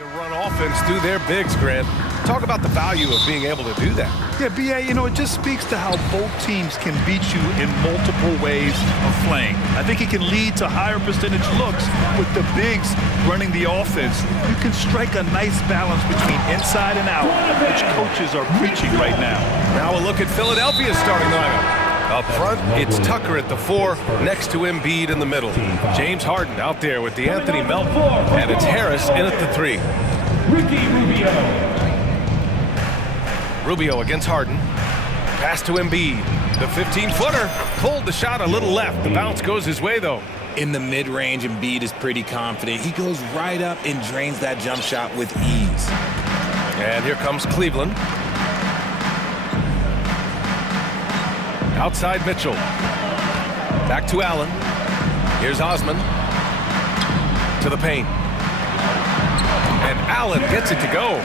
To run offense through their bigs, Grant. Talk about the value of being able to do that. Yeah, BA, it just speaks to how both teams can beat you in multiple ways of playing. I think it can lead to higher percentage looks with the bigs running the offense. You can strike a nice balance between inside and out, which coaches are preaching right now. Now a look at Philadelphia's starting lineup. Up front, it's Tucker at the 4, next to Embiid in the middle. James Harden out there with DeAnthony Melton, and it's Harris in at the 3. Rubio against Harden. Pass to Embiid. The 15-footer pulled the shot a little left. The bounce goes his way, though. In the mid-range, Embiid is pretty confident. He goes right up and drains that jump shot with ease. And here comes Cleveland. Outside Mitchell. Back to Allen. Here's Osman. To the paint. And Allen gets it to go.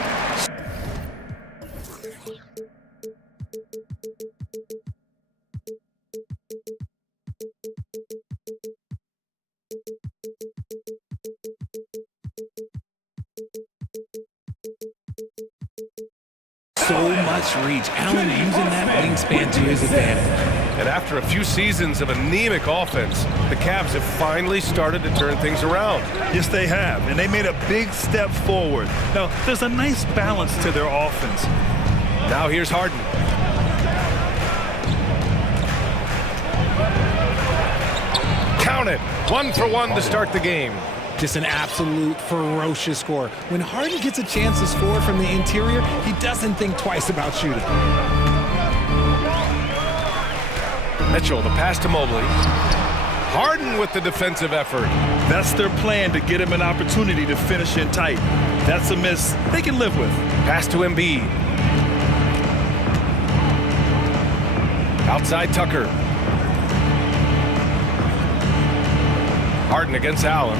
So much reach. Allen using that wingspan to his advantage. And after a few seasons of anemic offense, the Cavs have finally started to turn things around. Yes, they have, and they made a big step forward. Now, there's a nice balance to their offense. Now here's Harden. Count it. 1 for 1 to start the game. Just an absolute ferocious score. When Harden gets a chance to score from the interior, he doesn't think twice about shooting. Mitchell, the pass to Mobley. Harden with the defensive effort. That's their plan, to get him an opportunity to finish in tight. That's a miss they can live with. Pass to Embiid. Outside Tucker. Harden against Allen.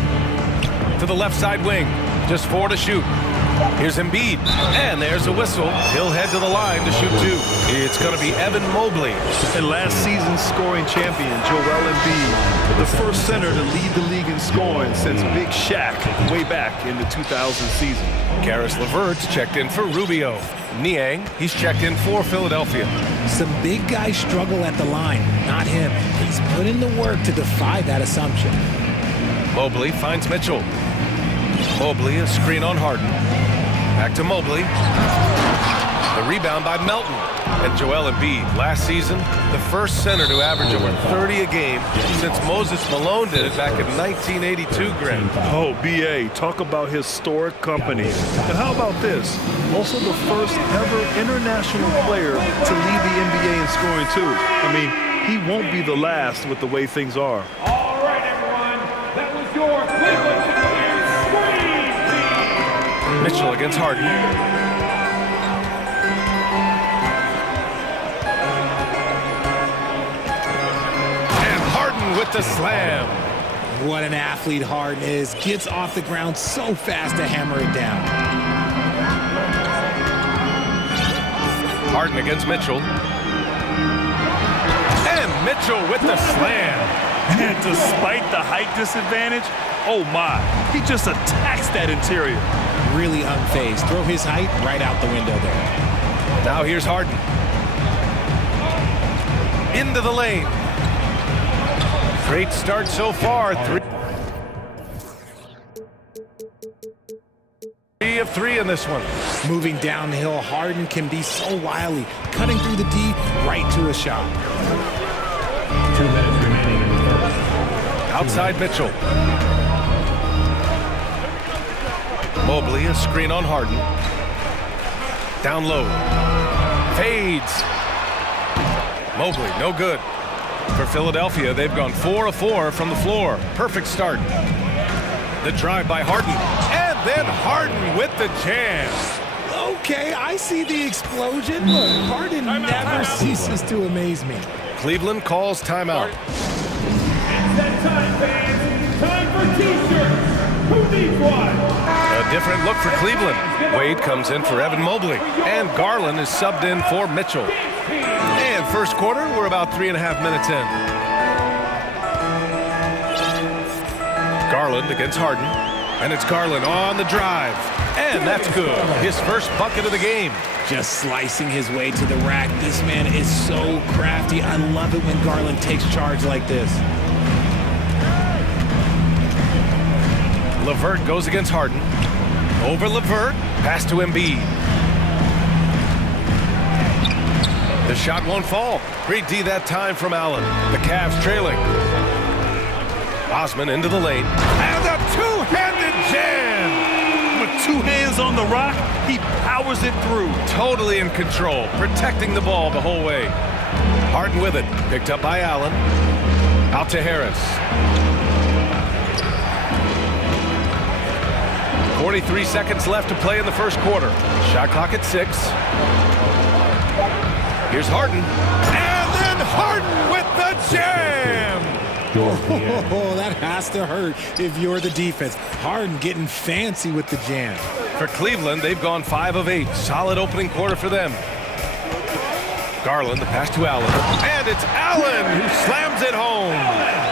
To the left side wing. Just 4 to shoot. Here's Embiid. And there's a whistle. He'll head to the line to shoot 2. It's going to be Evan Mobley. And last season's scoring champion, Joel Embiid, the first center to lead the league in scoring since Big Shaq way back in the 2000 season. Karis LeVert's checked in for Rubio. Niang, he's checked in for Philadelphia. Some big guys struggle at the line, not him. He's put in the work to defy that assumption. Mobley finds Mitchell. Mobley, a screen on Harden. Back to Mobley. The rebound by Melton. And Joel Embiid, last season, the first center to average over 30 a game since Moses Malone did it back in 1982, Grant. Oh, BA, talk about historic company. And how about this? Also the first ever international player to lead the NBA in scoring, too. I mean, he won't be the last with the way things are. All right, everyone. That was your Cleveland Cavaliers Scream Team. Mitchell against Harden. With the slam. What an athlete Harden is. Gets off the ground so fast to hammer it down. Harden against Mitchell. And Mitchell with the slam. And despite the height disadvantage, oh my, he just attacks that interior. Really unfazed. Throw his height right out the window there. Now here's Harden. Into the lane. Great start so far. 3 of 3 in this one. Moving downhill, Harden can be so wily. Cutting through the D, right to a shot. 2 minutes remaining in the first. Outside Mitchell. Mobley, a screen on Harden. Down low. Fades. Mobley, no good. For Philadelphia, they've gone 4 of 4 from the floor. Perfect start. The drive by Harden. And then Harden with the jam. Okay, I see the explosion. Look, Harden never ceases to amaze me. Cleveland calls timeout. It's that time, fans. Time for T-shirts. Who needs one? A different look for Cleveland. Wade comes in for Evan Mobley. And Garland is subbed in for Mitchell. And first quarter, we're about 3.5 minutes in. Garland against Harden. And it's Garland on the drive. And that's good. His first bucket of the game. Just slicing his way to the rack. This man is so crafty. I love it when Garland takes charge like this. LeVert goes against Harden. Over LeVert. Pass to Embiid. The shot won't fall. Great D that time from Allen. The Cavs trailing. Osman into the lane. And a two-handed jam! With two hands on the rock, he powers it through. Totally in control, protecting the ball the whole way. Harden with it. Picked up by Allen. Out to Harris. 43 seconds left to play in the first quarter. Shot clock at 6. Here's Harden. And then Harden with the jam! Oh, that has to hurt if you're the defense. Harden getting fancy with the jam. For Cleveland, they've gone 5 of 8. Solid opening quarter for them. Garland, the pass to Allen. And it's Allen who slams it home.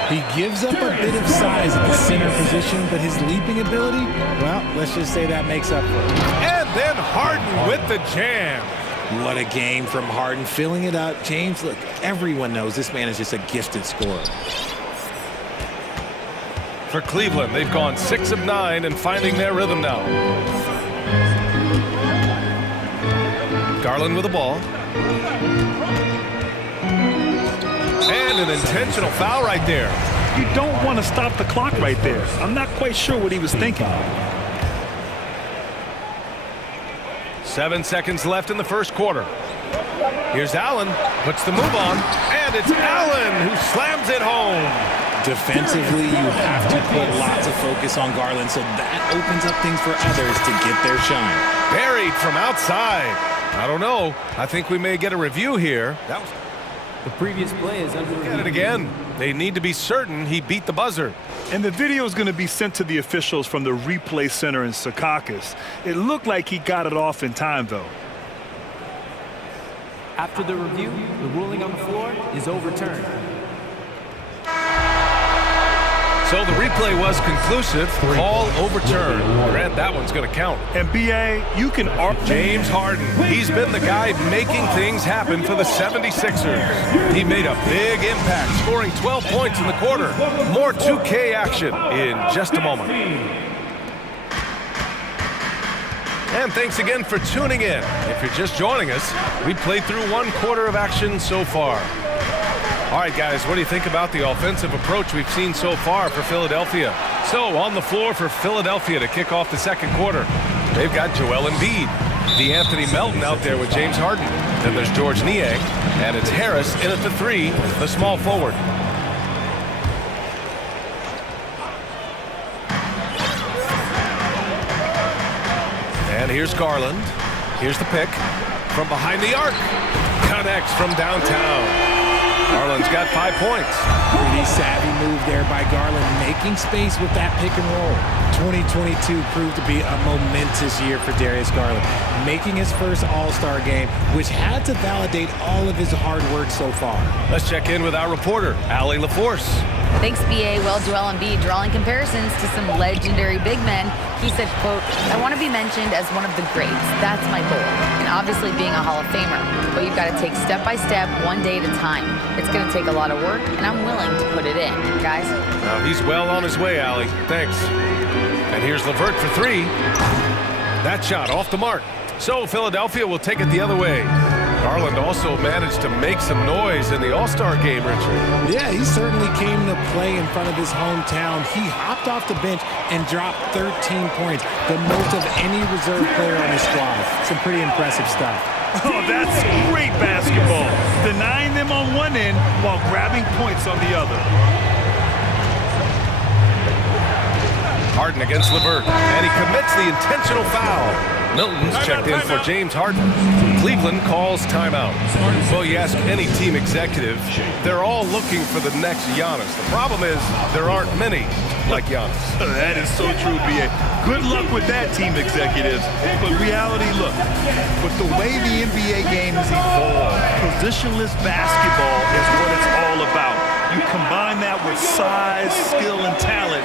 He gives up a bit of size at the center position, but his leaping ability, well, let's just say that makes up for it. And then Harden with the jam. What a game from Harden, filling it up. James, look, everyone knows this man is just a gifted scorer. For Cleveland, they've gone 6 of 9 and finding their rhythm now. Garland with the ball. And an intentional foul right there. You don't want to stop the clock right there. I'm not quite sure what he was thinking. 7 seconds left in the first quarter. Here's Allen, puts the move on, and it's Allen who slams it home. Defensively, you have to put lots of focus on Garland, so that opens up things for others to get their shine. Buried from outside. I don't know. I think we may get a review here. That was... The previous play is under review. Get it again. They need to be certain he beat the buzzer. And the video is going to be sent to the officials from the replay center in Secaucus. It looked like he got it off in time, though. After the review, the ruling on the floor is overturned. So the replay was conclusive. Call overturned. Grant, that one's going to count. And B.A., you can argue. James Harden. He's been the guy making things happen for the 76ers. He made a big impact, scoring 12 points in the quarter. More 2K action in just a moment. And thanks again for tuning in. If you're just joining us, we played through 1 quarter of action so far. All right, guys, what do you think about the offensive approach we've seen so far for Philadelphia? So, on the floor for Philadelphia to kick off the second quarter, they've got Joel Embiid, DeAnthony Melton out there with James Harden. Then there's George Niang, and it's Harris in at the 3, the small forward. And here's Garland. Here's the pick from behind the arc. Connects from downtown. Garland's got 5 points. Pretty savvy move there by Garland, making space with that pick and roll. 2022 proved to be a momentous year for Darius Garland, making his first All-Star game, which had to validate all of his hard work so far. Let's check in with our reporter, Allie LaForce. Thanks, B.A. Well, Joel Embiid drawing comparisons to some legendary big men. He said, quote, "I want to be mentioned as one of the greats. That's my goal." And obviously being a Hall of Famer. But you've got to take step by step, one day at a time. It's going to take a lot of work, and I'm willing to put it in. Guys? Now he's well on his way, Allie. Thanks. And here's LeVert for 3. That shot off the mark. So Philadelphia will take it the other way. Garland also managed to make some noise in the All-Star game, Richard. Yeah, he certainly came to play in front of his hometown. He hopped off the bench and dropped 13 points, the most of any reserve player on his squad. Some pretty impressive stuff. Oh, that's great basketball. Denying them on one end while grabbing points on the other. Harden against LeVert, and he commits the intentional foul. Milton's checked in for James Harden. Cleveland calls timeout. Well, you ask any team executive, they're all looking for the next Giannis. The problem is there aren't many like Giannis. That is so true, B.A. Good luck with that, team executives. But reality, look, with the way the NBA game has evolved, positionless basketball is what it's all about. You combine that with size, skill, and talent,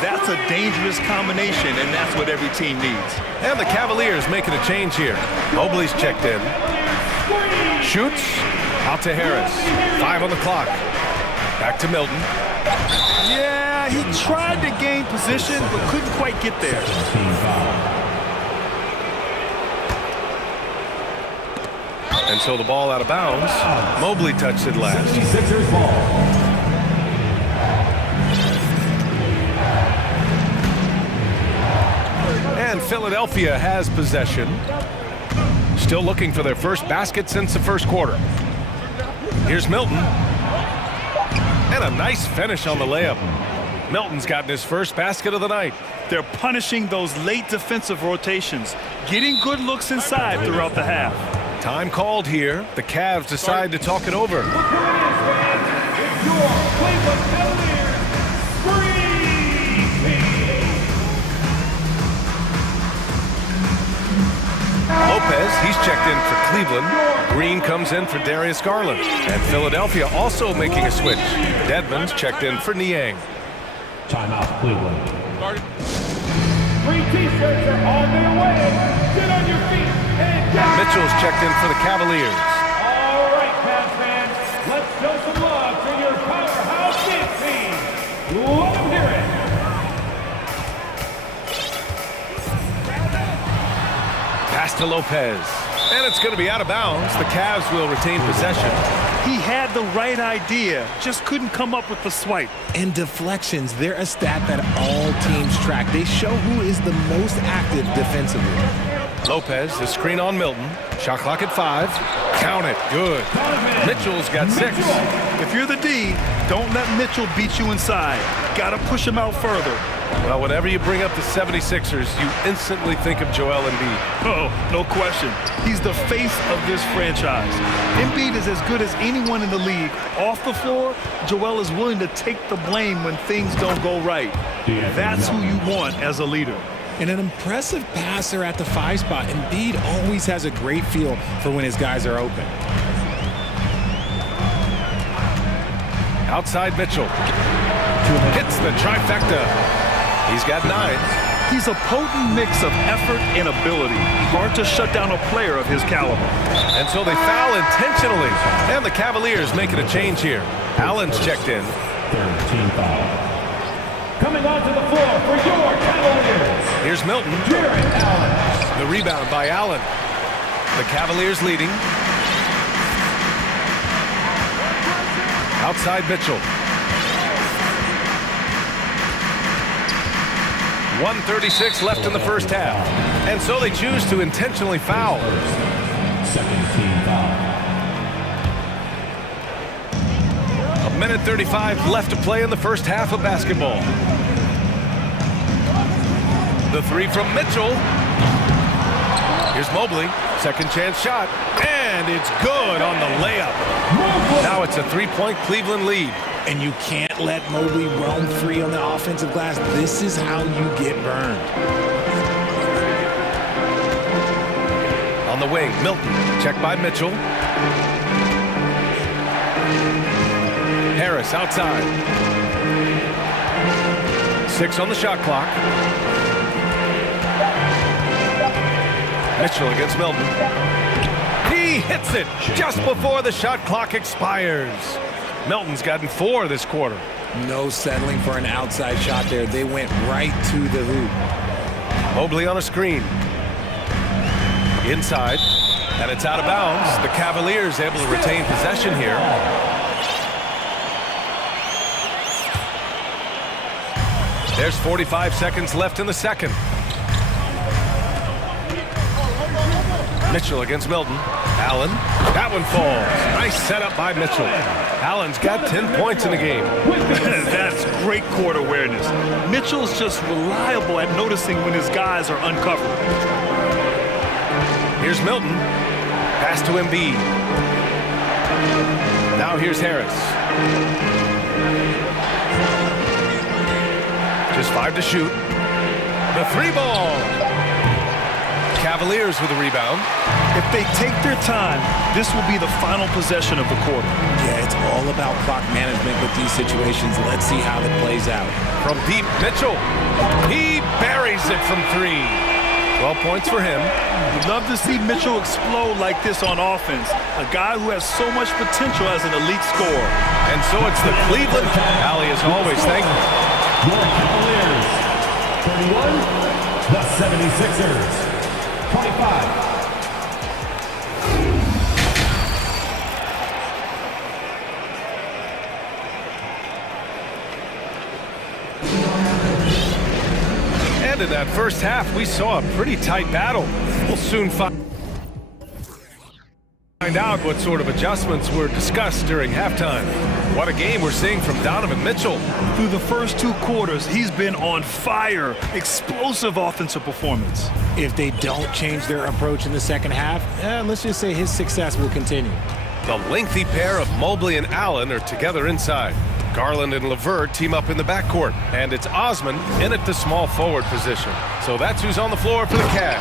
That's a dangerous combination, and that's what every team needs. And the Cavaliers making a change here. Mobley's checked in. Shoots. Out to Harris. 5 on the clock. Back to Milton. Yeah, he tried to gain position, but couldn't quite get there. And so the ball out of bounds. Mobley touched it last. And Philadelphia has possession. Still looking for their first basket since the first quarter. Here's Milton. And a nice finish on the layup. Milton's gotten his first basket of the night. They're punishing those late defensive rotations, getting good looks inside throughout the half. Time called here. The Cavs decide to talk it over. Lopez, he's checked in for Cleveland. Green comes in for Darius Garland. And Philadelphia also making a switch. Dedmon's checked in for Niang. Timeout, Cleveland. Free t-shirts are on their way. Get on your feet and get Mitchell's checked in for the Cavaliers. All right, Cavs fans, let's show some love to your powerhouse dance team. Let them hear it. Pass to Lopez. And it's going to be out of bounds. The Cavs will retain possession. He had the right idea, just couldn't come up with the swipe. And deflections, they're a stat that all teams track. They show who is the most active defensively. Lopez, the screen on Milton. Shot clock at 5. Count it. Good. Mitchell's got 6. If you're the D, don't let Mitchell beat you inside. Got to push him out further. Well, whenever you bring up the 76ers, you instantly think of Joel Embiid. Oh, no question. He's the face of this franchise. Embiid is as good as anyone in the league. Off the floor, Joel is willing to take the blame when things don't go right. That's who you want as a leader. And an impressive passer at the 5 spot. Embiid always has a great feel for when his guys are open. Outside Mitchell. Hits the trifecta. He's got 9. He's a potent mix of effort and ability. Hard to shut down a player of his caliber. And so they foul intentionally. And the Cavaliers making a change here. Allen's checked in. 13 foul. Coming onto the floor for your Cavaliers. Here's Milton. Allen. The rebound by Allen. The Cavaliers leading. Outside Mitchell. 1:36 left in the first half. And so they choose to intentionally foul. Second team foul. 1:35 left to play in the first half of basketball. The 3 from Mitchell. Here's Mobley. Second chance shot. And it's good on the layup. Now it's a 3-point Cleveland lead. And you can't let Mobley roam free on the offensive glass. This is how you get burned. On the wing, Milton. Checked by Mitchell. Harris outside. 6 on the shot clock. Mitchell against Milton. He hits it just before the shot clock expires. Milton's gotten 4 this quarter. No settling for an outside shot there. They went right to the hoop. Mobley on a screen. Inside. And it's out of bounds. The Cavaliers able to retain possession here. There's 45 seconds left in the second. Mitchell against Milton. Allen. That one falls. Nice setup by Mitchell. Allen's got 10 points in the game. That's great court awareness. Mitchell's just reliable at noticing when his guys are uncovered. Here's Milton. Pass to Embiid. Now here's Harris. Just 5 to shoot. The 3 ball. Cavaliers with a rebound. If they take their time, this will be the final possession of the quarter. Yeah, it's all about clock management with these situations. Let's see how it plays out. From deep, Mitchell. He buries it from 3. 12 points for him. We'd love to see Mitchell explode like this on offense. A guy who has so much potential as an elite scorer. And so it's the Cleveland. Allie, as always, thank you. Your Cavaliers, 31, the 76ers, 25. And in that first half, we saw a pretty tight battle. We'll soon find out what sort of adjustments were discussed during halftime. What a game we're seeing from Donovan Mitchell. Through the first 2 quarters, he's been on fire. Explosive offensive performance. If they don't change their approach in the second half, let's just say his success will continue. The lengthy pair of Mobley and Allen are together inside. Garland and LeVert team up in the backcourt, and it's Osman in at the small forward position. So that's who's on the floor for the Cavs.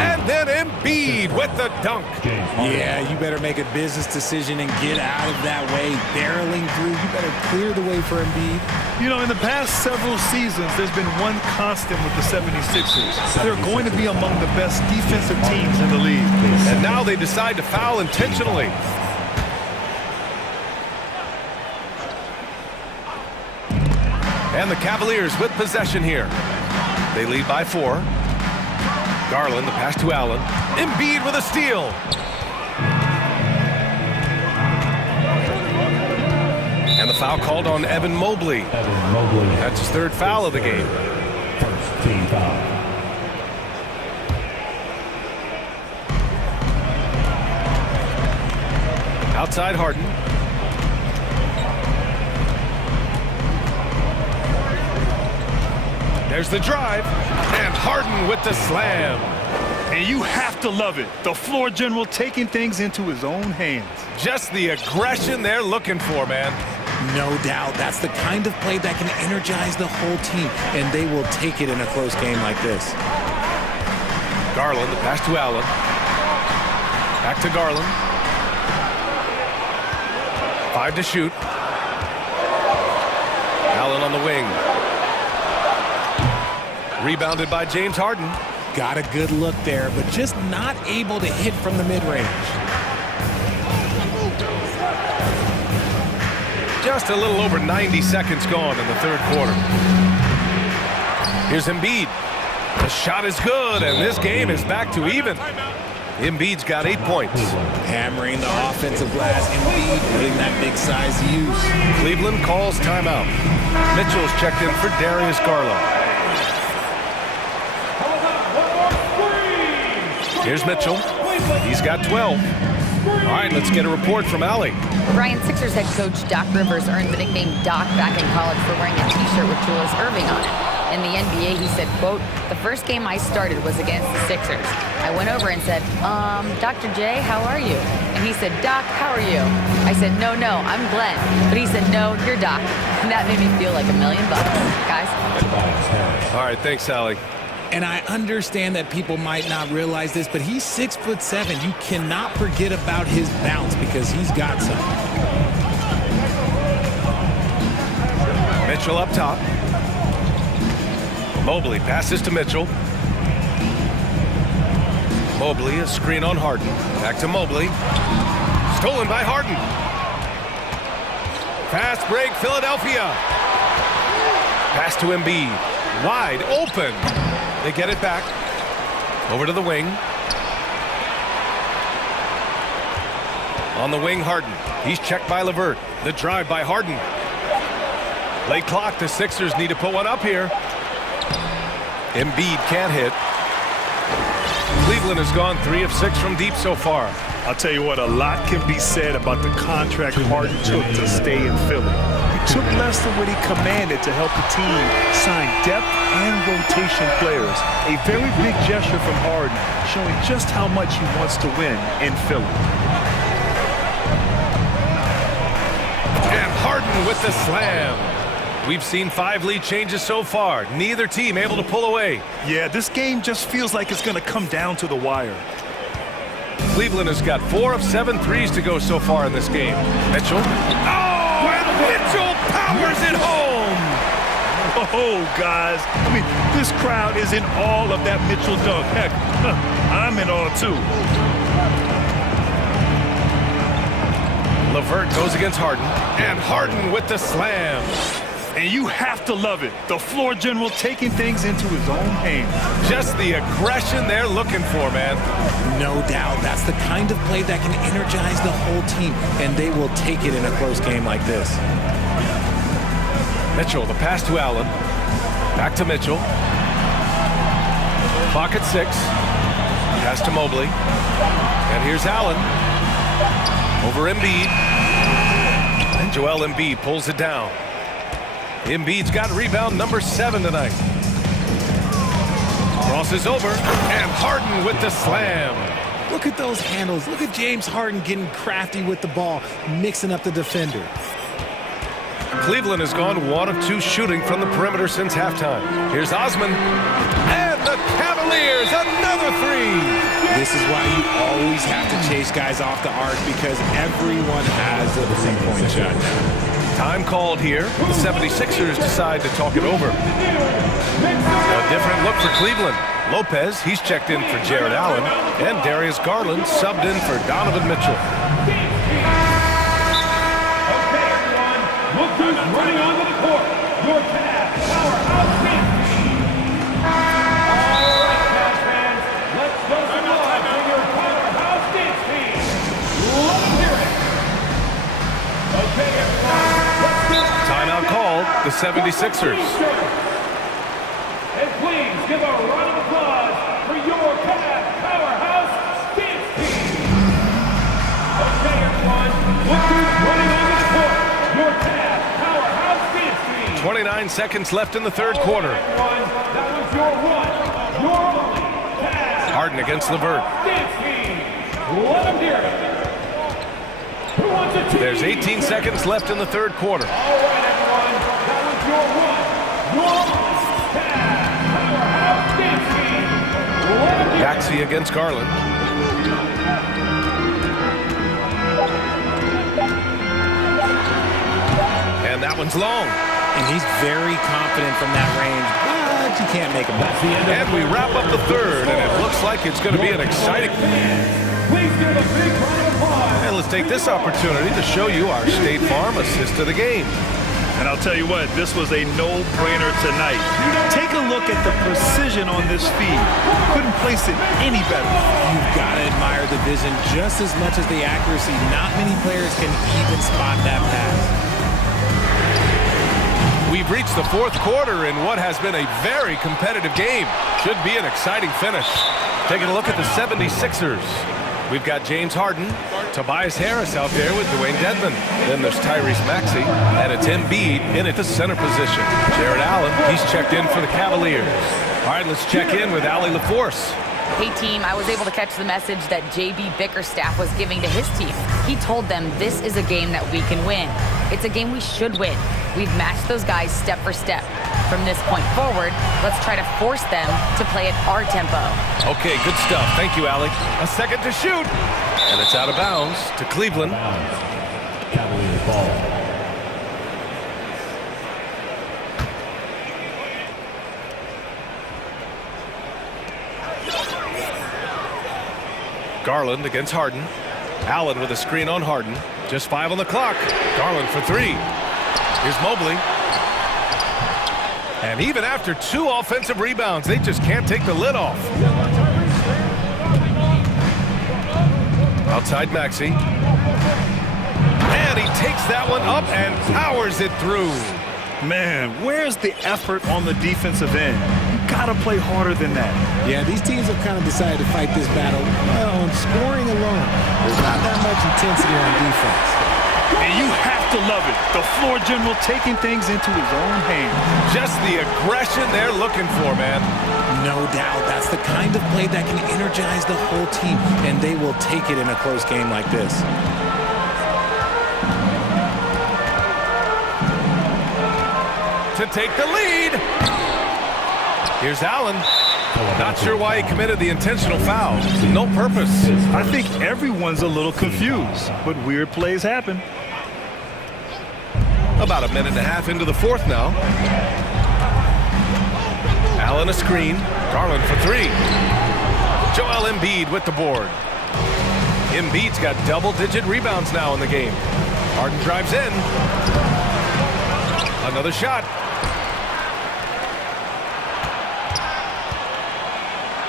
And then Embiid with the dunk. Yeah, you better make a business decision and get out of that way. Barreling through, you better clear the way for Embiid. You know, in the past several seasons, there's been one constant with the 76ers. They're going to be among the best defensive teams in the league. And now they decide to foul intentionally. And the Cavaliers with possession here. They lead by 4. Garland, the pass to Allen. Embiid with a steal. And the foul called on Evan Mobley. That's his 3rd foul of the game. First team foul. Outside Harden. There's the drive, and Harden with the slam. And you have to love it. The floor general taking things into his own hands. Just the aggression they're looking for, man. No doubt. That's the kind of play that can energize the whole team, and they will take it in a close game like this. Garland, the pass to Allen. Back to Garland. 5 to shoot. Allen on the wing. Rebounded by James Harden. Got a good look there, but just not able to hit from the mid-range. Just a little over 90 seconds gone in the 3rd quarter. Here's Embiid. The shot is good, and this game is back to even. Embiid's got 8 points. Hammering the offensive glass. Embiid putting that big size to use. Cleveland calls timeout. Mitchell's checked in for Darius Garland. Here's Mitchell. He's got 12. All right, let's get a report from Allie. Brian, Sixers head coach Doc Rivers earned the nickname Doc back in college for wearing a T-shirt with Julius Erving on it. In the NBA, he said, quote, "The first game I started was against the Sixers. I went over and said, Dr. J, how are you?" And he said, "Doc, how are you?" I said, no, I'm Glenn." But he said, "No, you're Doc." And that made me feel like $1 million, guys. All right, thanks, Allie. And I understand that people might not realize this, but he's 6'7". You cannot forget about his bounce because he's got some. Mitchell up top. Mobley passes to Mitchell. Mobley, a screen on Harden. Back to Mobley. Stolen by Harden. Fast break, Philadelphia. Pass to Embiid. Wide open. They get it back. Over to the wing. On the wing, Harden. He's checked by LeVert. The drive by Harden. Late clock. The Sixers need to put one up here. Embiid can't hit. Cleveland has gone 3 of 6 from deep so far. I'll tell you what, a lot can be said about the contract Harden took to stay in Philly. He took less than what he commanded to help the team sign depth and rotation players. A very big gesture from Harden, showing just how much he wants to win in Philly. And Harden with the slam. We've seen 5 lead changes so far. Neither team able to pull away. Yeah, this game just feels like it's going to come down to the wire. Cleveland has got 4 of 7 threes to go so far in this game. Mitchell. Oh, and Mitchell powers it home. Oh, guys. I mean, this crowd is in awe of that Mitchell dunk. Heck, I'm in awe, too. LeVert goes against Harden, and Harden with the slam. And you have to love it. The floor general taking things into his own hands. Just the aggression they're looking for, man. No doubt. That's the kind of play that can energize the whole team, and they will take it in a close game like this. Mitchell, the pass to Allen. Back to Mitchell. Clock at 6. Pass to Mobley. And here's Allen. Over Embiid. And Joel Embiid pulls it down. Embiid's got rebound number 7 tonight. Crosses over, and Harden with the slam. Look at those handles. Look at James Harden getting crafty with the ball, mixing up the defender. Cleveland has gone 1 of 2 shooting from the perimeter since halftime. Here's Osman. And the Cavaliers, another 3. This is why you always have to chase guys off the arc, because everyone has a three-point shot now. Time called here. The 76ers decide to talk it over. A different look for Cleveland. Lopez, he's checked in for Jared Allen. And Darius Garland subbed in for Donovan Mitchell. Okay, everyone. Look who's running onto the court. Your Cavs powerhouse team. All right, Cavs fans. Let's show some love to your powerhouse dance team. Let's hear it. Okay, everyone. Timeout called, the 76ers. And please give a round of applause for your Cavs powerhouse dance team. Okay, everyone. Look who's running onto the court. Your Cavs powerhouse dance team. 29 seconds left in the third quarter. Everyone, that was your one, your only Cavs Harden against LeVert. dance team. Let them hear it. Who wants a team? There's 18 seconds left in the third quarter. All right, everyone. That was your one, your only Cavs powerhouse dance team. Let them hear it. Maxey against Garland. And that one's long. And he's very confident from that range, but you can't make him. That's the end of And we wrap up the third, and it looks like it's going to be an exciting... Please give a big round of applause. And let's take this opportunity to show you our State Farm assist of the game. And I'll tell you what, this was a no-brainer tonight. Take a look at the precision on this feed. Couldn't place it any better. You've got to admire the vision just as much as the accuracy. Not many players can even spot that pass. We've reached the fourth quarter in what has been a very competitive game. Should be an exciting finish. Taking a look at the 76ers. We've got James Harden, Tobias Harris out there with Dwayne Dedmon. Then there's Tyrese Maxey, and it's Embiid in at the center position. Jared Allen, he's checked in for the Cavaliers. All right, let's check in with Allie LaForce. Hey team, I was able to catch the message that JB Bickerstaff was giving to his team. He told them this is a game that we can win. It's a game we should win. We've matched those guys step for step. From this point forward, let's try to force them to play at our tempo. Okay, good stuff. Thank you, Allie. A second to shoot. And it's out of bounds to Cleveland. Cavaliers ball. Garland against Harden. Allen with a screen on Harden. Just 5 on the clock. Garland for 3. Here's Mobley. And even after 2 offensive rebounds, they just can't take the lid off. Outside Maxey. And he takes that one up and powers it through. Man, where's the effort on the defensive end? You gotta play harder than that. Yeah, these teams have kind of decided to fight this battle on scoring alone. There's not that much intensity on defense. And you have to love it. The floor general taking things into his own hands. Just the aggression they're looking for, man. No doubt. That's the kind of play that can energize the whole team, and they will take it in a close game like this. To take the lead. Here's Allen. Not sure why he committed the intentional foul. No purpose. I think everyone's a little confused, but weird plays happen. About a minute and a half into the fourth now. Allen a screen. Garland for three. Joel Embiid with the board. Embiid's got double-digit rebounds now in the game. Harden drives in. Another shot.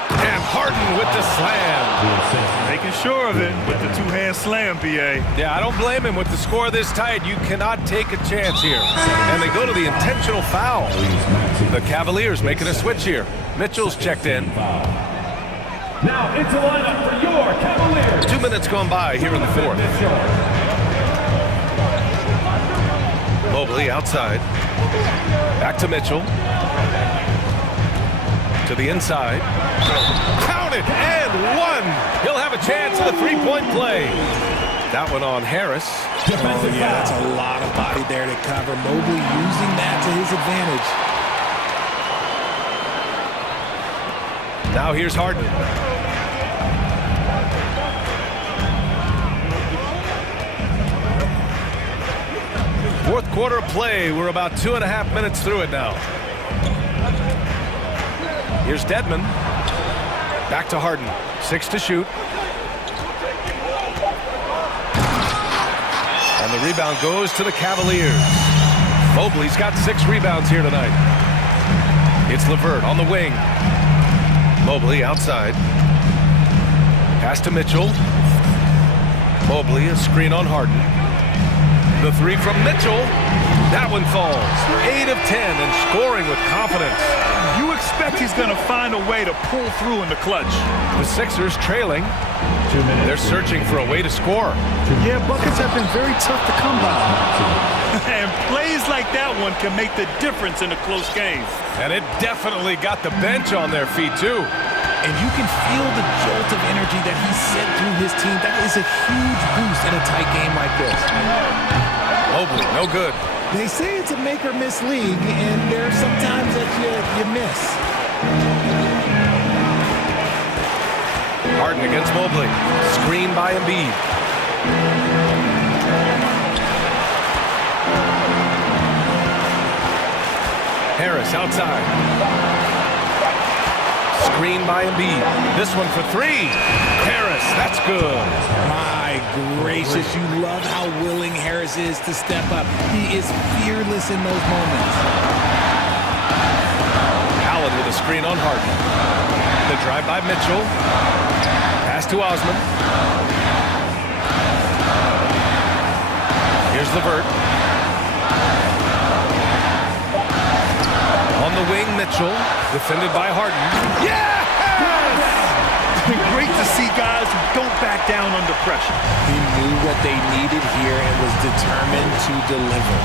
And Harden with the slam. Making sure of it with the two-hand slam, B.A. Yeah, I don't blame him. With the score this tight, you cannot take a chance here. And they go to the intentional foul. The Cavaliers making a switch here. Mitchell's checked in. Now into lineup for your Cavaliers. 2 minutes gone by here in the fourth. Mobley outside. Back to Mitchell. To the inside. Count it, and one. He'll have a chance at a three-point play. That one on Harris. Oh, yeah, that's a lot of body there to cover. Mobley using that to his advantage. Now here's Harden. Fourth quarter play. We're about 2.5 minutes through it now. Here's Dedmon. Back to Harden. 6 to shoot. And the rebound goes to the Cavaliers. Mobley's got 6 rebounds here tonight. It's LeVert on the wing. Mobley outside. Pass to Mitchell. Mobley, a screen on Harden. The three from Mitchell. That one falls. 8 of 10 and scoring with confidence. You expect he's going to find a way to pull through in the clutch. The Sixers trailing. They're searching for a way to score. Yeah, buckets have been very tough to come by. And plays like that one can make the difference in a close game. And it definitely got the bench on their feet, too. And you can feel the jolt of energy that he sent through his team. That is a huge boost in a tight game like this. Mobley, no good. They say it's a make or miss league, and there are some times that you miss. Harden against Mobley. Screen by Embiid. Harris outside. Screen by Embiid. This one for three. Harris, that's good. My gracious, you love how willing Harris is to step up. He is fearless in those moments. Allen with a screen on Harden. The drive by Mitchell. Pass to Osman. Here's LeVert. On the wing, Mitchell. Defended by Harden. Yes! Great to see guys who don't back down under pressure. He knew what they needed here and was determined to deliver.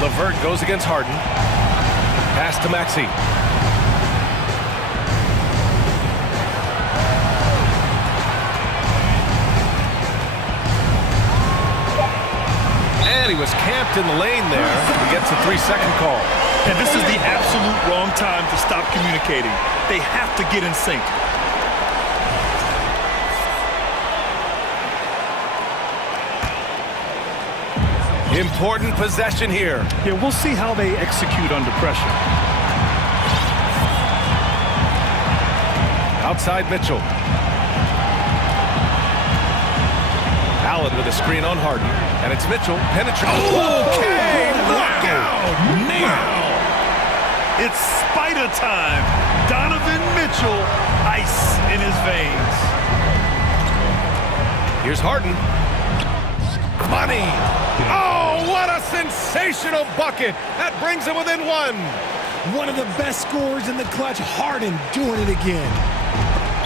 LeVert goes against Harden. Pass to Maxey. And he was camped in the lane there. He gets a 3-second call. And this is the absolute wrong time to stop communicating. They have to get in sync. Important possession here. Yeah, we'll see how they execute under pressure. Outside Mitchell. Allen with a screen on Harden. And it's Mitchell. Penetrating. Okay! Look out! Now! It's spider time. Donovan Mitchell, ice in his veins. Here's Harden. Money! Oh, what a sensational bucket! That brings him within one. One of the best scorers in the clutch, Harden doing it again.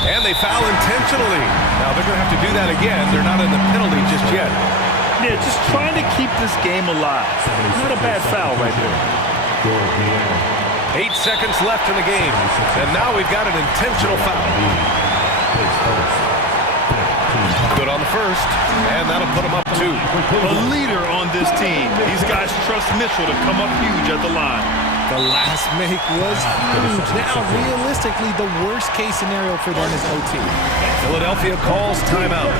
And they foul intentionally. Now they're going to have to do that again. They're not in the penalty just yet. Yeah, just trying to keep this game alive. Not a bad foul right there. 8 seconds left in the game. And now we've got an intentional foul. Good on the first. And that'll put him up 2. A leader on this team. These guys trust Mitchell to come up huge at the line. The last make was huge. Now, realistically, the worst-case scenario for them is OT. Philadelphia calls timeout.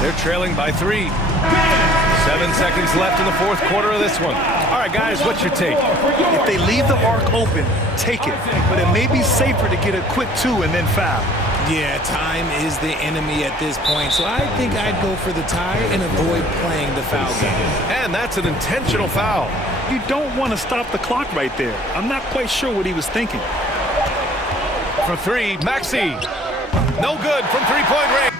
They're trailing by 3. 7 seconds left in the fourth quarter of this one. All right, guys, what's your take? If they leave the arc open, take it. But it may be safer to get a quick 2 and then foul. Yeah, time is the enemy at this point, so I think I'd go for the tie and avoid playing the foul game. And that's an intentional foul. You don't want to stop the clock right there. I'm not quite sure what he was thinking. For 3, Maxey. No good from three-point range.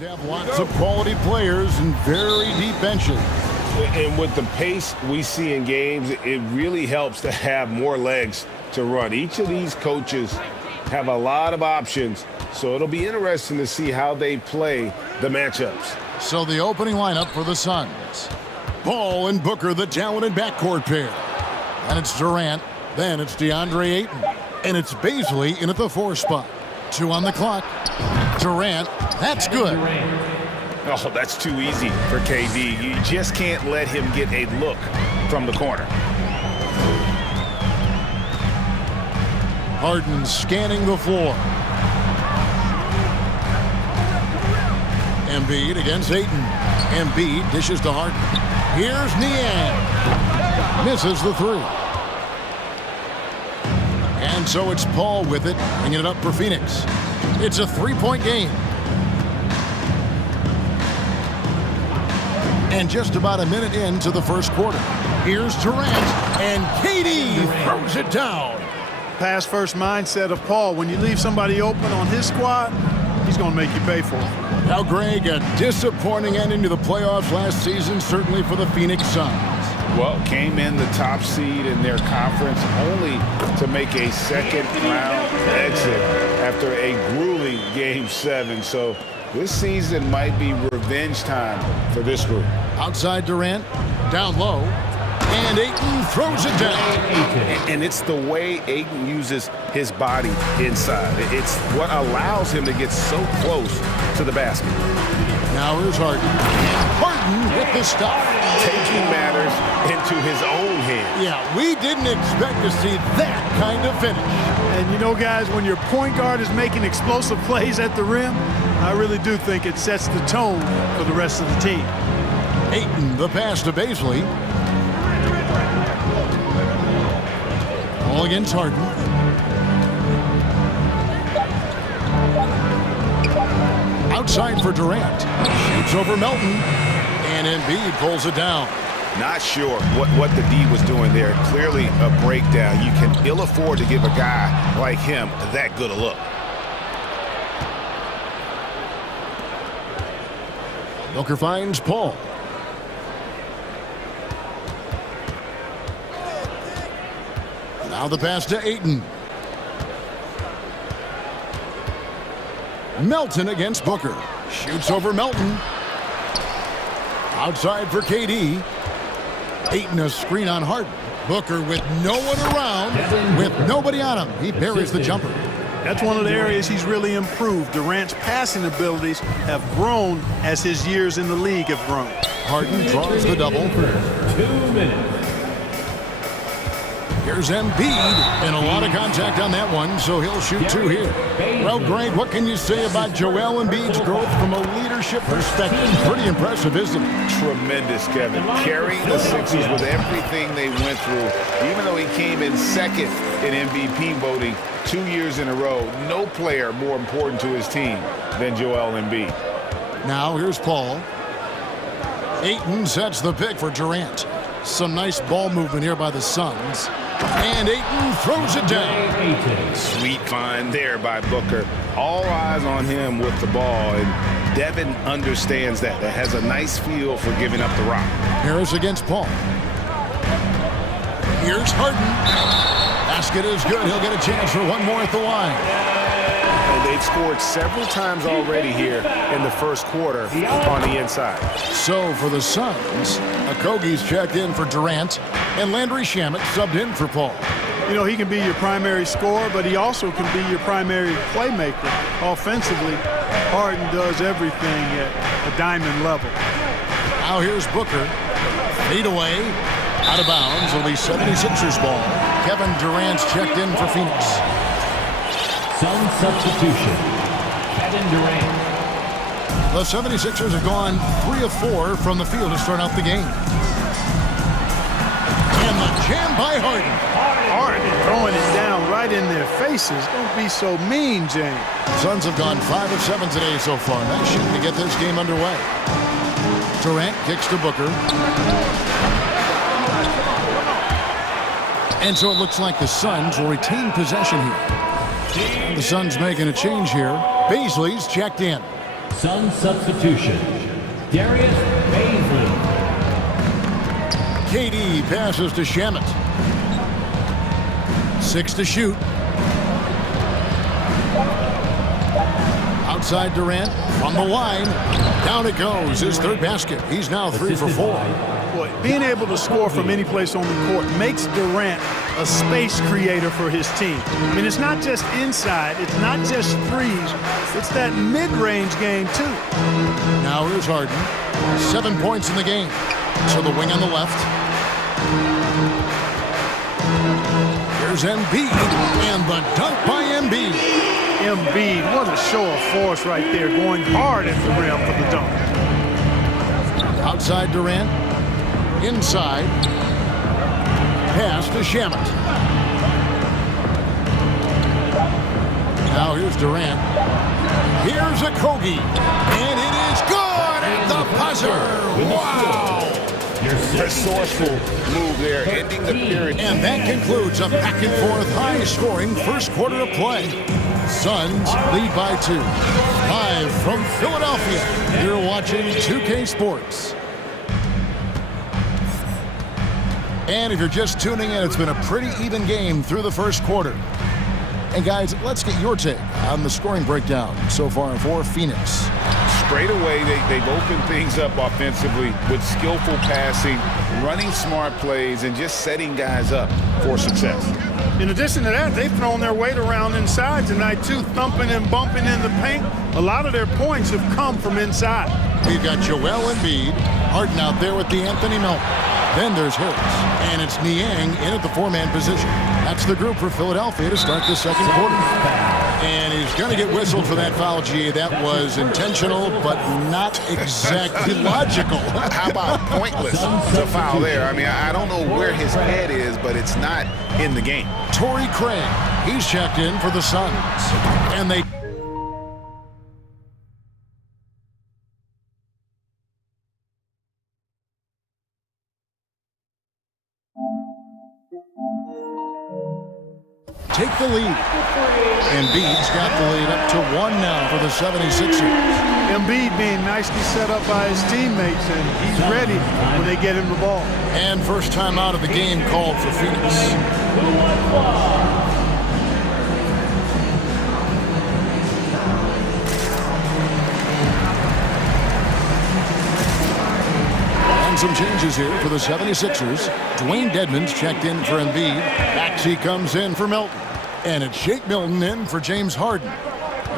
Have lots of quality players and very deep benches. And with the pace we see in games, it really helps to have more legs to run. Each of these coaches have a lot of options, so it'll be interesting to see how they play the matchups. So the opening lineup for the Suns. Ball and Booker, the talented backcourt pair. And it's Durant. Then it's DeAndre Ayton. And it's Bazley in at the 4 spot. 2 on the clock. Durant, that's good. Oh, that's too easy for KD. You just can't let him get a look from the corner. Harden scanning the floor. Embiid against Ayton. Embiid dishes to Harden. Here's Niang. Misses the 3. And so it's Paul with it, bringing it up for Phoenix. It's a 3-point game. And just about a minute into the first quarter. Here's Durant, and KD throws it down. Pass-first mindset of Paul. When you leave somebody open on his squad, he's going to make you pay for it. Now, Greg, a disappointing ending to the playoffs last season, certainly for the Phoenix Suns. Well, came in the top seed in their conference only to make a second-round exit after a grueling Game 7. So this season might be revenge time for this group. Outside Durant, down low, and Ayton throws it down. And it's the way Ayton uses his body inside. It's what allows him to get so close to the basket. Now here's Harden. And Harden hit the stop. Taking matters into his own hands. Yeah, we didn't expect to see that kind of finish. And you know, guys, when your point guard is making explosive plays at the rim, I really do think it sets the tone for the rest of the team. Ayton, the pass to Baisley. Ball against Harden. Outside for Durant. Shoots over Melton. And Embiid pulls it down. Not sure what the D was doing there. Clearly a breakdown. You can ill afford to give a guy like him that good a look. Booker finds Paul. Now the pass to Ayton. Melton against Booker. Shoots over Melton. Outside for KD. Ayton a screen on Harden. Booker with no one around, with nobody on him. He buries the jumper. That's one of the areas he's really improved. Durant's passing abilities have grown as his years in the league have grown. Harden draws the double. 2 minutes. Here's Embiid, and a lot of contact on that one, so he'll shoot 2 here. Well, Greg, what can you say about Joel Embiid's growth from a leadership perspective? Pretty impressive, isn't it? Tremendous, Kevin. Carrying the Sixers with everything they went through, even though he came in second in MVP voting 2 years in a row. No player more important to his team than Joel Embiid. Now here's Paul. Ayton sets the pick for Durant. Some nice ball movement here by the Suns. And Ayton throws it down. Sweet find there by Booker. All eyes on him with the ball, and Devin understands that. That has a nice feel for giving up the rock. Harris against Paul. Here's Harden. Basket is good. He'll get a chance for one more at the line. And they've scored several times already here in the first quarter on the inside. So for the Suns, Okogie's checked in for Durant, and Landry Shamet subbed in for Paul. You know, he can be your primary scorer, but he also can be your primary playmaker. Offensively, Harden does everything at a diamond level. Now here's Booker. Fade away. Out of bounds. It'll be 76ers ball. Kevin Durant's checked in for Phoenix. Sun substitution. Kevin Durant. The 76ers have gone 3 of 4 from the field to start out the game. And the jam by Harden. Harden throwing it down right in their faces. Don't be so mean, James. Suns have gone 5 of 7 today so far. Nice shooting to get this game underway. Durant kicks to Booker. And so it looks like the Suns will retain possession here. The Suns making a change here. Baisley's checked in. Sun substitution. Darius Baisley. KD passes to Shamet. 6 to shoot. Outside Durant from the line. Down it goes. His third basket. He's now 3 for 4. Boy, being able to score from any place on the court makes Durant a space creator for his team. I mean, it's not just inside. It's not just threes. It's that mid-range game, too. Now here's Harden. 7 points in the game. So the wing on the left. Here's Embiid. And the dunk by Embiid. Embiid, what a show of force right there, going hard at the rim for the dunk. Outside Durant. Inside. Pass to Shamet. Now here's Durant. Here's Okogie. And it is good at the buzzer. Wow. Resourceful move there, ending the period. And that concludes a back-and-forth, high-scoring first quarter of play. Suns lead by 2. Live from Philadelphia, you're watching 2K Sports. And if you're just tuning in, it's been a pretty even game through the first quarter. And guys, let's get your take on the scoring breakdown so far for Phoenix. Straight away, they've opened things up offensively with skillful passing, running smart plays, and just setting guys up for success. In addition to that, they've thrown their weight around inside tonight, too, thumping and bumping in the paint. A lot of their points have come from inside. We've got Joel Embiid, Harden out there with the Anthony Melton. Then there's Harris, and it's Niang in at the four-man position. That's the group for Philadelphia to start the second quarter. And he's going to get whistled for that foul, G. That was intentional, but not exactly logical. How about pointless to foul there? I mean, I don't know where his head is, but it's not in the game. Torrey Craig, he's checked in for the Suns. And they... take the lead. Embiid's got the lead up to 1 now for the 76ers. Embiid being nicely set up by his teammates, and he's ready when they get him the ball. And first time out of the game called for Phoenix. And some changes here for the 76ers. Dwayne Dedmon's checked in for Embiid. Maxey comes in for Melton. And it's Shake Milton in for James Harden.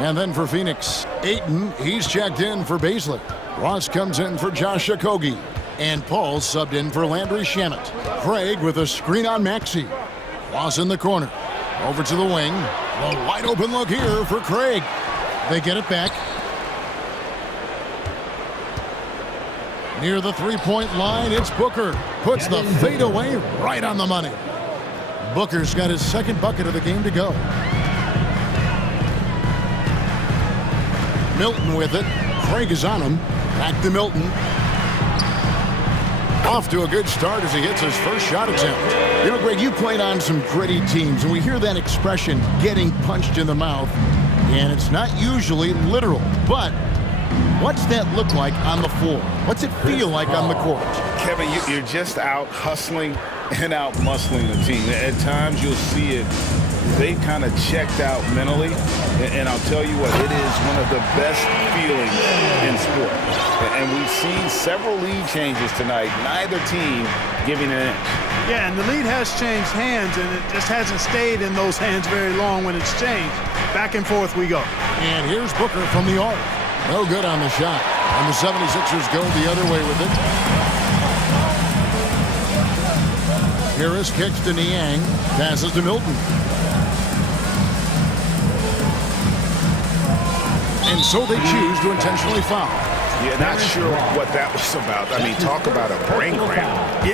And then for Phoenix, Ayton, he's checked in for Baszler. Ross comes in for Josh Okogie. And Paul subbed in for Landry Shamet. Craig with a screen on Maxey. Ross in the corner. Over to the wing. A wide open look here for Craig. They get it back. Near the three-point line, it's Booker. Puts the fadeaway right on the money. Booker's got his second bucket of the game to go. Milton with it. Craig is on him. Back to Milton. Off to a good start as he hits his first shot attempt. You know, Greg, you played on some gritty teams, and we hear that expression, getting punched in the mouth, and it's not usually literal. But what's that look like on the floor? What's it feel like on the court? Kevin, you're just out hustling and out muscling the team. At times you'll see it, they kind of checked out mentally, and I'll tell you what, it is one of the best feelings in sport. And we've seen several lead changes tonight, neither team giving an inch. Yeah, and the lead has changed hands, and it just hasn't stayed in those hands very long when it's changed. Back and forth we go. And here's Booker from the arc. No good on the shot. And the 76ers go the other way with it. Harris kicks to Niang, passes to Milton. And so they choose to intentionally foul. Yeah, not sure what that was about. I mean, talk about a brain cramp.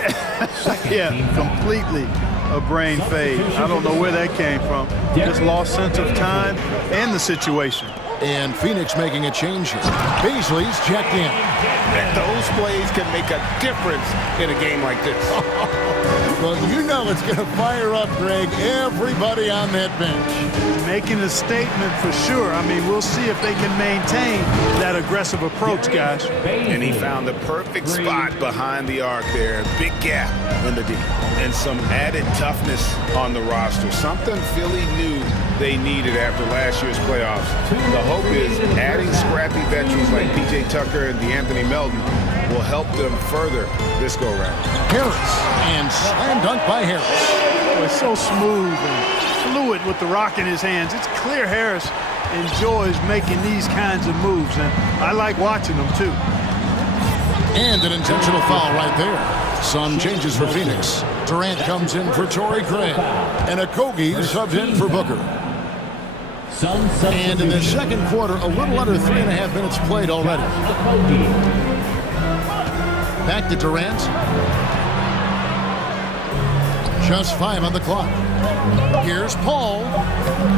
Yeah, completely a brain fade. I don't know where that came from. Just lost sense of time and the situation. And Phoenix making a change here. Baisley's checked in. And those plays can make a difference in a game like this. Well, you know it's going to fire up, Greg, everybody on that bench. Making a statement for sure. I mean, we'll see if they can maintain that aggressive approach, guys. And he found the perfect spot behind the arc there. Big gap in the D. And some added toughness on the roster. Something Philly knew they needed after last year's playoffs. The hope is adding scrappy veterans like P.J. Tucker and DeAnthony Melton will help them further this go-round. Harris, and slam dunk by Harris. Oh, it's so smooth and fluid with the rock in his hands. It's clear Harris enjoys making these kinds of moves, and I like watching them too. And an intentional foul right there. Some changes for Phoenix. Durant comes in for Torrey Craig, and Okogie subbed in for Booker. And in the second quarter, a little under 3.5 minutes played already. Back to Durant. Just 5 on the clock. Here's Paul.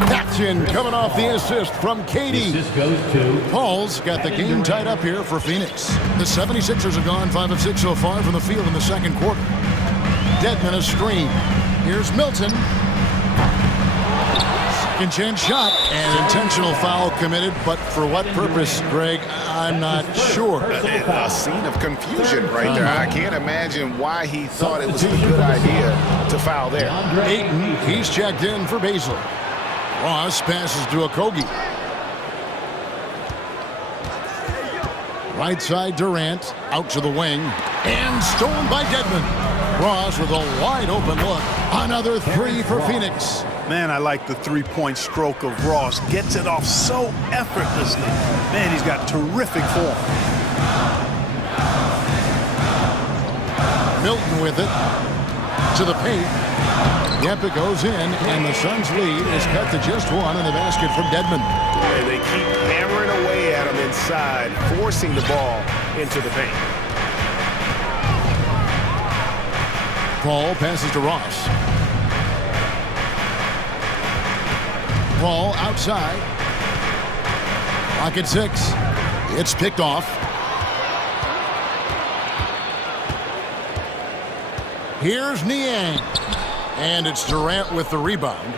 That's in, coming off the assist from KD. Paul's got the game tied up here for Phoenix. The 76ers have gone 5 of 6 so far from the field in the second quarter. Dedmon a screen. Here's Milton. Second chance shot, and intentional foul committed, but for what purpose, Greg, I'm not sure. A scene of confusion right there. I can't imagine why he thought it was a good idea to foul there. Ayton, he's checked in for Baszler. Ross passes to Okogie. Right side Durant, out to the wing, and stolen by Dedmon. Ross with a wide open look. Another 3 for Phoenix. Man, I like the three-point stroke of Ross. Gets it off so effortlessly. Man, he's got terrific form. Milton with it to the paint. Yep, it goes in, and the Suns' lead is cut to just one in the basket from Dedmon. And they keep hammering away at him inside, forcing the ball into the paint. Paul passes to Ross. Paul outside. Pocket 6. It's picked off. Here's Niang. And it's Durant with the rebound.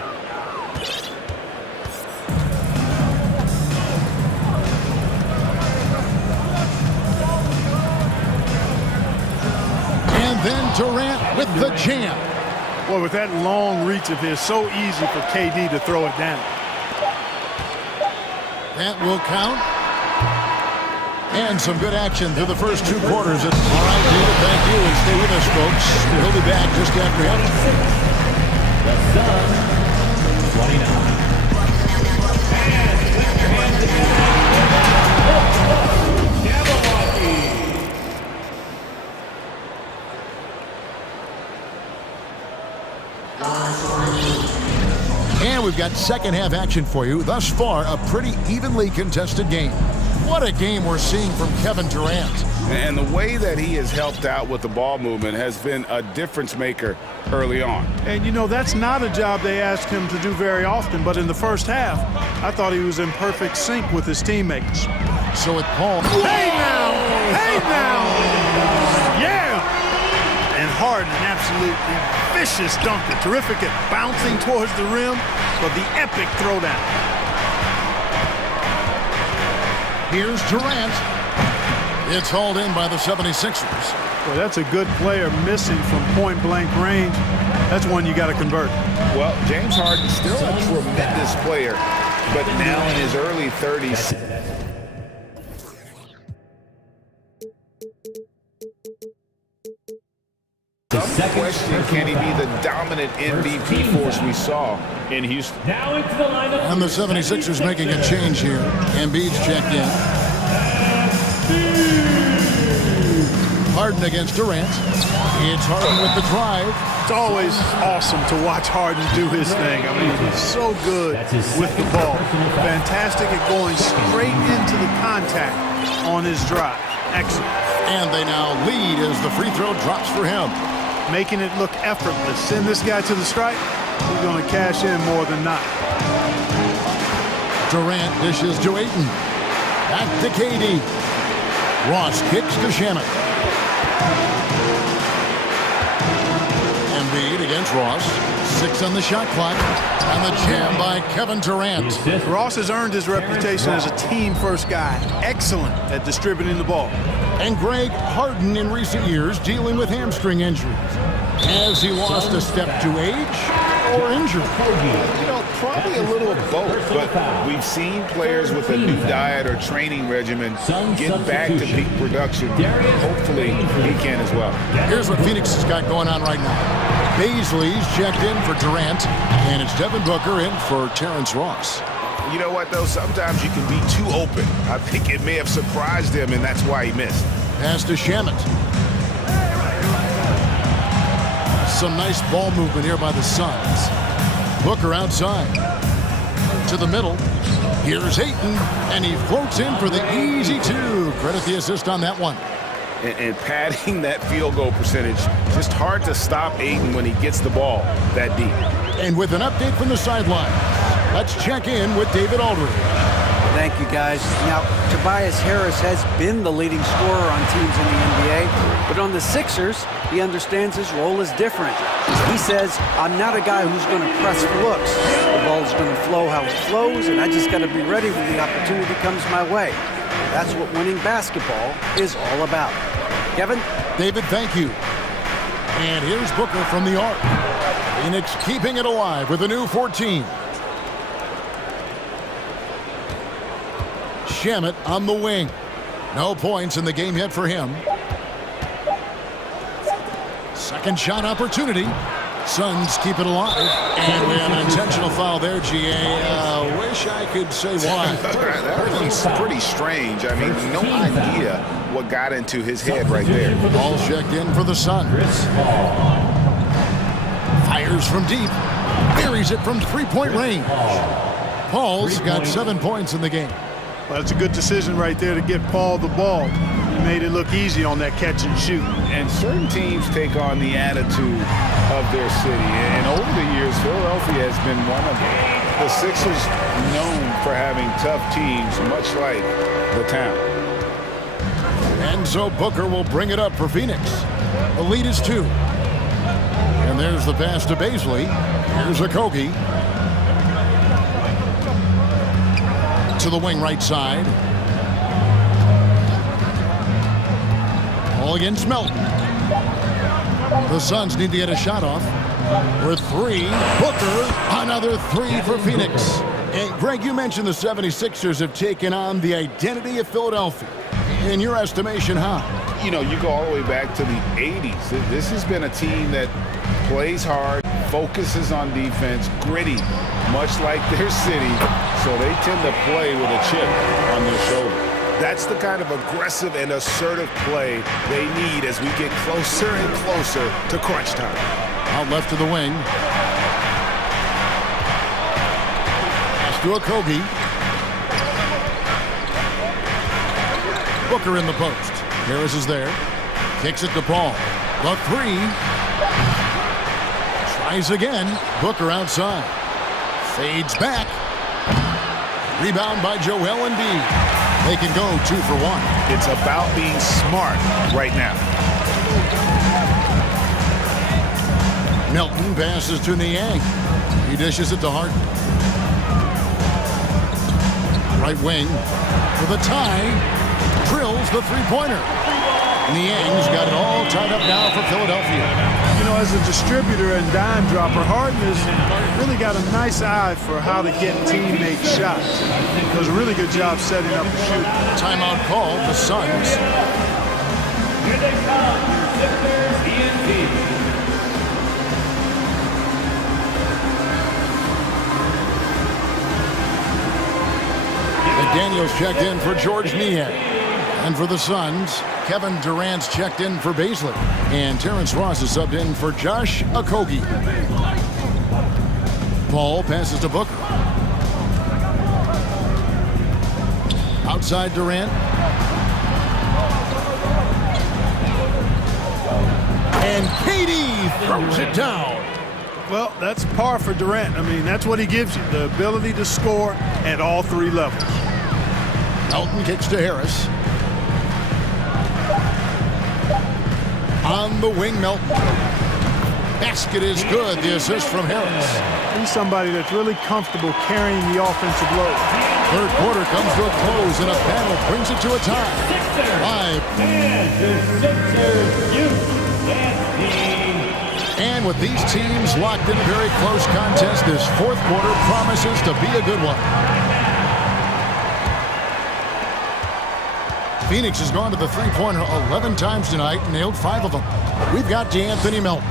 And then Durant with the jam. Boy, with that long reach of his, so easy for KD to throw it down. That will count. And some good action through the first 2 quarters. All right, David, thank you. And stay with us, folks. We'll be back just after him. The Suns, 29. And put your hands together. And we've got second half action for you. Thus far, a pretty evenly contested game. What a game we're seeing from Kevin Durant. And the way that he has helped out with the ball movement has been a difference maker early on. And, you know, that's not a job they ask him to do very often, but in the first half, I thought he was in perfect sync with his teammates. So with Paul. Hey now! Hey now! Yeah! And Harden, an absolutely vicious dunker. Terrific at bouncing towards the rim, but the epic throwdown. Here's Durant. It's hauled in by the 76ers. Well, that's a good player missing from point-blank range. That's one you got to convert. Well, James Harden still a tremendous player, but now in his early 30s. Some question, can he be the dominant MVP force we saw in Houston? Now into the lineup. And the 76ers making a change here. Embiid's checked in. Harden against Durant. It's Harden with the drive. It's always awesome to watch Harden do his thing. I mean, he's so good with the ball. Fantastic at going straight into the contact on his drive. Excellent. And they now lead as the free throw drops for him. Making it look effortless. Send this guy to the stripe. He's going to cash in more than not. Durant dishes to Ayton. Back to KD. Ross kicks to Shannon. Embiid against Ross. 6 on the shot clock. And the jam by Kevin Durant. Ross has earned his reputation as a team-first guy. Excellent at distributing the ball. And Greg, Harden in recent years dealing with hamstring injuries. Has he lost a step to age or injury? You know, probably a little of both, but we've seen players with a new diet or training regimen get back to peak production. Hopefully, he can as well. Here's what Phoenix has got going on right now. Baisley's checked in for Durant, and it's Devin Booker in for Terrence Ross. You know what, though? Sometimes you can be too open. I think it may have surprised him, and that's why he missed. Pass to Shamet. Some nice ball movement here by the Suns. Booker outside. To the middle. Here's Ayton, and he floats in for the easy 2. Credit the assist on that one. And padding that field goal percentage, just hard to stop Ayton when he gets the ball that deep. And with an update from the sideline, let's check in with David Aldridge. Thank you, guys. Now, Tobias Harris has been the leading scorer on teams in the NBA, but on the Sixers, he understands his role is different. He says, I'm not a guy who's going to press for looks. The ball's going to flow how it flows, and I just got to be ready when the opportunity comes my way. That's what winning basketball is all about. Kevin? David, thank you. And here's Booker from the arc. Phoenix keeping it alive with a new 14. Shamet on the wing. No points in the game yet for him. Second shot opportunity. Suns keep it alive. And we have an intentional foul there, GA. Wish I could say why. That was pretty strange. I mean, no idea what got into his head right there. Ball checked in for the Suns. Fires from deep. Buries it from three-point range. Paul's got 7 points in the game. Well, that's a good decision right there to get Paul the ball. He made it look easy on that catch and shoot. And certain teams take on the attitude of their city. And over the years, Philadelphia has been one of them. The Sixers known for having tough teams, much like the town. And so Booker will bring it up for Phoenix. The lead is 2. And there's the pass to Bazley. Here's Okogie. To the wing right side. Ball against Melton. The Suns need to get a shot off. For 3. Booker. Another 3 for Phoenix. And Greg, you mentioned the 76ers have taken on the identity of Philadelphia. In your estimation, how? You know, you go all the way back to the 80s. This has been a team that plays hard, focuses on defense, gritty, much like their city. So they tend to play with a chip on their shoulder. That's the kind of aggressive and assertive play they need as we get closer and closer to crunch time. Out left to the wing. Pass to Okogie. Booker in the post. Harris is there. Kicks it to Paul. The 3. Tries again. Booker outside. Fades back. Rebound by Joel Embiid. They can go 2 for 1. It's about being smart right now. Melton passes to Niang. He dishes it to Harden. Right wing with a tie. Drills the three-pointer. Niang's got it all tied up now for Philadelphia. You know, as a distributor and dime dropper, Harden has really got a nice eye for how to get teammate shots. Does a really good job setting up the shoot. Timeout called, the Suns. Here they come, your Sixers ENT. Daniels checked in for George Niang. And for the Suns, Kevin Durant's checked in for Bazley. And Terrence Ross is subbed in for Josh Okogie. Paul passes to Booker. Outside Durant. And KD throws it down. Well, that's par for Durant. I mean, that's what he gives you, the ability to score at all 3 levels. Melton kicks to Harris. On the wing, Melton. Basket is good. The assist from Harris. He's somebody that's really comfortable carrying the offensive load. Third quarter comes to a close, and a battle brings it to a tie. Live. And with these teams locked in a very close contest, this fourth quarter promises to be a good one. Phoenix has gone to the three-pointer 11 times tonight and nailed 5 of them. We've got DeAnthony Melton.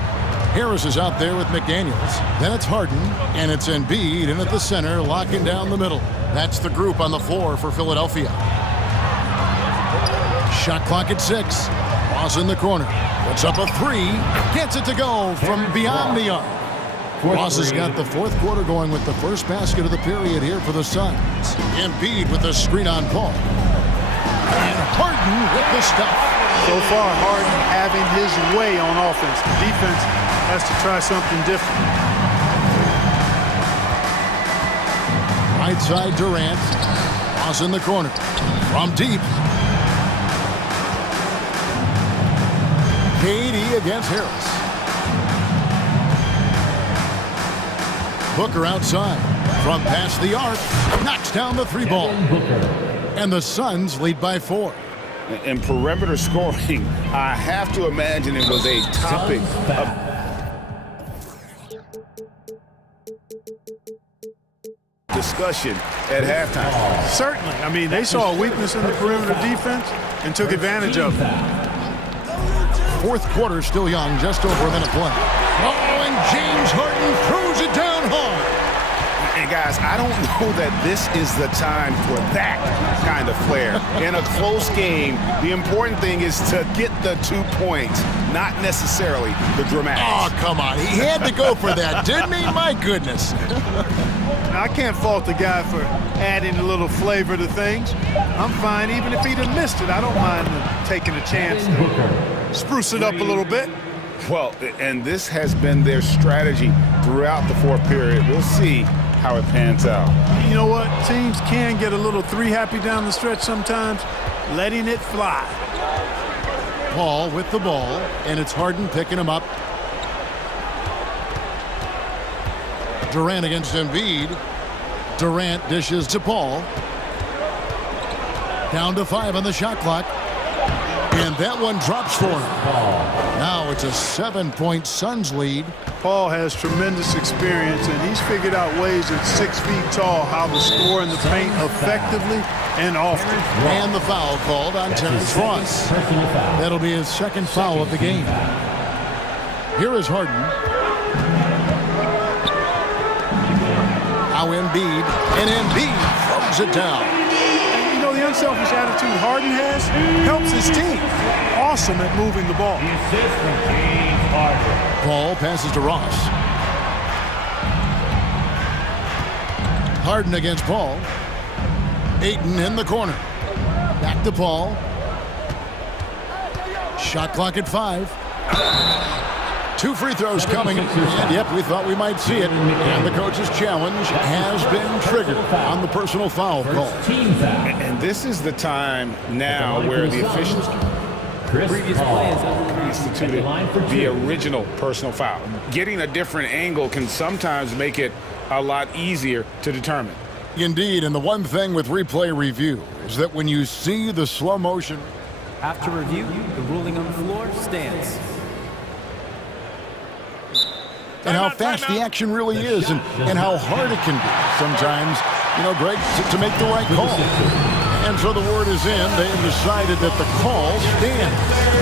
Harris is out there with McDaniels. Then it's Harden, and it's Embiid in at the center, locking down the middle. That's the group on the floor for Philadelphia. Shot clock at 6. Ross in the corner. Puts up a 3. Gets it to go from beyond the arc. Ross has got the fourth quarter going with the first basket of the period here for the Suns. Embiid with the screen on Paul. And Harden with the stuff. So far, Harden having his way on offense. The defense has to try something different. Right side Durant. Ross in the corner. From deep. KD against Harris. Booker outside. From past the arc. Knocks down the 3 ball. And the Suns lead by 4. In perimeter scoring, I have to imagine it was a topic of discussion at halftime. Certainly. I mean, they saw a weakness in the perimeter defense and took advantage of it. Fourth quarter still young, just over a minute play. Oh, And James Harden throws it down hard. And guys, I don't know that this is the time for that kind of flair. In a close game, the important thing is to get the 2 points, not necessarily the dramatics. Oh, come on. He had to go for that, didn't he? My goodness. Now, I can't fault the guy for adding a little flavor to things. I'm fine even if he'd have missed it. I don't mind taking a chance to spruce it up a little bit. Well, and this has been their strategy throughout the fourth period. We'll see how it pans out. You know what? Teams can get a little three happy down the stretch sometimes, letting it fly. Paul with the ball, and it's Harden picking him up. Durant against Embiid. Durant dishes to Paul. Down to 5 on the shot clock. And that one drops for him. Now it's a 7-point Suns lead. Paul has tremendous experience, and he's figured out ways at 6 feet tall how to score in the paint effectively and often. And the foul called on Terrence Ross. That'll be his second foul of the game. Here is Harden. Now Embiid, and Embiid throws it down. And you know, the unselfish attitude Harden has helps his team. Awesome at moving the ball. Paul passes to Ross. Harden against Paul. Ayton in the corner. Back to Paul. Shot clock at 5. 2 free throws coming, and yep, we thought we might see it. And the coach's challenge has been triggered on the personal foul call. And this is the time now where the officials Previous play is instituted the original personal foul. Getting a different angle can sometimes make it a lot easier to determine. Indeed, and the one thing with replay review is that when you see the slow motion, After review, the ruling on the floor stands. and how fast the action really is, and how hard it can be sometimes, you know, Greg, to make the right call. And so the word is in. They have decided that the call stands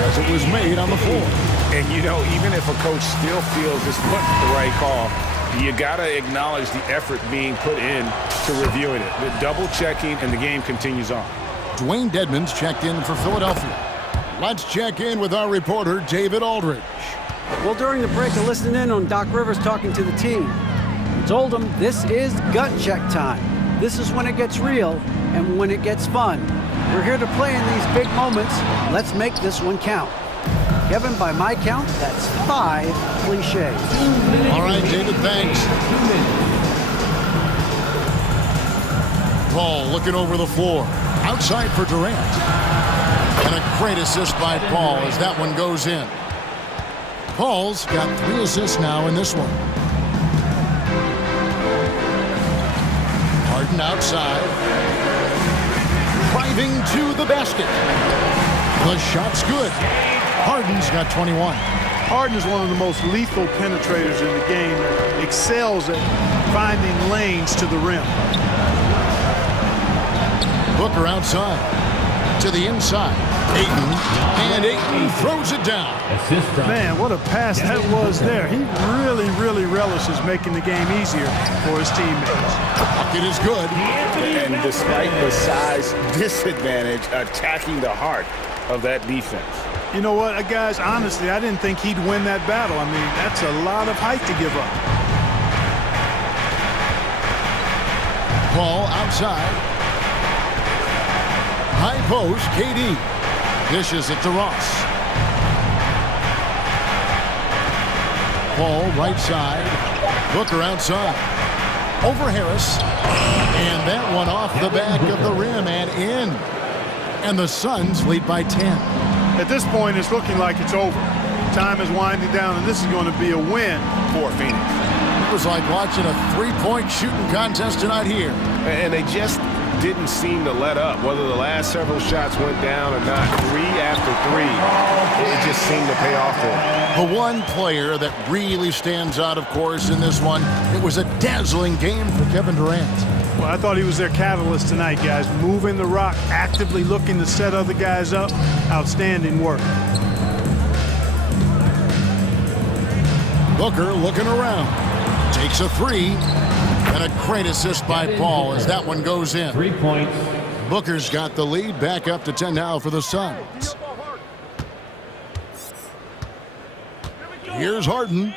as it was made on the floor. And, you know, even if a coach still feels this wasn't the right call, you got to acknowledge the effort being put in to reviewing it. The double checking, and the game continues on. Dwayne Dedmon's checked in for Philadelphia. Let's check in with our reporter, David Aldridge. Well, during the break, I listened in on Doc Rivers talking to the team. He told them this is gut check time. This is when it gets real and when it gets fun. We're here to play in these big moments. Let's make this one count. Kevin, by my count, that's 5 cliches. All right, David, thanks. Paul looking over the floor. Outside for Durant. And a great assist by Paul as that one goes in. Paul's got 3 assists now in this one. Harden outside. Driving to the basket. The shot's good. Harden's got 21. Harden is one of the most lethal penetrators in the game and excels at finding lanes to the rim. Booker outside. To the inside. Ayton. And Ayton throws it down. Man, what a pass that was there. He really relishes making the game easier for his teammates. It is good. And despite the size disadvantage, attacking the heart of that defense. You know what, guys, honestly, I didn't think he'd win that battle. I mean, that's a lot of height to give up. Paul outside. High post, KD. Dishes it to Ross. Paul right side. Booker outside. Over Harris. And that one off the back of the rim and in. And the Suns lead by 10. At this point, it's looking like it's over. Time is winding down, and this is going to be a win for Phoenix. It was like watching a 3-point shooting contest tonight here. And they just didn't seem to let up. Whether the last several shots went down or not, 3 after 3, it just seemed to pay off for them. The one player that really stands out, of course, in this one, it was a dazzling game for Kevin Durant. Well, I thought he was their catalyst tonight, guys. Moving the rock, actively looking to set other guys up. Outstanding work. Booker looking around. Takes a three. And a great assist by Paul as that one goes in. 3 points. Booker's got the lead, back up to 10 now for the Suns. Here's Harden.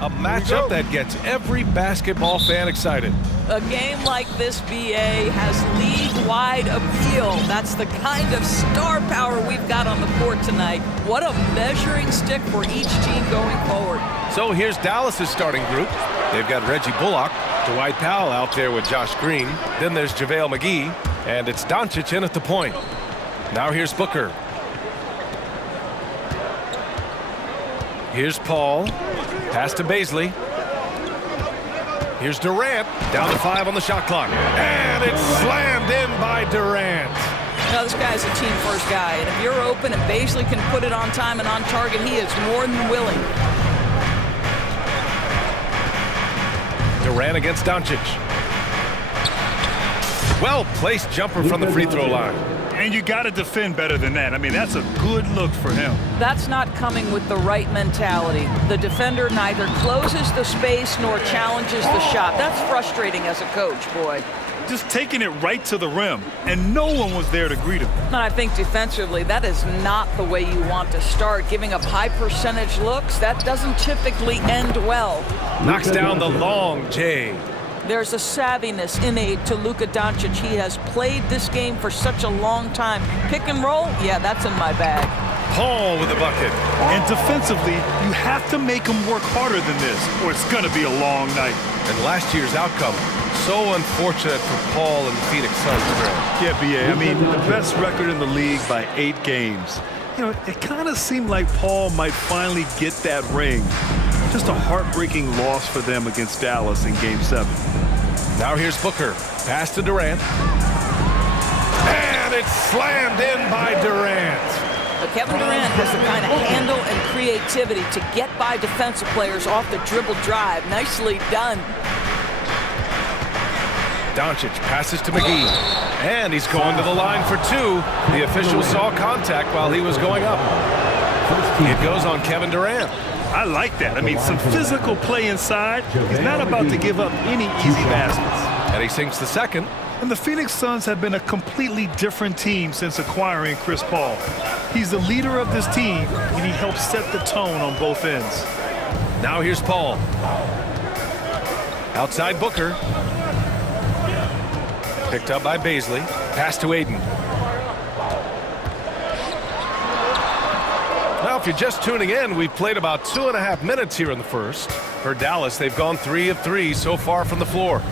A matchup that gets every basketball fan excited. A game like this, BA, has league-wide appeal. That's the kind of star power we've got on the court tonight. What a measuring stick for each team going forward. So here's Dallas's starting group. They've got Reggie Bullock, Dwight Powell out there with Josh Green. Then there's JaVale McGee, and it's Doncic in at the point. Now here's Booker. Here's Paul. Pass to Baisley. Here's Durant. Down to 5 on the shot clock. And it's slammed in by Durant. Now, this guy's a team-first guy, and if you're open and Baisley can put it on time and on target, he is more than willing. Durant against Doncic. Well-placed jumper from the free throw line. And you got to defend better than that. I mean, that's a good look for him. That's not coming with the right mentality. The defender neither closes the space nor challenges the shot. That's frustrating as a coach, boy. Just taking it right to the rim, and no one was there to greet him. And I think defensively, that is not the way you want to start. Giving up high percentage looks, that doesn't typically end well. Knocks down the long J. There's a savviness innate to Luka Doncic. He has played this game for such a long time. Pick and roll, yeah, that's in my bag. Paul with the bucket. And defensively, you have to make him work harder than this, or it's going to be a long night. And last year's outcome, so unfortunate for Paul and the Phoenix Suns. Yeah, BA, I mean, the best record in the league by 8 games. You know, it kind of seemed like Paul might finally get that ring. Just a heartbreaking loss for them against Dallas in Game 7. Now here's Booker. Pass to Durant. And it's slammed in by Durant. But Kevin Durant has the kind of handle and creativity to get by defensive players off the dribble drive. Nicely done. Doncic passes to McGee. And he's going to the line for two. The official saw contact while he was going up. It goes on Kevin Durant. I like that. I mean, some physical play inside. He's not about to give up any easy baskets. And he sinks the second. And the Phoenix Suns have been a completely different team since acquiring Chris Paul. He's the leader of this team, and he helps set the tone on both ends. Now here's Paul. Outside Booker. Picked up by Baisley. Pass to Aiden. Now, if you're just tuning in, we've played about 2.5 minutes here in the first. For Dallas, they've gone 3 of 3 so far from the floor.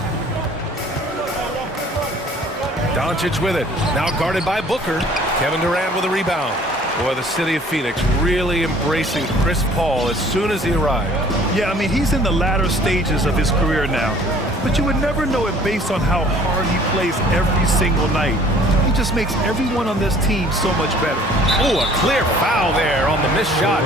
Doncic with it. Now guarded by Booker. Kevin Durant with a rebound. Boy, the city of Phoenix really embracing Chris Paul as soon as he arrived. Yeah, I mean, he's in the latter stages of his career now. But you would never know it based on how hard he plays every single night. He just makes everyone on this team so much better. Oh, a clear foul there on the missed shot.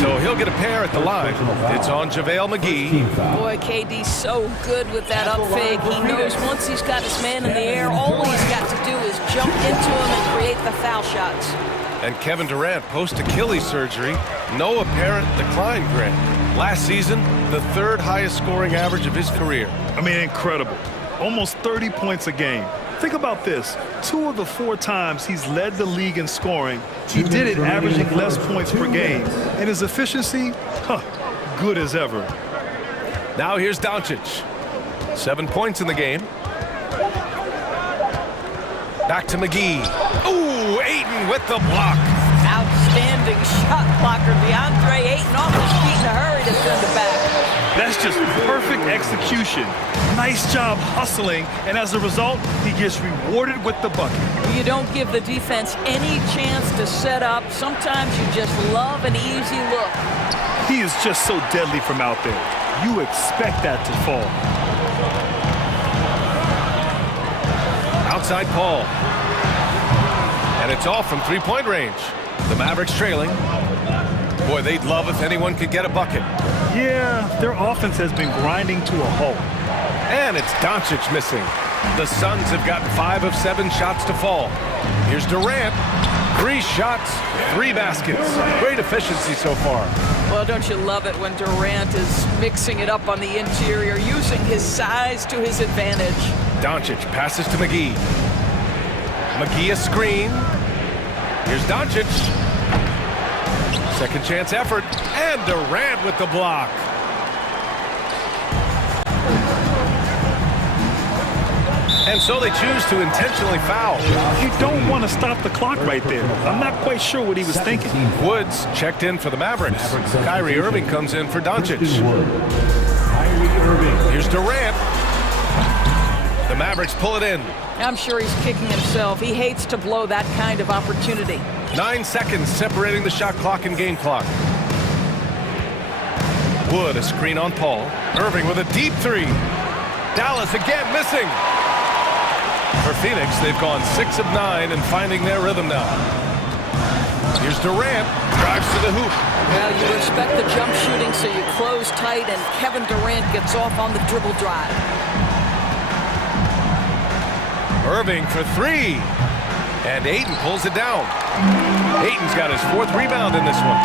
So he'll get a pair at the line. It's on JaVale McGee. Boy, KD's so good with that up fake. He knows once he's got his man in the air, all he's got to do is jump into him and create the foul shots. And Kevin Durant, post-Achilles surgery, no apparent decline, Grant. Last season, the third highest scoring average of his career. I mean, incredible. Almost 30 points a game. Think about this. 2 of the 4 times he's led the league in scoring, he did it averaging less points per game. And his efficiency, good as ever. Now here's Doncic. 7 points in the game. Back to McGee. Ooh, Ayton with the block. Outstanding shot blocker. DeAndre Ayton off his feet in a hurry to send it back. That's just perfect execution. Nice job hustling, and as a result, he gets rewarded with the bucket. You don't give the defense any chance to set up. Sometimes you just love an easy look. He is just so deadly from out there. You expect that to fall. Outside Paul. And it's off from three-point range. The Mavericks trailing. Boy, they'd love if anyone could get a bucket. Yeah, their offense has been grinding to a halt. And it's Doncic missing. The Suns have gotten 5 of 7 shots to fall. Here's Durant. 3 shots, 3 baskets. Great efficiency so far. Well, don't you love it when Durant is mixing it up on the interior, using his size to his advantage. Doncic passes to McGee. McGee a screen. Here's Doncic. Second chance effort. And Durant with the block. And so they choose to intentionally foul. You don't want to stop the clock right there. I'm not quite sure what he was thinking. Woods checked in for the Mavericks. Kyrie Irving comes in for Doncic. Here's Durant. The Mavericks pull it in. I'm sure he's kicking himself. He hates to blow that kind of opportunity. 9 seconds separating the shot clock and game clock. Wood, a screen on Paul. Irving with a deep 3. Dallas again missing. For Phoenix, they've gone 6 of 9 and finding their rhythm now. Here's Durant. Drives to the hoop. Well, you respect the jump shooting, so you close tight, and Kevin Durant gets off on the dribble drive. Irving for 3. And Ayton pulls it down. Ayton's got his 4th rebound in this one.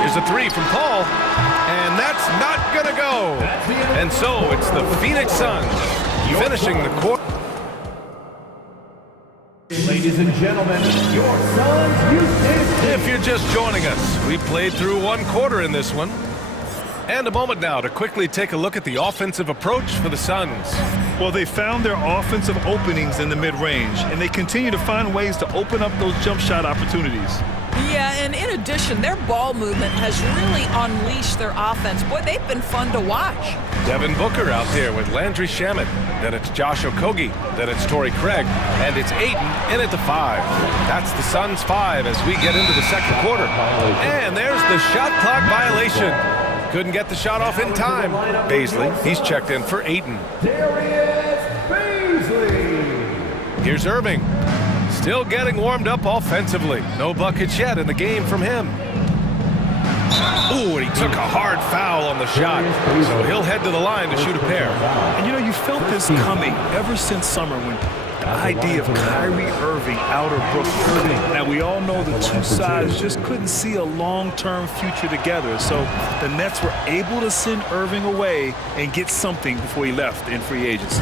Here's a 3 from Paul. And that's not going to go. And so it's the Phoenix Suns finishing the quarter. Ladies and gentlemen, your Suns Houston. If you're just joining us, we played through 1 quarter in this one. And a moment now to quickly take a look at the offensive approach for the Suns. Well, they found their offensive openings in the mid-range, and they continue to find ways to open up those jump shot opportunities. Yeah, and in addition, their ball movement has really unleashed their offense. Boy, they've been fun to watch. Devin Booker out there with Landry Shamet. Then it's Josh Okogie. Then it's Torrey Craig. And it's Ayton in at the 5. That's the Suns' 5 as we get into the second quarter. And there's the shot clock violation. Couldn't get the shot off in time. Baisley, he's checked in for Ayton. Darius Baisley. Here's Irving. Still getting warmed up offensively. No buckets yet in the game from him. Ooh, and he took a hard foul on the shot. So he'll head to the line to shoot a pair. And you know, you felt this coming ever since summer when the idea of Kyrie Irving out of Brooklyn. Now, we all know the two sides just couldn't see a long-term future together. So the Nets were able to send Irving away and get something before he left in free agency.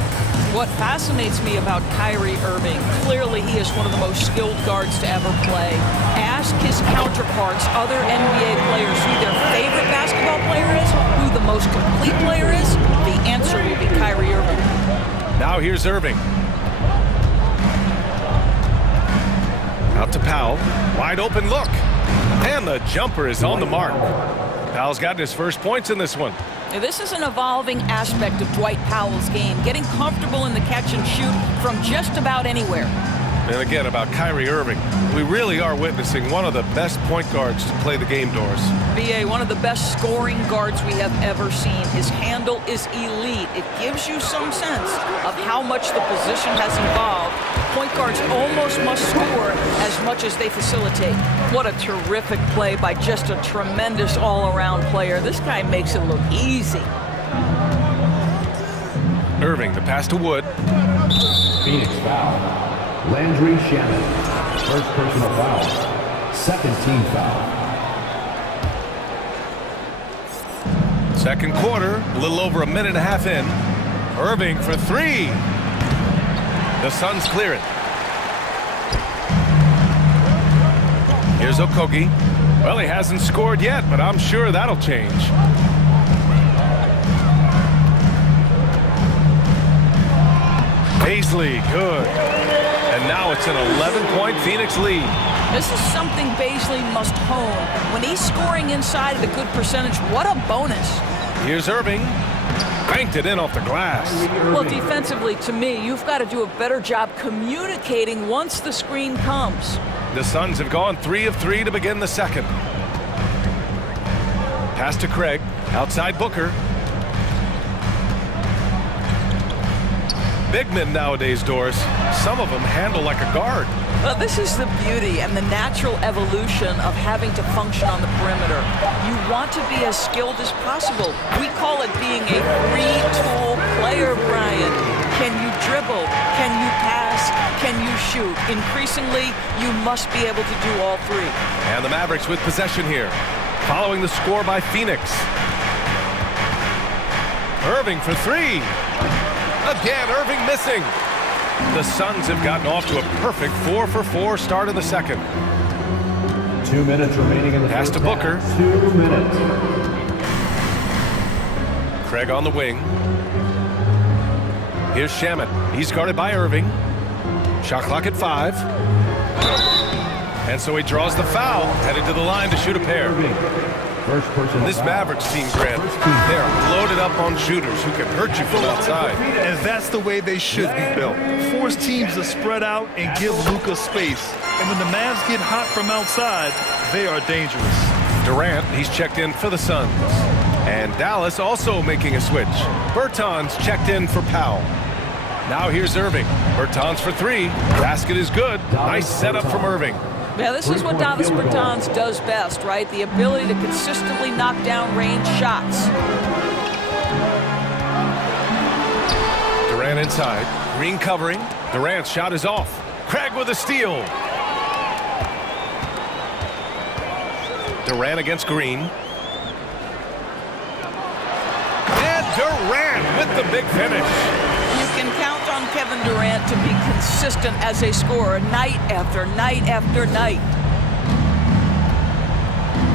What fascinates me about Kyrie Irving, clearly he is one of the most skilled guards to ever play. Ask his counterparts, other NBA players, who their favorite basketball player is, who the most complete player is. The answer will be Kyrie Irving. Now here's Irving. Out to Powell. Wide open look. And the jumper is on the mark. Powell's gotten his first points in this one. This is an evolving aspect of Dwight Powell's game, getting comfortable in the catch and shoot from just about anywhere. And again, about Kyrie Irving, we really are witnessing one of the best point guards to play the game, Doris. BA, one of the best scoring guards we have ever seen. His handle is elite. It gives you some sense of how much the position has evolved. Point guards almost must score as much as they facilitate. What a terrific play by just a tremendous all-around player. This guy makes it look easy. Irving, the pass to Wood. Phoenix foul. Landry Shannon, first personal foul, second team foul. Second quarter, a little over a minute and a half in. Irving for three. The Suns clear it. Here's Okogie. Well, he hasn't scored yet, but I'm sure that'll change. Paisley, good. And now it's an 11-point Phoenix lead. This is something Paisley must hone. When he's scoring inside at a good percentage, what a bonus. Here's Irving. Banked it in off the glass. Well, defensively, to me, you've got to do a better job communicating once the screen comes. The Suns have gone 3 of 3 to begin the second. Pass to Craig. Outside Booker. Big men nowadays, Doris. Some of them handle like a guard. Well, this is the beauty and the natural evolution of having to function on the perimeter. You want to be as skilled as possible. We call it being a three-tool player, Brian. Can you dribble? Can you pass? Can you shoot? Increasingly, you must be able to do all three. And the Mavericks with possession here, following the score by Phoenix. Irving for three. Again, Irving missing. The Suns have gotten off to a perfect 4-for-4 start in the second. 2 minutes remaining in the pass to Booker. 2 minutes. Craig on the wing. Here's Shamet. He's guarded by Irving. Shot clock at 5. And so he draws the foul, headed to the line to shoot a pair. First person. This Mavericks team, Grant, they're loaded up on shooters who can hurt you from outside. And that's the way they should be built. Force teams to spread out and give Luka space. And when the Mavs get hot from outside, they are dangerous. Durant, he's checked in for the Suns. And Dallas also making a switch. Bertans checked in for Powell. Now here's Irving. Bertans for three. Basket is good. Nice setup from Irving. Yeah, this is what Davis Bertans does best, right? The ability to consistently knock down range shots. Durant inside. Green covering. Durant's shot is off. Craig with a steal. Durant against Green. And Durant with the big finish. You can count on Kevin Durant to be consistent as a scorer night after night after night.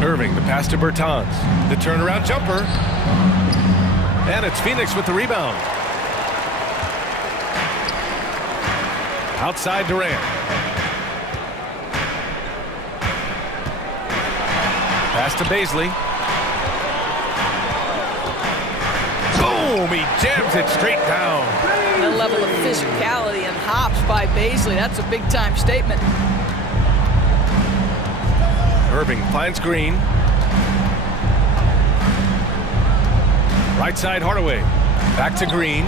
Irving, the pass to Bertans. The turnaround jumper. And it's Phoenix with the rebound. Outside Durant. Pass to Paisley. Boom! He jams it straight down. That level of physicality and hops by Paisley, that's a big-time statement. Irving finds Green. Right side Hardaway. Back to Green.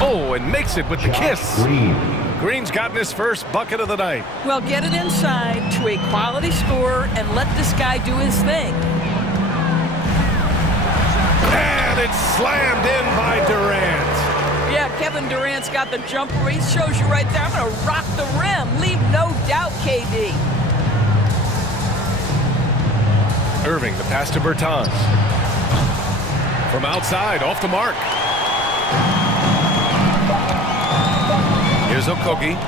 Oh, and makes it with the kiss. Green's gotten his first bucket of the night. Well, get it inside to a quality scorer and let this guy do his thing. And it's slammed in by Durant. Yeah, Kevin Durant's got the jumper. He shows you right there. I'm going to rock the rim. Leave no doubt, KD. Irving, the pass to Bertans. From outside, off the mark. Here's Okogie.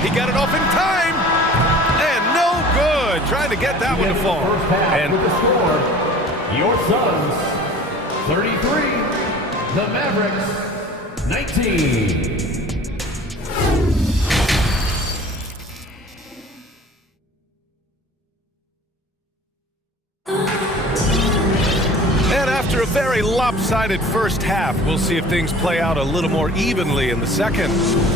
He got it off in time. And no good. Trying to get that one to fall. And with the score, your Suns 33, the Mavericks 19. And after a very lopsided first half, we'll see if things play out a little more evenly in the second.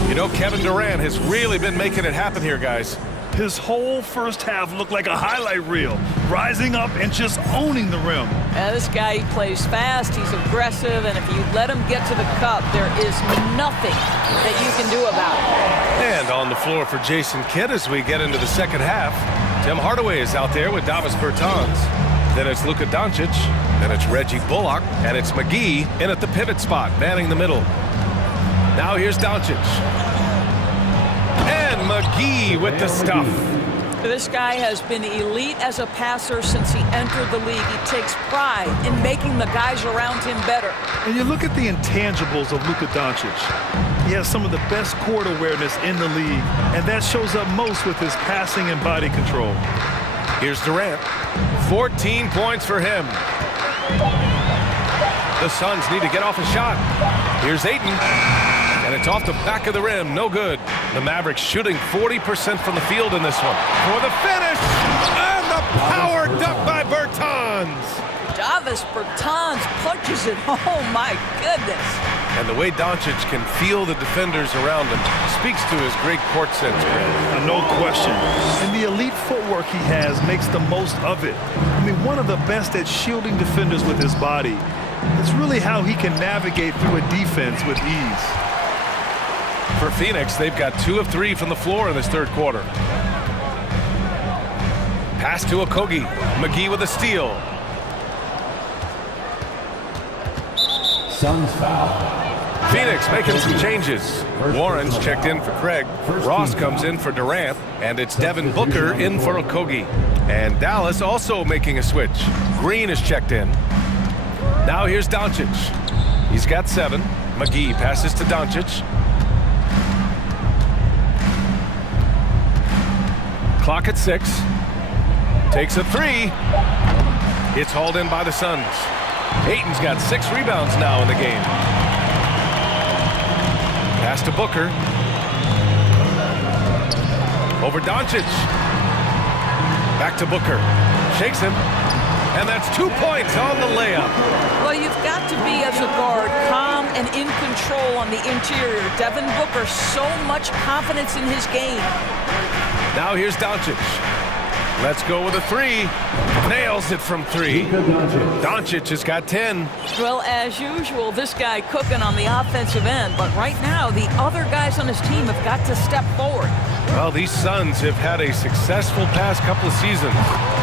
You know, Kevin Durant has really been making it happen here, guys. His whole first half looked like a highlight reel, rising up and just owning the rim. This guy, he plays fast, he's aggressive, and if you let him get to the cup, there is nothing that you can do about it. And on the floor for Jason Kidd as we get into the second half, Tim Hardaway is out there with Davis Bertans. Then it's Luka Doncic, then it's Reggie Bullock, and it's McGee in at the pivot spot, manning the middle. Now here's Doncic. And McGee with the stuff. This guy has been elite as a passer since he entered the league. He takes pride in making the guys around him better. And you look at the intangibles of Luka Doncic. He has some of the best court awareness in the league, and that shows up most with his passing and body control. Here's Durant. 14 points for him. The Suns need to get off a shot. Here's Ayton. And it's off the back of the rim. No good. The Mavericks shooting 40% from the field in this one. For the finish. And the power dunk by Bertans. Davis Bertans punches it. Oh, my goodness. And the way Doncic can feel the defenders around him speaks to his great court sense. No question. And the elite footwork he has makes the most of it. I mean, one of the best at shielding defenders with his body. It's really how he can navigate through a defense with ease. For Phoenix, they've got 2 of 3 from the floor in this third quarter. Pass to Okogie. McGee with a steal. Suns foul. Phoenix making some changes. Warren's checked in for Craig. Ross comes in for Durant. And it's Devin Booker in for Okogie. And Dallas also making a switch. Green is checked in. Now here's Doncic. He's got 7. McGee passes to Doncic. Clock at 6. Takes a 3. It's hauled in by the Suns. Ayton's got 6 rebounds now in the game. Pass to Booker. Over Doncic. Back to Booker. Shakes him. And that's 2 points on the layup. Well, you've got to be, as a guard, calm and in control on the interior. Devin Booker, so much confidence in his game. Now here's Doncic. Let's go with a 3. Nails it from 3. Doncic has got 10. Well, as usual, this guy cooking on the offensive end. But right now, the other guys on his team have got to step forward. Well, these Suns have had a successful past couple of seasons.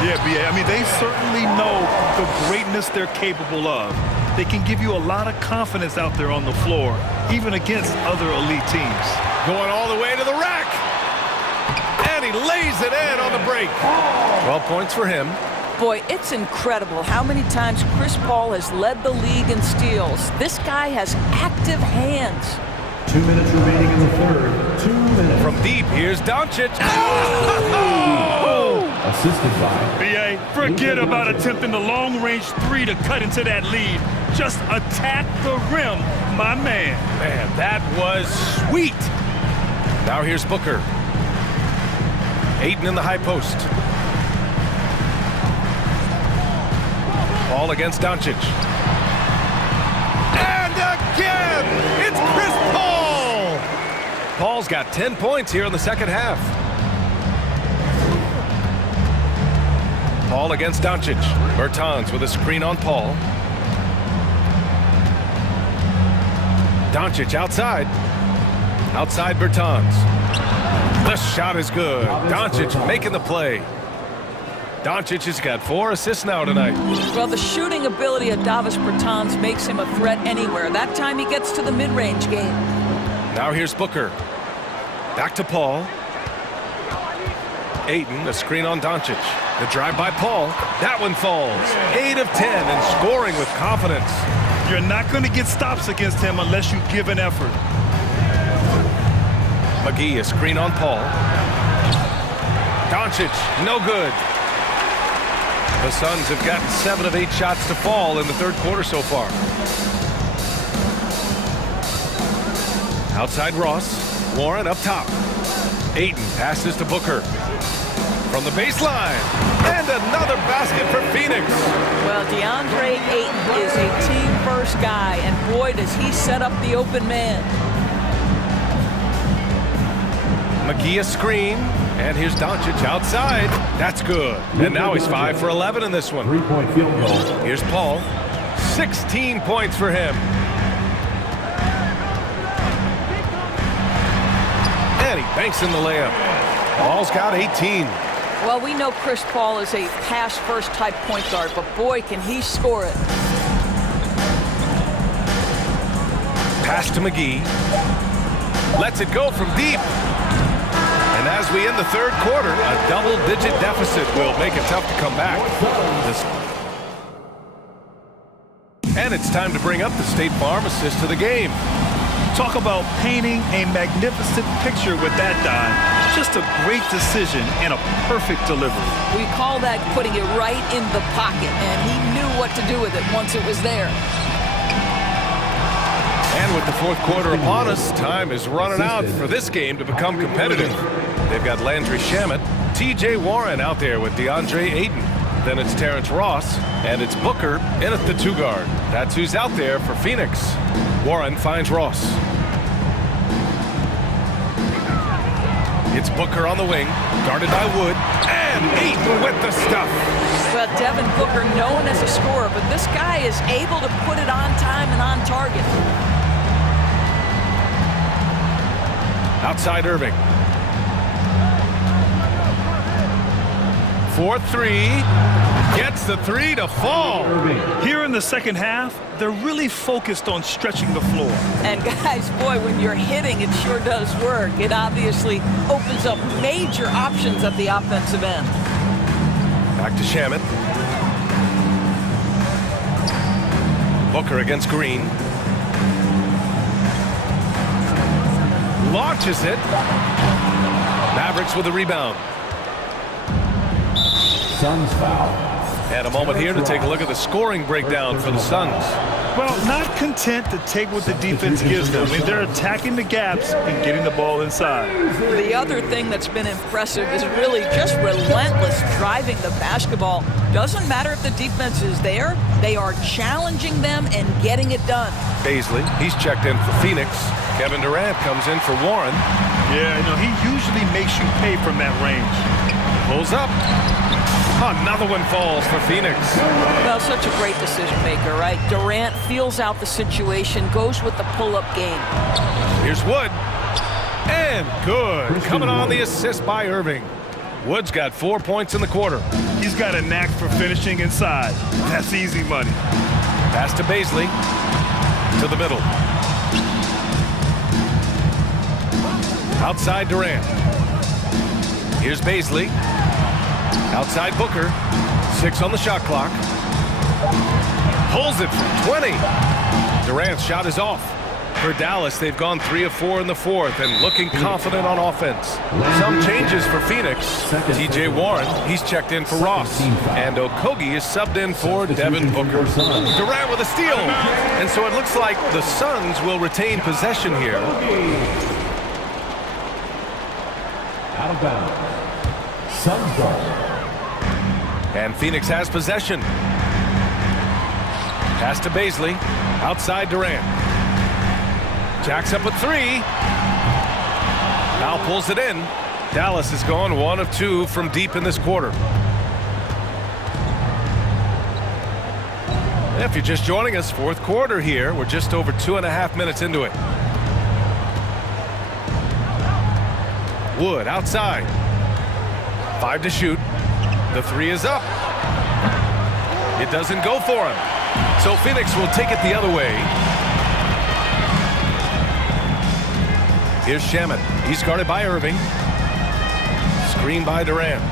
Yeah, B.A. I mean, they certainly know the greatness they're capable of. They can give you a lot of confidence out there on the floor, even against other elite teams. Going all the way to the rack. And he lays it in on the break. 12 points for him. Boy, it's incredible how many times Chris Paul has led the league in steals. This guy has active hands. 2 minutes remaining in the third. 2 minutes. From deep, here's Doncic. Oh! Assisted by B.A., forget about attempting the long-range 3 to cut into that lead. Just attack the rim, my man. Man, that was sweet. Now here's Booker. Ayton in the high post. Ball against Doncic. And again, it's Chris Paul. Paul's got 10 points here in the second half. Paul against Doncic. Bertans with a screen on Paul. Doncic outside. Outside Bertans. The shot is good. Doncic making the play. Doncic has got 4 assists now tonight. Well, the shooting ability of Davis Bertans makes him a threat anywhere. That time he gets to the mid-range game. Now here's Booker. Back to Paul. Ayton, a screen on Doncic. The drive by Paul. That one falls. 8 of 10 and scoring with confidence. You're not going to get stops against him unless you give an effort. McGee, a screen on Paul. Doncic, no good. The Suns have gotten 7 of 8 shots to fall in the third quarter so far. Outside Ross. Warren up top. Ayton passes to Booker. From the baseline. And another basket for Phoenix. Well, DeAndre Ayton is a team-first guy, and boy, does he set up the open man. McGee a screen, and here's Doncic outside. That's good. And now he's 5 for 11 in this one. 3-point field goal. Here's Paul. 16 points for him. And he banks in the layup. Paul's got 18. Well, we know Chris Paul is a pass-first type point guard, but boy, can he score it. Pass to McGee. Lets it go from deep. And as we end the third quarter, a double-digit deficit will make it tough to come back. And it's time to bring up the State Farm assist to the game. Talk about painting a magnificent picture with that dime. Just a great decision and a perfect delivery. We call that putting it right in the pocket, and he knew what to do with it once it was there. And with the fourth quarter upon us, time is running out for this game to become competitive. They've got Landry Shamet, T.J. Warren out there with DeAndre Ayton. Then it's Terrence Ross, and it's Booker in at the 2 guard. That's who's out there for Phoenix. Warren finds Ross. It's Booker on the wing, guarded by Wood, and Ayton with the stuff. Well, Devin Booker, known as a scorer, but this guy is able to put it on time and on target. Outside Irving. 4-3. Gets the 3 to fall. Here in the second half, they're really focused on stretching the floor. And guys, boy, when you're hitting, it sure does work. It obviously opens up major options at the offensive end. Back to Shamet. Booker against Green. Launches it. Mavericks with the rebound. Suns foul. And a moment here to take a look at the scoring breakdown for the Suns. Well, not content to take what the defense gives them. I mean, they're attacking the gaps and getting the ball inside. The other thing that's been impressive is really just relentless driving the basketball. Doesn't matter if the defense is there, they are challenging them and getting it done. Baisley, he's checked in for Phoenix. Kevin Durant comes in for Warren. Yeah, he usually makes you pay from that range. Pulls up. Another one falls for Phoenix. Well, such a great decision maker, right? Durant feels out the situation, goes with the pull-up game. Here's Wood. And good. Coming on the assist by Irving. Wood's got 4 points in the quarter. He's got a knack for finishing inside. That's easy money. Pass to Baisley. To the middle. Outside Durant. Here's Baisley. Outside Booker. 6 on the shot clock. Pulls it from 20. Durant's shot is off. For Dallas, they've gone 3 of 4 in the fourth and looking confident on offense. Some changes for Phoenix. T.J. Warren, he's checked in for Ross. And Okogie is subbed in for Devin Booker. Durant with a steal. And so it looks like the Suns will retain possession here. Out of bounds. Suns ball. And Phoenix has possession. Pass to Baisley. Outside Durant. Jacks up a 3. Now pulls it in. Dallas has gone 1 of 2 from deep in this quarter. If you're just joining us, fourth quarter here. We're just over 2.5 minutes into it. Wood outside. 5 to shoot. The 3 is up. It doesn't go for him. So Phoenix will take it the other way. Here's Shamet. He's guarded by Irving. Screen by Durant.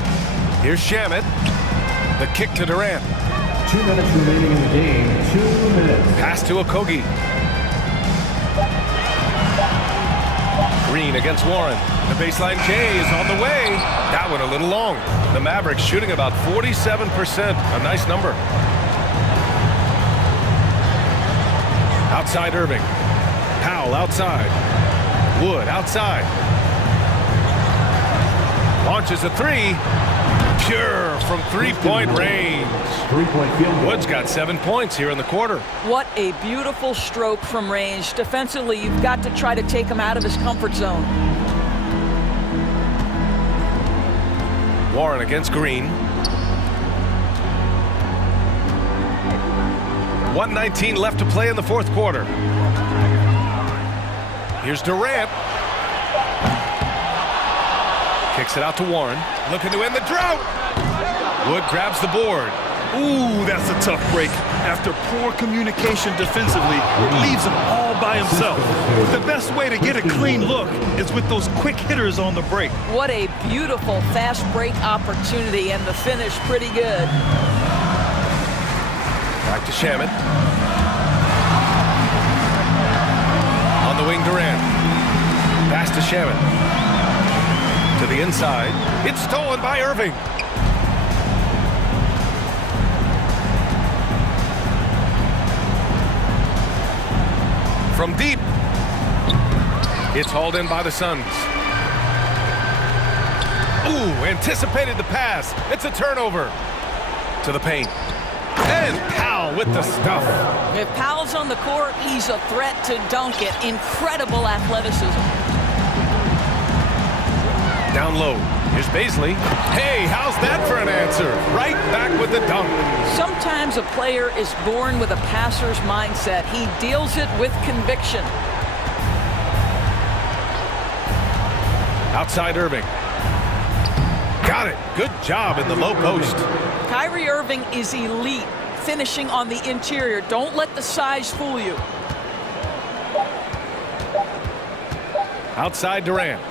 Here's Shamet. The kick to Durant. 2 minutes remaining in the game. 2 minutes. Pass to Okogie. Green against Warren. The baseline K is on the way. That one a little long. The Mavericks shooting about 47%. A nice number. Outside Irving. Powell outside. Wood outside. Launches a 3. Pure from three-point range. 3-point field goal. Wood's got 7 points here in the quarter. What a beautiful stroke from range. Defensively, you've got to try to take him out of his comfort zone. Warren against Green. 1:19 left to play in the fourth quarter. Here's Durant. Kicks it out to Warren. Looking to end the drought. Wood grabs the board. Ooh, that's a tough break. After poor communication defensively, it leaves him all by himself. The best way to get a clean look is with those quick hitters on the break. What a beautiful fast break opportunity, and the finish pretty good. Back to Shamet. On the wing, Durant. Pass to Shamet. To the inside. It's stolen by Irving. From deep. It's hauled in by the Suns. Ooh, anticipated the pass. It's a turnover. To the paint. And Powell with the stuff. If Powell's on the court, he's a threat to dunk it. Incredible athleticism. Down low. Here's Baisley. Hey, how's that for an answer? Right back with the dunk. Sometimes a player is born with a passer's mindset. He deals it with conviction. Outside Irving. Got it. Good job in the low post. Kyrie Irving is elite, finishing on the interior. Don't let the size fool you. Outside Durant.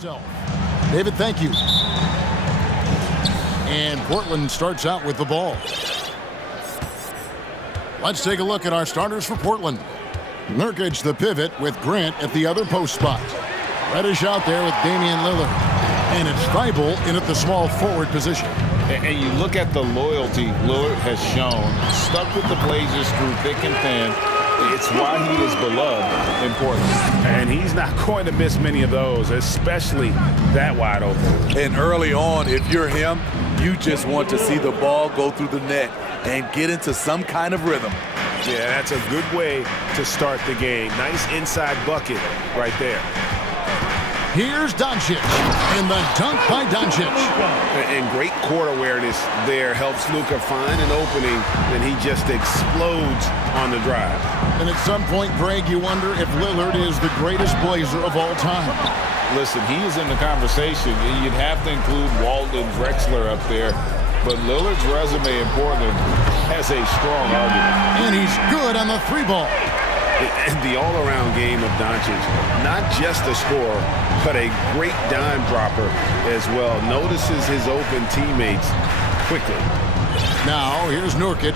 David, thank you. And Portland starts out with the ball. Let's take a look at our starters for Portland. Nurkic, the pivot, with Grant at the other post spot. Reddish out there with Damian Lillard. And it's Thibault in at the small forward position. And you look at the loyalty Lillard has shown, stuck with the Blazers through thick and thin. It's why he is beloved in Portland. And he's not going to miss many of those, especially that wide open. And early on, if you're him, you just want to see the ball go through the net and get into some kind of rhythm. Yeah, that's a good way to start the game. Nice inside bucket right there. Here's Doncic, and the dunk by Doncic. And great court awareness there helps Luka find an opening, and he just explodes on the drive. And at some point, Greg, you wonder if Lillard is the greatest Blazer of all time. Listen, he is in the conversation. You'd have to include Walton Drexler up there, but Lillard's resume in Portland has a strong argument. And he's good on the three ball. And the all-around game of Doncic, not just a scorer, but a great dime dropper as well. Notices his open teammates quickly. Now, here's Nurkic.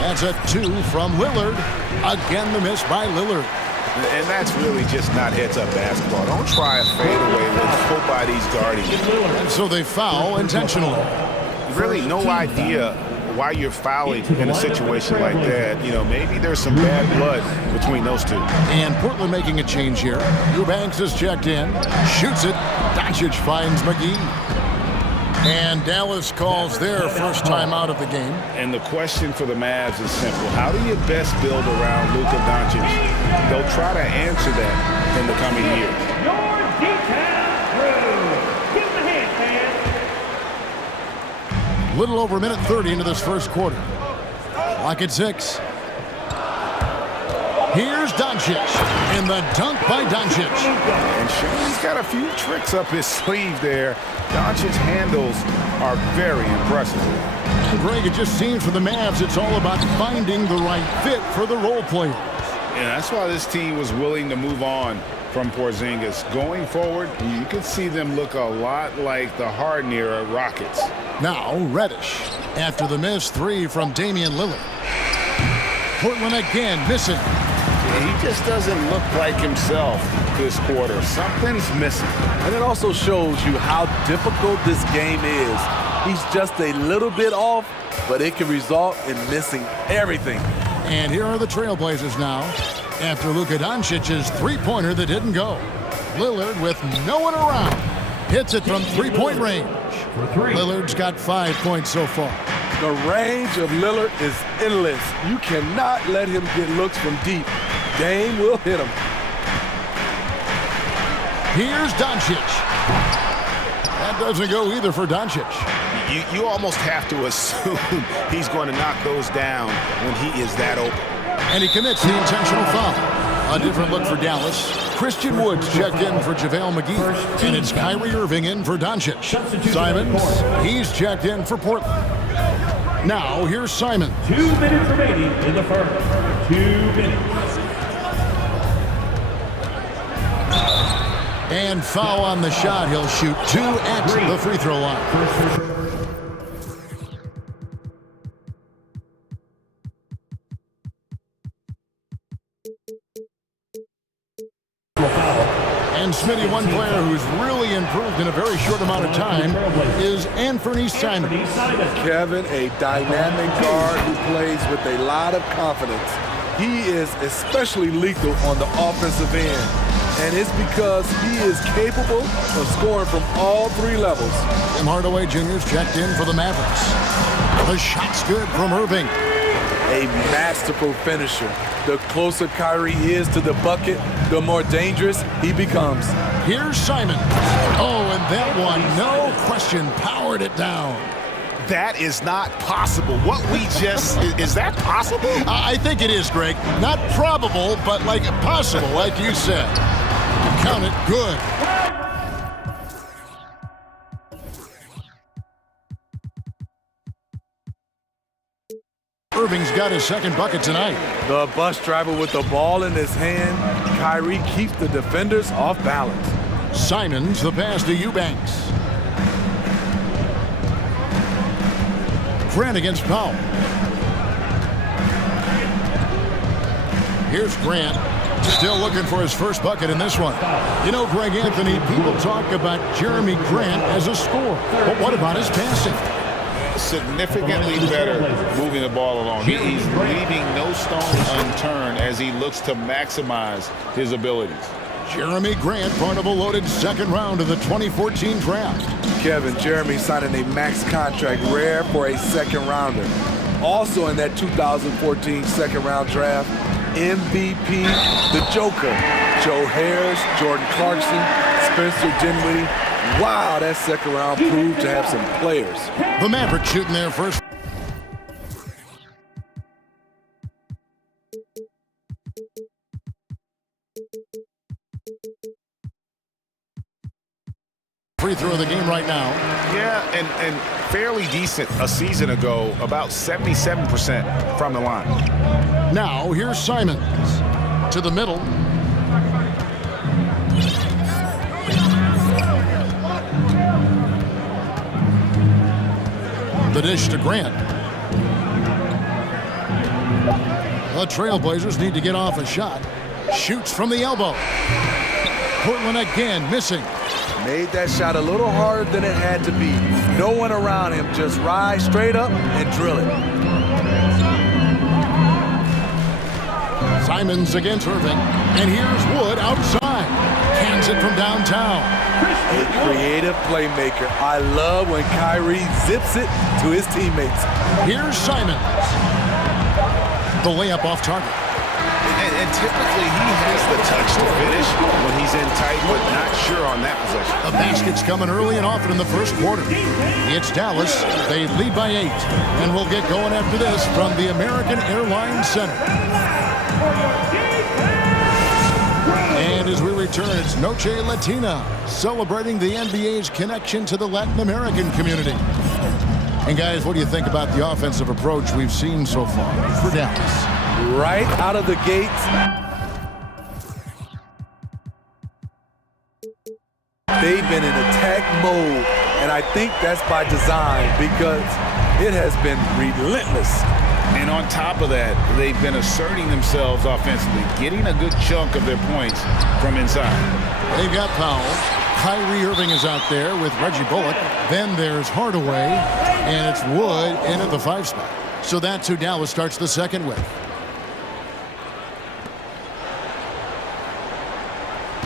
That's a 2 from Lillard. Again, the miss by Lillard. And that's really just not heads-up basketball. Don't try a fadeaway when nobody's guarding you. And so they foul intentionally. Really no idea why you're fouling in a situation like that. You know, maybe there's some bad blood between those two. And Portland making a change here. Eubanks is checked in, shoots it. Doncic finds McGee. And Dallas calls their first time out of the game. And the question for the Mavs is simple. How do you best build around Luka Doncic? They'll try to answer that in the coming years. Your detailed crew. Give them a hand, fans. Little over a minute 30 into this first quarter. Clock at 6. Here's Doncic, and the dunk by Doncic. And Shannon's got a few tricks up his sleeve there. Doncic's handles are very impressive. Greg, it just seems for the Mavs it's all about finding the right fit for the role players. And that's why this team was willing to move on from Porzingis. Going forward, you can see them look a lot like the Harden-era Rockets. Now, Reddish, after the missed 3 from Damian Lillard. Portland again missing. He just doesn't look like himself this quarter. Something's missing. And it also shows you how difficult this game is. He's just a little bit off, but it can result in missing everything. And here are the Trailblazers now, after Luka Doncic's three-pointer that didn't go. Lillard, with no one around, hits it from three-point range. Lillard's got 5 points so far. The range of Lillard is endless. You cannot let him get looks from deep. Dame will hit him. Here's Doncic. That doesn't go either for Doncic. You almost have to assume he's going to knock those down when he is that open. And he commits the intentional foul. A different look for Dallas. Christian Woods checked in for JaVale McGee. And it's Kyrie Irving in for Doncic. Simons, he's checked in for Portland. Now, here's Simon. 2 minutes remaining in the first. 2 minutes. And foul on the shot. He'll shoot 2 at the free throw line. And Smitty, one player who's really improved in a very short amount of time is Anthony Simon. Kevin, a dynamic guard who plays with a lot of confidence. He is especially lethal on the offensive end. And it's because he is capable of scoring from all 3 levels. Tim Hardaway Jr.'s checked in for the Mavericks. The shot's good from Irving. A masterful finisher. The closer Kyrie is to the bucket, the more dangerous he becomes. Here's Simon. Oh, and that one, no question, powered it down. That is not possible. What we just, is that possible? I think it is, Greg. Not probable, but like possible, like you said. Count it good. Irving's got his second bucket tonight. The bus driver with the ball in his hand. Kyrie keeps the defenders off balance. Simons, the pass to Eubanks. Grant against Powell. Here's Grant, still looking for his first bucket in this one. You know, Greg Anthony, people talk about Jeremy Grant as a scorer, but what about his passing? Significantly better moving the ball along. He's leaving no stone unturned as he looks to maximize his abilities. Jeremy Grant, part of a loaded second round of the 2014 draft. Kevin, Jeremy signing a max contract, rare for a second rounder. Also in that 2014 second round draft, MVP, the Joker, Joe Harris, Jordan Clarkson, Spencer Dinwiddie. Wow, that second round proved to have some players. The Mavericks shooting their first. Free throw of the game right now. Yeah, and fairly decent a season ago, about 77% from the line. Now here's Simons to the middle. The dish to Grant. The Trailblazers need to get off a shot. Shoots from the elbow. Portland again missing. Made that shot a little harder than it had to be. No one around him, just rise straight up and drill it. Simons against Irving. And here's Wood outside. Cans it from downtown. A creative playmaker. I love when Kyrie zips it to his teammates. Here's Simons. The layup off target. And typically he has the touch to finish when he's in tight, but not sure on that possession. The basket's coming early and often in the first quarter. It's Dallas. They lead by 8. And we'll get going after this from the American Airlines Center. And as we return, it's Noche Latina, celebrating the NBA's connection to the Latin American community. And guys, what do you think about the offensive approach we've seen so far for Dallas? Right out of the gates, they've been in attack mode, and I think that's by design because it has been relentless. And on top of that, they've been asserting themselves offensively, getting a good chunk of their points from inside. They've got Powell. Kyrie Irving is out there with Reggie Bullock. Then there's Hardaway, and it's Wood in at the 5 spot. So that's who Dallas starts the second with.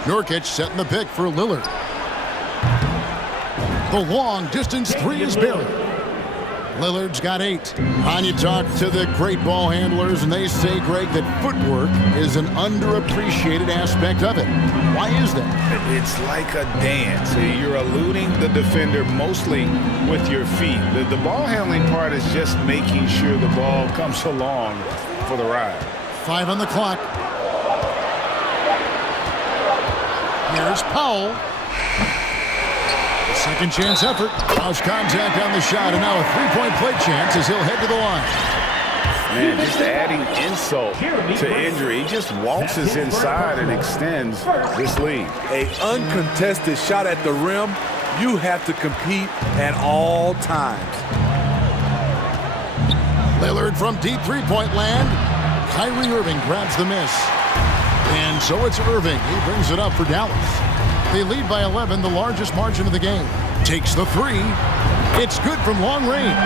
Nurkic setting the pick for Lillard. The long distance 3 is buried. Lillard's got 8. And you talk to the great ball handlers, and they say, Greg, that footwork is an underappreciated aspect of it. Why is that? It's like a dance. You're eluding the defender mostly with your feet. The ball handling part is just making sure the ball comes along for the ride. 5 on the clock. Here's Powell. Second chance effort. Lost contact on the shot, and now a 3-point play chance as he'll head to the line. Man, just adding insult to injury. He just waltzes inside and extends this lead. A uncontested shot at the rim, you have to compete at all times. Lillard from deep 3-point land. Kyrie Irving grabs the miss. And so it's Irving. He brings it up for Dallas. They lead by 11, the largest margin of the game. Takes the 3. It's good from long range.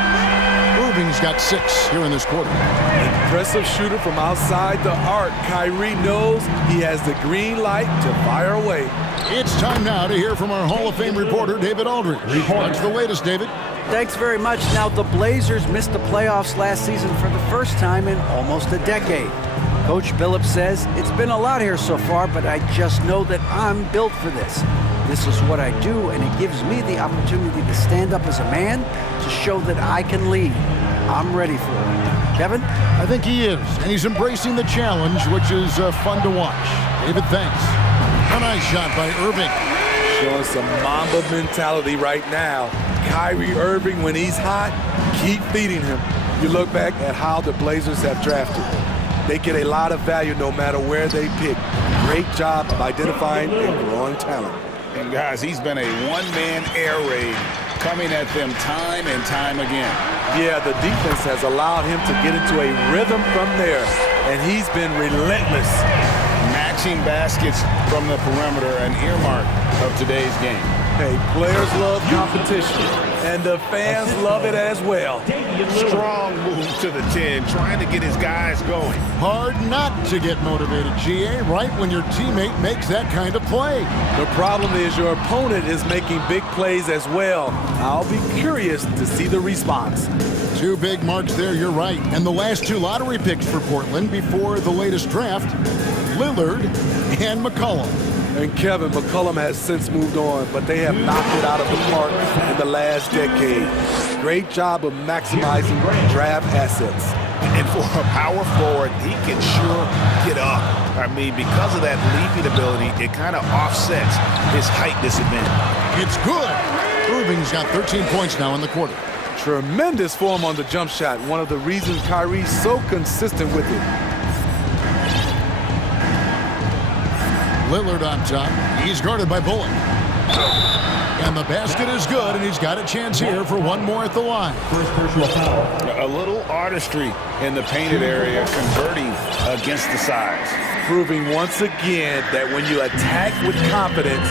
Irving's got 6 here in this quarter. Impressive shooter from outside the arc. Kyrie knows he has the green light to fire away. It's time now to hear from our Hall of Fame reporter, David Aldridge. What's the latest, David? Thanks very much. Now, the Blazers missed the playoffs last season for the first time in almost a decade. Coach Billups says, it's been a lot here so far, but I just know that I'm built for this. This is what I do, and it gives me the opportunity to stand up as a man to show that I can lead. I'm ready for it. Kevin? I think he is, and he's embracing the challenge, which is fun to watch. David, thanks. A nice shot by Irving. Showing some Mamba mentality right now. Kyrie Irving, when he's hot, keep feeding him. You look back at how the Blazers have drafted. They get a lot of value no matter where they pick. Great job of identifying and growing talent. And guys, he's been a one-man air raid coming at them time and time again. Yeah, the defense has allowed him to get into a rhythm from there, and he's been relentless. Matching baskets from the perimeter, an earmark of today's game. Hey, players love competition, and the fans love it as well. Strong move to the 10, trying to get his guys going. Hard not to get motivated, GA, right when your teammate makes that kind of play. The problem is your opponent is making big plays as well. I'll be curious to see the response. 2 big marks there, you're right. And the last 2 lottery picks for Portland before the latest draft, Lillard and McCollum. And Kevin, McCollum has since moved on, but they have knocked it out of the park in the last decade. Great job of maximizing draft assets. And for a power forward, he can sure get up. I mean, because of that leaping ability, it kind of offsets his height disadvantage. It's good. Irving's got 13 points now in the quarter. Tremendous form on the jump shot. One of the reasons Kyrie's so consistent with it. Lillard on top. He's guarded by Bullock. And the basket is good, and he's got a chance here for one more at the line. First personal foul. A little artistry in the painted area, converting against the size. Proving once again that when you attack with confidence,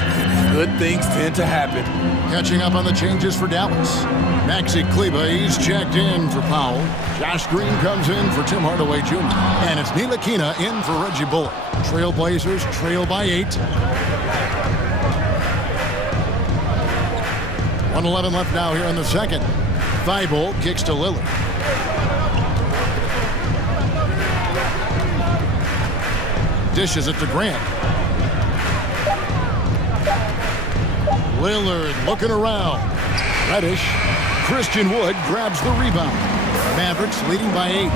good things tend to happen. Catching up on the changes for Dallas. Maxi Kleba, he's checked in for Powell. Josh Green comes in for Tim Hardaway Jr. And it's Ntilikina in for Reggie Bullock. Trailblazers trail by 8. 1:11 left now here in the second. Thibault kicks to Lillard. Dishes it to Grant. Lillard looking around. Reddish. Christian Wood grabs the rebound. Mavericks leading by 8.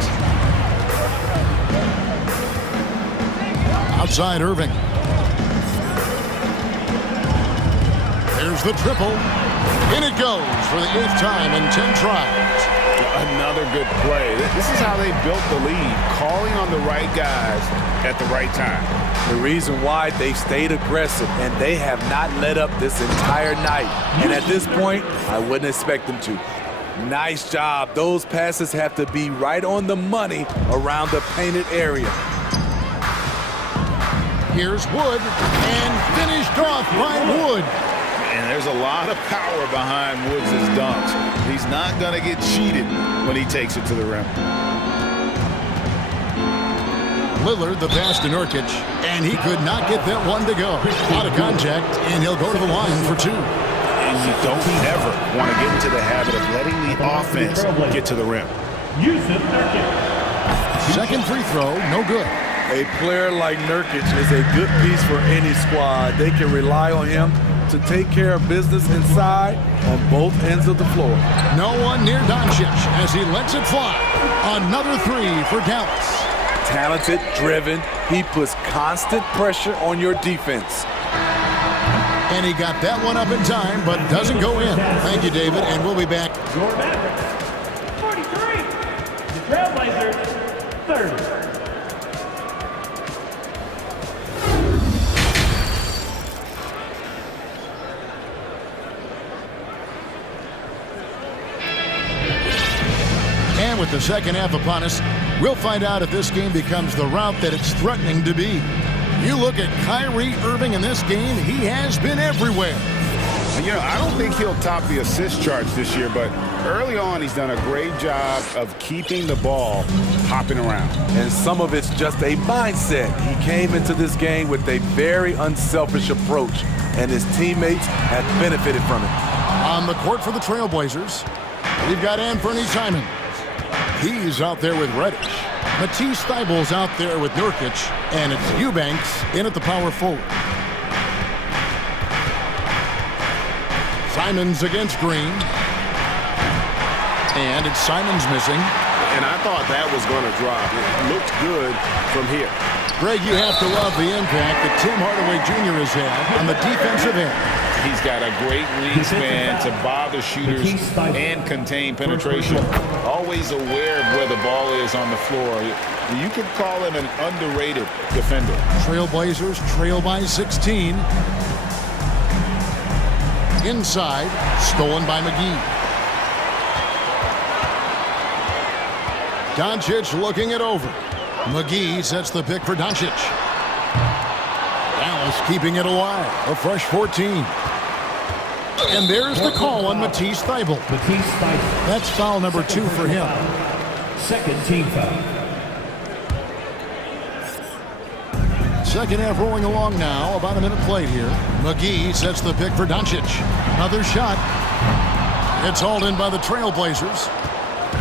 Outside Irving. There's the triple. In it goes for the 8th time in 10 tries. Another good play. This is how they built the lead, calling on the right guys at the right time. The reason why they stayed aggressive, and they have not let up this entire night. And at this point, I wouldn't expect them to. Nice job. Those passes have to be right on the money around the painted area. Here's Wood, and finished off by Wood. And there's a lot of power behind Woods' dunks. He's not going to get cheated when he takes it to the rim. Lillard, the pass to Nurkic, and he could not get that one to go. Out of contact, and he'll go to the line for 2. And you don't ever want to get into the habit of letting the offense get to the rim. Second free throw, no good. A player like Nurkic is a good piece for any squad. They can rely on him to take care of business inside on both ends of the floor. No one near Doncic as he lets it fly. Another 3 for Dallas. Talented, driven, he puts constant pressure on your defense. And he got that one up in time, but doesn't go in. Thank you, David, and we'll be back. Your Mavericks, 43. The Trailblazers, 30. And with the second half upon us, we'll find out if this game becomes the route that it's threatening to be. You look at Kyrie Irving in this game, he has been everywhere. You know, I don't think he'll top the assist charts this year, but early on he's done a great job of keeping the ball hopping around. And some of it's just a mindset. He came into this game with a very unselfish approach, and his teammates have benefited from it. On the court for the Trailblazers, we've got Anthony Simons. He's out there with Reddish. Matisse Thybulle's out there with Nurkic, and it's Eubanks in at the power forward. Simons against Green. And it's Simons missing. And I thought that was going to drop. It looked good from here. Greg, you have to love the impact that Tim Hardaway Jr. has had on the defensive end. He's got a great wingspan to bother shooters and contain penetration. Always aware of where the ball is on the floor. You could call him an underrated defender. Trailblazers trail by 16. Inside, stolen by McGee. Doncic looking it over. McGee sets the pick for Doncic. Dallas keeping it alive. A fresh 14. And there's the call on Matisse Thybulle. That's foul number 2 for him. Second team foul. Second half rolling along now. About a minute played here. McGee sets the pick for Doncic. Another shot. It's hauled in by the Trailblazers.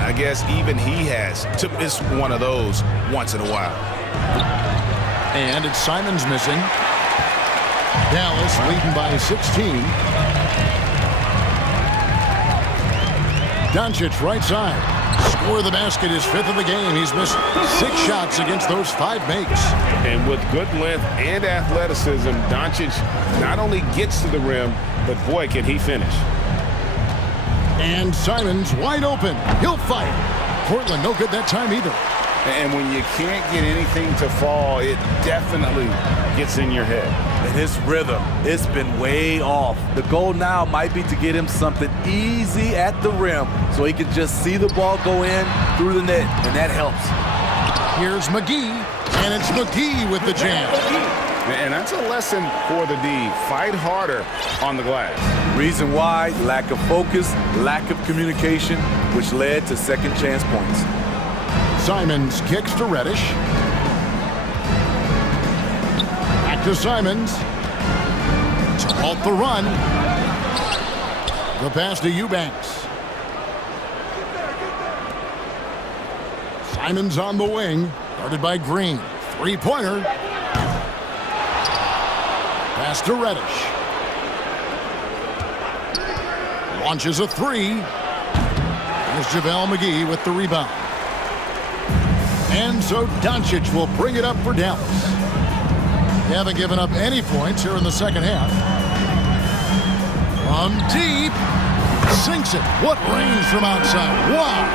I guess even he has to miss one of those once in a while. And it's Simons missing. Dallas leading by 16. Doncic right side. Score the basket, his 5th of the game. He's missed 6 shots against those 5 makes. And with good length and athleticism, Doncic not only gets to the rim, but boy, can he finish. And Simons wide open. He'll fight. Portland no good that time either. And when you can't get anything to fall, it definitely gets in your head. And his rhythm, it's been way off. The goal now might be to get him something easy at the rim so he can just see the ball go in through the net, and that helps. Here's McGee, and it's McGee with the jam. And that's a lesson for the D. Fight harder on the glass. Reason why, lack of focus, lack of communication, which led to second chance points. Simons kicks to Reddish. Back to Simons. To halt the run. The pass to Eubanks. Simons on the wing. Guarded by Green. Three-pointer. Pass to Reddish. Launches a 3. Here's JaVale McGee with the rebound. And so Doncic will bring it up for Dallas. They haven't given up any points here in the second half. From deep. Sinks it. What range from outside. Wow.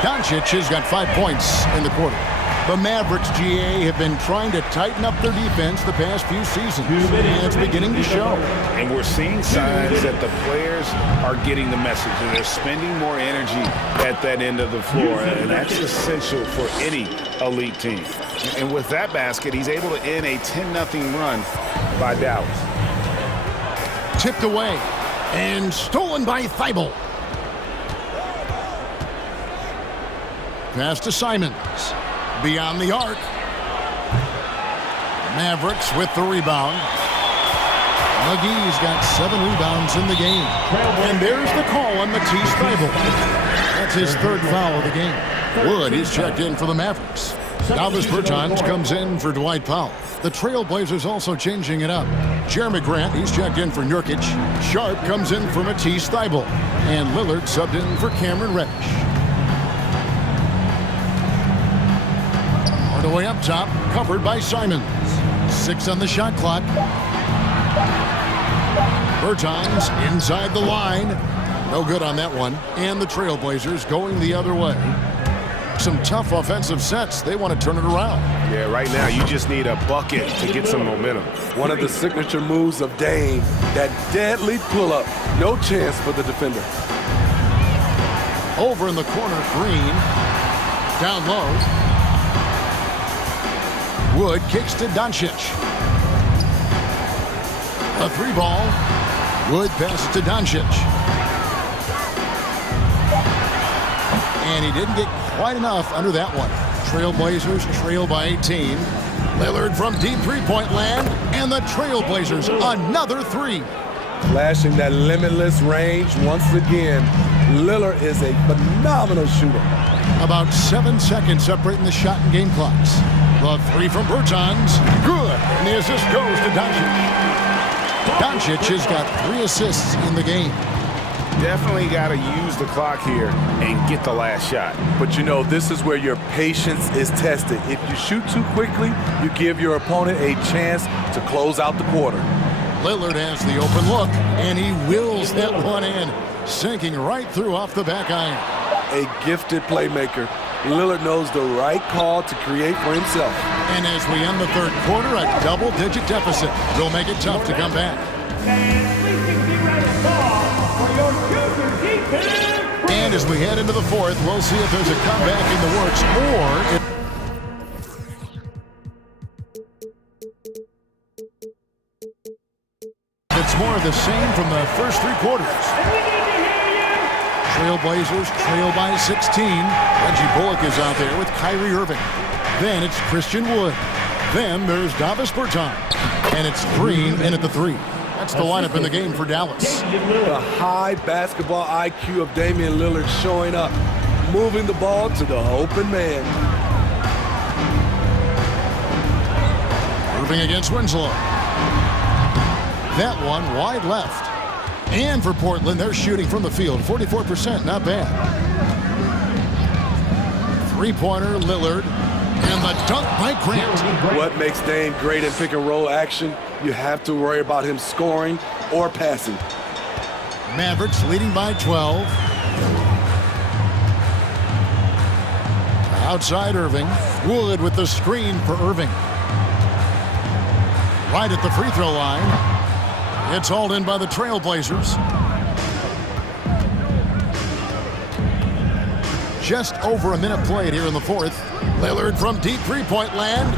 Doncic has got 5 points in the quarter. The Mavericks, GA, have been trying to tighten up their defense the past few seasons. And it's beginning to show. And we're seeing signs that the players are getting the message. And they're spending more energy at that end of the floor. And that's essential for any elite team. And with that basket, he's able to end a 10-0 run by Dallas. Tipped away. And stolen by Thybulle. Pass to Simons. Beyond the arc. Mavericks with the rebound. McGee's got 7 rebounds in the game. And there's the call on Matisse Thybulle. That's his 3rd foul of the game. Wood is checked in for the Mavericks. Davis Bertans comes in for Dwight Powell. The Trailblazers also changing it up. Jeremy Grant, he's checked in for Nurkic. Sharp comes in for Matisse Thybulle. And Lillard subbed in for Cameron Reddish. Hardaway up top, covered by Simons. 6 on the shot clock. Bertans inside the line. No good on that one. And the Trailblazers going the other way. Some tough offensive sets. They want to turn it around. Yeah, right now you just need a bucket to get some momentum. One of the signature moves of Dame, that deadly pull-up. No chance for the defender. Over in the corner, Green. Down low. Wood kicks to Doncic. A 3-ball. Wood passes to Doncic. And he didn't get quite enough under that one. Trailblazers trail by 18. Lillard from deep 3-point land. And the Trailblazers another 3. Flashing that limitless range once again. Lillard is a phenomenal shooter. About 7 seconds separating the shot and game clocks. The 3 from Bertans. Good. And the assist goes to Doncic. Doncic has got 3 assists in the game. Definitely got to use the clock here and get the last shot. But you know, this is where your patience is tested. If you shoot too quickly, you give your opponent a chance to close out the quarter. Lillard has the open look, and he wills that one in, sinking right through off the back iron. A gifted playmaker. Lillard knows the right call to create for himself. And as we end the 3rd quarter, a double-digit deficit will make it tough to come back. And as we head into the fourth, we'll see if there's a comeback in the works or if it's more of the same from the first three quarters. Trailblazers trail by 16. Reggie Bullock is out there with Kyrie Irving. Then it's Christian Wood. Then there's Davis Bertans. And it's Green in at the three. That's the lineup in the game for Dallas. The high basketball IQ of Damian Lillard showing up, moving the ball to the open man. Irving against Winslow. That one wide left. And for Portland, they're shooting from the field. 44%, not bad. Three-pointer, Lillard. And the dunk by Grant. What makes Dame great in pick-and-roll action? You have to worry about him scoring or passing. Mavericks leading by 12. Outside Irving. Wood with the screen for Irving. Right at the free throw line. It's hauled in by the Trailblazers. Just over a minute played here in the fourth. Lillard from deep three-point land.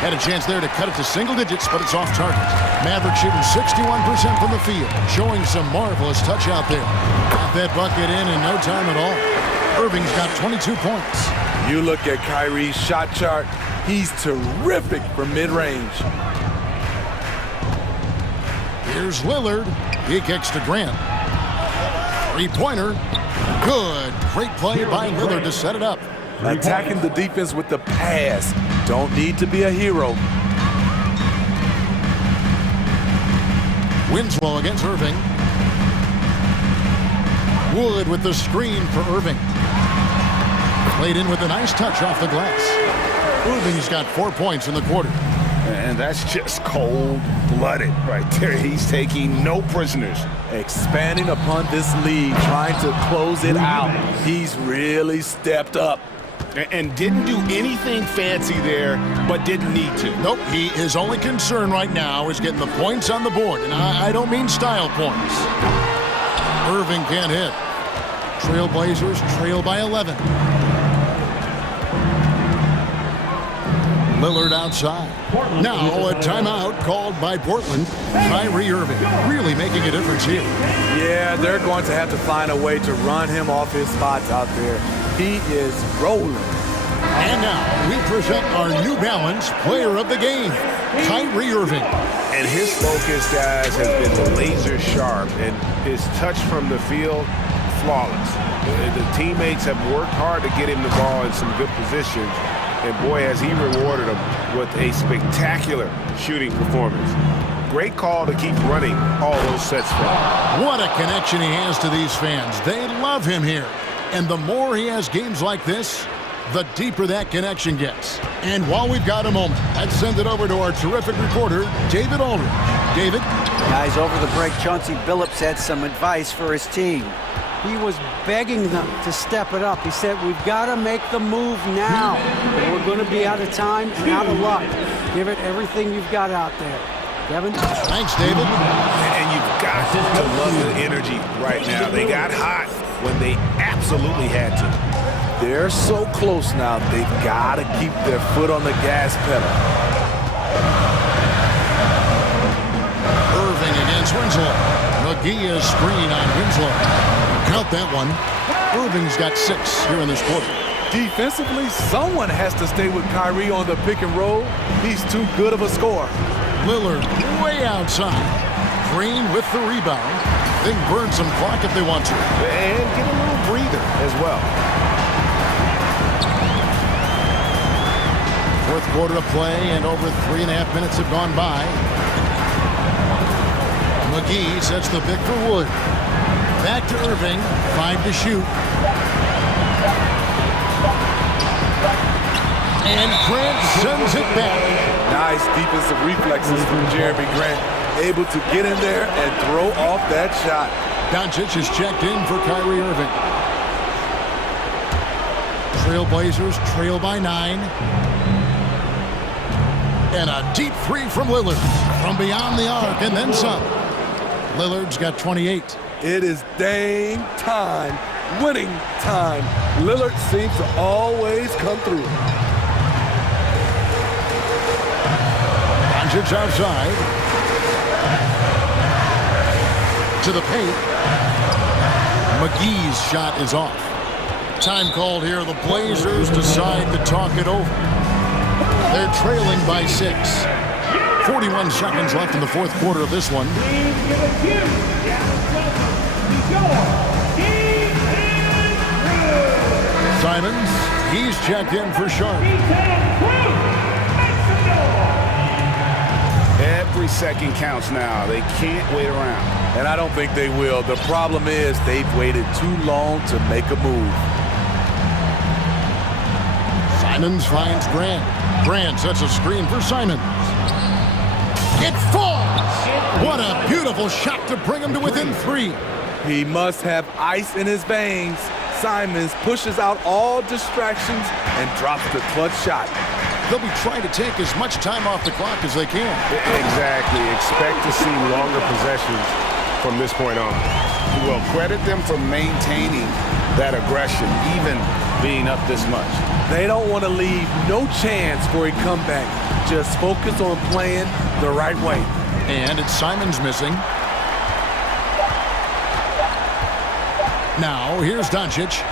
Had a chance there to cut it to single digits, but it's off target. Maverick shooting 61% from the field, showing some marvelous touch out there. Got that bucket in no time at all. Irving's got 22 points. You look at Kyrie's shot chart, he's terrific from mid-range. Here's Lillard. He kicks to Grant. Three-pointer. Good. Great play by Lillard to set it up. Attacking the defense with the pass. Don't need to be a hero. Winslow against Irving. Wood with the screen for Irving. Played in with a nice touch off the glass. Irving's got 4 points in the quarter. And that's just cold-blooded right there. He's taking no prisoners. Expanding upon this lead, trying to close it out. He's really stepped up. And didn't do anything fancy there, but didn't need to. Nope, his only concern right now is getting the points on the board. And I don't mean style points. Irving can't hit. Trailblazers trail by 11. Lillard outside. Now a timeout called by Portland. Kyrie Irving really making a difference here. Yeah, they're going to have to find a way to run him off his spots out there. He is rolling. And now we present our New Balance player of the game, Kyrie Irving. And his focus, guys, has been laser sharp, and his touch from the field, flawless. The teammates have worked hard to get him the ball in some good positions. And boy, has he rewarded them with a spectacular shooting performance. Great call to keep running all those sets for him. What a connection he has to these fans. They love him here. And the more he has games like this, the deeper that connection gets. And while we've got a moment, let's send it over to our terrific reporter, David Aldridge. David? Guys, over the break, Chauncey Billups had some advice for his team. He was begging them to step it up. He said, we've got to make the move now. We're going to be out of time and out of luck. Give it everything you've got out there. Kevin? Thanks, David. And you've got to love the energy right now. They got hot when they absolutely had to. They're so close now, they've got to keep their foot on the gas pedal. Irving against Winslow. McGee is screen on Winslow. Count that one. Irving's got 6 here in this quarter. Defensively, someone has to stay with Kyrie on the pick and roll. He's too good of a scorer. Lillard way outside. Green with the rebound. They can burn some clock if they want to. And get a little breather as well. Fourth quarter of play, and over 3.5 minutes have gone by. McGee sets the pick for Wood. Back to Irving, 5 to shoot. And Grant sends it back. Nice defensive reflexes from Jeremy Grant. Able to get in there and throw off that shot. Doncic is checked in for Kyrie Irving. Trailblazers trail by 9. And a deep 3 from Lillard. From beyond the arc and then some. Lillard's got 28. It is dang time, winning time. Lillard seems to always come through. Doncic outside. To the paint. McGee's shot is off. Time called here. The Blazers decide to talk it over. They're trailing by 6. 41 seconds left in the fourth quarter of this one. Simons, he's checked in for Sharp. Every second counts now. They can't wait around. And I don't think they will. The problem is they've waited too long to make a move. Simons finds Grant. Grant sets a screen for Simons. It falls! What a beautiful shot to bring him to within 3. He must have ice in his veins. Simons pushes out all distractions and drops the clutch shot. They'll be trying to take as much time off the clock as they can. Exactly. Expect to see longer possessions from this point on. Well, credit them for maintaining that aggression, even being up this much. They don't want to leave no chance for a comeback. Just focus on playing the right way. And it's Simons missing. Now, here's Doncic.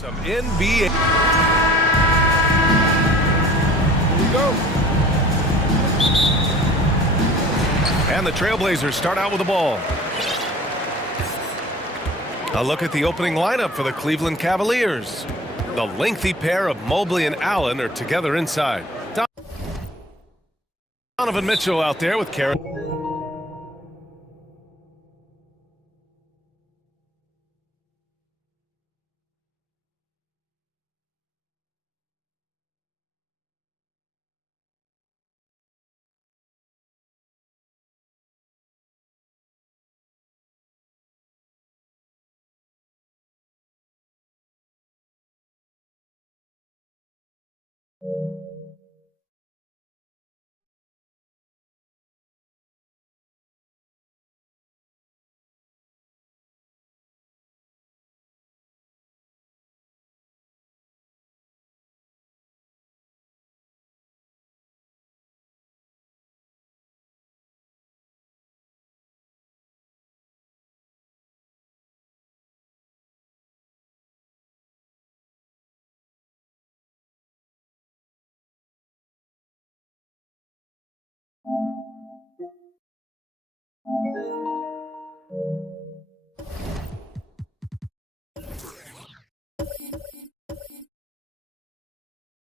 Some NBA. Here we go. And the Trailblazers start out with the ball. A look at the opening lineup for the Cleveland Cavaliers. The lengthy pair of Mobley and Allen are together inside. Donovan Mitchell out there with Karen.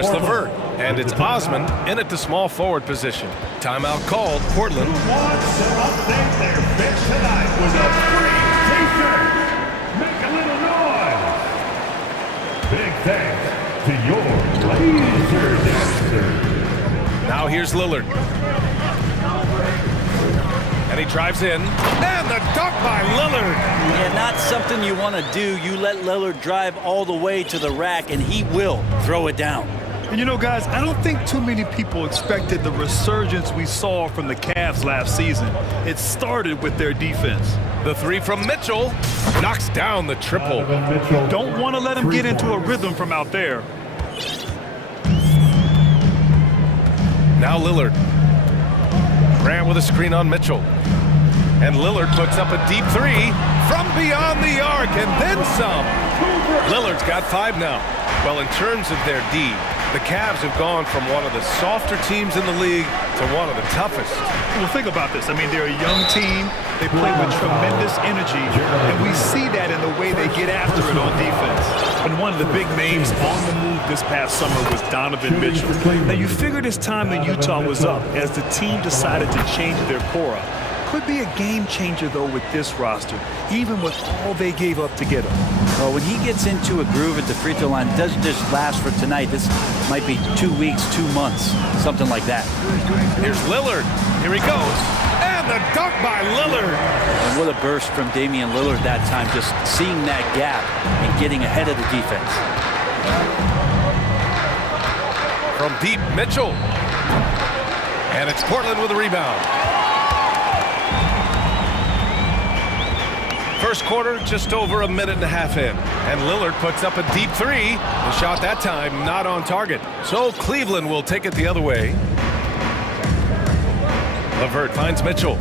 It's LeVert, and it's Osman in at the small forward position. Timeout called. Portland. Wants to update their pitch tonight with a free t-shirt. Make a little noise. Big thanks to your laser dancer. Now here's Lillard. And he drives in. And the dunk by Lillard. Yeah, not something you want to do. You let Lillard drive all the way to the rack, and he will throw it down. And you know, guys, I don't think too many people expected the resurgence we saw from the Cavs last season. It started with their defense. The three from Mitchell knocks down the triple. You don't want to let him get into a rhythm from out there. Now Lillard. Grant with a screen on Mitchell. And Lillard puts up a deep three from beyond the arc and then some. Lillard's got 5 now. Well, in terms of their D, the Cavs have gone from one of the softer teams in the league to one of the toughest. Well, think about this. I mean, they're a young team. They play with tremendous energy, and we see that in the way they get after it on defense. And one of the big names on the move this past summer was Donovan Mitchell. Now, you figured his time in Utah was up as the team decided to change their core up. Could be a game changer, though, with this roster, even with all they gave up to get him. Well, when he gets into a groove at the free throw line, doesn't just last for tonight. This might be 2 weeks, 2 months, something like that. Here's Lillard. Here he goes. And the dunk by Lillard. And what a burst from Damian Lillard that time, just seeing that gap and getting ahead of the defense. From deep, Mitchell. And it's Portland with a rebound. First quarter, just over a minute and a half in. And Lillard puts up a deep three. The shot that time not on target. So Cleveland will take it the other way. LeVert finds Mitchell.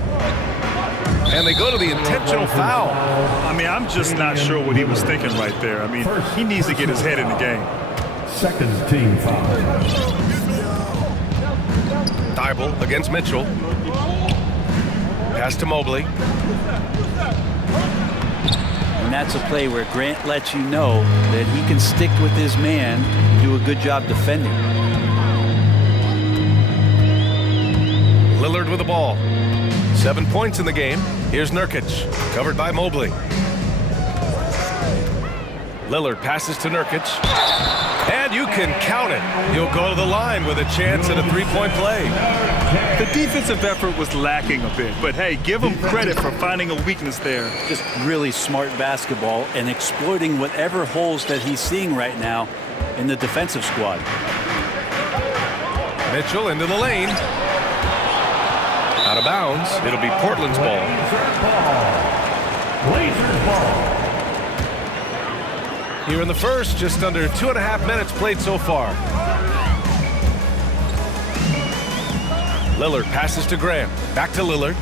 And they go to the intentional foul. I mean, I'm just not sure what he was thinking right there. I mean, he needs to get his head in the game. Second team foul. Thibault against Mitchell. Pass to Mobley. And that's a play where Grant lets you know that he can stick with his man and do a good job defending. Lillard with the ball. 7 points in the game. Here's Nurkic, covered by Mobley. Lillard passes to Nurkic. And you can count it. He'll go to the line with a chance at a three-point play. The defensive effort was lacking a bit, but hey, give him credit for finding a weakness there. Just really smart basketball and exploiting whatever holes that he's seeing right now in the defensive squad. Mitchell into the lane. Out of bounds. It'll be Portland's ball. Blazers ball. Here in the first, just under 2.5 minutes played so far. Lillard passes to Graham. Back to Lillard.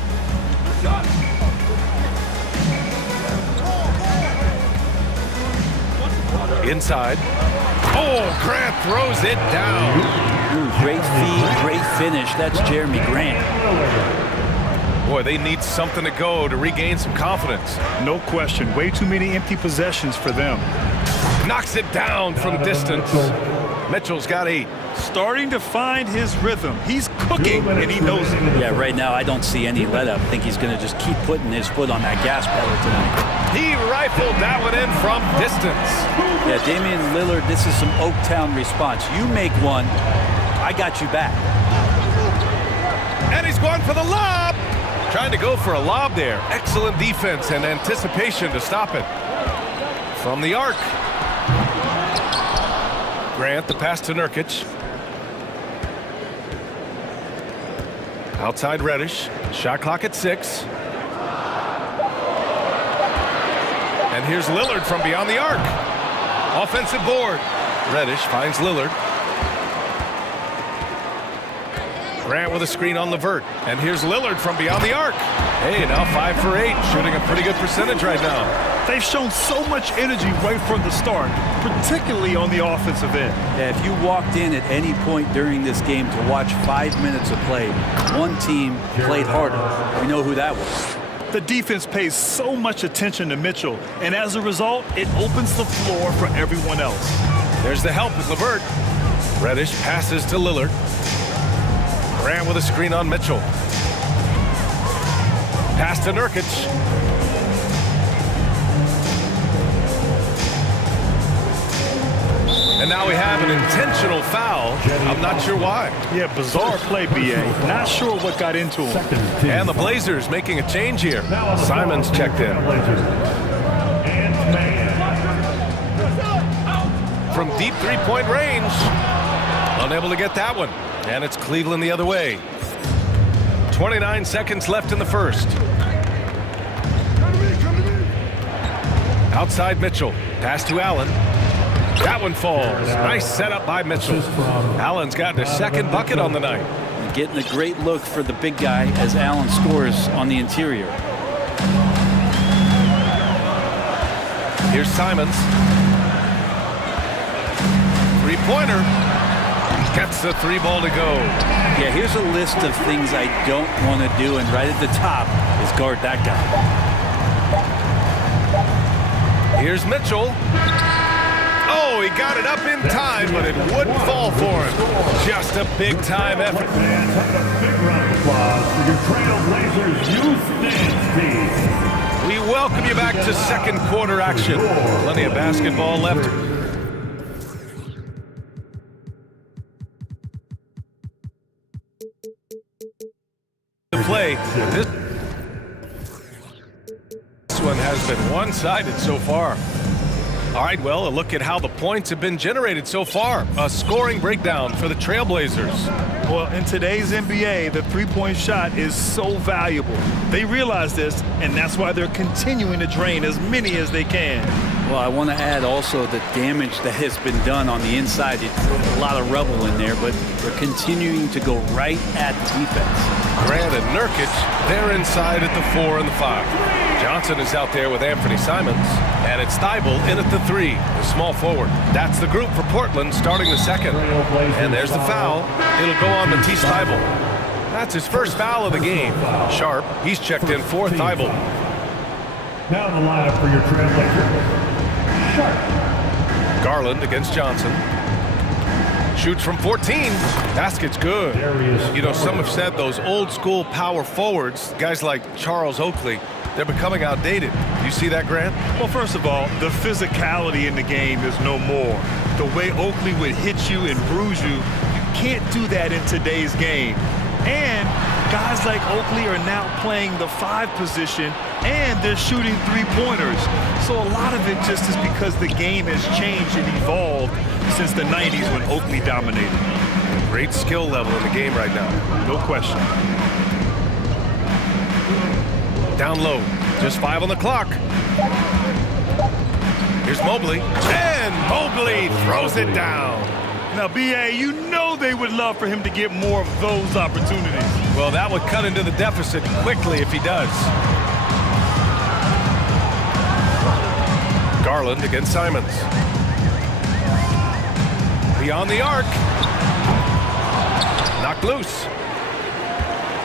Inside. Oh, Grant throws it down. Ooh, great feed, great finish. That's Jeremy Grant. Boy, they need something to go to regain some confidence. No question. Way too many empty possessions for them. Knocks it down from distance. Mitchell's got 8. Starting to find his rhythm. He's cooking, and he knows it. Yeah, right now I don't see any let-up. I think he's going to just keep putting his foot on that gas pedal tonight. He rifled that one in from distance. Yeah, Damian Lillard, this is some Oaktown response. You make one, I got you back. And he's going for the lob. Trying to go for a lob there. Excellent defense and anticipation to stop it. From the arc. Grant, the pass to Nurkic. Outside Reddish. Shot clock at 6. And here's Lillard from beyond the arc. Offensive board. Reddish finds Lillard. Grant with a screen on Levert. And here's Lillard from beyond the arc. Hey, now 5 for 8. Shooting a pretty good percentage right now. They've shown so much energy right from the start, particularly on the offensive end. Yeah, if you walked in at any point during this game to watch 5 minutes of play, one team played harder. We know who that was. The defense pays so much attention to Mitchell, and as a result, it opens the floor for everyone else. There's the help with Levert. Reddish passes to Lillard. Grant with a screen on Mitchell. Pass to Nurkic. And now we have an intentional foul. I'm not sure why. Yeah, bizarre play, B.A. Not sure what got into him. And the Blazers making a change here. Simons checked in. From deep three-point range. Unable to get that one. And it's Cleveland the other way. 29 seconds left in the first. Outside Mitchell. Pass to Allen. That one falls. Nice setup by Mitchell. Allen's gotten his second bucket on the night. And getting a great look for the big guy as Allen scores on the interior. Here's Simons. Three-pointer. Gets the 3 ball to go. Yeah, here's a list of things I don't want to do, and right at the top is guard that guy. Here's Mitchell. Oh, he got it up in time, but it wouldn't fall for him. Just a big-time effort. Fans, have a big round of applause for your Trailblazers youth dance team. We welcome you back to second quarter action. Plenty of basketball left. To play. This one has been one-sided so far. All right, well, a look at how the points have been generated so far. A scoring breakdown for the Trailblazers. Well, in today's NBA, the three-point shot is so valuable. They realize this, and that's why they're continuing to drain as many as they can. Well, I want to add also the damage that has been done on the inside. It's a lot of rubble in there, but they're continuing to go right at the defense. Grant and Nurkic, they're inside at the 4 and the 5. Johnson is out there with Anthony Simons, and it's Thibault in at the 3, the small forward. That's the group for Portland starting the second. And there's the foul. It'll go on Matisse Thibault. That's his first foul of the game. Sharp, he's checked in for Thibault. Now the lineup for your Trailblazers. Sharp. Garland against Johnson. Shoots from 14. Basket's good. You know, some have said those old school power forwards, guys like Charles Oakley, they're becoming outdated. You see that, Grant? Well, first of all, the physicality in the game is no more. The way Oakley would hit you and bruise you, you can't do that in today's game. And guys like Oakley are now playing the 5 position, and they're shooting three-pointers. So a lot of it just is because the game has changed and evolved since the 90s when Oakley dominated. Great skill level in the game right now. No question. Down low, just 5 on the clock. Here's Mobley, and Mobley throws it down. Now, B.A., you know they would love for him to get more of those opportunities. Well, that would cut into the deficit quickly if he does. Garland against Simons. Beyond the arc. Knocked loose.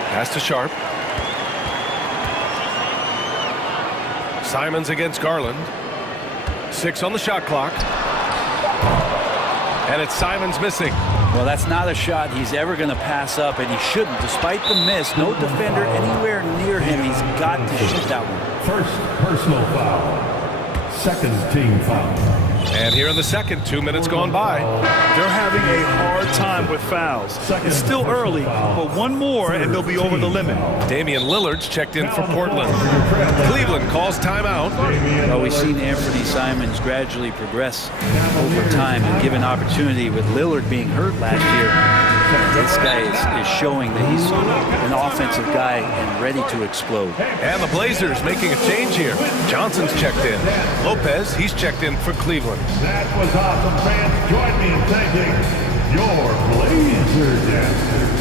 Pass to Sharp. Simons against Garland. 6 on the shot clock. And it's Simons missing. Well, that's not a shot he's ever going to pass up, and he shouldn't. Despite the miss, no defender anywhere near him. He's got to shoot that one. First personal foul. Second team foul. And here in the second, 2 minutes gone by. They're having a hard time with fouls. It's still early, but one more and they'll be over the limit. Damian Lillard's checked in for Portland. Cleveland calls timeout. Well, we've seen Anthony Simons gradually progress over time and given opportunity with Lillard being hurt last year. This guy is showing that he's an offensive guy and ready to explode. And the Blazers making a change here. Johnson's checked in. Lopez, he's checked in for Cleveland. That was awesome, fans. Join me in thanking your Blazer dancers.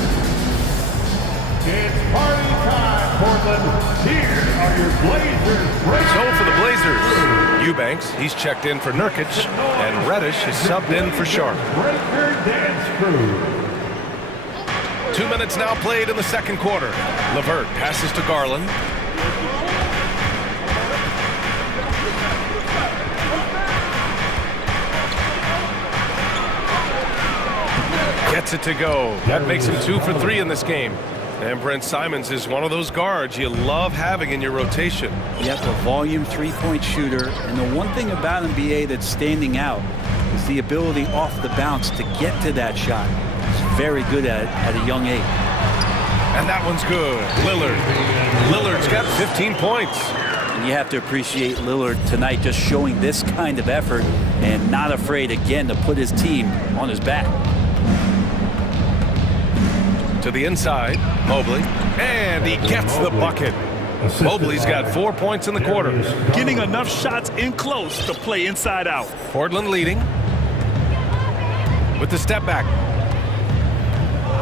It's party time, Portland. Here are your Blazers. So for the Blazers, Eubanks, he's checked in for Nurkic, and Reddish is subbed in for Sharp. Breaker dance crew. 2 minutes now played in the second quarter. LeVert passes to Garland. Gets it to go. That makes him 2 for 3 in this game. And Brent Simons is one of those guards you love having in your rotation. Yep, a volume three-point shooter. And the one thing about NBA that's standing out is the ability off the bounce to get to that shot. He's very good at it at a young age. And that one's good. Lillard's got 15 points. And you have to appreciate Lillard tonight just showing this kind of effort and not afraid again to put his team on his back. To the inside, Mobley, and he gets the bucket. Mobley's got 4 points in the quarter. Getting enough shots in close to play inside out. Portland leading with the step back.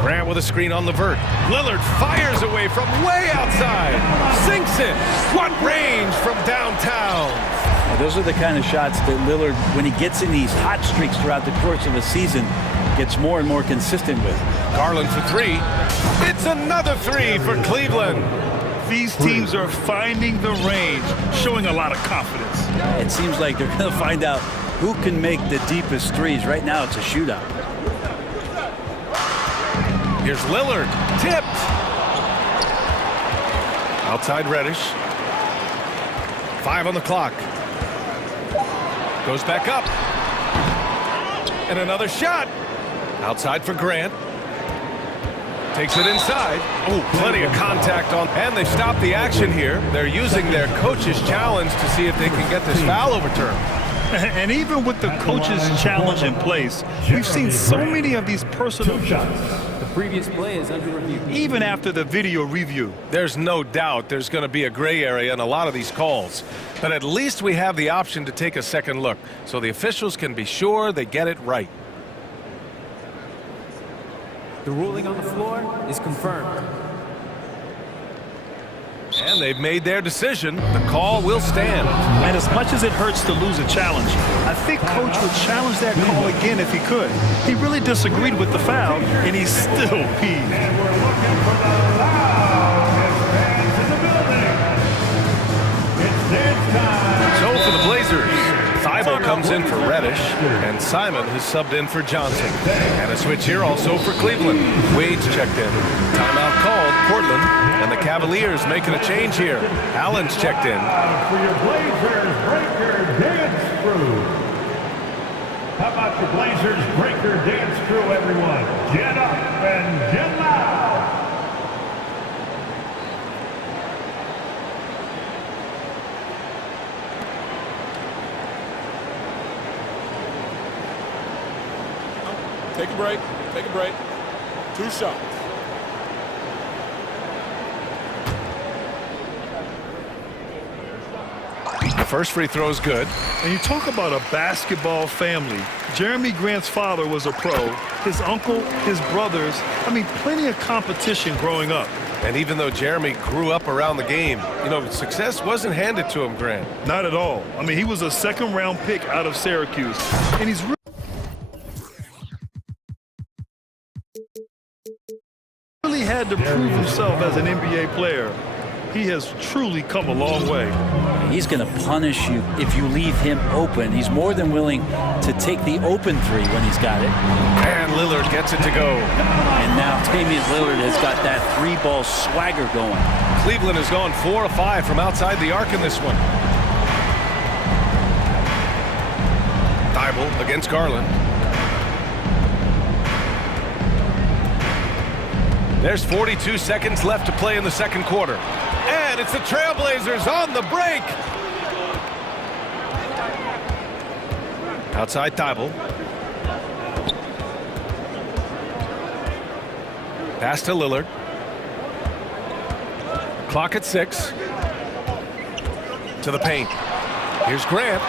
Grant with a screen on LeVert. Lillard fires away from way outside. Sinks it. What range from downtown. Now, those are the kind of shots that Lillard, when he gets in these hot streaks throughout the course of a season, gets more and more consistent with. Garland for 3. It's another 3 for Cleveland. These teams are finding the range, showing a lot of confidence. It seems like they're going to find out who can make the deepest threes. Right now, it's a shootout. Here's Lillard. Tipped. Outside Reddish. 5 on the clock. Goes back up. And another shot. Outside for Grant. Takes it inside. Oh, plenty of contact on. And they've stopped the action here. They're using their coach's challenge to see if they can get this foul overturned. And even with the coach's challenge in place, we've seen so many of these personal shots. The previous play is under review. Even after the video review. There's no doubt there's going to be a gray area in a lot of these calls. But at least we have the option to take a second look, so the officials can be sure they get it right. The ruling on the floor is confirmed. And they've made their decision. The call will stand. And as much as it hurts to lose a challenge, I think Coach would challenge that call again if he could. He really disagreed with the foul, and he's still peeved. And we're looking for the loudest fans in the building. It's dance time. So for the Blazers, Thibault comes in for Reddish, and Simon has subbed in for Johnson. And a switch here also for Cleveland. Wade's checked in. Timeout called, Portland, and the Cavaliers making a change here. Allen's checked in. For your Blazers Breaker Dance Crew. How about the Blazers Breaker Dance Crew, everyone? Get up and get loud. Take a break. Take a break. 2 shots. The first free throw is good. And you talk about a basketball family. Jeremy Grant's father was a pro. His uncle, his brothers. I mean, plenty of competition growing up. And even though Jeremy grew up around the game, you know, success wasn't handed to him, Grant. Not at all. I mean, he was a second-round pick out of Syracuse. And he's had to prove himself as an NBA player. He has truly come a long way. He's going to punish you if you leave him open. He's more than willing to take the open three when he's got it. And Lillard gets it to go. And now Damian Lillard has got that three-ball swagger going. Cleveland has gone 4 of 5 from outside the arc in this one. Thibault against Garland. There's 42 seconds left to play in the second quarter. And it's the Trailblazers on the break. Outside Thibault. Pass to Lillard. Clock at 6. To the paint. Here's Grant.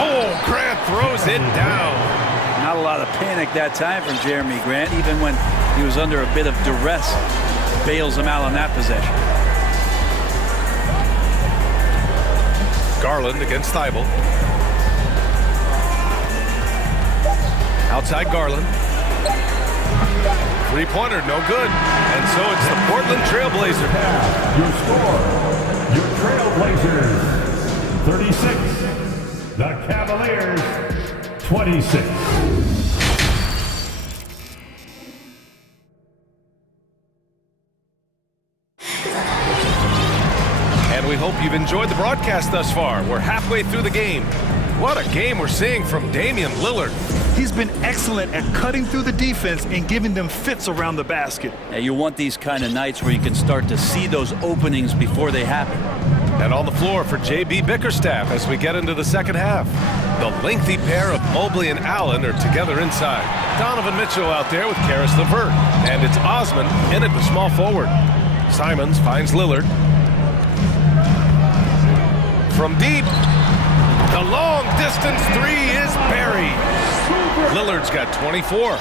Oh, Grant throws it down. Not a lot of panic that time from Jeremy Grant, even when he was under a bit of duress. Bails him out on that possession. Garland against Thibault. Outside Garland. Three-pointer, no good. And so it's the Portland Trailblazers. Your score, your Trailblazers, 36. The Cavaliers, 26. And we hope you've enjoyed the broadcast thus far. We're halfway through the game. What a game we're seeing from Damian Lillard. He's been excellent at cutting through the defense and giving them fits around the basket. Yeah, you want these kind of nights where you can start to see those openings before they happen. And on the floor for J.B. Bickerstaff as we get into the second half. The lengthy pair of Mobley and Allen are together inside. Donovan Mitchell out there with Karis LeVert. And it's Osman in at the small forward. Simons finds Lillard. From deep, the long distance three is buried. Lillard's got 24.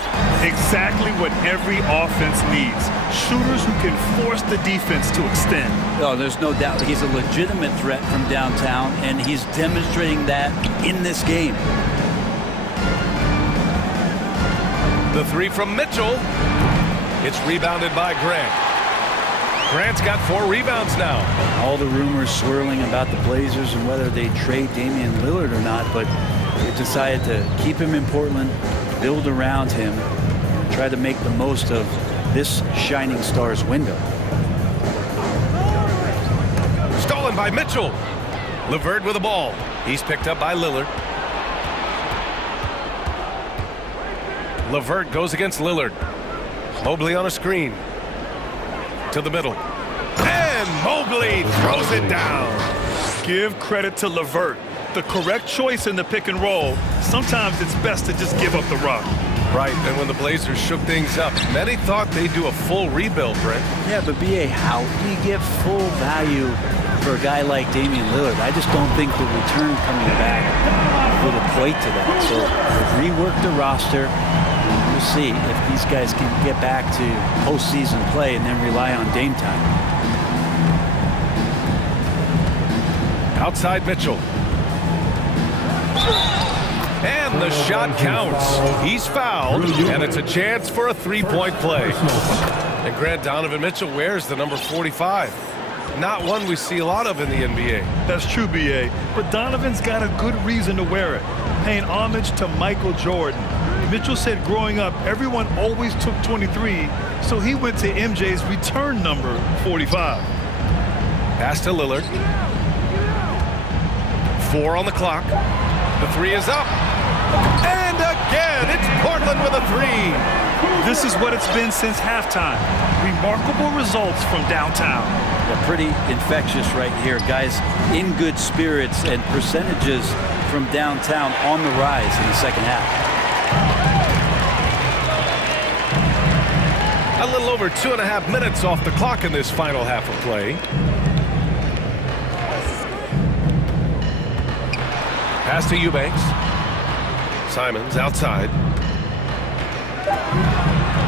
Exactly what every offense needs. Shooters who can force the defense to extend. Oh, there's no doubt he's a legitimate threat from downtown, and he's demonstrating that in this game. The three from Mitchell. It's rebounded by Grant. Grant's got 4 rebounds now. All the rumors swirling about the Blazers and whether they trade Damian Lillard or not, but they decided to keep him in Portland, build around him, and try to make the most of this shining star's window. Stolen by Mitchell. LeVert with the ball. He's picked up by Lillard. LeVert goes against Lillard. Mobley on a screen. To the middle. And Mobley throws it down. Give credit to LeVert. The correct choice in the pick and roll. Sometimes it's best to just give up the rock. Right, and when the Blazers shook things up, many thought they'd do a full rebuild, Brent. Yeah, but B.A., how do you get full value for a guy like Damian Lillard? I just don't think the return coming back would equate to that. So they've reworked the roster. We'll see if these guys can get back to postseason play and then rely on Dame time. Outside Mitchell. And the shot counts. He's fouled, and it's a chance for a three-point play. And Grant, Donovan Mitchell wears the number 45. Not one we see a lot of in the NBA. That's true, B.A., but Donovan's got a good reason to wear it, paying homage to Michael Jordan. Mitchell said growing up, everyone always took 23, so he went to MJ's return number, 45. Pass to Lillard. 4 on the clock. The three is up. And again, it's Portland with a three. This is what it's been since halftime. Remarkable results from downtown. Yeah, pretty infectious right here. Guys in good spirits and percentages from downtown on the rise in the second half. A little over 2.5 minutes off the clock in this final half of play. Pass to Eubanks. Simons outside.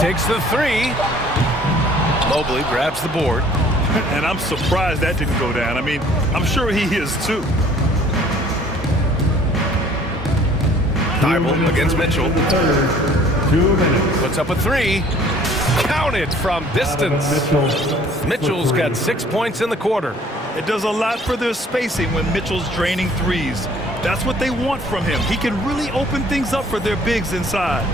Takes the three. Mobley grabs the board. And I'm surprised that didn't go down. I mean, I'm sure he is too. Thibault against Mitchell. 2 minutes. Puts up a three. Counted from distance. Mitchell's got 6 points in the quarter. It does a lot for their spacing when Mitchell's draining threes. That's what they want from him. He can really open things up for their bigs inside.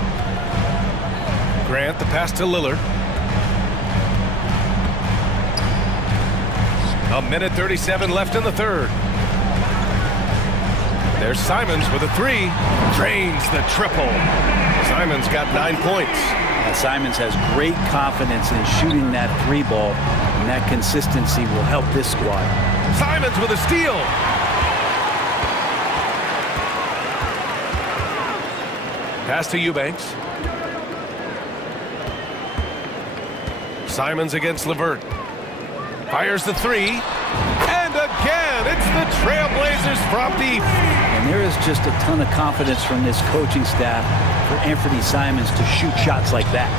Grant, the pass to Lillard. A minute 37 left in the third. There's Simons with a three. Drains the triple. Simons got 9 points. And Simons has great confidence in shooting that three ball, and that consistency will help this squad. Simons with a steal. Pass to Eubanks. Simons against LeVert. Fires the three. And again, it's the Trailblazers from deep. And there is just a ton of confidence from this coaching staff for Anthony Simons to shoot shots like that.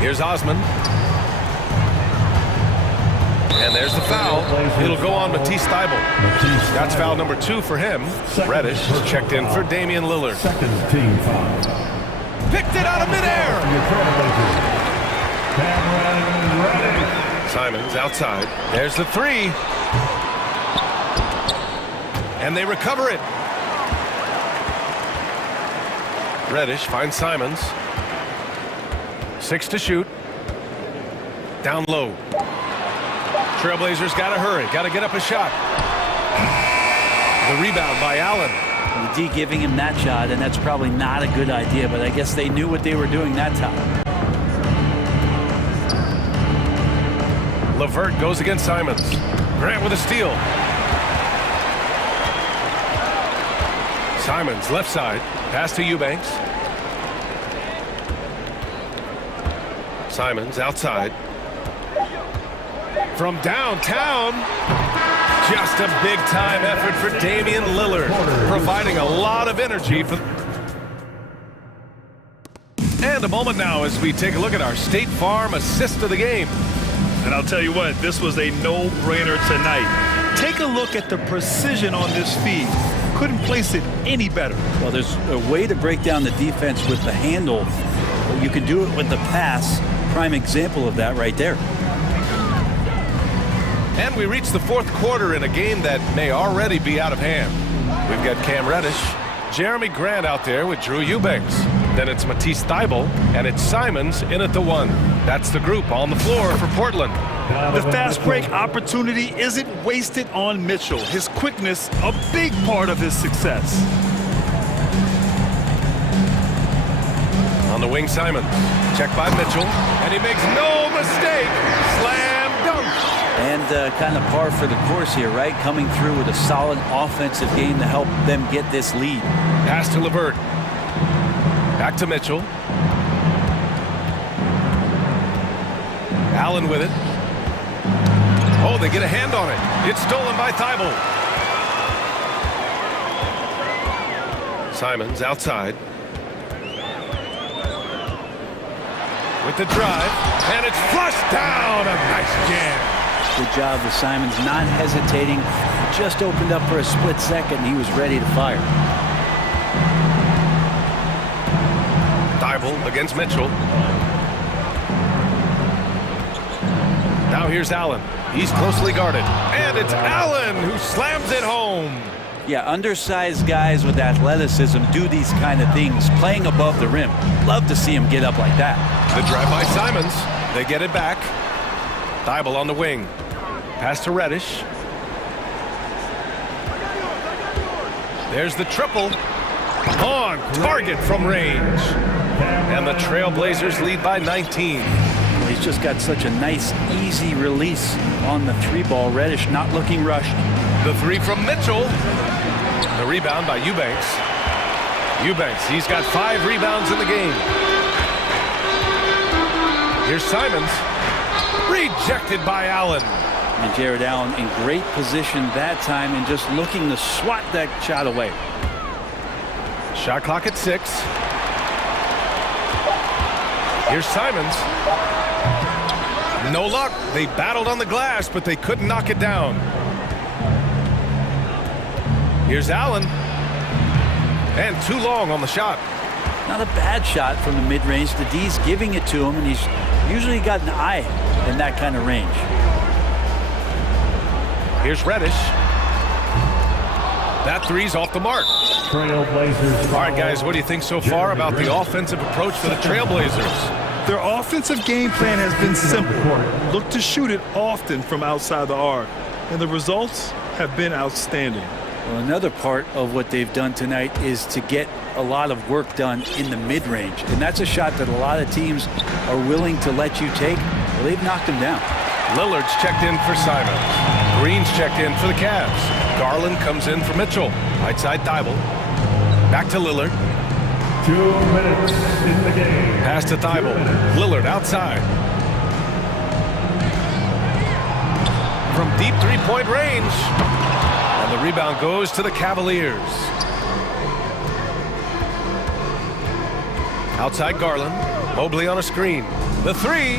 Here's Osman. And there's the foul. It'll go on Matisse Thybulle. That's foul number 2 for him. Reddish checked in for Damian Lillard. Second team foul. Picked it out of midair. Simons outside. There's the three. And they recover it. Reddish finds Simons. 6 to shoot. Down low. Trailblazers got to hurry. Got to get up a shot. The rebound by Allen. The D giving him that shot, and that's probably not a good idea, but I guess they knew what they were doing that time. LeVert goes against Simons. Grant with a steal. Simons left side. Pass to Eubanks. Simons outside. From downtown. Just a big-time effort for Damian Lillard, providing a lot of energy for... And a moment now as we take a look at our State Farm assist of the game. And I'll tell you what, this was a no-brainer tonight. Take a look at the precision on this feed. Couldn't place it any better. Well, there's a way to break down the defense with the handle. You can do it with the pass. Prime example of that right there. And we reach the fourth quarter in a game that may already be out of hand. We've got Cam Reddish, Jeremy Grant out there with Drew Eubanks. Then it's Matisse Thybulle, and it's Simons in at the one. That's the group on the floor for Portland. The fast break opportunity isn't wasted on Mitchell. His quickness, a big part of his success. On the wing, Simons. Checked by Mitchell, and he makes no mistake. Slam dunk. And kind of par for the course here, right? Coming through with a solid offensive game to help them get this lead. Pass to LeVert. Back to Mitchell. Allen with it. Oh, they get a hand on it. It's stolen by Thybulle. Simons outside. With the drive, and it's flushed down. A nice jam. Good job with Simons not hesitating. Just opened up for a split second, and he was ready to fire. Thybulle against Mitchell. Now here's Allen. He's closely guarded. And it's Allen who slams it home. Yeah, undersized guys with athleticism do these kind of things, playing above the rim. Love to see him get up like that. The drive by Simons. They get it back. Thybulle on the wing. Pass to Reddish. There's the triple. On target from range. And the Trailblazers lead by 19. He's just got such a nice, easy release on the three ball. Reddish not looking rushed. The three from Mitchell. The rebound by Eubanks. Eubanks, he's got 5 rebounds in the game. Here's Simons. Rejected by Allen. And Jared Allen in great position that time and just looking to swat that shot away. Shot clock at 6. Here's Simons. No luck. They battled on the glass, but they couldn't knock it down. Here's Allen. And too long on the shot. Not a bad shot from the mid-range. The D's giving it to him, and he's Usually got an eye in that kind of range. Here's Reddish. That three's off the mark. Trailblazers. All right, guys, what do you think so far about the offensive approach for the Trailblazers? Their offensive game plan has been simple. Look to shoot it often from outside the arc. And the results have been outstanding. Well, another part of what they've done tonight is to get a lot of work done in the mid-range. And that's a shot that a lot of teams are willing to let you take. Well, they've knocked them down. Lillard's checked in for Simons. Green's checked in for the Cavs. Garland comes in for Mitchell. Right side Thibault. Back to Lillard. 2 minutes in the game. Pass to Thibault. Lillard outside. From deep three-point range. And the rebound goes to the Cavaliers. Outside Garland. Mobley on a screen. The three.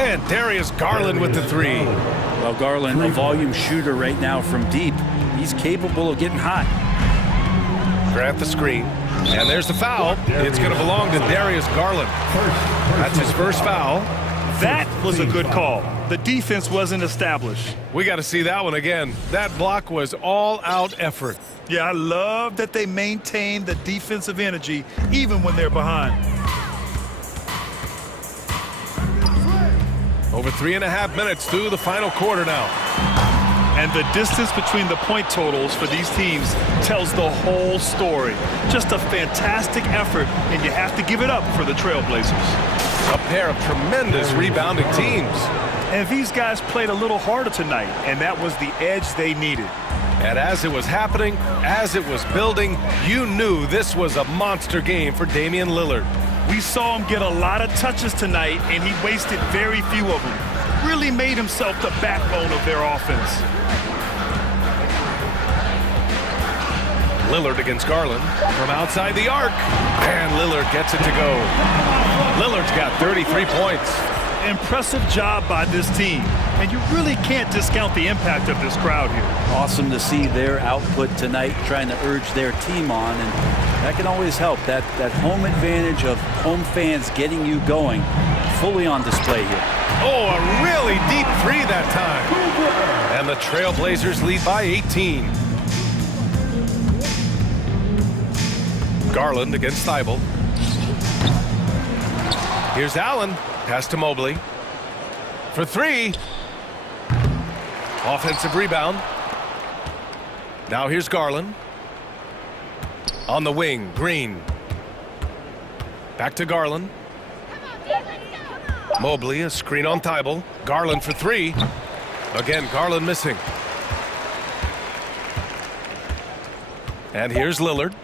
And Darius Garland with the three. Well, Garland, a volume shooter right now from deep. He's capable of getting hot. Grant the screen. And there's the foul. It's going to belong to Darius Garland. That's his first foul. That was a good call. The defense wasn't established. We got to see that one again. That block was all-out effort. Yeah, I love that they maintain the defensive energy even when they're behind. Over 3.5 minutes through the final quarter now. And the distance between the point totals for these teams tells the whole story. Just a fantastic effort, and you have to give it up for the Trailblazers. A pair of tremendous rebounding teams. And these guys played a little harder tonight, and that was the edge they needed. And as it was happening, as it was building, you knew this was a monster game for Damian Lillard. We saw him get a lot of touches tonight, and he wasted very few of them. Really made himself the backbone of their offense. Lillard against Garland from outside the arc. And Lillard gets it to go. Lillard's got 33 points. Impressive job by this team. And you really can't discount the impact of this crowd here. Awesome to see their output tonight, trying to urge their team on. And that can always help. That home advantage of home fans getting you going fully on display here. Oh, a really deep three that time. And the Trailblazers lead by 18. Garland against Thibault. Here's Allen. Pass to Mobley. For three. Offensive rebound. Now here's Garland. On the wing, Green. Back to Garland. Mobley, a screen on Thibault. Garland for three. Again, Garland missing. And here's Lillard.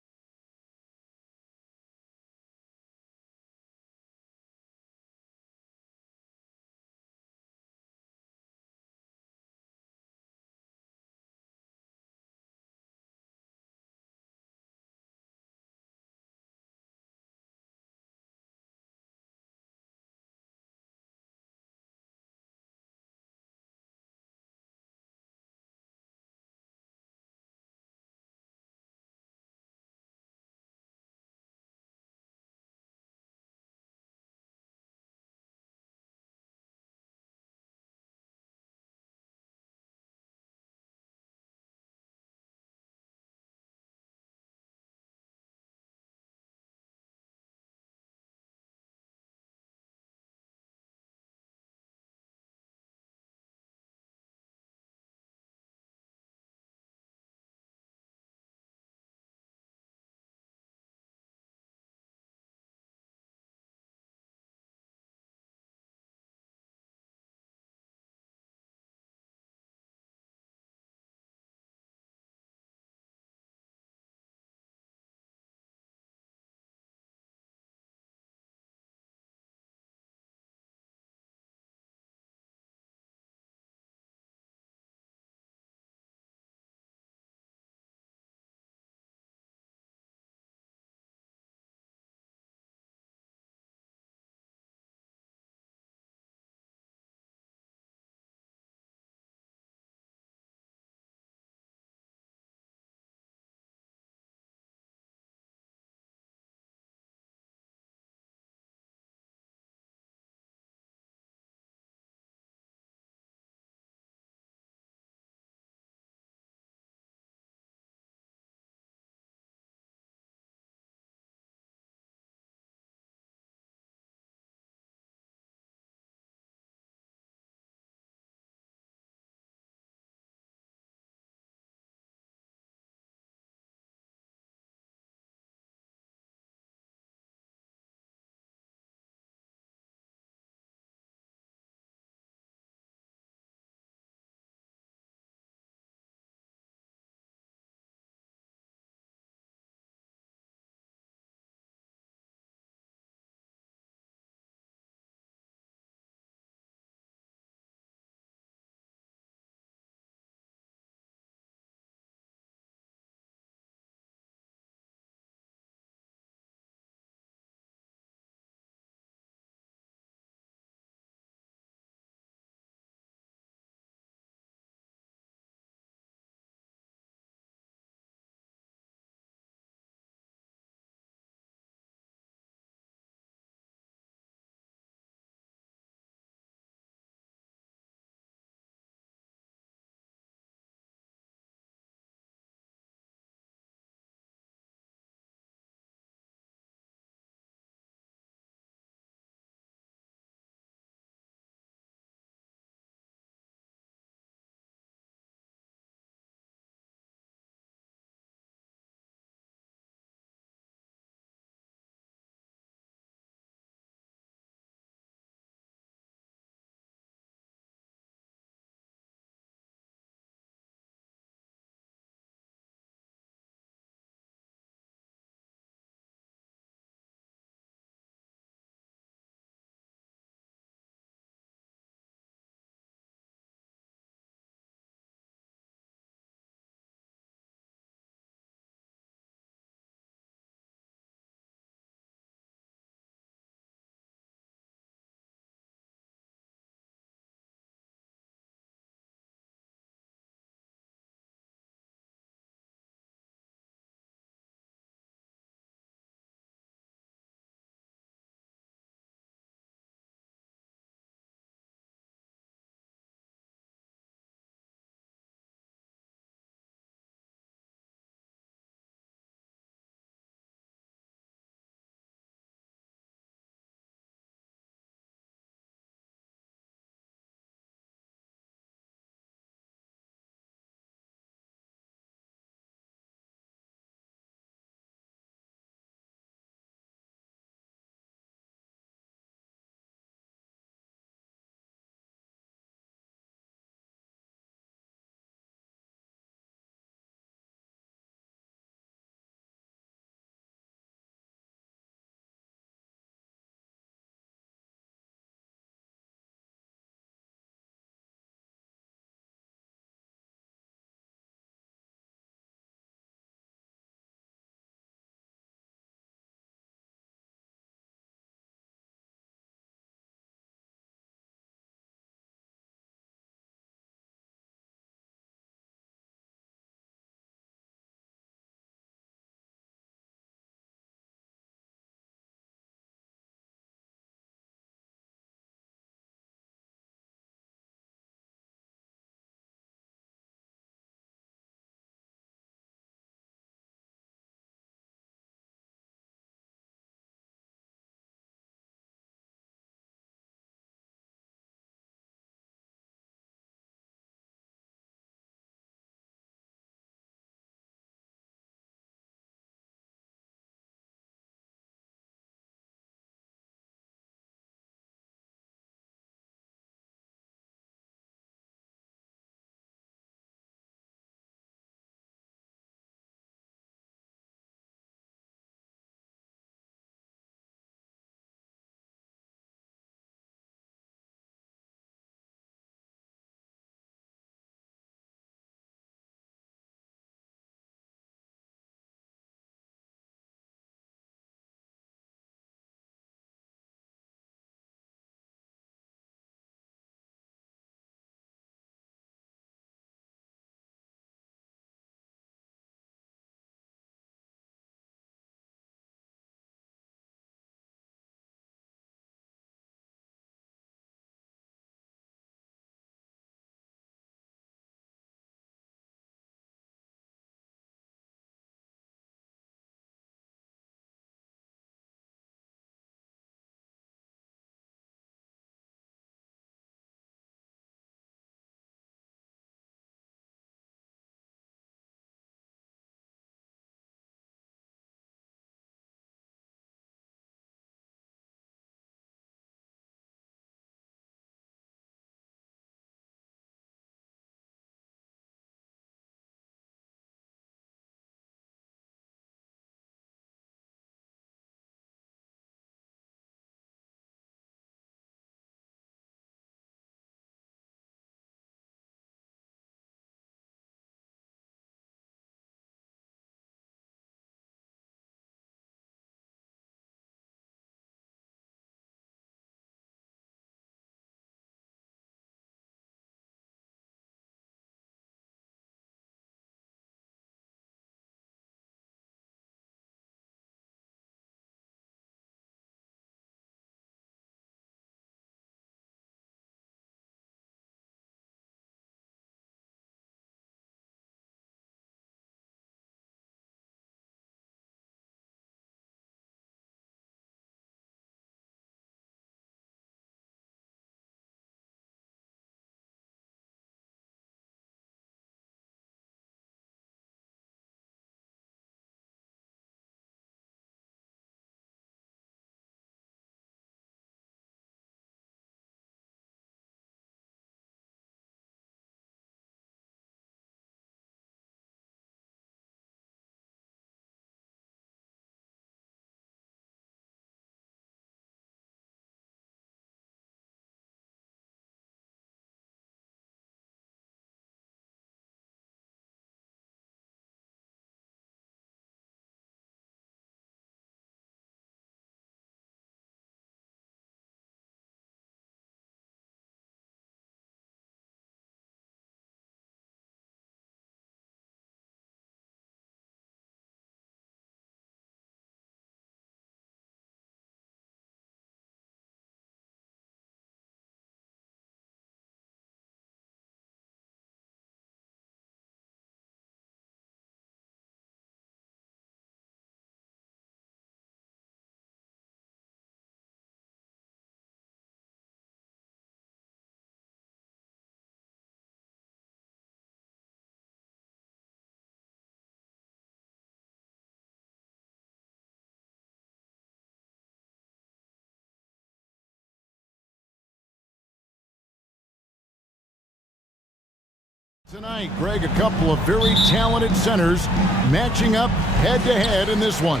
Tonight, Greg, a couple of very talented centers matching up head-to-head in this one.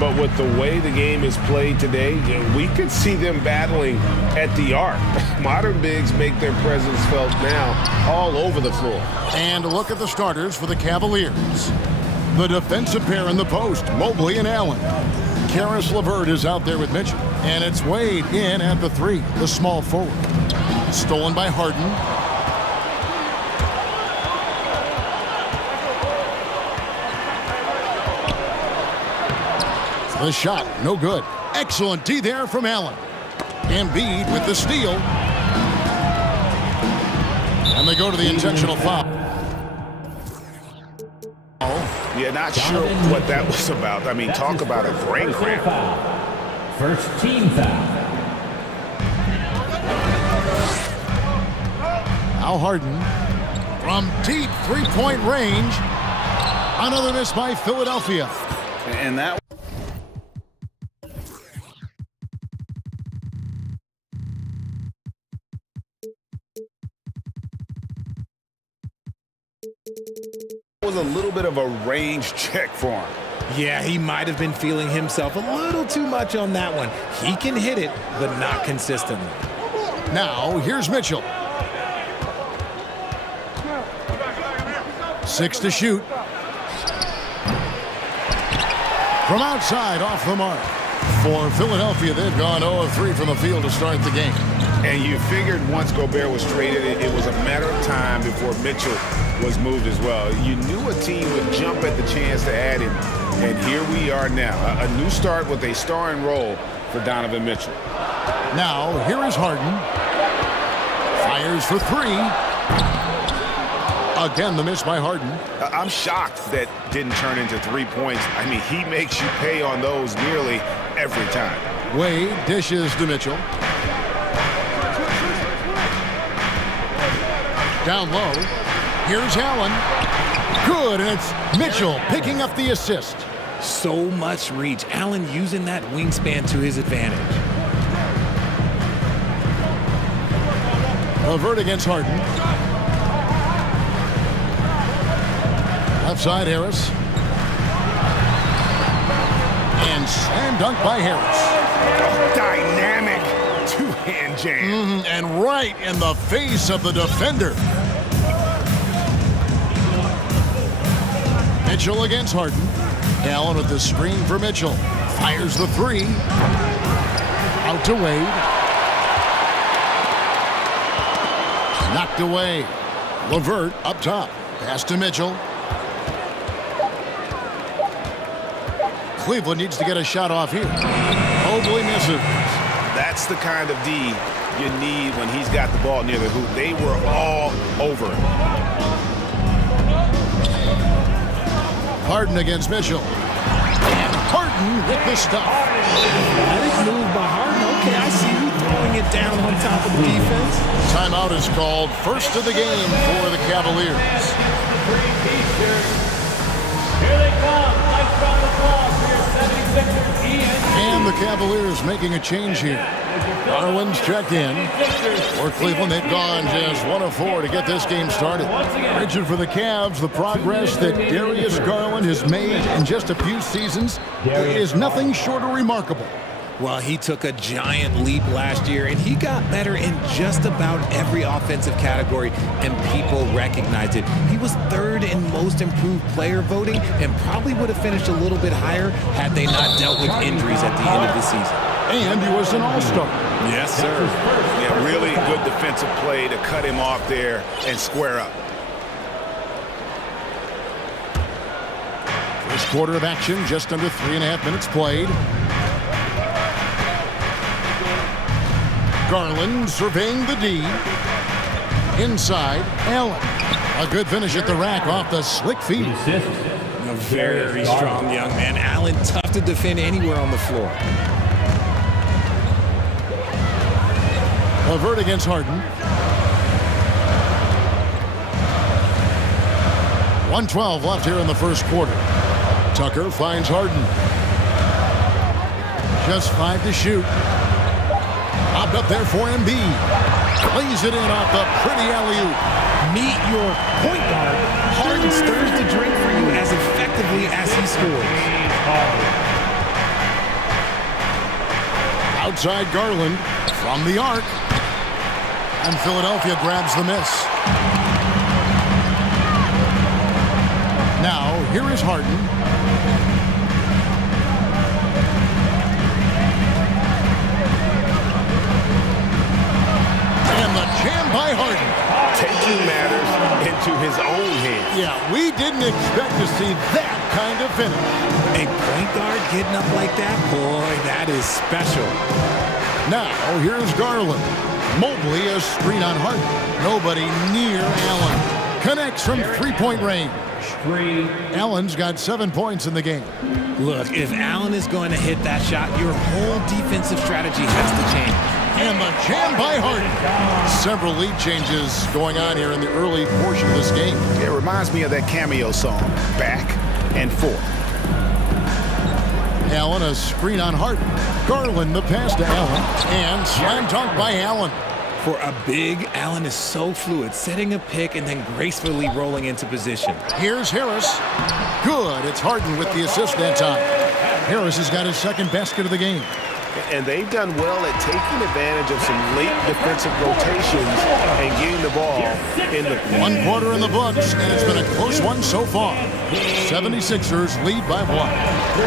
But with the way the game is played today, we could see them battling at the arc. Modern bigs make their presence felt now all over the floor. And look at the starters for the Cavaliers. The defensive pair in the post, Mobley and Allen. Karis LeVert is out there with Mitchell. And it's Wade in at the three, the small forward. Stolen by Harden. The shot, no good. Excellent D there from Allen. Embiid with the steal. And they go to the intentional foul. Yeah, not sure what that was about. I mean, talk about a brain cramp. First team foul. Al Harden from deep three-point range. Another miss by Philadelphia. And that was a little bit of a range check for him. Yeah, he might have been feeling himself a little too much on that one. He can hit it, but not consistently. Now, here's Mitchell. 6 to shoot. From outside, off the mark. For Philadelphia, they've gone 0 of 3 from the field to start the game. And you figured once Gobert was traded, it was a matter of time before Mitchell was moved as well. You knew a team would jump at the chance to add him, and here we are now. A new start with a starring role for Donovan Mitchell. Now, here is Harden. Fires for 3. Again, the miss by Harden. I'm shocked that didn't turn into 3 points. I mean, he makes you pay on those nearly every time. Wade dishes to Mitchell. Down low. Here's Allen. Good, and it's Mitchell picking up the assist. So much reach. Allen using that wingspan to his advantage. LeVert against Harden. Left side, Harris. And slam dunk by Harris. Dynamic two-hand jam. And right in the face of the defender. Mitchell against Harden. Allen with the screen for Mitchell. Fires the 3. Out to Wade. Knocked away. LeVert up top. Pass to Mitchell. Cleveland needs to get a shot off here. Mobley misses. That's the kind of D you need when he's got the ball near the hoop. They were all over it. Harden against Mitchell. And Harden with the stop. Nice move by Harden. Okay, I see you throwing it down on top of the defense. Timeout is called. First of the game for the Cavaliers. Here they come. Nice round of applause for your 76ers, Ian. And the Cavaliers making a change here. Garland's checked in. For Cleveland, they've gone just 1 of 4 to get this game started. Rigid for the Cavs, the progress that Darius Garland has made in just a few seasons is nothing short of remarkable. Well, he took a giant leap last year, and he got better in just about every offensive category, and people recognized it. He was 3rd in most improved player voting and probably would have finished a little bit higher had they not dealt with injuries at the end of the season. And he was an all-star. Yes, sir. Yeah, really good defensive play to cut him off there and square up. First quarter of action, just under 3.5 minutes played. Garland surveying the D. Inside, Allen. A good finish at the rack off the slick feet. A very strong young man. Allen, tough to defend anywhere on the floor. LeVert against Harden. 1:12 left here in the first quarter. Tucker finds Harden. Just 5 to shoot. Popped up there for Embiid. lays it in off the pretty alley-oop. Meet your point guard. Harden stirs the drink for you as effectively as he scores. Outside Garland from the arc. And Philadelphia grabs the miss. Now, here is Harden. And the jam by Harden. Taking matters into his own hands. Yeah, we didn't expect to see that kind of finish. A point guard getting up like that? Boy, that is special. Now, here's Garland. Mobley, a screen on Harden. Nobody near Allen. Connects from three-point range. Allen's got 7 points in the game. Look, if Allen is going to hit that shot, your whole defensive strategy has to change. And the jam by Harden. Several lead changes going on here in the early portion of this game. It reminds me of that cameo song, Back and Forth. Allen, a screen on Harden. Garland, the pass to Allen. And slam dunk by Allen. For a big, Allen is so fluid, setting a pick and then gracefully rolling into position. Here's Harris. Good. It's Harden with the assist that time. Harris has got his second basket of the game. And they've done well at taking advantage of some late defensive rotations and getting the ball in the... 1 quarter in the books, and it's been a close one so far. 76ers lead by 1.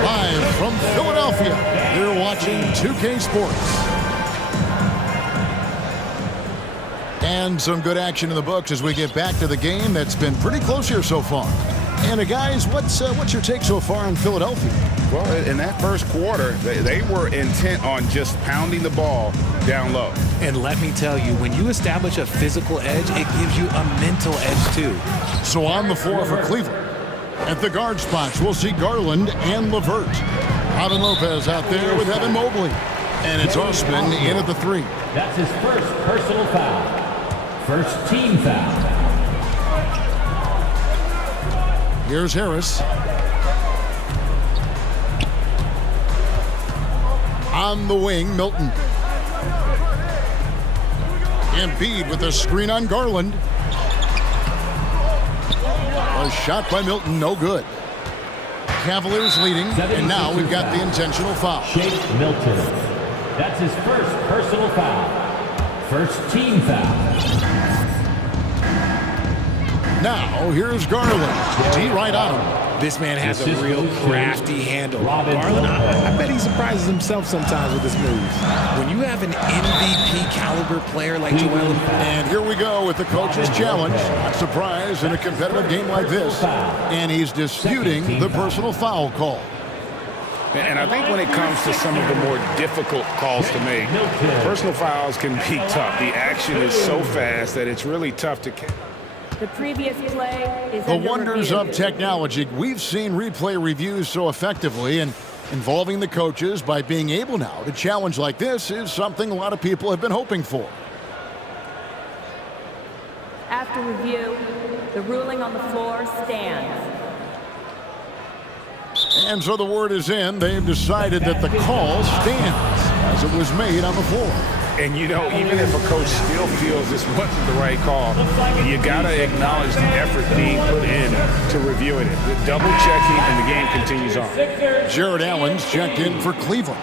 Live from Philadelphia, you're watching 2K Sports. And some good action in the books as we get back to the game that's been pretty close here so far. And guys, what's your take so far on Philadelphia? Well, in that first quarter, they were intent on just pounding the ball down low. And let me tell you, when you establish a physical edge, it gives you a mental edge too. So on the floor for Cleveland. At the guard spots, we'll see Garland and LeVert. Robin Lopez out there with Evan Mobley. And it's Osman in at the 3. That's his first personal foul. First team foul. Here's Harris. On the wing, Milton. Embiid with a screen on Garland. A shot by Milton, no good. Cavaliers leading, and now we've got the intentional foul. Shake Milton. That's his first personal foul. First team foul. Now, here's Garland. D right on him. This man has a real crafty handle. Garland, I bet he surprises himself sometimes with his moves. When you have an MVP caliber player like Joel Embiid. And here we go with the coach's challenge. Not surprised in a competitive game like this. And he's disputing the personal foul call. And I think when it comes to some of the more difficult calls to make, personal fouls can be tough. The action is so fast that it's really tough to catch. The previous play is the wonders of technology. We've seen replay reviews so effectively, and involving the coaches by being able now to challenge like this is something a lot of people have been hoping for. After review, the ruling on the floor stands. And so the word is in. They've decided that the call stands as it was made on the floor. And, you know, even if a coach still feels this wasn't the right call, you got to acknowledge the effort being put in to reviewing it. The double-checking, and the game continues on. Jared Allen's checked in for Cleveland.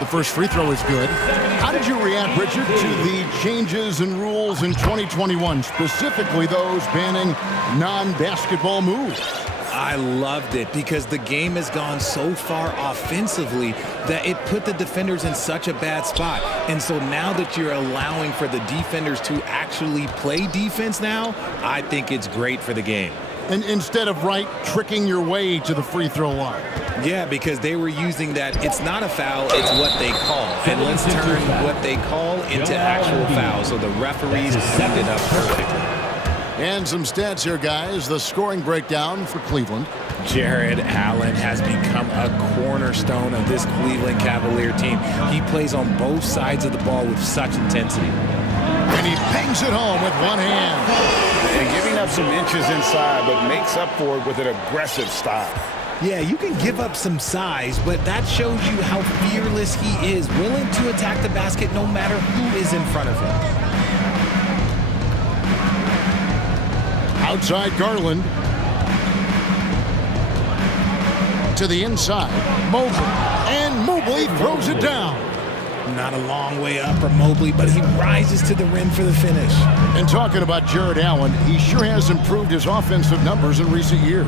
The first free throw is good. How did you react, Richard, to the changes in rules in 2021, specifically those banning non-basketball moves? I loved it because the game has gone so far offensively that it put the defenders in such a bad spot. And so now that you're allowing for the defenders to actually play defense now, I think it's great for the game. And instead of tricking your way to the free throw line. Yeah, because they were using that it's not a foul, it's what they call. And let's turn what they call into actual fouls. So the referees cleaned it up perfectly. And some stats here, guys. The scoring breakdown for Cleveland. Jared Allen has become a cornerstone of this Cleveland Cavalier team. He plays on both sides of the ball with such intensity. And he bangs it home with one hand. And giving up some inches inside, but makes up for it with an aggressive style. Yeah, you can give up some size, but that shows you how fearless he is, willing to attack the basket no matter who is in front of him. Outside Garland. To the inside. Mobley. And Mobley throws it down. Not a long way up for Mobley, but he rises to the rim for the finish. And talking about Jared Allen, he sure has improved his offensive numbers in recent years.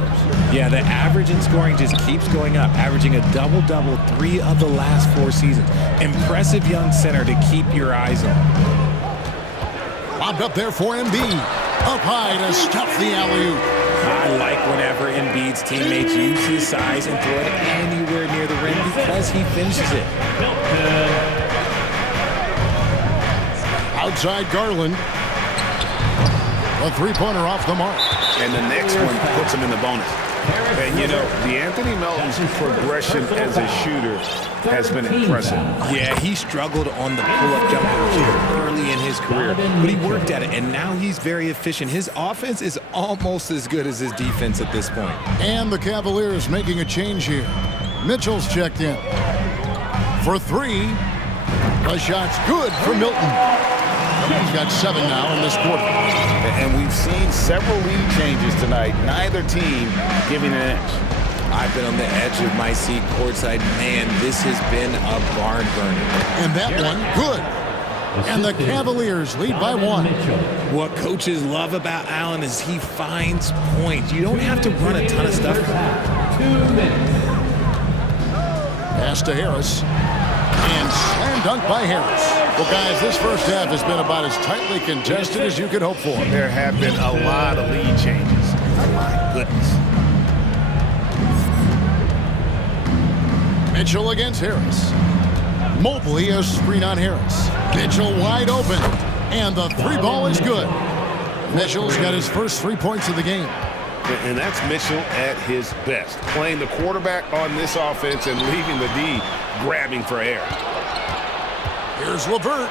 Yeah, the average in scoring just keeps going up, averaging a double-double 3 of the last 4 seasons. Impressive young center to keep your eyes on. Lobbed up there for Embiid. Up high to stuff the alley-oop. I like whenever Embiid's teammates use his size and throw it anywhere near the rim because he finishes it. Outside Garland. A three-pointer off the mark. And the next one puts him in the bonus. And, you know, DeAnthony Melton's progression as a shooter has been impressive. Yeah, he struggled on the pull-up jumper early in his career, but he worked at it, and now he's very efficient. His offense is almost as good as his defense at this point. And the Cavaliers making a change here. Mitchell's checked in. For 3. The shot's good for Milton. He's got 7 now in this quarter. And we've seen several lead changes tonight, neither team giving an edge. I've been on the edge of my seat courtside. Man, this has been a barn burner. And that one, good. And the Cavaliers lead by 1. What coaches love about Allen is he finds points. You don't have to run a ton of stuff. 2 minutes. Pass to Harris. And slam dunk by Harris. Well, guys, this first half has been about as tightly contested as you could hope for. There have been a lot of lead changes. My goodness. Mitchell against Harris. Mobley a screen on Harris. Mitchell wide open. And the 3 ball is good. Mitchell's got his first 3 points of the game. And that's Mitchell at his best. Playing the quarterback on this offense and leaving the D grabbing for air. Here's LeVert.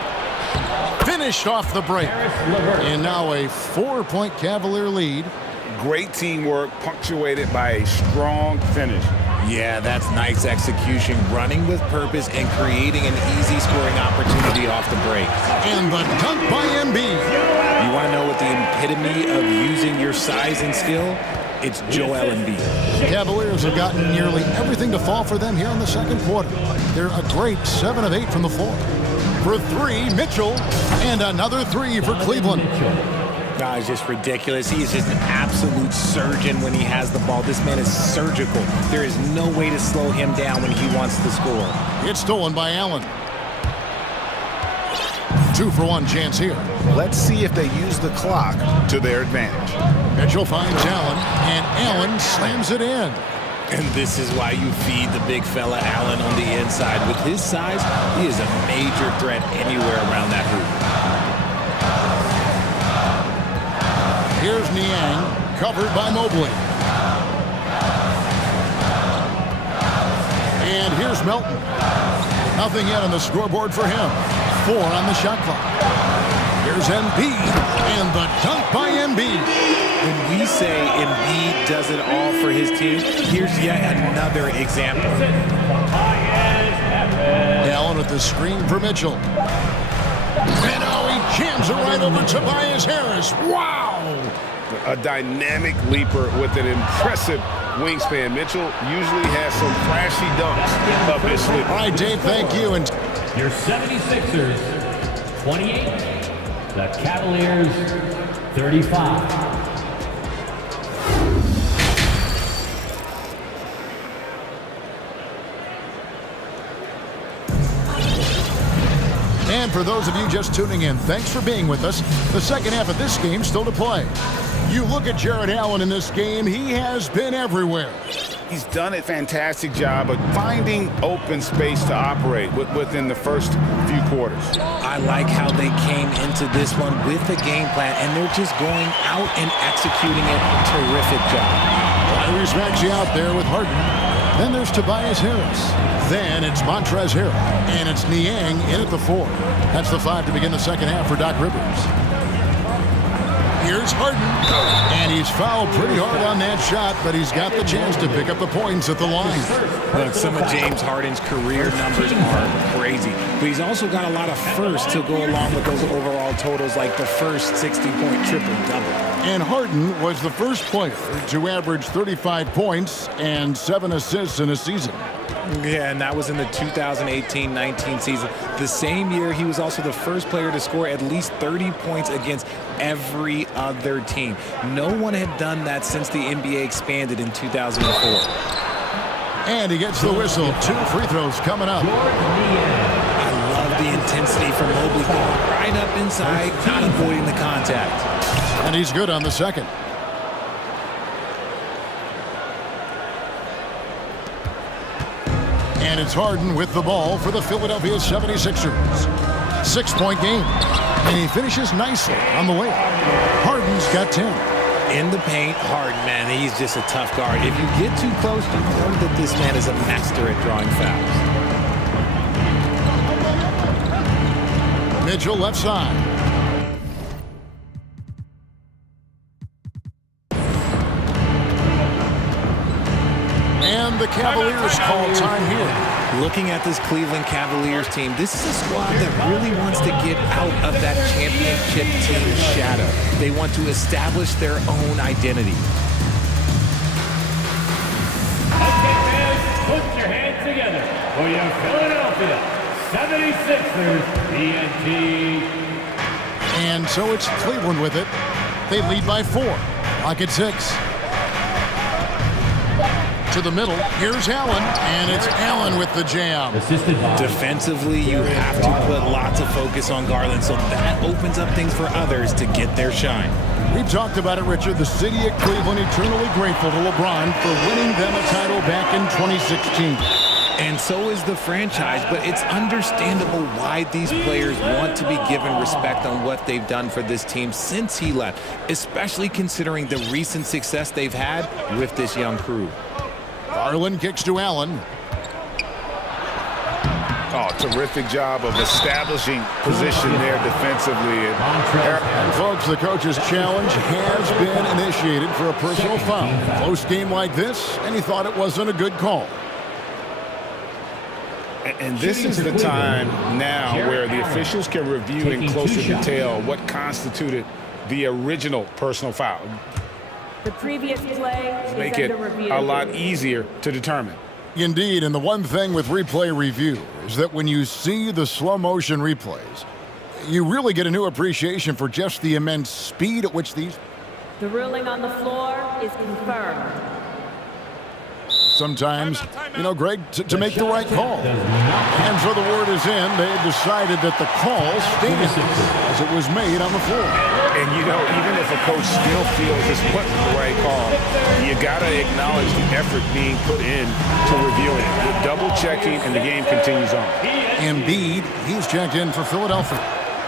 Finished off the break. And now a 4-point Cavalier lead. Great teamwork punctuated by a strong finish. Yeah, that's nice execution, running with purpose and creating an easy scoring opportunity off the break. And the dunk by Embiid. You want to know what the epitome of using your size and skill? It's Joel Embiid. Cavaliers have gotten nearly everything to fall for them here in the second quarter. They're a great 7 of 8 from the floor. For 3, Mitchell, and another 3 for Cleveland. God, it's just ridiculous. He is just an absolute surgeon when he has the ball. This man is surgical. There is no way to slow him down when he wants to score. It's stolen by Allen. 2-for-1 chance here. Let's see if they use the clock to their advantage. Mitchell finds Allen, and Allen slams it in. And this is why you feed the big fella Allen on the inside. With his size, he is a major threat anywhere around that hoop. Here's Niang, covered by Mobley. And here's Melton. Nothing yet on the scoreboard for him. 4 on the shot clock. Here's Embiid, and the dunk by Embiid. When we say Embiid does it all for his team, here's yet another example. Allen with the screen for Mitchell. And now he jams it right over Tobias Harris. Wow! A dynamic leaper with an impressive wingspan. Mitchell usually has some flashy dunks up his sleeve. All right, Dave, thank you. And your 76ers, 28. The Cavaliers, 35. And for those of you just tuning in, thanks for being with us. The second half of this game still to play. You look at Jared Allen in this game, he has been everywhere. He's done a fantastic job of finding open space to operate within the first few quarters. I like how they came into this one with a game plan, and they're just going out and executing it. Terrific job. Here's Maxey out there with Harden. Then there's Tobias Harris. Then it's Montrezl Harrell. And it's Niang in at the 4. That's the 5 to begin the second half for Doc Rivers. Here's Harden. And he's fouled pretty hard on that shot, but he's got the chance to pick up the points at the line. Look, some of James Harden's career numbers are crazy, but he's also got a lot of firsts to go along with those overall totals, like the first 60-point triple-double. And Harden was the first player to average 35 points and 7 assists in a season. Yeah, and that was in the 2018-19 season. The same year, he was also the first player to score at least 30 points against every other team. No one had done that since the NBA expanded in 2004. And he gets the whistle. 2 free throws coming up. I love the intensity from Mobley going right up inside, not avoiding the contact. And he's good on the second. And it's Harden with the ball for the Philadelphia 76ers. 6-point game. And he finishes nicely on the way. Harden's got 10. In the paint, Harden, man, he's just a tough guard. If you get too close, you know that this man is a master at drawing fouls. Mitchell left side. And the Cavaliers call time here. Looking at this Cleveland Cavaliers team, this is a squad that really wants to get out of that championship team shadow. They want to establish their own identity. Okay, fans, put your hands together for your Philadelphia 76ers TNT. And so it's Cleveland with it. They lead by 4. Clock at 6. To the middle, here's Allen, and it's Allen with the jam. Defensively, you have to put lots of focus on Garland, so that opens up things for others to get their shine. We've talked about it, Richard. The city of Cleveland eternally grateful to LeBron for winning them a title back in 2016. And so is the franchise, but it's understandable why these players want to be given respect on what they've done for this team since he left, especially considering the recent success they've had with this young crew. Garland kicks to Allen. Oh, terrific job of establishing position there defensively. And folks, the coach's challenge has been initiated for a personal foul. Close game like this, and he thought it wasn't a good call. And this is the time now where the officials can review in closer detail what constituted the original personal foul. The previous play is Make it under review. a lot easier to determine. Indeed, and the one thing with replay review is that when you see the slow motion replays, you really get a new appreciation for just the immense speed at which these... The ruling on the floor is confirmed. Sometimes, you know, Greg, to make the right call. And so the word is in. They have decided that the call stands as it was made on the floor. And, you know, even if a coach still feels it's put the right call, you got to acknowledge the effort being put in to reviewing it. You're double-checking, and the game continues on. Embiid, he's checked in for Philadelphia.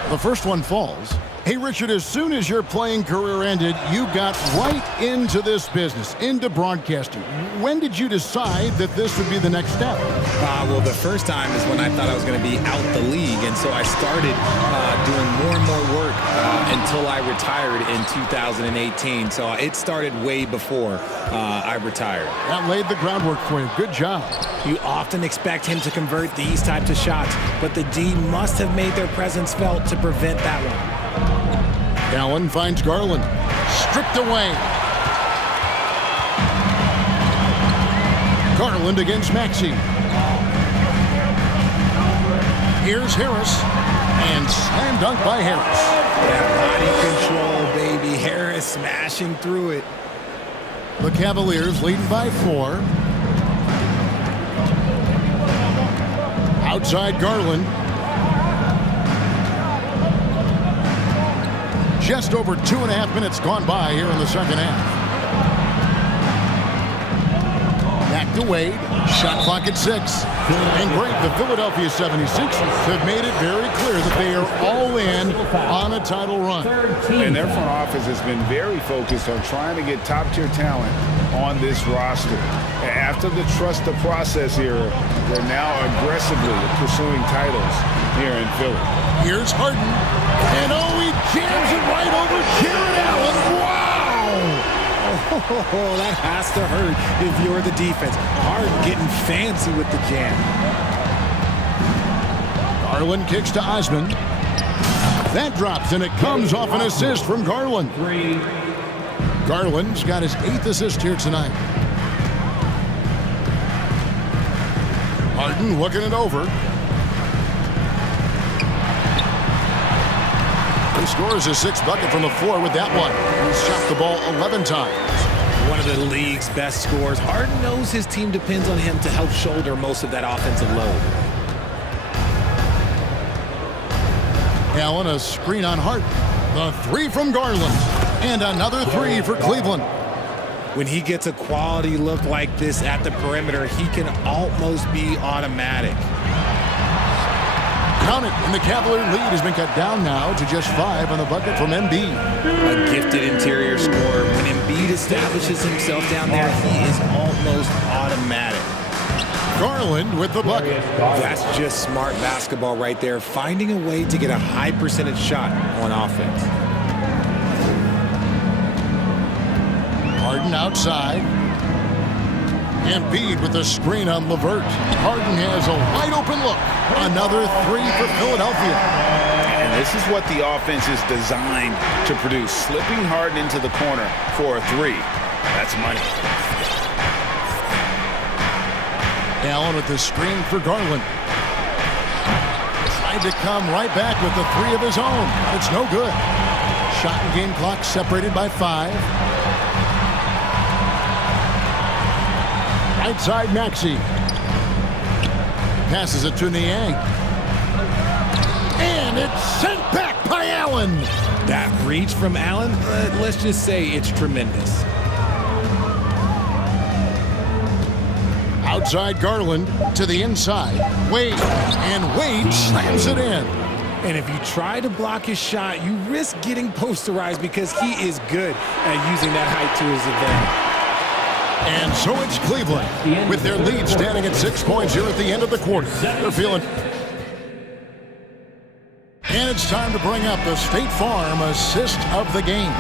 The first one falls. Hey, Richard, as soon as your playing career ended, you got right into this business, into broadcasting. When did you decide that this would be the next step? Well, the first time is when I thought I was going to be out the league, and so I started doing more and more work until I retired in 2018. So it started way before I retired. That laid the groundwork for you. Good job. You often expect him to convert these types of shots, but the D must have made their presence felt to prevent that one. Allen finds Garland. Stripped away. Garland against Maxey. Here's Harris. And slam dunk by Harris. That body control, baby. Harris smashing through it. The Cavaliers leading by 4. Outside Garland. Just over 2.5 minutes gone by here in the second half. Back to Wade. Shot clock at 6. And great, the Philadelphia 76ers have made it very clear that they are all in on a title run. And their front office has been very focused on trying to get top-tier talent on this roster. after the trust the process era, they're now aggressively pursuing titles here in Philly. Here's Harden, and he jams it right over Jared Allen. Wow! Oh, that has to hurt if you're the defense. Harden getting fancy with the jam. Garland kicks to Osman. That drops, and it comes off an assist from Garland. Garland's got his 8th assist here tonight. Harden looking it over. He scores his 6th bucket from the floor with that one. He's shot the ball 11 times. One of the league's best scorers. Harden knows his team depends on him to help shoulder most of that offensive load. Allen, a screen on Harden. The 3 from Garland. And another 3 for Cleveland. When he gets a quality look like this at the perimeter, he can almost be automatic. Count it, and the Cavalier lead has been cut down now to just 5 on the bucket from Embiid. A gifted interior scorer. When Embiid establishes himself down there, he is almost automatic. Garland with the bucket. That's just smart basketball right there, finding a way to get a high percentage shot on offense. Harden outside. Embiid with the screen on LeVert. Harden has a wide open look. Another 3 for Philadelphia. And this is what the offense is designed to produce. Slipping Harden into the corner for a 3. That's money. Allen with the screen for Garland. Tried to come right back with the 3 of his own. It's no good. Shot and game clock separated by 5. Right side, Maxey. Passes it to Niang. And it's sent back by Allen. That reach from Allen, let's just say it's tremendous. Outside Garland to the inside. Wade. And Wade slams it in. And if you try to block his shot, you risk getting posterized because he is good at using that height to his advantage. And so it's Cleveland with their lead standing at 6 points here at the end of the quarter. They're feeling. And it's time to bring up the State Farm assist of the game.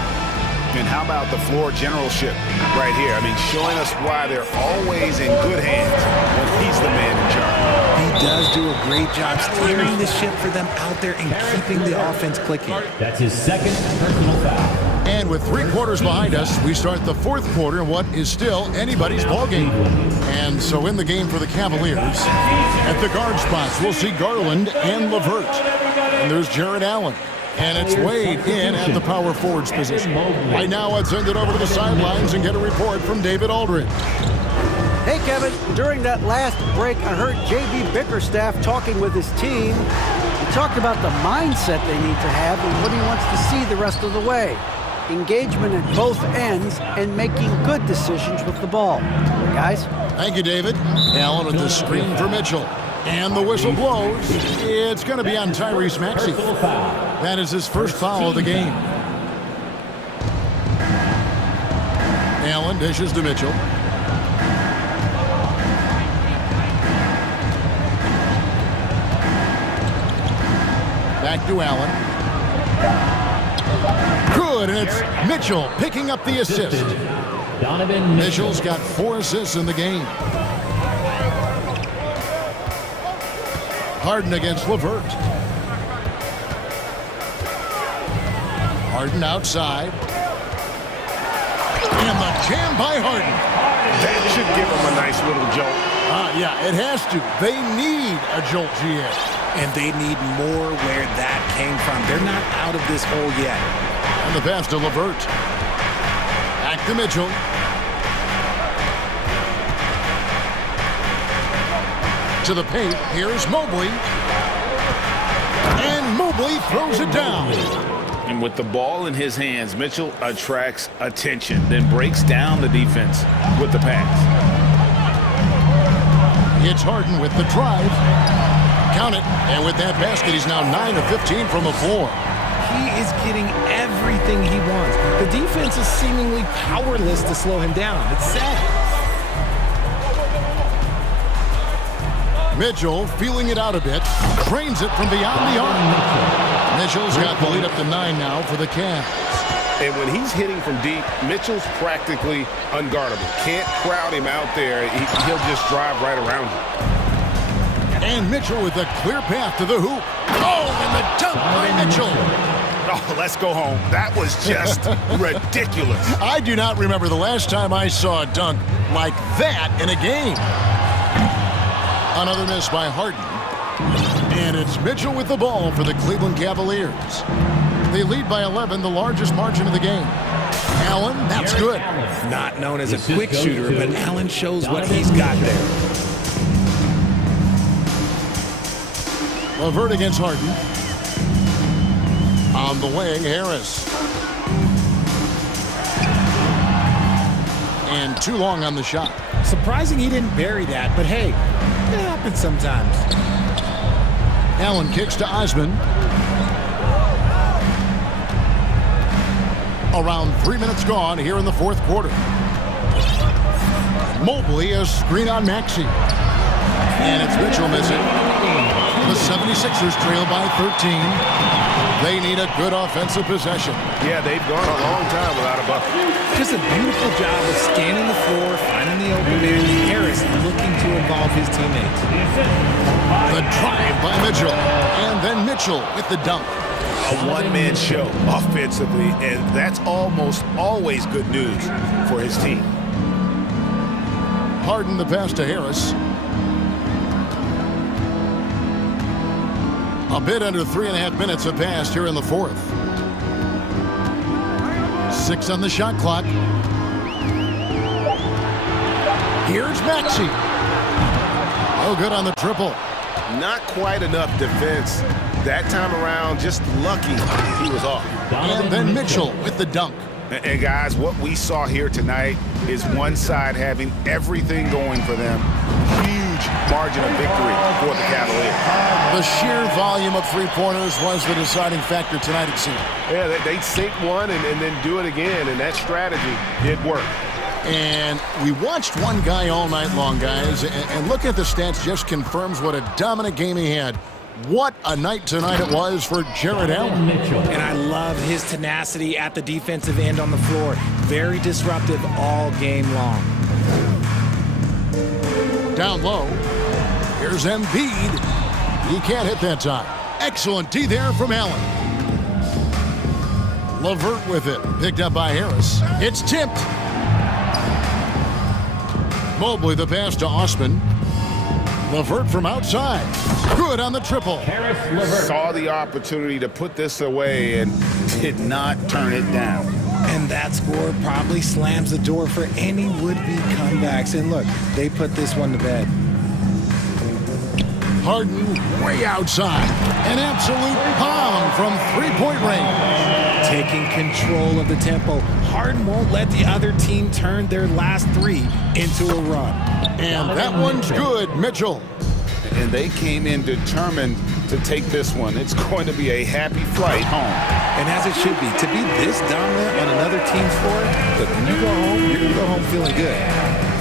And how about the floor generalship right here? I mean, showing us why they're always in good hands when he's the man in charge. He does do a great job steering the ship for them out there and keeping the offense clicking. That's his 2nd personal foul. And with 3 quarters behind us, we start the 4th quarter in what is still anybody's ballgame. And so in the game for the Cavaliers, at the guard spots, we'll see Garland and LeVert. And there's Jared Allen. And it's Wade in at the power forwards position. Right now, let's send it over to the sidelines and get a report from David Aldridge. Hey, Kevin, during that last break, I heard J.B. Bickerstaff talking with his team. He talked about the mindset they need to have and what he wants to see the rest of the way. Engagement at both ends and making good decisions with the ball. Guys? Thank you, David. Allen with the screen for Mitchell. And the whistle blows. It's going to be on Tyrese Maxey. That is his first foul of the game. Allen dishes to Mitchell. Back to Allen. Good, and it's Mitchell picking up the assist. Mitchell's got 4 assists in the game. Harden against LeVert. Harden outside. And the jam by Harden. That should give him a nice little jolt. Yeah, it has to. They need a jolt, GA. And they need more where that came from. They're not out of this hole yet. And the pass to LeVert. Back to Mitchell. To the paint, here's Mobley. And Mobley throws it down. And with the ball in his hands, Mitchell attracts attention, then breaks down the defense with the pass. It's Harden with the drive. Count it. And with that basket, he's now 9 of 15 from the floor. He is getting everything he wants. The defense is seemingly powerless to slow him down. It's sad. Mitchell feeling it out a bit. Drains it from beyond the arc. Mitchell's got the lead up to 9 now for the Cavs. And when he's hitting from deep, Mitchell's practically unguardable. Can't crowd him out there. He'll just drive right around him. And Mitchell with a clear path to the hoop. Oh, and the dunk by Mitchell. Oh, let's go home. That was just ridiculous. I do not remember the last time I saw a dunk like that in a game. Another miss by Harden. And it's Mitchell with the ball for the Cleveland Cavaliers. They lead by 11, the largest margin of the game. Allen, that's good. Not known as a quick shooter, but Allen shows what he's got there. LeVert against Harden. On the way, Harris. And too long on the shot. Surprising he didn't bury that, but hey, it happens sometimes. Allen kicks to Osman. Around 3 minutes gone here in the fourth quarter. Mobley, a screen on Maxey. And it's Mitchell missing. The 76ers trail by 13. They need a good offensive possession. Yeah, they've gone a long time without a bucket. Just a beautiful job of scanning the floor, finding the open man. Harris looking to involve his teammates. The drive by Mitchell. And then Mitchell with the dunk. A one-man show offensively, and that's almost always good news for his team. Harden the pass to Harris. A bit under 3.5 minutes have passed here in the fourth. 6 on the shot clock. Here's Maxey. Oh, good on the triple. Not quite enough defense that time around. Just lucky he was off. And then Mitchell with the dunk. And guys, what we saw here tonight is one side having everything going for them. Huge margin of victory for the Cavaliers. The sheer volume of three-pointers was the deciding factor tonight, it seemed. Yeah, they'd sink one and then do it again, and that strategy did work. And we watched one guy all night long, guys, and looking at the stats just confirms what a dominant game he had. What a night tonight it was for Jared Allen. And I love his tenacity at the defensive end on the floor. Very disruptive all game long. Down low. Here's Embiid. He can't hit that time. Excellent D there from Allen. LeVert with it. Picked up by Harris. It's tipped. Mobley the pass to Osman. LeVert from outside. Good on the triple. Saw the opportunity to put this away and did not turn it down. And that score probably slams the door for any would-be comebacks. And look, they put this one to bed. Harden way outside. An absolute bomb from three-point range. Taking control of the tempo. Harden won't let the other team turn their last three into a run. And that one's good, Mitchell. And they came in determined to take this one. It's going to be a happy flight home. And as it should be. To be this dominant on another team's floor, look, when you go home, you're going to go home feeling good.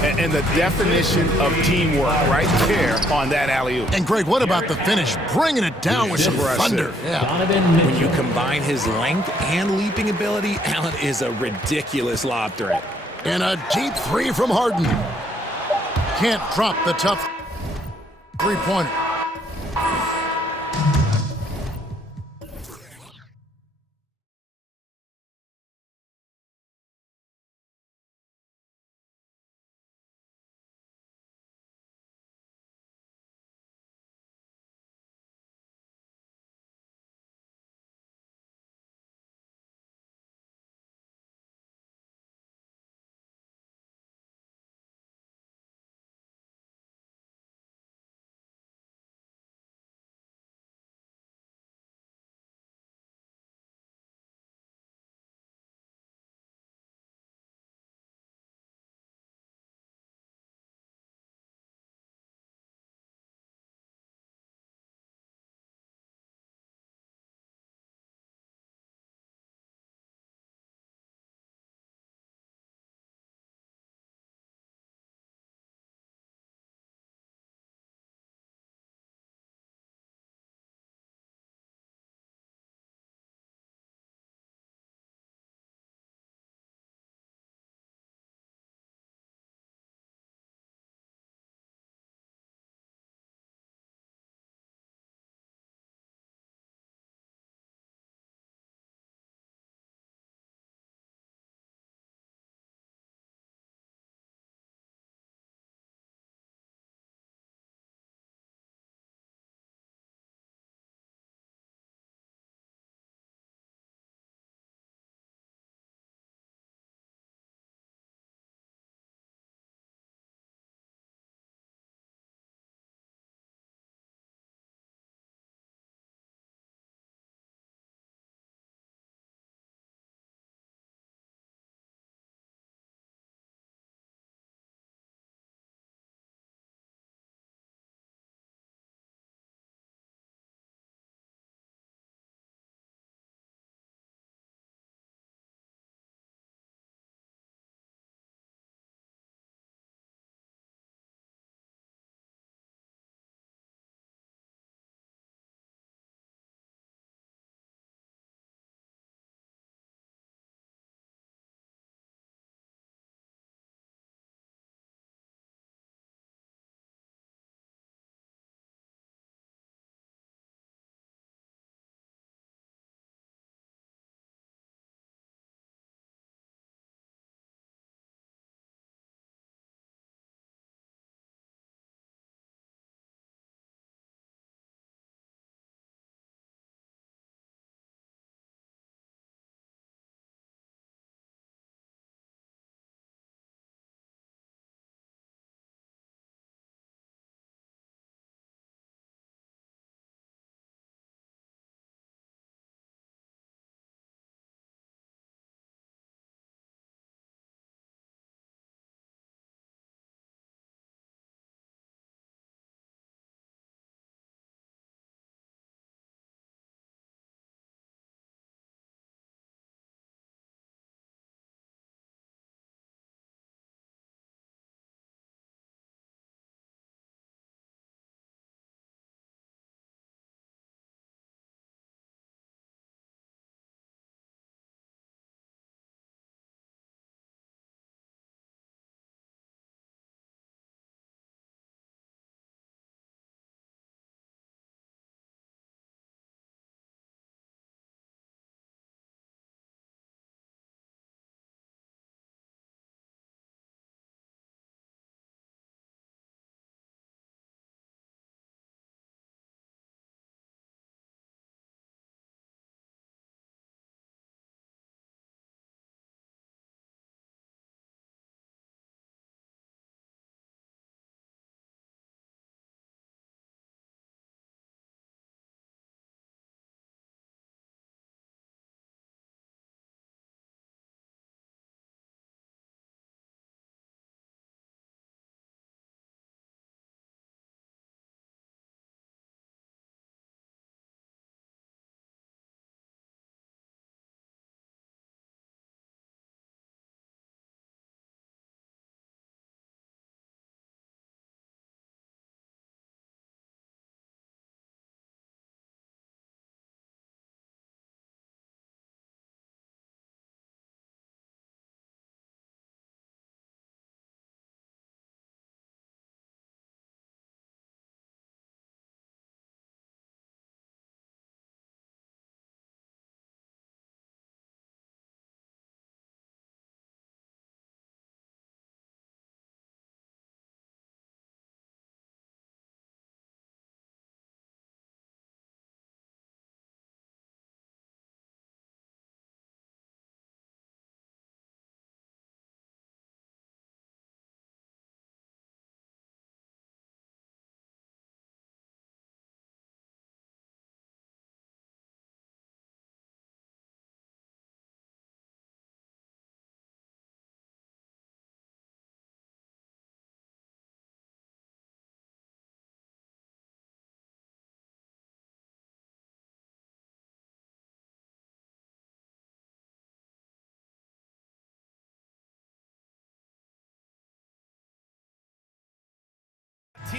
And the definition of teamwork right there on that alley-oop. And Greg, what about the finish? Bringing it down with some thunder. Yeah. When you combine his length and leaping ability, Allen is a ridiculous lob threat. And a deep three from Harden. Can't drop the tough three-pointer.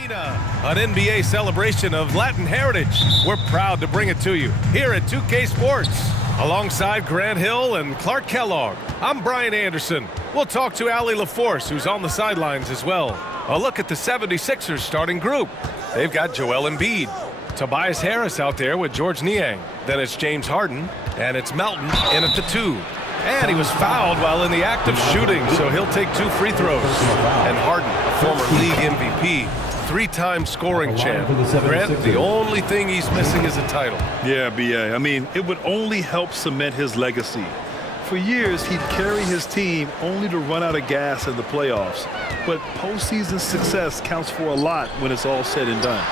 Arena, an NBA celebration of Latin heritage. We're proud to bring it to you here at 2K Sports. Alongside Grant Hill and Clark Kellogg, I'm Brian Anderson. We'll talk to Allie LaForce, who's on the sidelines as well. A look at the 76ers starting group. They've got Joel Embiid, Tobias Harris out there with George Niang. Then it's James Harden, and it's Melton in at the 2. And he was fouled while in the act of shooting, so he'll take 2 free throws. And Harden, a former league MVP, 3-time scoring champ. Grant, the only thing he's missing is a title. Yeah, B.A. I mean, it would only help cement his legacy. For years, he'd carry his team only to run out of gas in the playoffs. But postseason success counts for a lot when it's all said and done.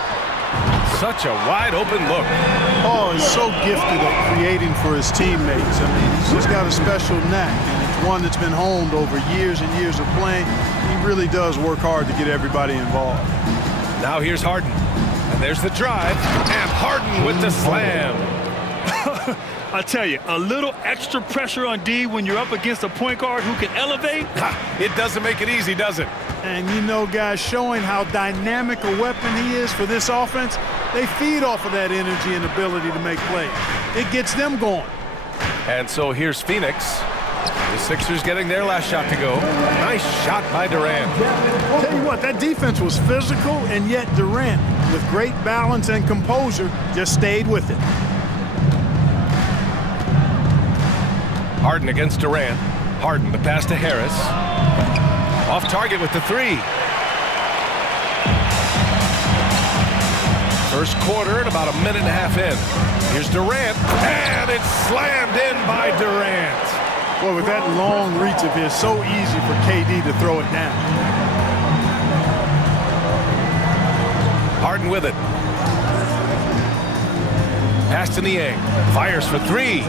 Such a wide-open look. Oh, he's so gifted at creating for his teammates. I mean, he's just got a special knack, and it's one that's been honed over years and years of playing. He really does work hard to get everybody involved. Now here's Harden. And there's the drive. And Harden with the slam. I tell you, a little extra pressure on D when you're up against a point guard who can elevate. It doesn't make it easy, does it? And you know, guys, showing how dynamic a weapon he is for this offense, they feed off of that energy and ability to make plays. It gets them going. And so here's Phoenix. The Sixers getting their last shot to go. Nice shot by Durant. Tell you what, that defense was physical, and yet Durant, with great balance and composure, just stayed with it. Harden against Durant. Harden, the pass to Harris. Off target with the 3. First quarter and about a minute and a half in. Here's Durant, and it's slammed in by Durant. Well, with that long reach of his, so easy for KD to throw it down. Harden with it. Pass to Niang. Fires for 3.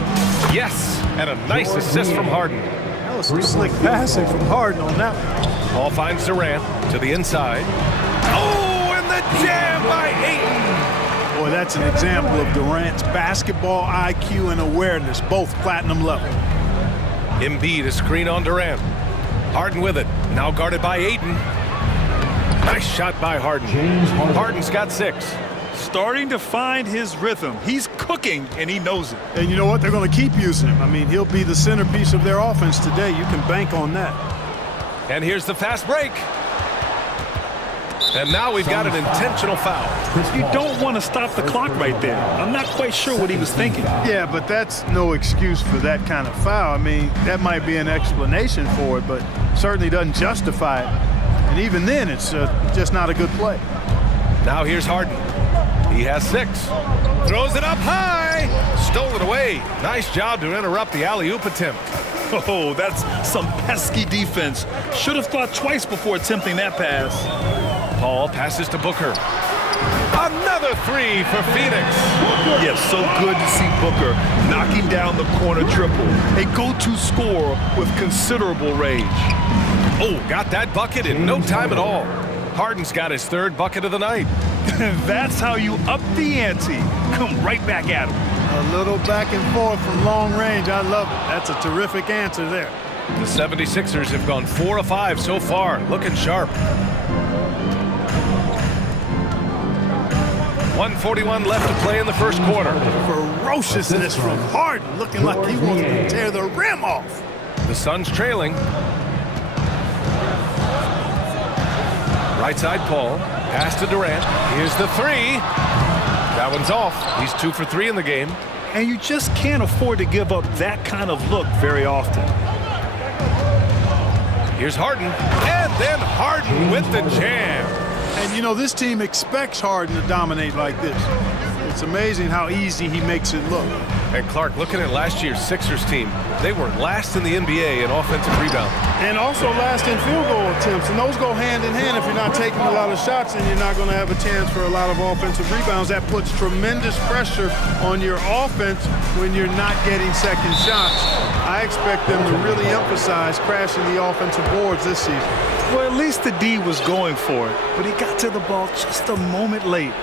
Yes, and a nice assist from Harden. That was some slick passing from Harden on that one. Ball finds Durant to the inside. Oh, and the jam by Ayton. Boy, that's an example of Durant's basketball IQ and awareness, both platinum level. Embiid, a screen on Durant. Harden with it. Now guarded by Ayton. Nice shot by Harden. Harden's got 6. Starting to find his rhythm. He's cooking, and he knows it. And you know what? They're going to keep using him. I mean, he'll be the centerpiece of their offense today. You can bank on that. And here's the fast break. And now we've got an intentional foul. You don't want to stop the clock right there. I'm not quite sure what he was thinking. Yeah, but that's no excuse for that kind of foul. I mean, that might be an explanation for it, but certainly doesn't justify it. And even then, it's just not a good play. Now here's Harden. He has 6. Throws it up high. Stolen away. Nice job to interrupt the alley-oop attempt. Oh, that's some pesky defense. Should have thought twice before attempting that pass. Paul passes to Booker. Another 3 for Phoenix. Yes, so good to see Booker knocking down the corner triple. A go-to scorer with considerable range. Oh, got that bucket in no time at all. Harden's got his 3rd bucket of the night. That's how you up the ante. Come right back at him. A little back and forth from long range. I love it. That's a terrific answer there. The 76ers have gone 4 of 5 so far, looking sharp. 1:41 left to play in the first quarter. Ferociousness from Harden, looking like he wants to tear the rim off. The Suns trailing. Right side, Paul. Pass to Durant. Here's the 3. That one's off. He's 2 for 3 in the game. And you just can't afford to give up that kind of look very often. Here's Harden. And then Harden with the jam. And, you know, this team expects Harden to dominate like this. It's amazing how easy he makes it look. And Clark, looking at last year's Sixers team, they were last in the NBA in offensive rebound. And also last in field goal attempts. And those go hand in hand. If you're not taking a lot of shots, then you're not going to have a chance for a lot of offensive rebounds. That puts tremendous pressure on your offense when you're not getting second shots. I expect them to really emphasize crashing the offensive boards this season. Well, at least the D was going for it, but he got to the ball just a moment late.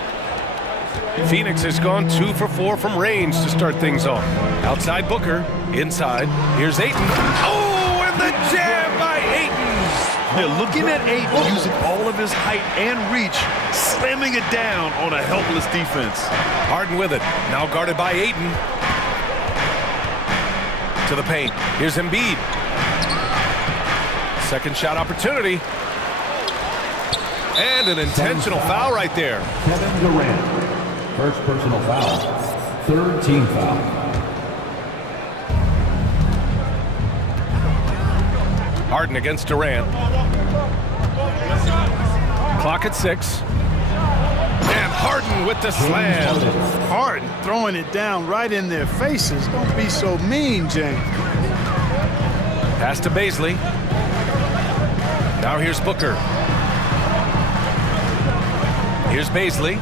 Phoenix has gone 2 for 4 from range to start things off. Outside Booker, inside, here's Ayton. Oh, and the jam by Ayton! They're looking at Ayton using all of his height and reach, slamming it down on a helpless defense. Harden with it. Now guarded by Ayton. To the paint. Here's Embiid. Second shot opportunity. And an intentional foul right there. Kevin Durant. First personal foul. Third team foul. Harden against Durant. Clock at 6. And Harden with the slam. Harden throwing it down right in their faces. Don't be so mean, James. Pass to Bazley. Now here's Booker. Here's Bazley.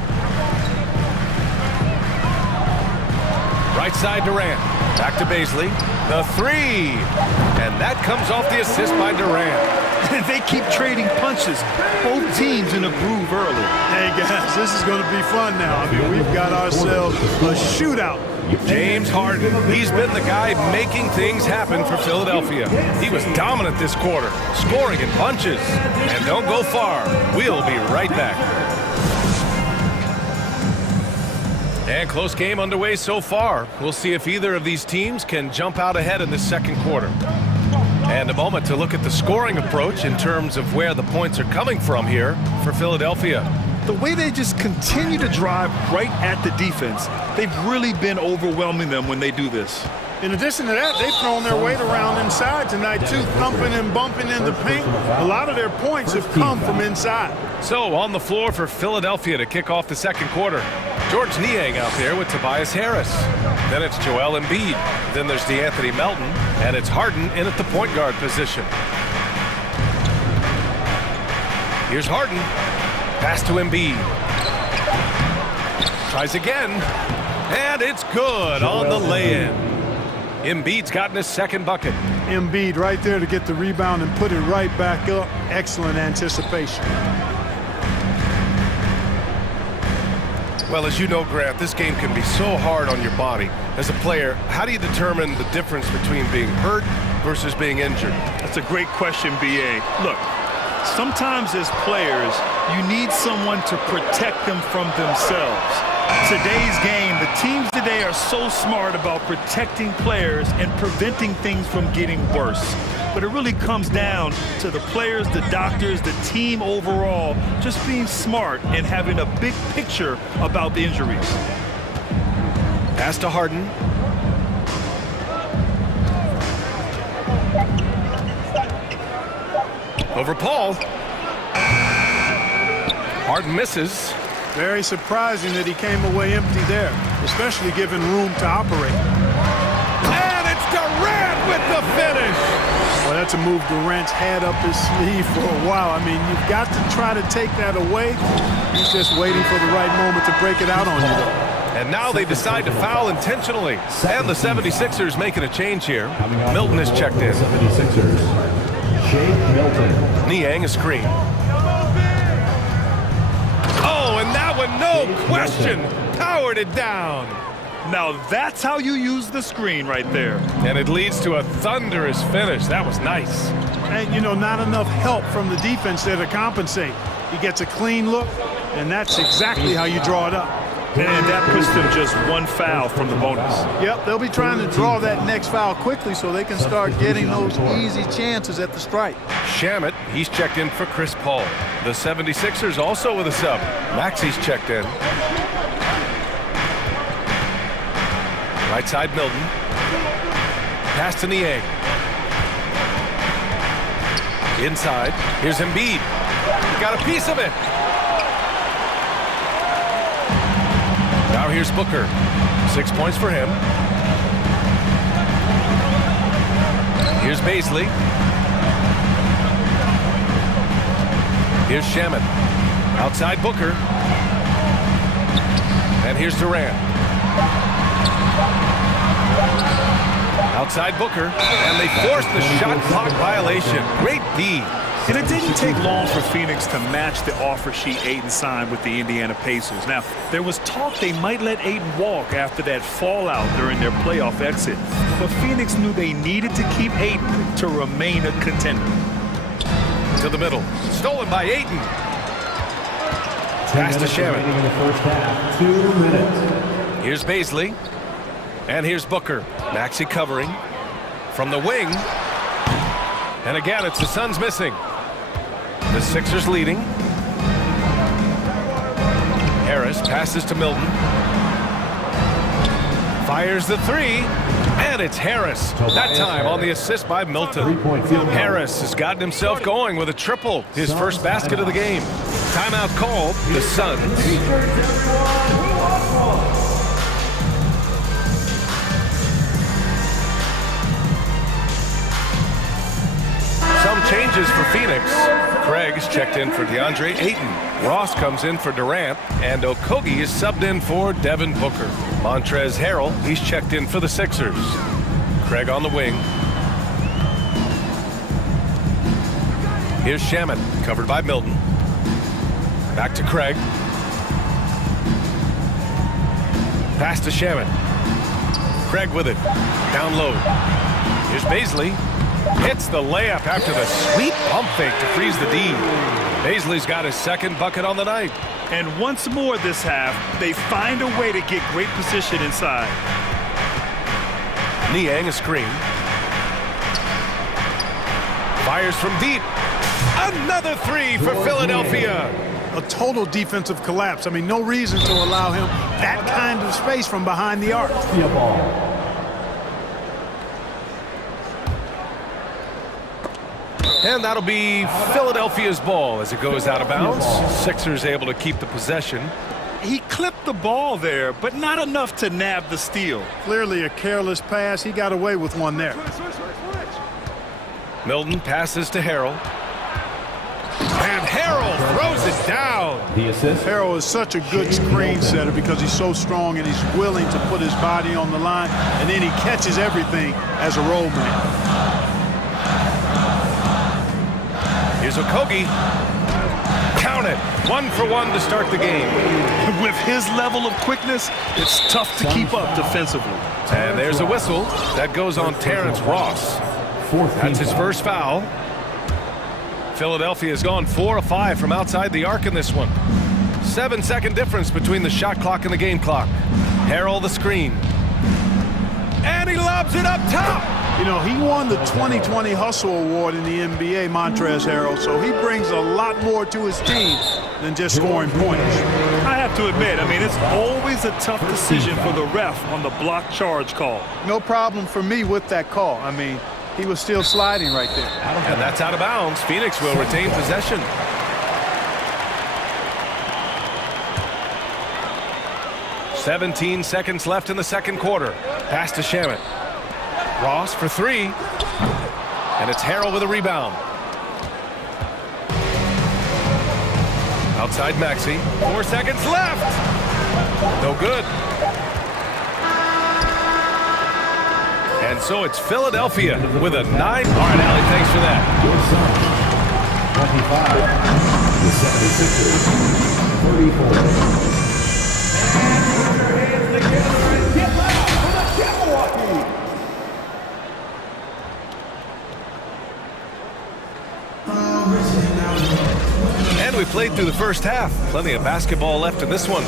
Right side Durant. Back to Bazley. The three. And that comes off the assist by Durant. They keep trading punches. Both teams in a groove early. Hey, guys, this is going to be fun now. I mean, we've got ourselves a shootout. James Harden, he's been the guy making things happen for Philadelphia. He was dominant this quarter, scoring in bunches. And don't go far. We'll be right back. And close game underway so far. We'll see if either of these teams can jump out ahead in the second quarter. And a moment to look at the scoring approach in terms of where the points are coming from here for Philadelphia. The way they just continue to drive right at the defense, they've really been overwhelming them when they do this. In addition to that, they've thrown their weight around inside tonight, too, thumping and bumping in the paint. A lot of their points have come from inside. So on the floor for Philadelphia to kick off the second quarter. George Niang out there with Tobias Harris. Then it's Joel Embiid. Then there's DeAnthony Melton. And it's Harden in at the point guard position. Here's Harden. Pass to Embiid. Tries again. And it's good on the lay-in. Embiid's gotten his second bucket. Embiid right there to get the rebound and put it right back up. Excellent anticipation. Well, as you know, Grant, this game can be so hard on your body. As a player, how do you determine the difference between being hurt versus being injured? That's a great question, B.A. Look, sometimes as players, you need someone to protect them from themselves. Today's game, the teams today are so smart about protecting players and preventing things from getting worse. But it really comes down to the players, the doctors, the team overall, just being smart and having a big picture about the injuries. Pass to Harden. Over Paul. Harden misses. Very surprising that he came away empty there, especially given room to operate. And it's Durant with the finish. Well, that's a move Durant's had up his sleeve for a while. I mean, you've got to try to take that away. He's just waiting for the right moment to break it out on you, though. And now they decide to foul intentionally. And the 76ers making a change here. Milton is checked in. 76ers. Shake Milton. Niang a screen. Oh, and that one, no question, powered it down. Now that's how you use the screen right there. And it leads to a thunderous finish. That was nice. And, you know, not enough help from the defense there to compensate. He gets a clean look, and that's exactly how you draw it up. And that puts them just one foul from the bonus. Yep, they'll be trying to draw that next foul quickly so they can start getting those easy chances at the strike. Shamet, he's checked in for Chris Paul. The 76ers also with a sub. Maxi's checked in. Right side Milton. Pass to Niang. Inside. Here's Embiid. Got a piece of it. Now here's Booker. 6 points for him. Here's Bazley. Here's Shamet. Outside Booker. And here's Durant. Outside Booker. And they forced the shot clock violation. Great D. And it didn't take long for Phoenix to match the offer sheet Ayton signed with the Indiana Pacers. Now, there was talk they might let Ayton walk after that fallout during their playoff exit. But Phoenix knew they needed to keep Ayton to remain a contender. To the middle. Stolen by Ayton. Pass to Shaman. In the first half, 2 minutes. Here's Baisley. And here's Booker. Maxey covering. From the wing. And again, it's the Suns missing. The Sixers leading. Harris passes to Milton. Fires the three. And it's Harris. That time on the assist by Milton. Harris has gotten himself going with a triple. His first basket of the game. Timeout called. The Suns. Some changes for Phoenix. Craig's checked in for DeAndre Ayton. Ross comes in for Durant. And Okogie is subbed in for Devin Booker. Montrezl Harrell, he's checked in for the Sixers. Craig on the wing. Here's Shaman, covered by Milton. Back to Craig. Pass to Shaman. Craig with it. Down low. Here's Baisley. Hits the layup after the sweet pump fake to freeze the D. Baisley's got his second bucket on the night. And once more this half, they find a way to get great position inside. Niang a screen. Fires from deep. Another three for Philadelphia. A total defensive collapse. I mean, no reason to allow him that kind of space from behind the arc. And that'll be Philadelphia's ball as it goes out of bounds. Sixers able to keep the possession. He clipped the ball there, but not enough to nab the steal. Clearly a careless pass. He got away with one there. Milton passes to Harrell. And Harrell throws it down. The assist. Harrell is such a good screen setter because he's so strong and he's willing to put his body on the line, and then he catches everything as a roll man. Here's Okogie. Count it. 1 for 1 to start the game. With his level of quickness, it's tough to keep up defensively. And there's a whistle. That goes on Terrence Ross. That's his first foul. Philadelphia has gone 4 of 5 from outside the arc in this one. 7-second difference between the shot clock and the game clock. Harrell the screen. And he lobs it up top. You know, he won the 2020 Hustle Award in the NBA, Montrezl Harrell, so he brings a lot more to his team than just scoring points. I have to admit, I mean, it's always a tough decision for the ref on the block charge call. No problem for me with that call. I mean, he was still sliding right there. And that's out of bounds. Phoenix will retain possession. .17 left in the second quarter. Pass to Shaman. Ross for three. And it's Harrell with a rebound. Outside Maxey. 4 seconds left. No good. And so it's Philadelphia with a 9. All right, Allie, thanks for that. 25, the 76ers, 34. And we played through the first half. Plenty of basketball left in this one.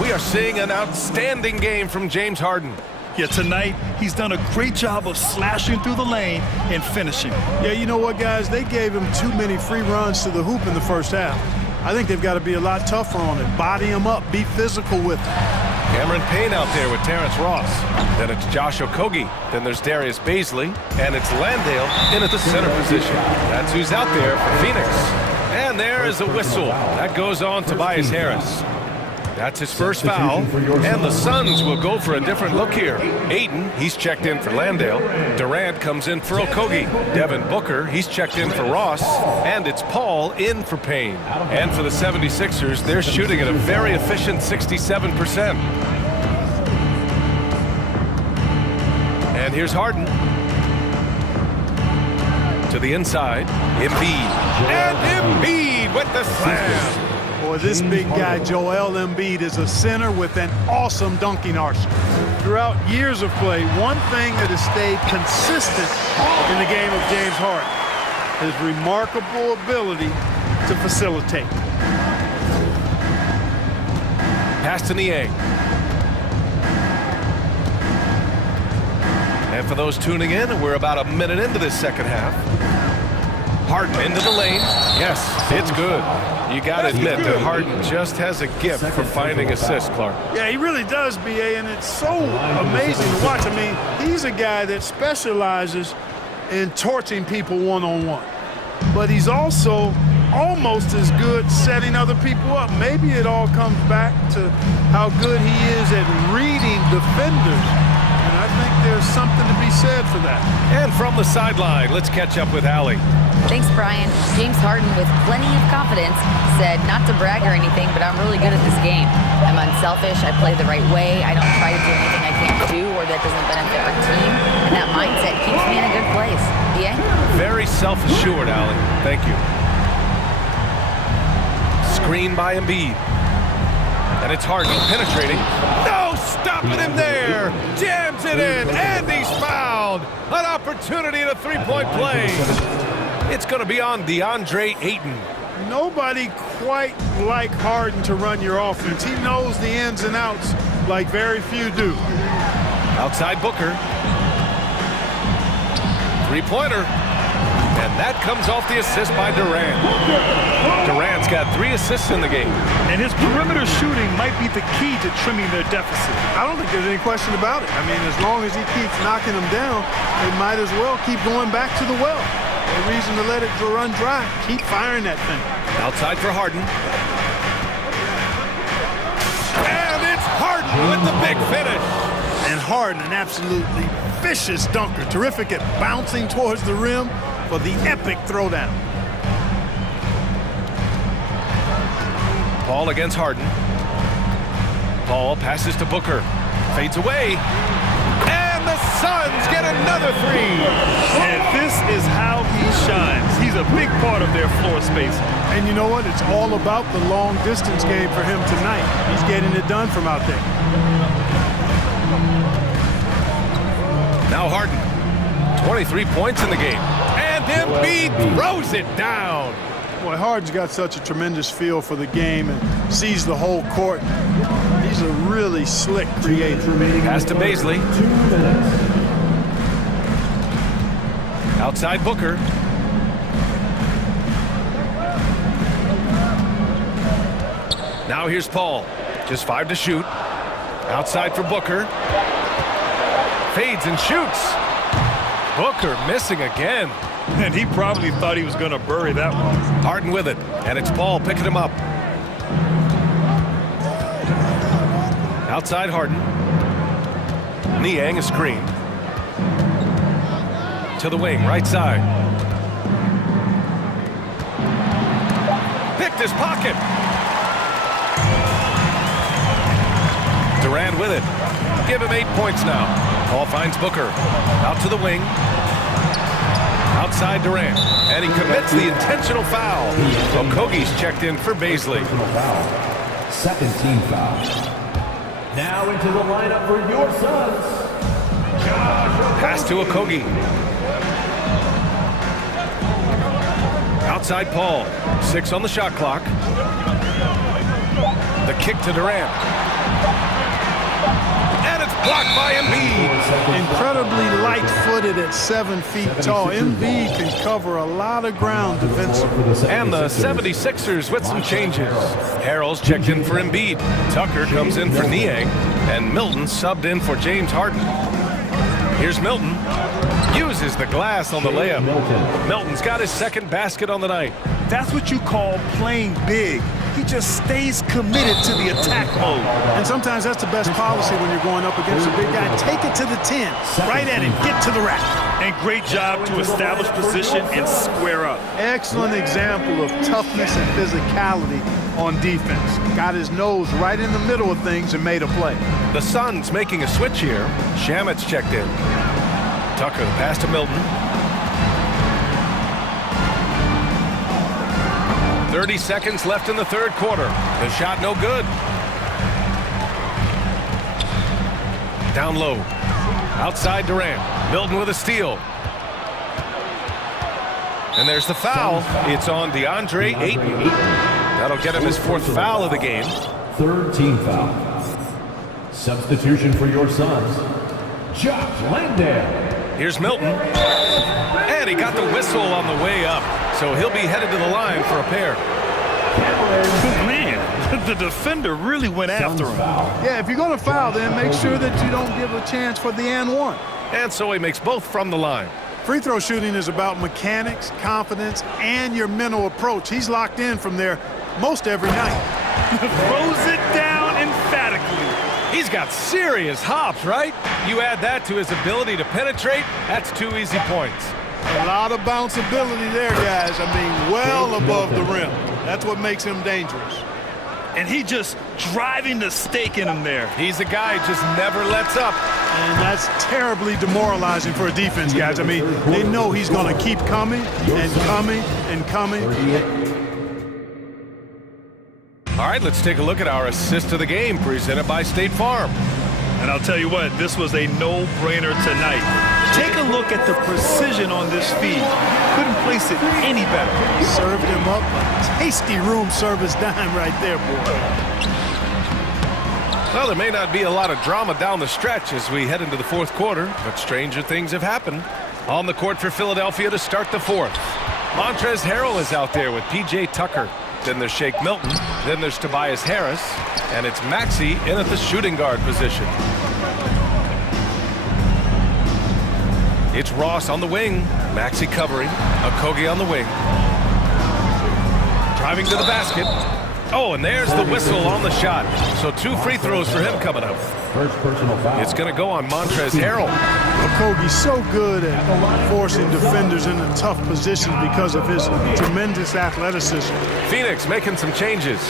We are seeing an outstanding game from James Harden. Yeah, tonight he's done a great job of slashing through the lane and finishing. Yeah, you know what, guys? They gave him too many free runs to the hoop in the first half. I think they've got to be a lot tougher on it. Body him up. Be physical with him. Cameron Payne out there with Terrence Ross. Then it's Josh Okogie. Then there's Darius Baisley. And it's Landale in at the center position. That's who's out there for Phoenix. And there is a whistle. That goes on Tobias Harris. That's his first foul. And the Suns will go for a different look here. Ayton, he's checked in for Landale. Durant comes in for Okogie. Devin Booker, he's checked in for Ross. And it's Paul in for Payne. And for the 76ers, they're shooting at a very efficient 67%. And here's Harden. To the inside. Embiid. And Embiid with the slam. Boy, this big guy, Joel Embiid, is a center with an awesome dunking arsenal. Throughout years of play, one thing that has stayed consistent in the game of James Harden, his remarkable ability to facilitate. Pass to Niang. And for those tuning in, we're about a minute into this second half. Harden into the lane. Yes, it's good. You got to admit that Harden just has a gift for finding assists, Clark. Yeah, he really does, B.A., and it's so amazing to watch. I mean, he's a guy that specializes in torching people one-on-one. But he's also almost as good setting other people up. Maybe it all comes back to how good he is at reading defenders. And I think there's something to be said for that. And from the sideline, let's catch up with Allie. Thanks, Brian. James Harden, with plenty of confidence, said not to brag or anything, but I'm really good at this game. I'm unselfish. I play the right way. I don't try to do anything I can't do or that doesn't benefit our team. And that mindset keeps me in a good place. Yeah? Very self-assured, Allie. Thank you. Screen by Embiid. And it's Harden penetrating. No, stopping him there. Jams it in, and he's fouled. An opportunity at a three-point play. It's going to be on DeAndre Ayton. Nobody quite like Harden to run your offense. He knows the ins and outs like very few do. Outside Booker. Three-pointer. And that comes off the assist by Durant. Durant's got 3 assists in the game. And his perimeter shooting might be the key to trimming their deficit. I don't think there's any question about it. I mean, as long as he keeps knocking them down, they might as well keep going back to the well. No reason to let it run dry. Keep firing that thing. Outside for Harden. And it's Harden with the big finish. And Harden, an absolutely vicious dunker. Terrific at bouncing towards the rim for the epic throwdown. Paul against Harden. Paul passes to Booker. Fades away. And the Suns get another 3. And this is how he shines. He's a big part of their floor space. And you know what? It's all about the long distance game for him tonight. He's getting it done from out there. Now Harden. 23 points in the game. And Embiid throws it down. Boy, Harden's got such a tremendous feel for the game and sees the whole court. He's a really slick creator. Pass to Baisley. Outside Booker. Now here's Paul. Just 5 to shoot. Outside for Booker. Fades and shoots. Booker missing again. And he probably thought he was going to bury that one. Harden with it. And it's Paul picking him up. Outside Harden. Niang a screen. To the wing, right side. Picked his pocket. Durant with it. Give him 8 points now. Paul finds Booker. Out to the wing. Outside Durant. And he commits the intentional foul. Okogie's checked in for Baisley. Second team foul. Now into the lineup for your Suns. Pass to Okogie. Outside Paul. 6 on the shot clock. The kick to Durant. And it's blocked by Embiid. Incredibly light-footed at 7 feet tall. Embiid can cover a lot of ground defensively. And the 76ers with some changes. Harrell's checked in for Embiid. Tucker comes in for Niang. And Milton subbed in for James Harden. Here's Milton. Uses the glass on the layup. Milton's got his second basket on the night. That's what you call playing big. He just stays committed to the attack mode. And sometimes that's the best policy when you're going up against a big guy. Take it to the 10. Right at him. Get to the rack. And great job to establish position and square up. Excellent example of toughness and physicality on defense. Got his nose right in the middle of things and made a play. The Suns making a switch here. Shamit's checked in. Tucker, the pass to Milton. 30 seconds left in the third quarter. The shot no good. Down low. Outside Durant. Milton with a steal. And there's the foul. It's on DeAndre Ayton. That'll get him his 4th foul of the game. 3rd team foul. Substitution for your Suns, Josh Landale. Here's Milton. And he got the whistle on the way up. So he'll be headed to the line for a pair. Man, the defender really went after him. Yeah, if you're going to foul, then make sure that you don't give a chance for the and one. And so he makes both from the line. Free throw shooting is about mechanics, confidence, and your mental approach. He's locked in from there most every night. Throws it down emphatically. He's got serious hops, right? You add that to his ability to penetrate, that's 2 easy points. A lot of bounceability there, guys. I mean, well above the rim. That's what makes him dangerous. And he just driving the stake in him there. He's a guy who just never lets up. And that's terribly demoralizing for a defense, guys. I mean, they know he's going to keep coming and coming and coming. All right, let's take a look at our assist of the game presented by State Farm. And I'll tell you what, this was a no-brainer tonight. Take a look at the precision on this feed. Couldn't place it any better. Served him up a tasty room service dime right there, boy. Well, there may not be a lot of drama down the stretch as we head into the 4th quarter, but stranger things have happened. On the court for Philadelphia to start the 4th. Montrezl Harrell is out there with P.J. Tucker. Then there's Shake Milton. Then there's Tobias Harris. And it's Maxey in at the shooting guard position. It's Ross on the wing. Maxey covering. Okogie on the wing. Driving to the basket. Oh, and there's the whistle on the shot. So 2 free throws for him coming up. First personal foul. It's going to go on Montrezl Harrell. Okogie's so good at forcing defenders into tough positions because of his tremendous athleticism. Phoenix making some changes.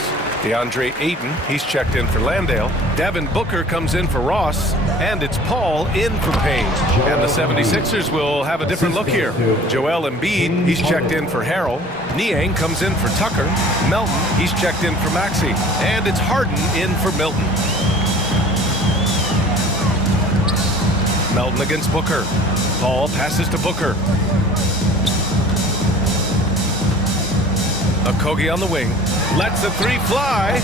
DeAndre Ayton, he's checked in for Landale. Devin Booker comes in for Ross. And it's Paul in for Payne. And the 76ers will have a different look here. Joel Embiid, he's checked in for Harrell. Niang comes in for Tucker. Melton, he's checked in for Maxey. And it's Harden in for Milton. Melton against Booker. Paul passes to Booker. Okogie on the wing. Lets the 3 fly.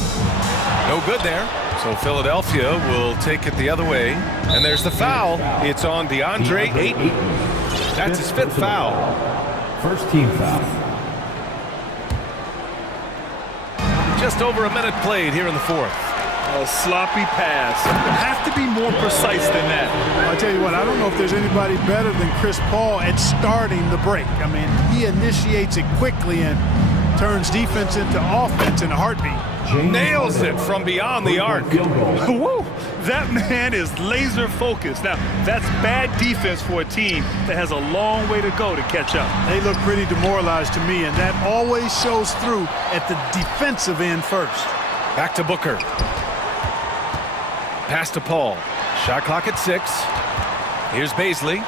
No good there. So Philadelphia will take it the other way. And there's the foul. It's on DeAndre Ayton. That's his 5th foul. First team foul. Just over a minute played here in the 4th. A sloppy pass. Have to be more precise than that. I'll tell you what, I don't know if there's anybody better than Chris Paul at starting the break. I mean, he initiates it quickly and turns defense into offense in a heartbeat. Nails it from beyond the arc. Woo! That man is laser focused. Now, that's bad defense for a team that has a long way to go to catch up. They look pretty demoralized to me, and that always shows through at the defensive end first. Back to Booker. Pass to Paul. Shot clock at 6. Here's Baisley.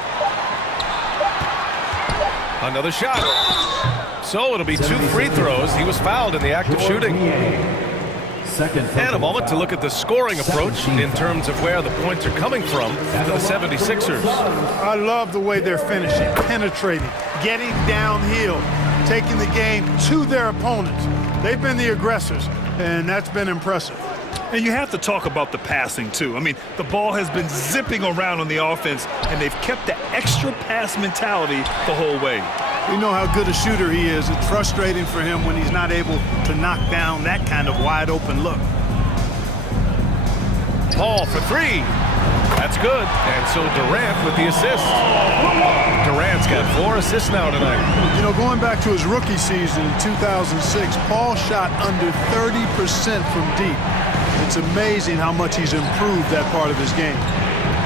Another shot. So it'll be 2 free throws. He was fouled in the act of shooting. And a moment to look at the scoring approach in terms of where the points are coming from for the 76ers. I love the way they're finishing, penetrating, getting downhill, taking the game to their opponents. They've been the aggressors, and that's been impressive. And you have to talk about the passing, too. I mean, the ball has been zipping around on the offense, and they've kept the extra pass mentality the whole way. We know how good a shooter he is. It's frustrating for him when he's not able to knock down that kind of wide-open look. Paul for 3. That's good. And so Durant with the assist. Durant's got 4 assists now tonight. You know, going back to his rookie season in 2006, Paul shot under 30% from deep. It's amazing how much he's improved that part of his game.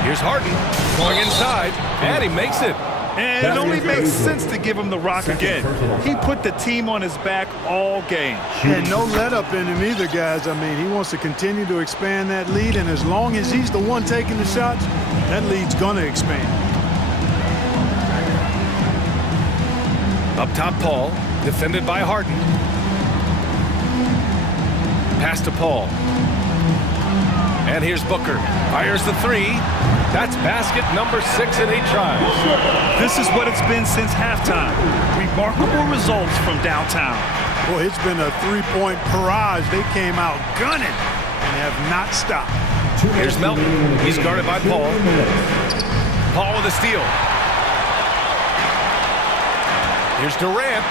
Here's Harden going inside, and he makes it. And it only makes sense to give him the rock again. He put the team on his back all game. And no let up in him either, guys. I mean, he wants to continue to expand that lead, and as long as he's the one taking the shots, that lead's gonna expand. Up top, Paul, defended by Harden. Pass to Paul. And here's Booker. Fires the 3. That's basket number 6 in 8 tries. This is what it's been since halftime. Remarkable results from downtown. Boy, it's been a three-point barrage. They came out gunning and have not stopped. Here's Melton. He's guarded by Paul. Paul with a steal. Here's Durant.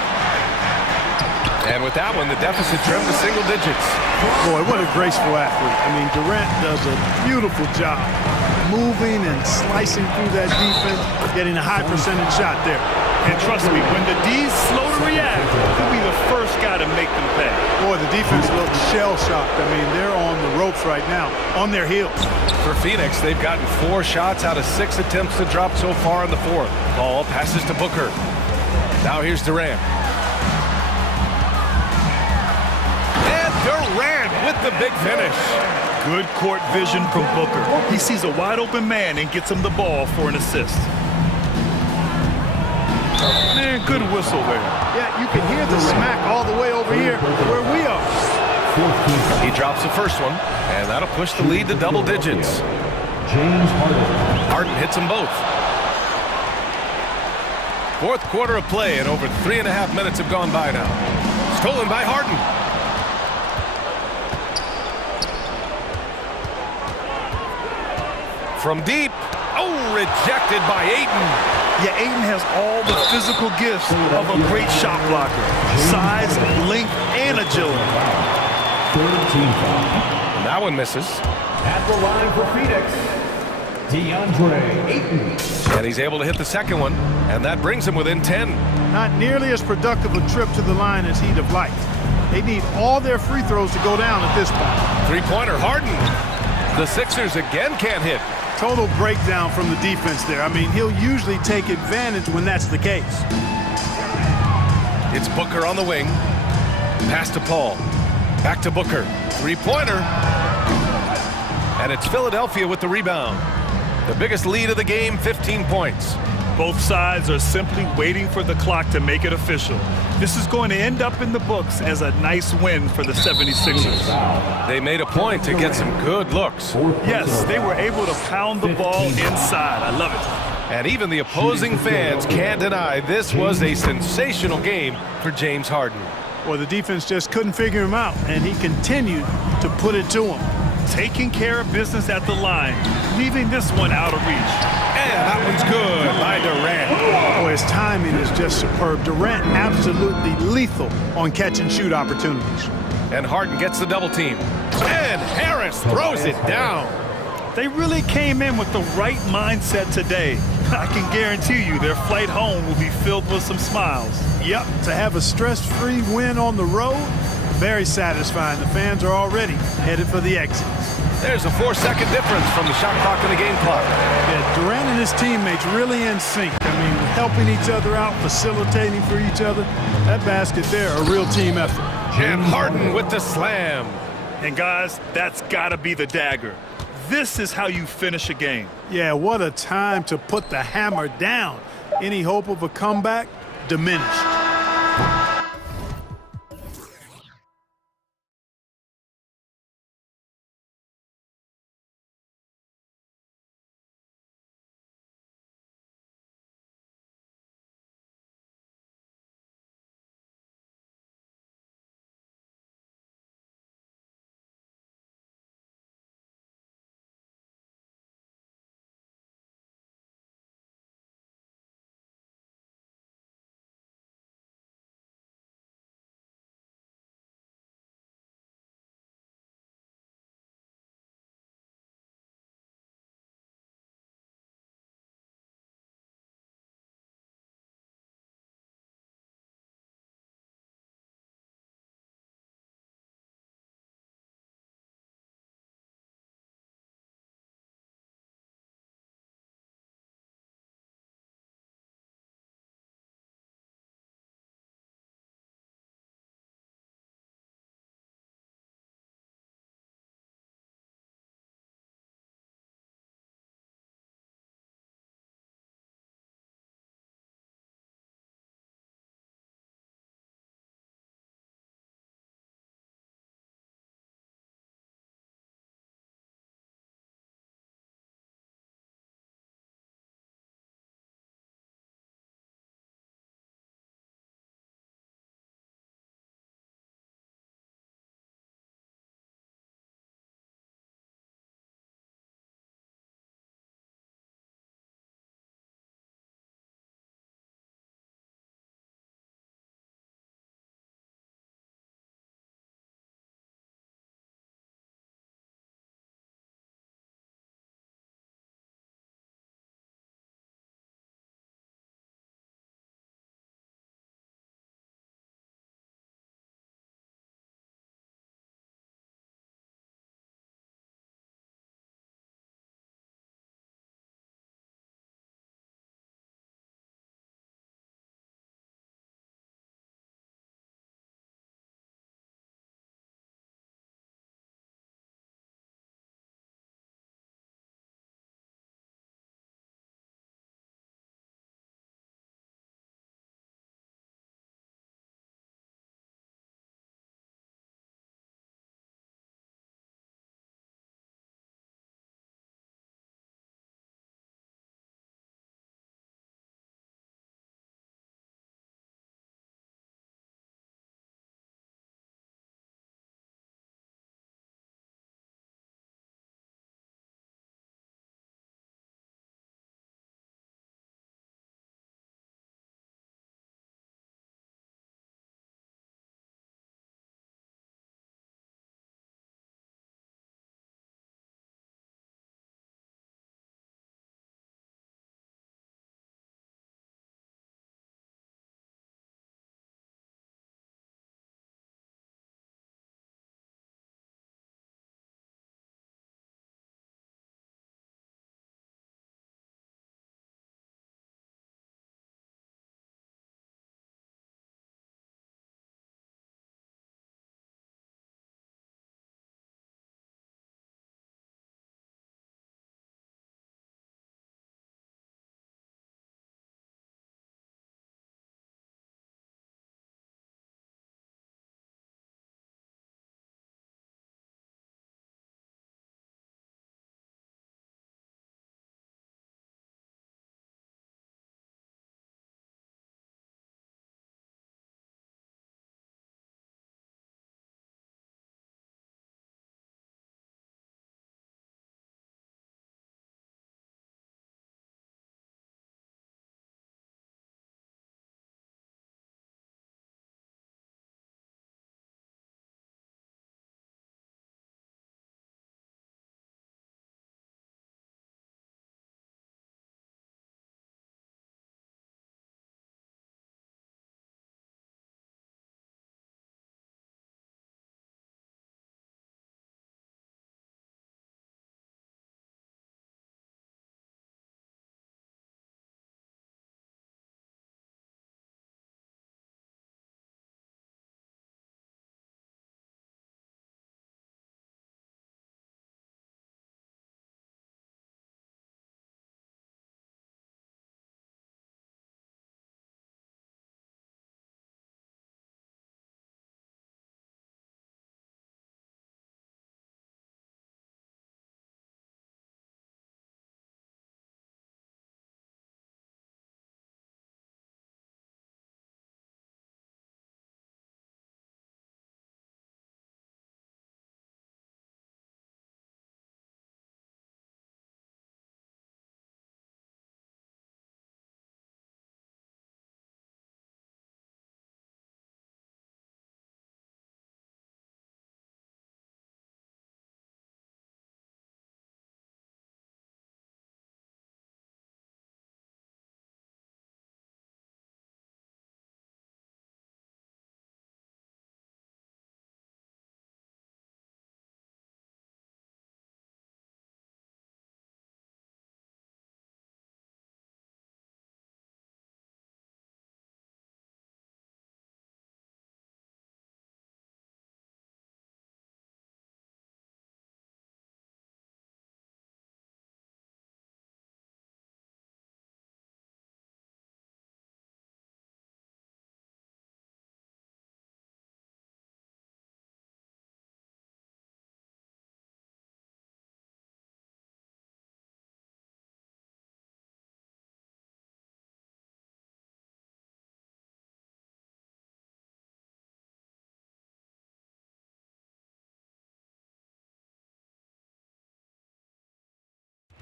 And with that one, the deficit trimmed to single digits. Boy, what a graceful athlete. I mean, Durant does a beautiful job moving and slicing through that defense, getting a high percentage shot there. And trust me, when the D's slow to react, he'll be the first guy to make them pay. Boy, the defense looks shell-shocked. I mean, they're on the ropes right now, on their heels. For Phoenix, they've gotten 4 shots out of 6 attempts to drop so far in the fourth. Ball passes to Booker. Now here's Durant. And Durant with the big finish. Good court vision from Booker. He sees a wide-open man and gets him the ball for an assist. Man, good whistle there. Yeah, you can hear the smack all the way over here where we are. He drops the first one, and that'll push the lead to double digits. Harden hits them both. Fourth quarter of play, and over 3.5 minutes have gone by now. Stolen by Harden. From deep. Oh, rejected by Ayton. Yeah, Ayton has all the physical gifts of a great shot blocker. Size, length, and agility. And that one misses. At the line for Phoenix, DeAndre Ayton. And he's able to hit the second one, and that brings him within 10. Not nearly as productive a trip to the line as he'd have liked. They need all their free throws to go down at this point. Three-pointer, Harden. The Sixers again can't hit. Total breakdown from the defense there. I mean, he'll usually take advantage when that's the case. It's Booker on the wing. Pass to Paul. Back to Booker. Three-pointer. And it's Philadelphia with the rebound. The biggest lead of the game, 15 points. Both sides are simply waiting for the clock to make it official. This is going to end up in the books as a nice win for the 76ers. They made a point to get some good looks. Yes, they were able to pound the ball inside. I love it. And even the opposing fans can't deny this was a sensational game for James Harden. Well, the defense just couldn't figure him out, and he continued to put it to him. Taking care of business at the line, leaving this one out of reach. And that one's good by Durant. Oh, his timing is just superb. Durant absolutely lethal on catch and shoot opportunities. And Harden gets the double team. And Harris throws it down. They really came in with the right mindset today. I can guarantee you their flight home will be filled with some smiles. Yep, to have a stress-free win on the road, very satisfying. The fans are already headed for the exit. There's a 4-second difference from the shot clock and the game clock. Yeah, Durant and his teammates really in sync. I mean, helping each other out, facilitating for each other. That basket there, a real team effort. And Harden with the slam. And guys, that's got to be the dagger. This is how you finish a game. Yeah, what a time to put the hammer down. Any hope of a comeback diminished.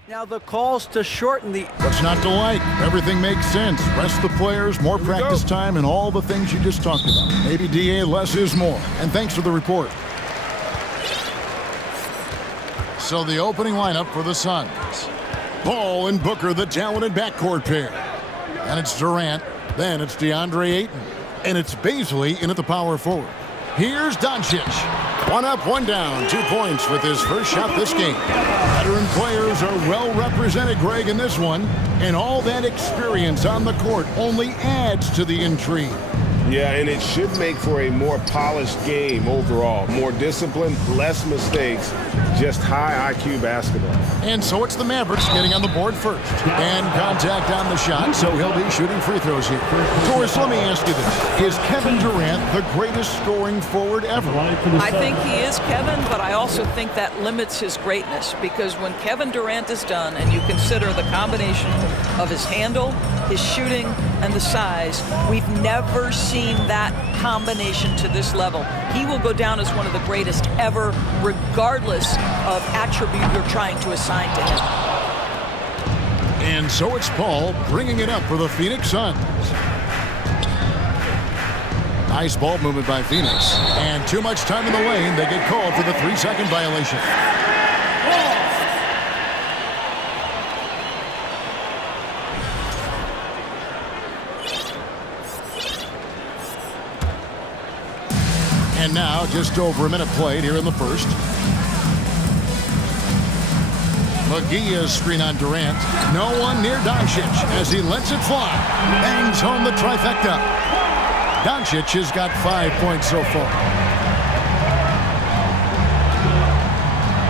Now the calls to shorten the... What's not to like? Everything makes sense. Rest the players, more practice time, and all the things you just talked about. Maybe DA, less is more. And thanks for the report. So the opening lineup for the Suns. Ball and Booker, the talented backcourt pair. And it's Durant. Then it's DeAndre Ayton. And it's Bazley in at the power forward. Here's Doncic. 1 up, 1 down. 2 points with his first shot this game. Veteran players are well represented, Greg, in this one. And all that experience on the court only adds to the intrigue. Yeah, and it should make for a more polished game overall. More discipline, less mistakes, just high IQ basketball. And so it's the Mavericks getting on the board first. And contact on the shot, so he'll be shooting free throws here. Torres, let me ask you this. Is Kevin Durant the greatest scoring forward ever? I think he is, Kevin, but I also think that limits his greatness, because when Kevin Durant is done and you consider the combination of his handle, his shooting, and the size, we've never seen that combination to this level. He will go down as one of the greatest ever, regardless of attribute you're trying to assign to him. And so it's Paul bringing it up for the Phoenix Suns. Nice ball movement by Phoenix. And too much time in the lane. They get called for the 3-second violation. And now, just over a minute played here in the first. McGee screen on Durant. No one near Doncic as he lets it fly. Bangs home the trifecta. Doncic has got 5 points so far.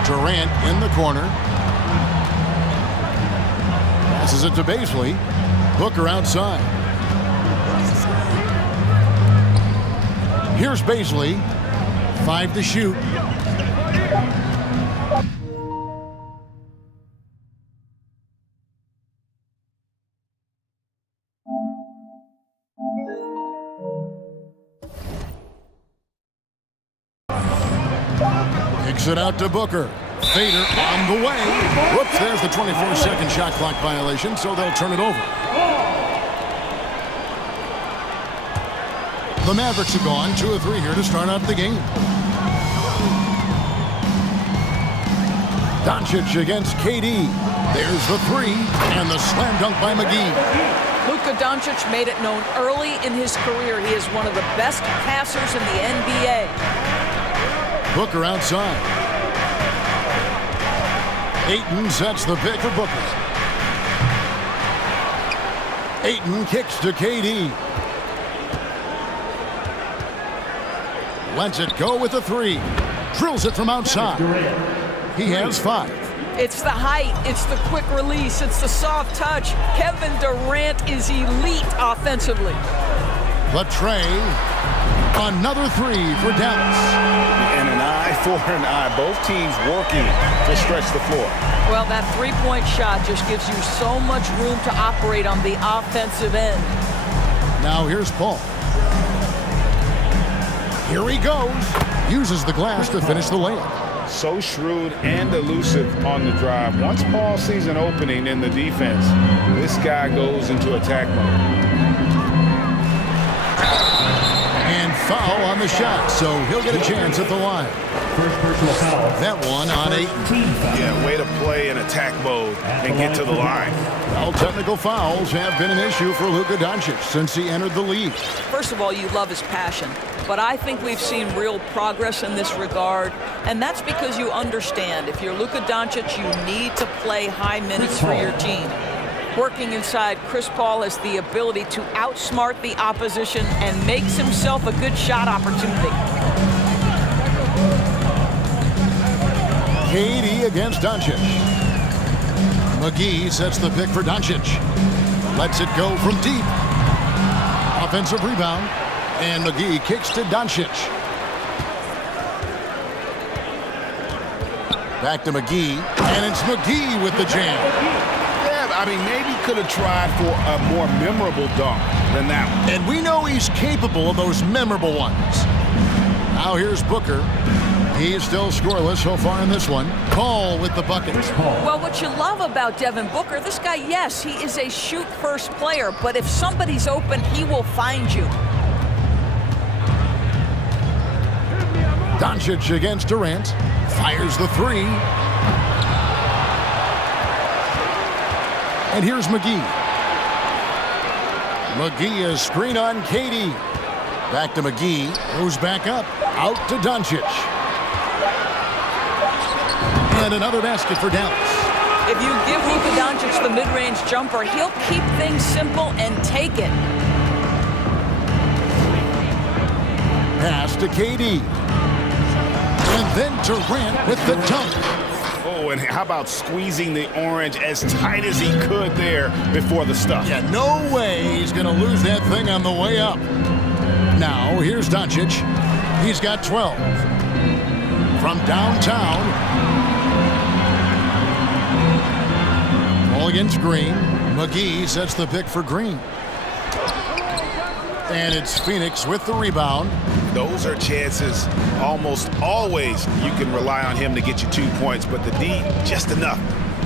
Durant in the corner. Passes it to Bazley. Booker outside. Here's Bazley. 5 to shoot. Kicks it out to Booker. Fader on the way. Whoops, there's the 24-second shot clock violation, so they'll turn it over. The Mavericks have gone 2 of 3 here to start out the game. Doncic against KD. There's the 3 and the slam dunk by McGee. Luka Doncic made it known early in his career he is one of the best passers in the NBA. Booker outside. Ayton sets the pick for Booker. Ayton kicks to KD. Lets it go with the 3. Drills it from outside. He has 5. It's the height, it's the quick release, it's the soft touch. Kevin Durant is elite offensively. The tray. Another 3 for Dallas. And an eye for an eye. Both teams working to stretch the floor. Well, that 3-point shot just gives you so much room to operate on the offensive end. Now here's Paul. Here he goes. Uses the glass to finish the layup. So shrewd and elusive on the drive. Once Paul sees an opening in the defense, this guy goes into attack mode. And foul on the shot, so he'll get a chance at the line. First personal foul. That one on 8. Yeah, way to play in attack mode and get to the line. Well, technical fouls have been an issue for Luka Doncic since he entered the league. First of all, you love his passion, but I think we've seen real progress in this regard, and that's because you understand if you're Luka Doncic, you need to play high minutes for your team. Working inside, Chris Paul has the ability to outsmart the opposition and makes himself a good shot opportunity. KD against Doncic. McGee sets the pick for Doncic. Lets it go from deep. Offensive rebound. And McGee kicks to Doncic. Back to McGee. And it's McGee with the jam. Yeah, I mean, maybe could have tried for a more memorable dunk than that one. And we know he's capable of those memorable ones. Now here's Booker. He's still scoreless so far in this one. Paul with the bucket. Well, what you love about Devin Booker, this guy, yes, he is a shoot-first player, but if somebody's open, he will find you. Doncic against Durant. Fires the three. And here's McGee. McGee is screen on KD. Back to McGee. Goes back up. Out to Doncic. And another basket for Dallas. If you give Luka Doncic the mid-range jumper, he'll keep things simple and take it. Pass to KD. And then Durant with the dunk. Oh, and how about squeezing the orange as tight as he could there before the stuff? Yeah, no way he's going to lose that thing on the way up. Now, here's Doncic. He's got 12. From downtown. Ball against Green. McGee sets the pick for Green. And it's Phoenix with the rebound. Those are chances almost always you can rely on him to get you 2 points, but the D just enough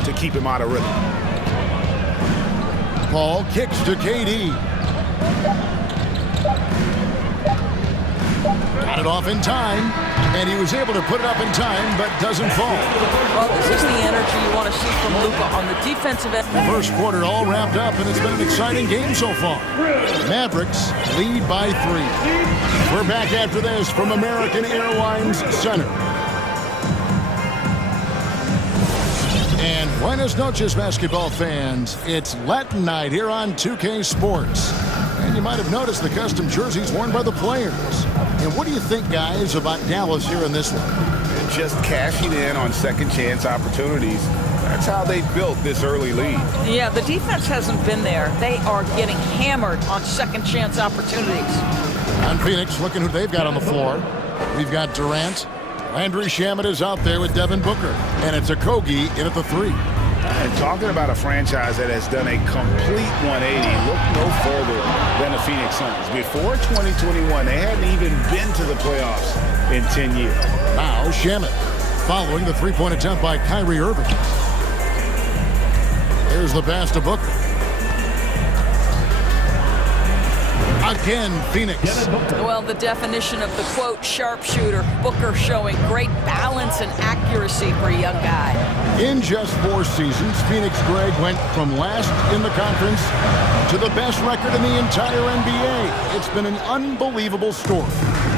to keep him out of rhythm. Paul kicks to KD. Got it off in time, and he was able to put it up in time, but doesn't fall. Well, this is the energy you want to see from Luka on the defensive end. The first quarter all wrapped up, and it's been an exciting game so far. Mavericks lead by 3. We're back after this from American Airlines Center. And buenas noches, basketball fans. It's Latin night here on 2K Sports. And you might have noticed the custom jerseys worn by the players. And what do you think, guys, about Dallas here in this one? Just cashing in on second chance opportunities. That's how they built this early lead. Yeah, the defense hasn't been there. They are getting hammered on second chance opportunities. And Phoenix, looking who they've got on the floor. We've got Durant. Landry Shamet is out there with Devin Booker. And it's Okogie in at the 3. And talking about a franchise that has done a complete 180, look no further than the Phoenix Suns. Before 2021, they hadn't even been to the playoffs in 10 years. Now Shamet following the three-point attempt by Kyrie Irving. There's the pass to Booker. Again, Phoenix. Well, the definition of the, quote, sharpshooter. Booker showing great balance and accuracy for a young guy. In just 4 seasons, Phoenix Greg went from last in the conference to the best record in the entire NBA. It's been an unbelievable story.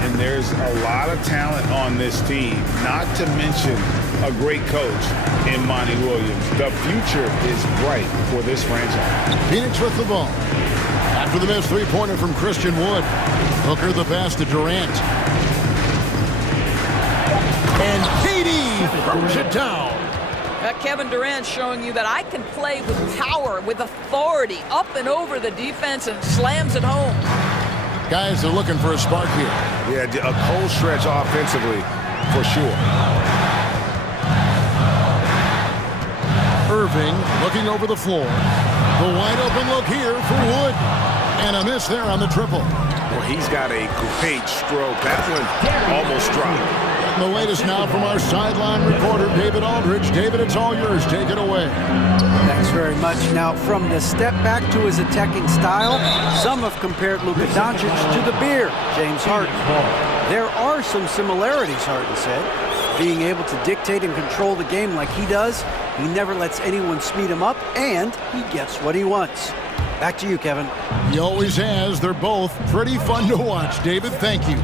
And there's a lot of talent on this team, not to mention a great coach in Monty Williams. The future is bright for this franchise. Phoenix with the ball. After the missed three-pointer from Christian Wood. Hooker the pass to Durant. And KD throws it down. Kevin Durant showing you that I can play with power, with authority, up and over the defense and slams it home. Guys are looking for a spark here. Yeah, a cold stretch offensively, for sure. Irving looking over the floor. The wide open look here for Wood. And a miss there on the triple. Well, he's got a great stroke. That one almost dropped. The latest now from our sideline reporter, David Aldridge. David, it's all yours. Take it away. Thanks very much. Now, from the step back to his attacking style, some have compared Luka Doncic to the bear, James Harden. There are some similarities, Harden said. Being able to dictate and control the game like he does, he never lets anyone speed him up, and he gets what he wants. Back to you, Kevin. He always has. They're both pretty fun to watch. David, thank you.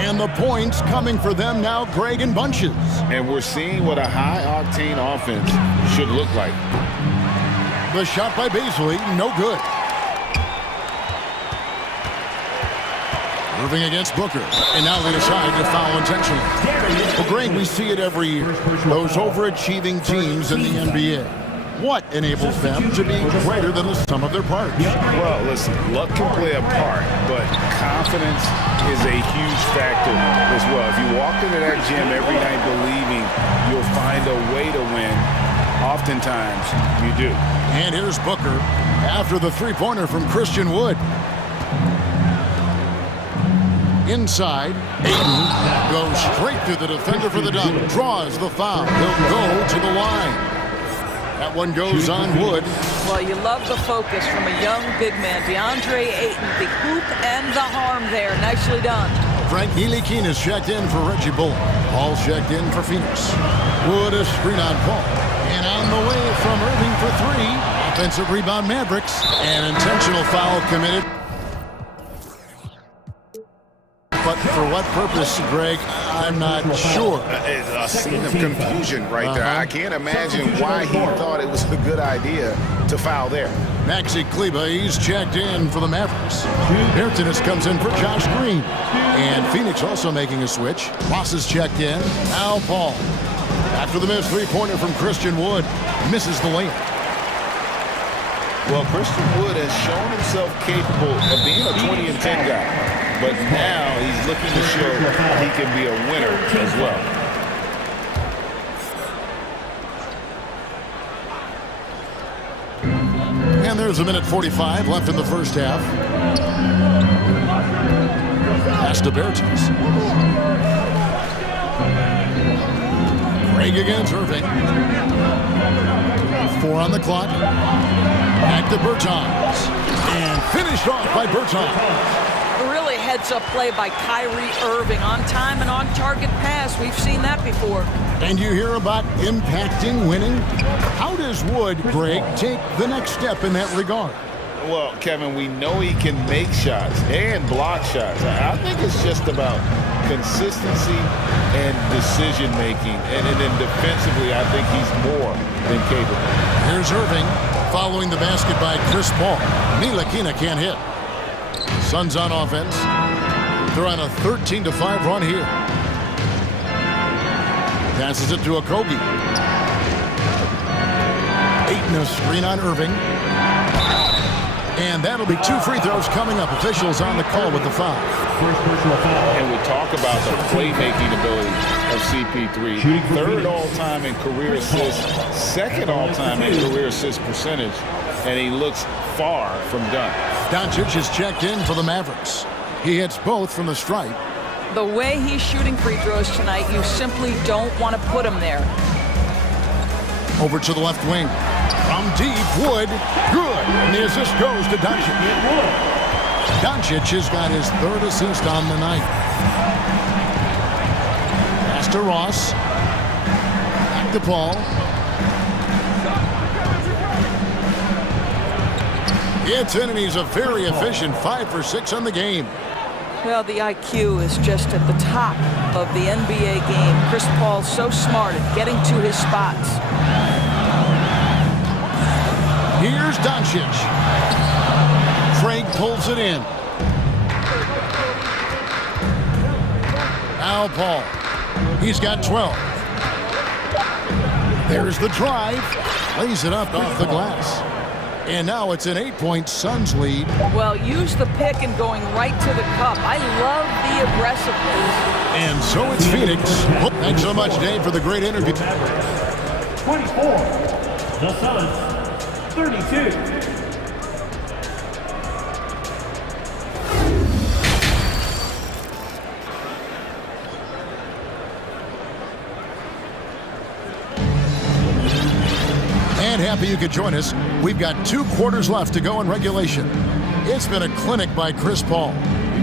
And the points coming for them now, Greg, in bunches. And we're seeing what a high-octane offense should look like. The shot by Beasley, no good. Irving against Booker. And now they decide to foul intentionally. Well, Greg, we see it every year. Those overachieving teams in the NBA. What enables them to be greater than the sum of their parts? Well, listen, luck can play a part, but confidence is a huge factor as well. If you walk into that gym every night believing you'll find a way to win, oftentimes you do. And here's Booker after the three-pointer from Christian Wood. Inside, Ayton goes straight through the defender for the dunk. Draws the foul. He'll go to the line. That one goes on Wood. Well, you love the focus from a young big man, DeAndre Ayton. The hoop and the harm there. Nicely done. Frank Ntilikina is checked in for Reggie Bullock. Paul's checked in for Phoenix. Wood is screen on Paul. And on the way from Irving for three. Offensive rebound Mavericks. An intentional foul committed. But for what purpose, Greg, I'm not sure. A scene of confusion right there. I can't imagine why he thought it was a good idea to foul there. Maxi Kleber, he's checked in for the Mavericks. Bertens comes in for Josh Green. And Phoenix also making a switch. Moss is checked in. Al Paul. After the missed three-pointer from Christian Wood, misses the layup. Well, Christian Wood has shown himself capable of being a 20 and 10 guy. But now he's looking to show he can be a winner as well. And there's a minute 45 left in the first half. Pass to Bertens. Craig against Irving. 4 on the clock. Back to Bertens. And finished off by Bertens. Really heads-up play by Kyrie Irving. On time and on target pass. We've seen that before. And you hear about impacting winning? How does Wood, Greg, take the next step in that regard? Well, Kevin, we know he can make shots and block shots. I think it's just about consistency and decision-making. And then defensively, I think he's more than capable. Here's Irving following the basket by Chris Paul. Ntilikina can't hit. Suns on offense. They're on a 13-5 run here. Passes it to Okogie. Ayton a screen on Irving. And that'll be 2 free throws coming up. Officials on the call with the foul. And we talk about the playmaking ability of CP3. 3rd all-time in career assists, 2nd all-time in career assist percentage, and he looks far from done. Doncic is checked in for the Mavericks. He hits both from the stripe. The way he's shooting free throws tonight, you simply don't want to put him there. Over to the left wing. From deep, Wood. Good. And the assist goes to Doncic. Doncic has got his 3rd assist on the night. Pass to Ross. Back to Paul. Gets in, and he's a very efficient 5 for 6 on the game. Well, the IQ is just at the top of the NBA game. Chris Paul so smart at getting to his spots. Here's Doncic. Craig pulls it in. Now Paul. He's got 12. There's the drive. Lays it up off the glass. And now it's an 8-point Suns lead. Well, use the pick and going right to the cup. I love the aggressiveness. And so it's Phoenix. Thanks so much, Dave, for the great interview. 24. The Suns, 32. And happy you could join us. We've got 2 quarters left to go in regulation. It's been a clinic by Chris Paul.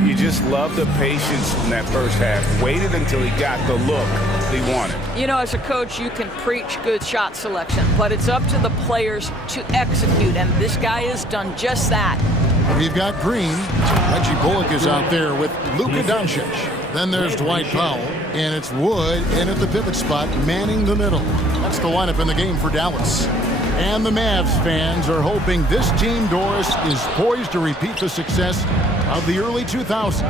You just love the patience in that first half. Waited until he got the look he wanted. You know, as a coach, you can preach good shot selection, but it's up to the players to execute, and this guy has done just that. We've got Green. Reggie Bullock is out there with Luka Doncic. Then there's Dwight Powell, and it's Wood in at the pivot spot, manning the middle. That's the lineup in the game for Dallas. And the Mavs fans are hoping this team, Doris, is poised to repeat the success of the early 2000s.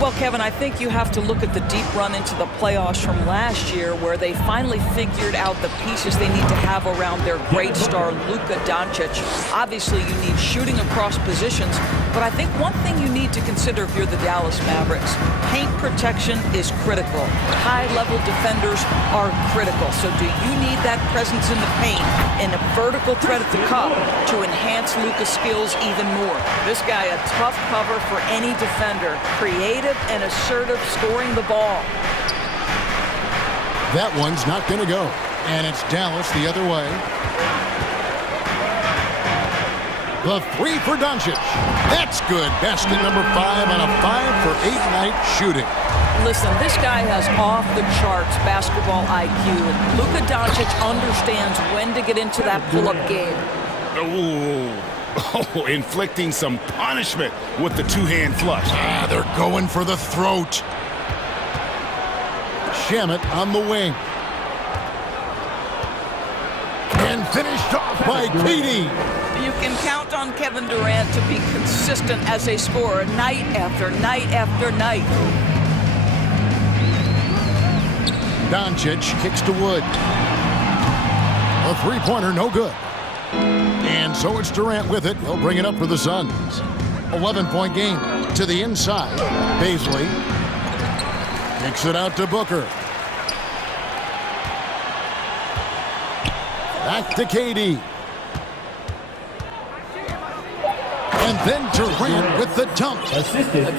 Well, Kevin, I think you have to look at the deep run into the playoffs from last year where they finally figured out the pieces they need to have around their great star, Luka Doncic. Obviously, you need shooting across positions, But I think one thing you need to consider if you're the Dallas Mavericks, paint protection is critical. High-level defenders are critical. So do you need that presence in the paint and a vertical threat at the cup to enhance Luka's skills even more? This guy, a tough cover for any defender. Creative and assertive, scoring the ball. That one's not going to go. And it's Dallas the other way. The three for Doncic. That's good. Basket number 5 on a 5-for-8 night shooting. Listen, this guy has off-the-charts basketball IQ. Luka Doncic understands when to get into that pull-up game. Oh, inflicting some punishment with the two-hand flush. They're going for the throat. Shamet on the wing. And finished off by KD. You can count on Kevin Durant to be consistent as a scorer night after night after night. Doncic kicks to Wood. A three-pointer, no good. And so it's Durant with it. He'll bring it up for the Suns. 11-point game to the inside. Baisley kicks it out to Booker. Back to KD. And then Durant with the dunk.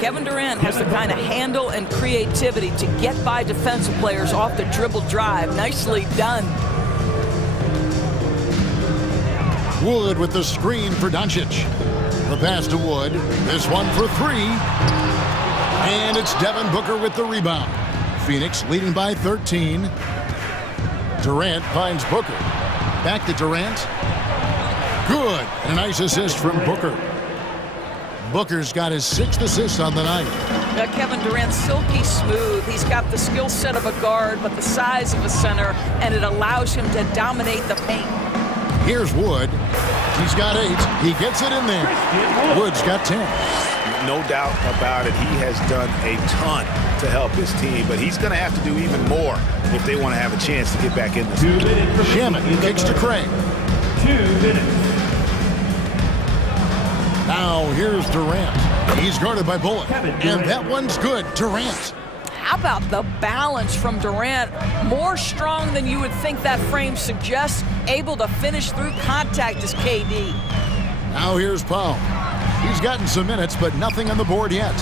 Kevin Durant has the kind of handle and creativity to get by defensive players off the dribble drive. Nicely done. Wood with the screen for Doncic. The pass to Wood. This one for 3. And it's Devin Booker with the rebound. Phoenix leading by 13. Durant finds Booker. Back to Durant. Good. And a nice assist from Booker. Booker's got his 6th assist on the night. Kevin Durant, silky smooth. He's got the skill set of a guard, but the size of a center, and it allows him to dominate the paint. Here's Wood. He's got 8. He gets it in there. Wood's got 10. No doubt about it. He has done a ton to help his team, but he's going to have to do even more if they want to have a chance to get back in this. Shamet kicks to Craig. 2 minutes. Now here's Durant. He's guarded by Bullock. And that one's good. Durant. How about the balance from Durant? More strong than you would think that frame suggests. Able to finish through contact is KD. Now here's Powell. He's gotten some minutes, but nothing on the board yet.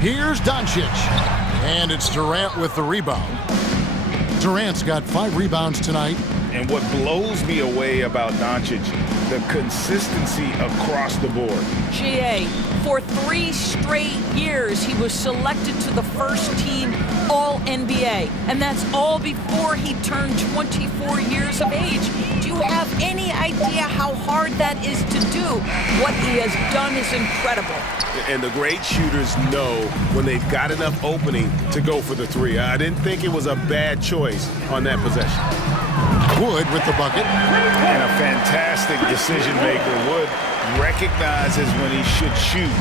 Here's Doncic. And it's Durant with the rebound. Durant's got 5 rebounds tonight. And what blows me away about Doncic, the consistency across the board. GA, for 3 straight years, he was selected to the first team All-NBA. And that's all before he turned 24 years of age. Do you have any idea how hard that is to do? What he has done is incredible. And the great shooters know when they've got enough opening to go for the 3. I didn't think it was a bad choice on that possession. Wood with the bucket. And a fantastic decision maker. Wood recognizes when he should shoot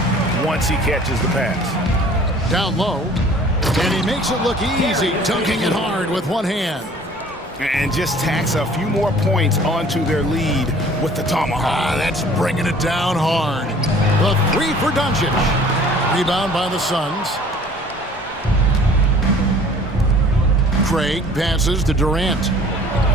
once he catches the pass. Down low. And he makes it look easy, dunking it hard with one hand. And just tacks a few more points onto their lead with the tomahawk. That's bringing it down hard. The 3 for Doncic. Rebound by the Suns. Craig passes to Durant.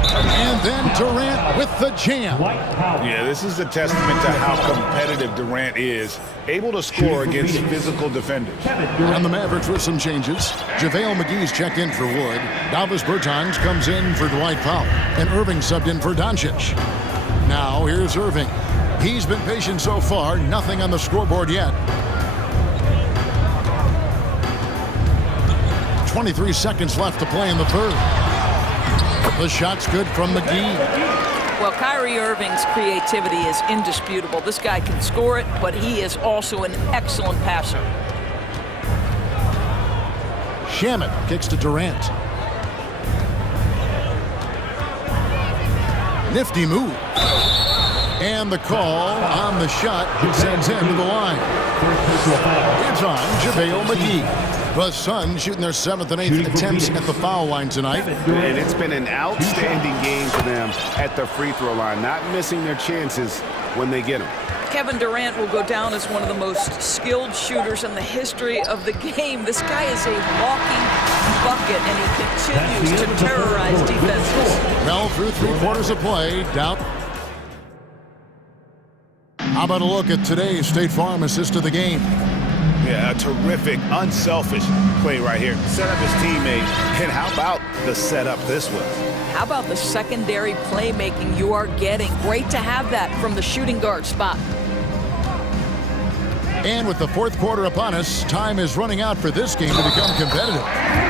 And then Durant with the jam. Yeah, this is a testament to how competitive Durant is. Able to score against physical defenders. And the Mavericks with some changes. JaVale McGee's checked in for Wood. Davis Bertans comes in for Dwight Powell. And Irving subbed in for Doncic. Now here's Irving. He's been patient so far. Nothing on the scoreboard yet. 23 seconds left to play in the third. The shot's good from McGee. Well, Kyrie Irving's creativity is indisputable. This guy can score it, but he is also an excellent passer. Shamet kicks to Durant. Nifty move. And the call on the shot sends him to the line. It's on JaVale McGee. The Suns shooting their 7th and 8th attempts at the foul line tonight. And it's been an outstanding game for them at the free throw line. Not missing their chances when they get them. Kevin Durant will go down as one of the most skilled shooters in the history of the game. This guy is a walking bucket, and he continues to terrorize defenses. Well, through 3 quarters of play, down. How about a look at today's State Farm assist of the game? Yeah, a terrific, unselfish play right here. Set up his teammate, and how about the setup this was? How about the secondary playmaking you are getting? Great to have that from the shooting guard spot. And with the 4th quarter upon us, time is running out for this game to become competitive.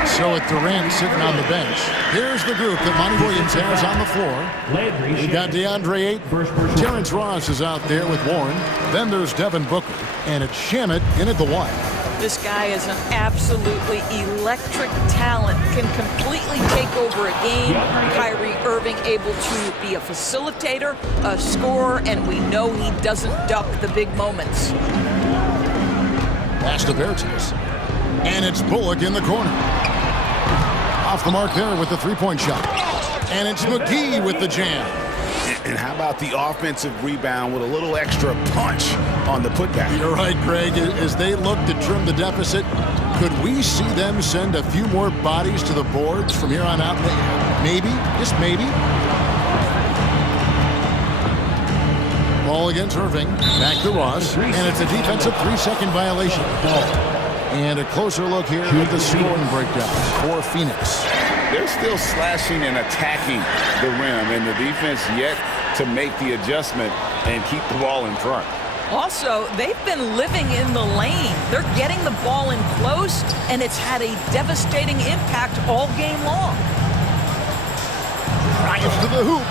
So with Durant sitting on the bench, here's the group that Monty Williams has on the floor. We got DeAndre Ayton. Terrence Ross is out there with Warren. Then there's Devin Booker. And it's Shamet in at the 1. This guy is an absolutely electric talent, can completely take over a game. Kyrie Irving able to be a facilitator, a scorer, and we know he doesn't duck the big moments. Pass to Bertens. And it's Bullock in the corner. Off the mark there with the 3-point shot. And it's McGee with the jam. And how about the offensive rebound with a little extra punch on the putback? You're right, Greg. As they look to trim the deficit, could we see them send a few more bodies to the boards from here on out? Maybe, just maybe. Ball against Irving. Back to Ross. And it's a defensive 3-second violation. And a closer look here at the scoring breakdown for Phoenix. They're still slashing and attacking the rim, and the defense yet to make the adjustment and keep the ball in front. Also, they've been living in the lane. They're getting the ball in close, and it's had a devastating impact all game long. Drives to the hoop.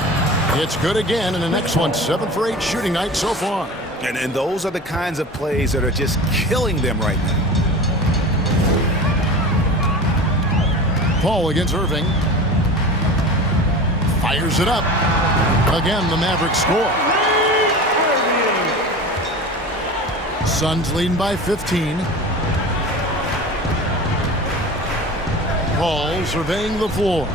It's good again, and the next one, 7 for 8 shooting night so far. And those are the kinds of plays that are just killing them right now. Paul against Irving. Fires it up. Again, the Mavericks score. Suns leading by 15. Paul surveying the floor.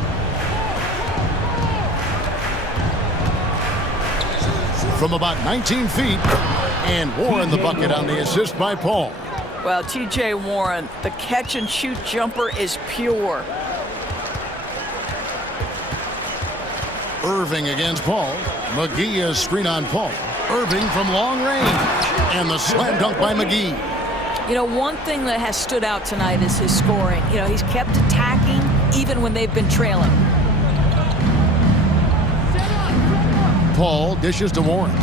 From about 19 feet. And Warren the bucket on the assist by Paul. Well, T.J. Warren, the catch-and-shoot jumper is pure. Irving against Paul. McGee is screen on Paul. Irving from long range. And the slam dunk by McGee. You know, one thing that has stood out tonight is his scoring. You know, he's kept attacking even when they've been trailing. Paul dishes to Warren.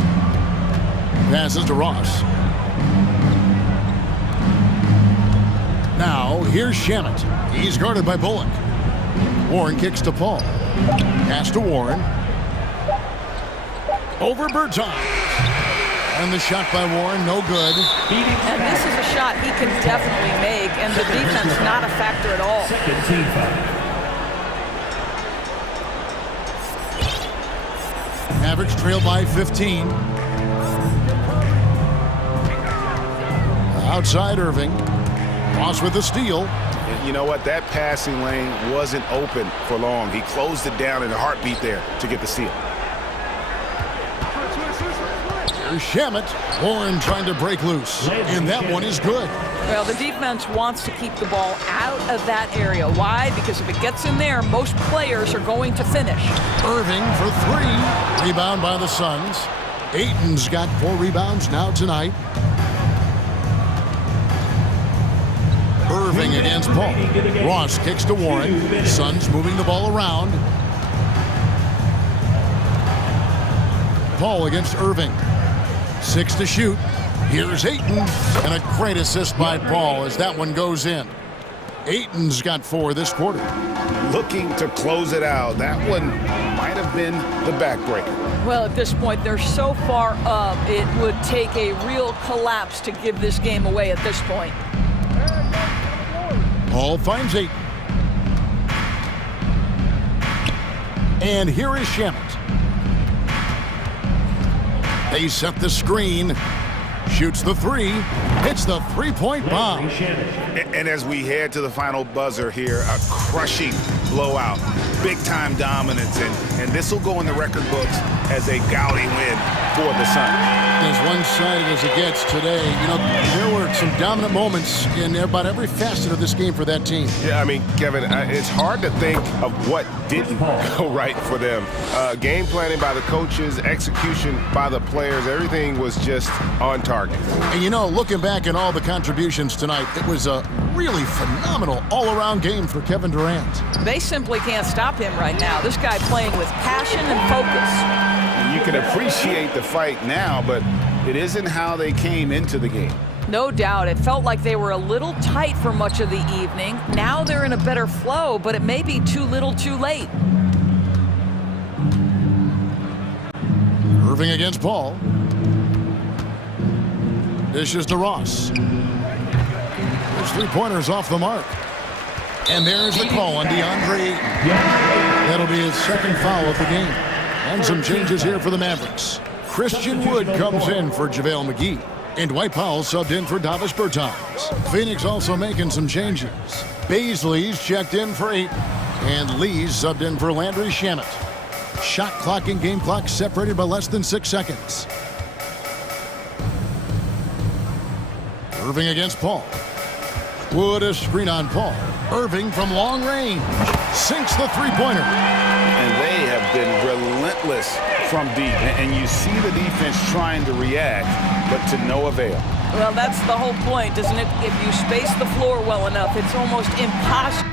Passes to Ross. Now, here's Shamet. He's guarded by Bullock. Warren kicks to Paul. Pass to Warren. Over Bertans. And the shot by Warren, no good. And this is a shot he can definitely make, and the defense not a factor at all. Mavericks trail by 15. Outside Irving. Ross with the steal. You know what? That passing lane wasn't open for long. He closed it down in a heartbeat there to get the steal. Here's Shamet. Warren trying to break loose. And that one is good. Well, the defense wants to keep the ball out of that area. Why? Because if it gets in there, most players are going to finish. Irving for 3. Rebound by the Suns. Ayton's got 4 rebounds now tonight. Irving against Paul. Ross kicks to Warren. Suns moving the ball around. Paul against Irving. 6 to shoot. Here's Ayton. And a great assist by Paul as that one goes in. Ayton's got 4 this quarter. Looking to close it out. That one might have been the backbreaker. Well, at this point, they're so far up, it would take a real collapse to give this game away at this point. Paul finds Ayton. And here is Shamet. They set the screen. Shoots the 3. Hits the 3-point bomb. And as we head to the final buzzer here, a crushing blowout, big-time dominance, and this will go in the record books as a gaudy win for the Suns. As one-sided as it gets today, there were some dominant moments in about every facet of this game for that team. Yeah, I mean, Kevin, it's hard to think of what didn't go right for them. Game planning by the coaches, execution by the players, everything was just on target. And looking back at all the contributions tonight, it was a really phenomenal all-around game for Kevin Durant. They simply can't stop him right now. This guy playing with passion and focus. You can appreciate the fight now, but it isn't how they came into the game. No doubt. It felt like they were a little tight for much of the evening. Now they're in a better flow, but it may be too little too late. Irving against Paul. Dishes to Ross. There's three-pointers off the mark. And there's the call on DeAndre Ayton. That'll be his second foul of the game. And some changes here for the Mavericks. Christian Wood comes in for JaVale McGee. And Dwight Powell subbed in for Davis Bertans. Phoenix also making some changes. Baisley's checked in for Ayton. And Lee's subbed in for Landry Shamet. Shot clock and game clock separated by less than 6 seconds. Irving against Paul. Wood a screen on Paul. Irving from long range. Sinks the three-pointer. And they have been relentless from deep. And you see the defense trying to react, but to no avail. Well, that's the whole point, isn't it? If you space the floor well enough, it's almost impossible.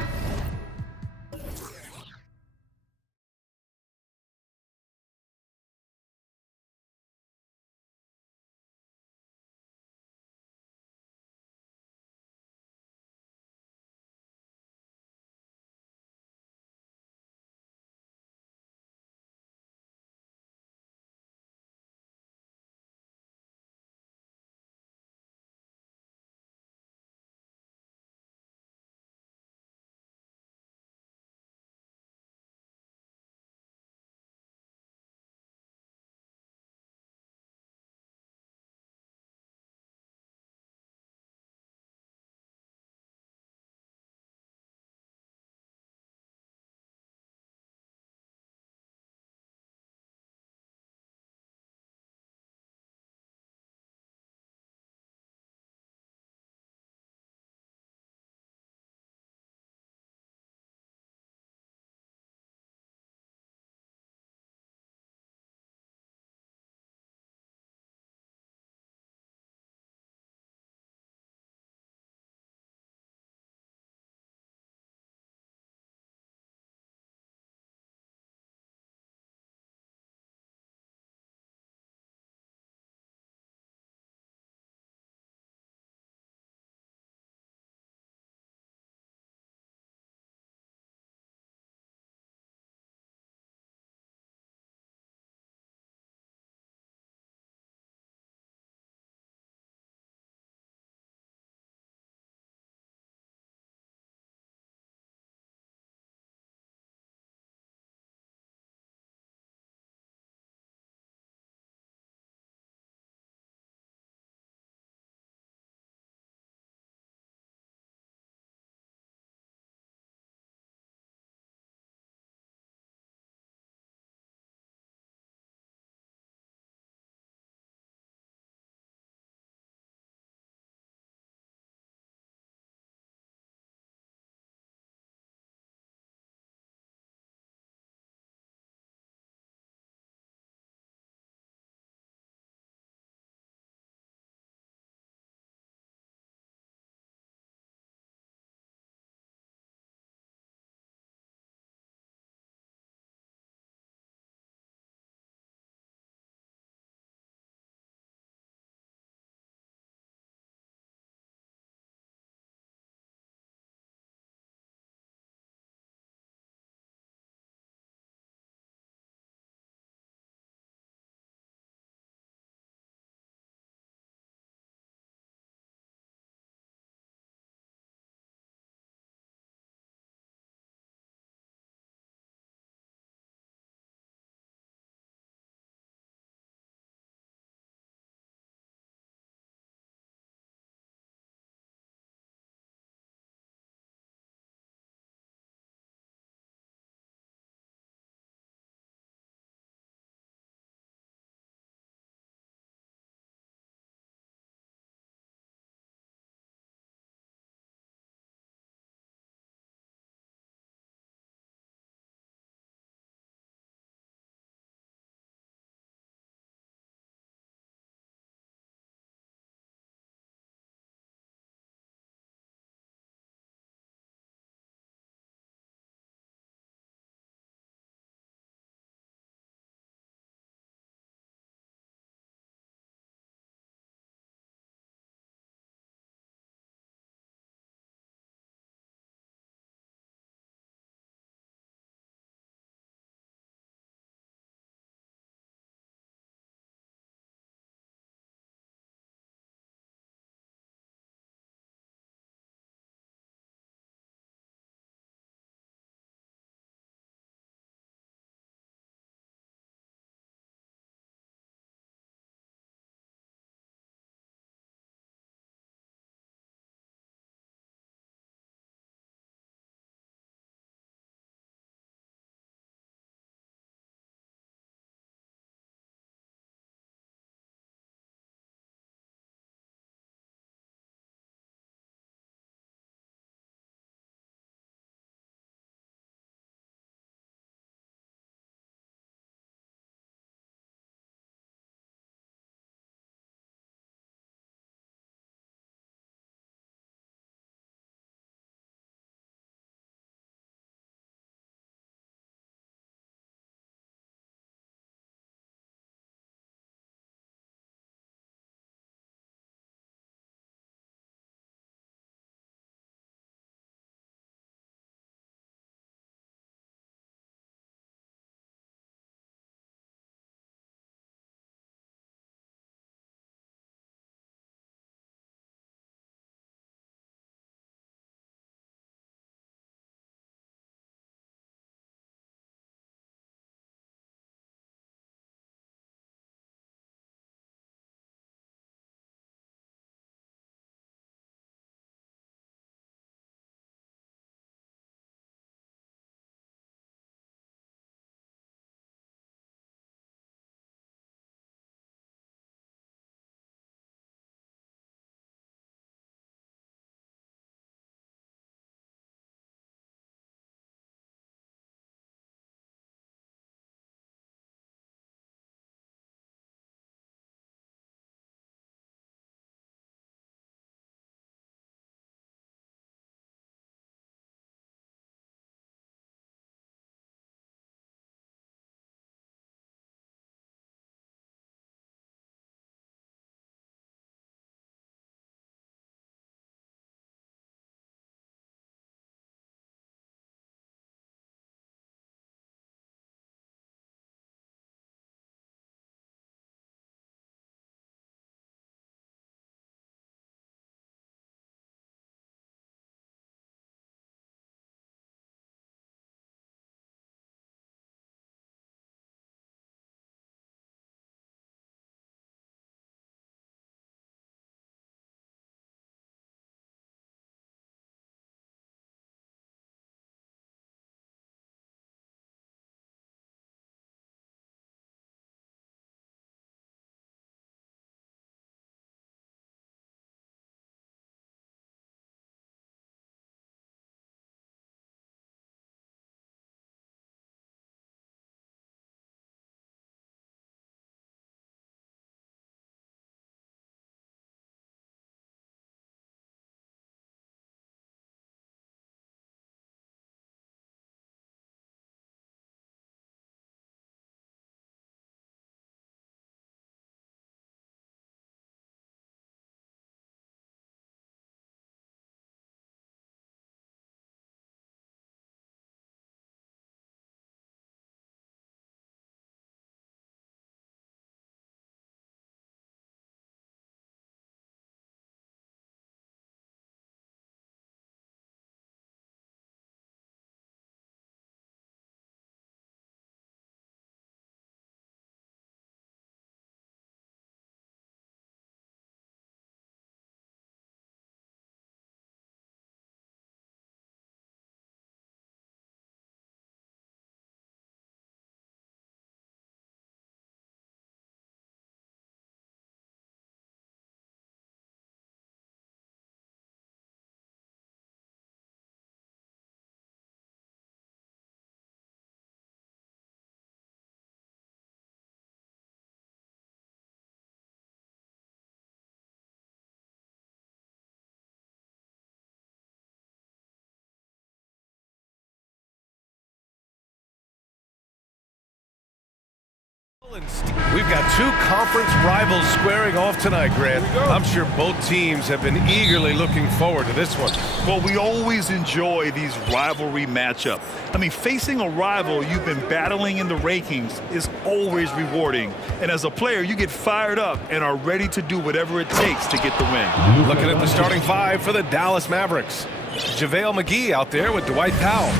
We've got two conference rivals squaring off tonight, Grant. I'm sure both teams have been eagerly looking forward to this one. Well, we always enjoy these rivalry matchups. I mean, facing a rival you've been battling in the rankings is always rewarding. And as a player, you get fired up and are ready to do whatever it takes to get the win. Looking at the starting five for the Dallas Mavericks. JaVale McGee out there with Dwight Powell.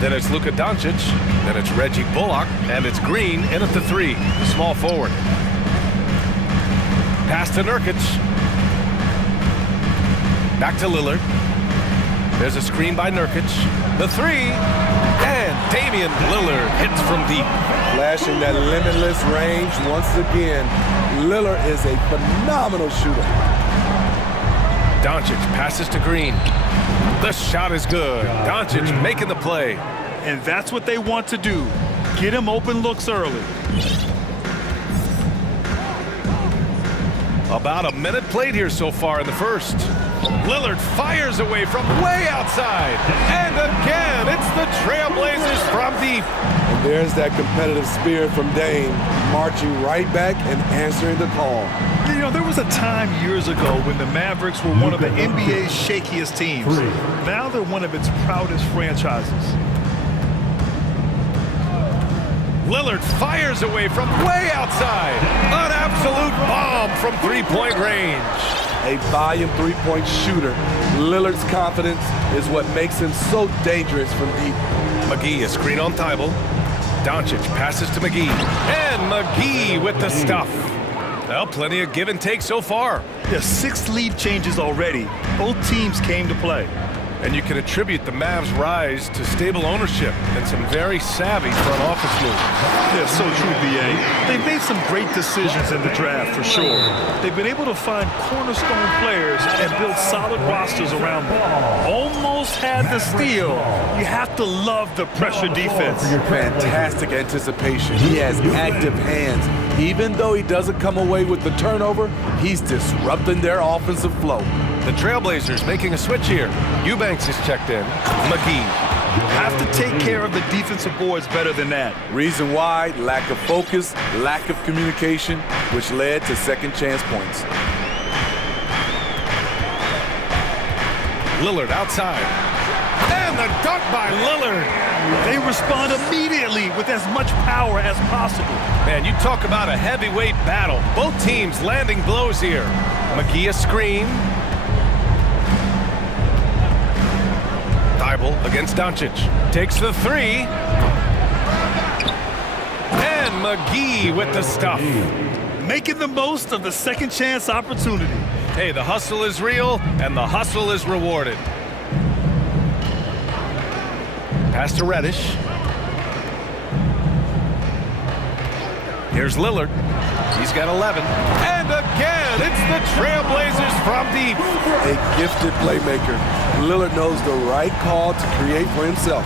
Then it's Luka Doncic, then it's Reggie Bullock, and it's Green in at the three, small forward. Pass to Nurkic. Back to Lillard. There's a screen by Nurkic. The three, and Damian Lillard hits from deep. Flashing that limitless range once again. Lillard is a phenomenal shooter. Doncic passes to Green. The shot is good. Doncic making the play. And that's what they want to do. Get him open looks early. About a minute played here so far in the first. Lillard fires away from way outside. And again, it's the Trailblazers from deep. And there's that competitive spirit from Dame, marching right back and answering the call. You know, there was a time years ago when the Mavericks were one of the NBA's shakiest teams. Now they're one of its proudest franchises. Lillard fires away from way outside. An absolute bomb from three-point range. A volume three-point shooter. Lillard's confidence is what makes him so dangerous from deep. McGee, a screen on Thibault. Doncic passes to McGee. And McGee with the stuff. Well, plenty of give and take so far. There's 6 lead changes already. Both teams came to play. And you can attribute the Mavs' rise to stable ownership and some very savvy front office moves. Yeah, so true, B.A. They've made some great decisions in the draft, for sure. They've been able to find cornerstone players and build solid rosters around them. Almost had the steal. You have to love the pressure defense. Fantastic anticipation. He has active hands. Even though he doesn't come away with the turnover, he's disrupting their offensive flow. The Trailblazers making a switch here. Eubanks is checked in. McGee. You have to take care of the defensive boards better than that. Reason why, lack of focus, lack of communication, which led to second chance points. Lillard outside. And the dunk by Lillard. They respond immediately with as much power as possible. Man, you talk about a heavyweight battle. Both teams landing blows here. McGee a screen. Thibault against Doncic. Takes the three. And McGee with the stuff. Making the most of the second chance opportunity. Hey, the hustle is real, and the hustle is rewarded. Pass to Reddish. Here's Lillard. He's got 11. And again, it's the Trailblazers from deep. A gifted playmaker. Lillard knows the right call to create for himself.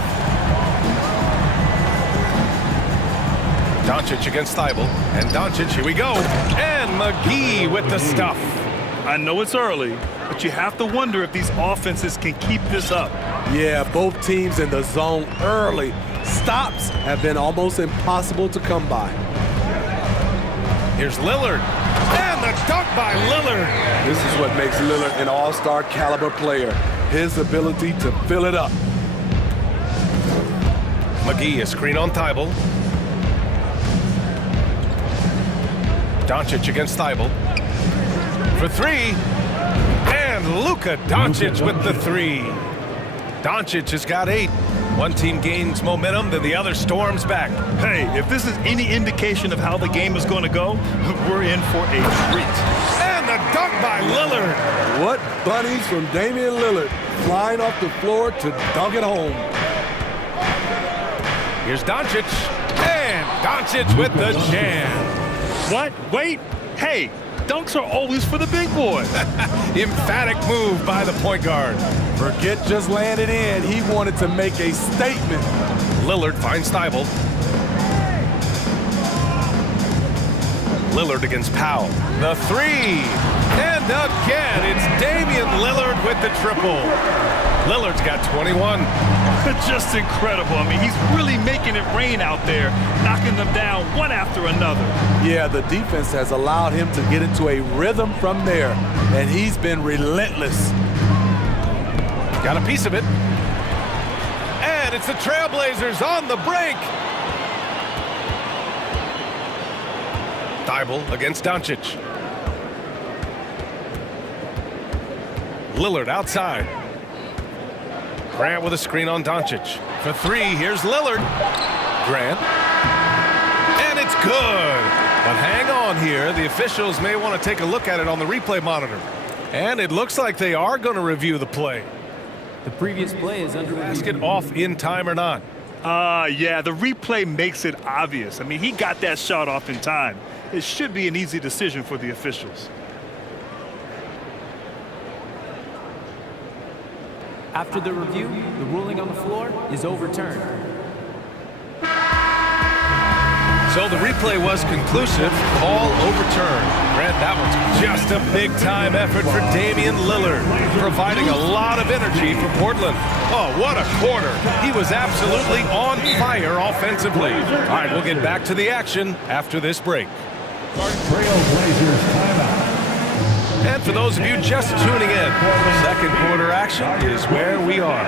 Doncic against Thibault. And Doncic, here we go. And McGee with the stuff. I know it's early, but you have to wonder if these offenses can keep this up. Yeah, both teams in the zone early. Stops have been almost impossible to come by. Here's Lillard. And the dunk by Lillard. This is what makes Lillard an all-star caliber player. His ability to fill it up. McGee, a screen on Thibault. Doncic against Thibault. For three. And Luka Doncic with the three. Doncic has got 8. One team gains momentum, then the other storms back. Hey, if this is any indication of how the game is going to go, we're in for a treat. And the dunk by Lillard. What bunnies from Damian Lillard, flying off the floor to dunk it home. Here's Doncic. And Doncic with the jam. What? Wait. Hey, dunks are always for the big boy. Emphatic move by the point guard. Forget just landed in. He wanted to make a statement. Lillard finds Thibault. Lillard against Powell. The three. And again, it's Damian Lillard with the triple. Lillard's got 21. Just incredible. I mean, he's really making it rain out there, knocking them down one after another. Yeah, the defense has allowed him to get into a rhythm from there, and he's been relentless. Got a piece of it. And it's the Trailblazers on the break. Thibault against Doncic. Lillard outside. Grant with a screen on Doncic. For three, here's Lillard. Grant. And it's good. But hang on here. The officials may want to take a look at it on the replay monitor. And it looks like they are going to review the play. The previous play is under review. Basket off in time or not? Yeah, the replay makes it obvious. I mean, he got that shot off in time. It should be an easy decision for the officials. After the review, the ruling on the floor is overturned. So the replay was conclusive. Call overturned. Grant, that was just a big-time effort for Damian Lillard, providing a lot of energy for Portland. Oh, what a quarter. He was absolutely on fire offensively. All right, we'll get back to the action after this break. Trailblazers timeout. And for those of you just tuning in, second quarter action is where we are.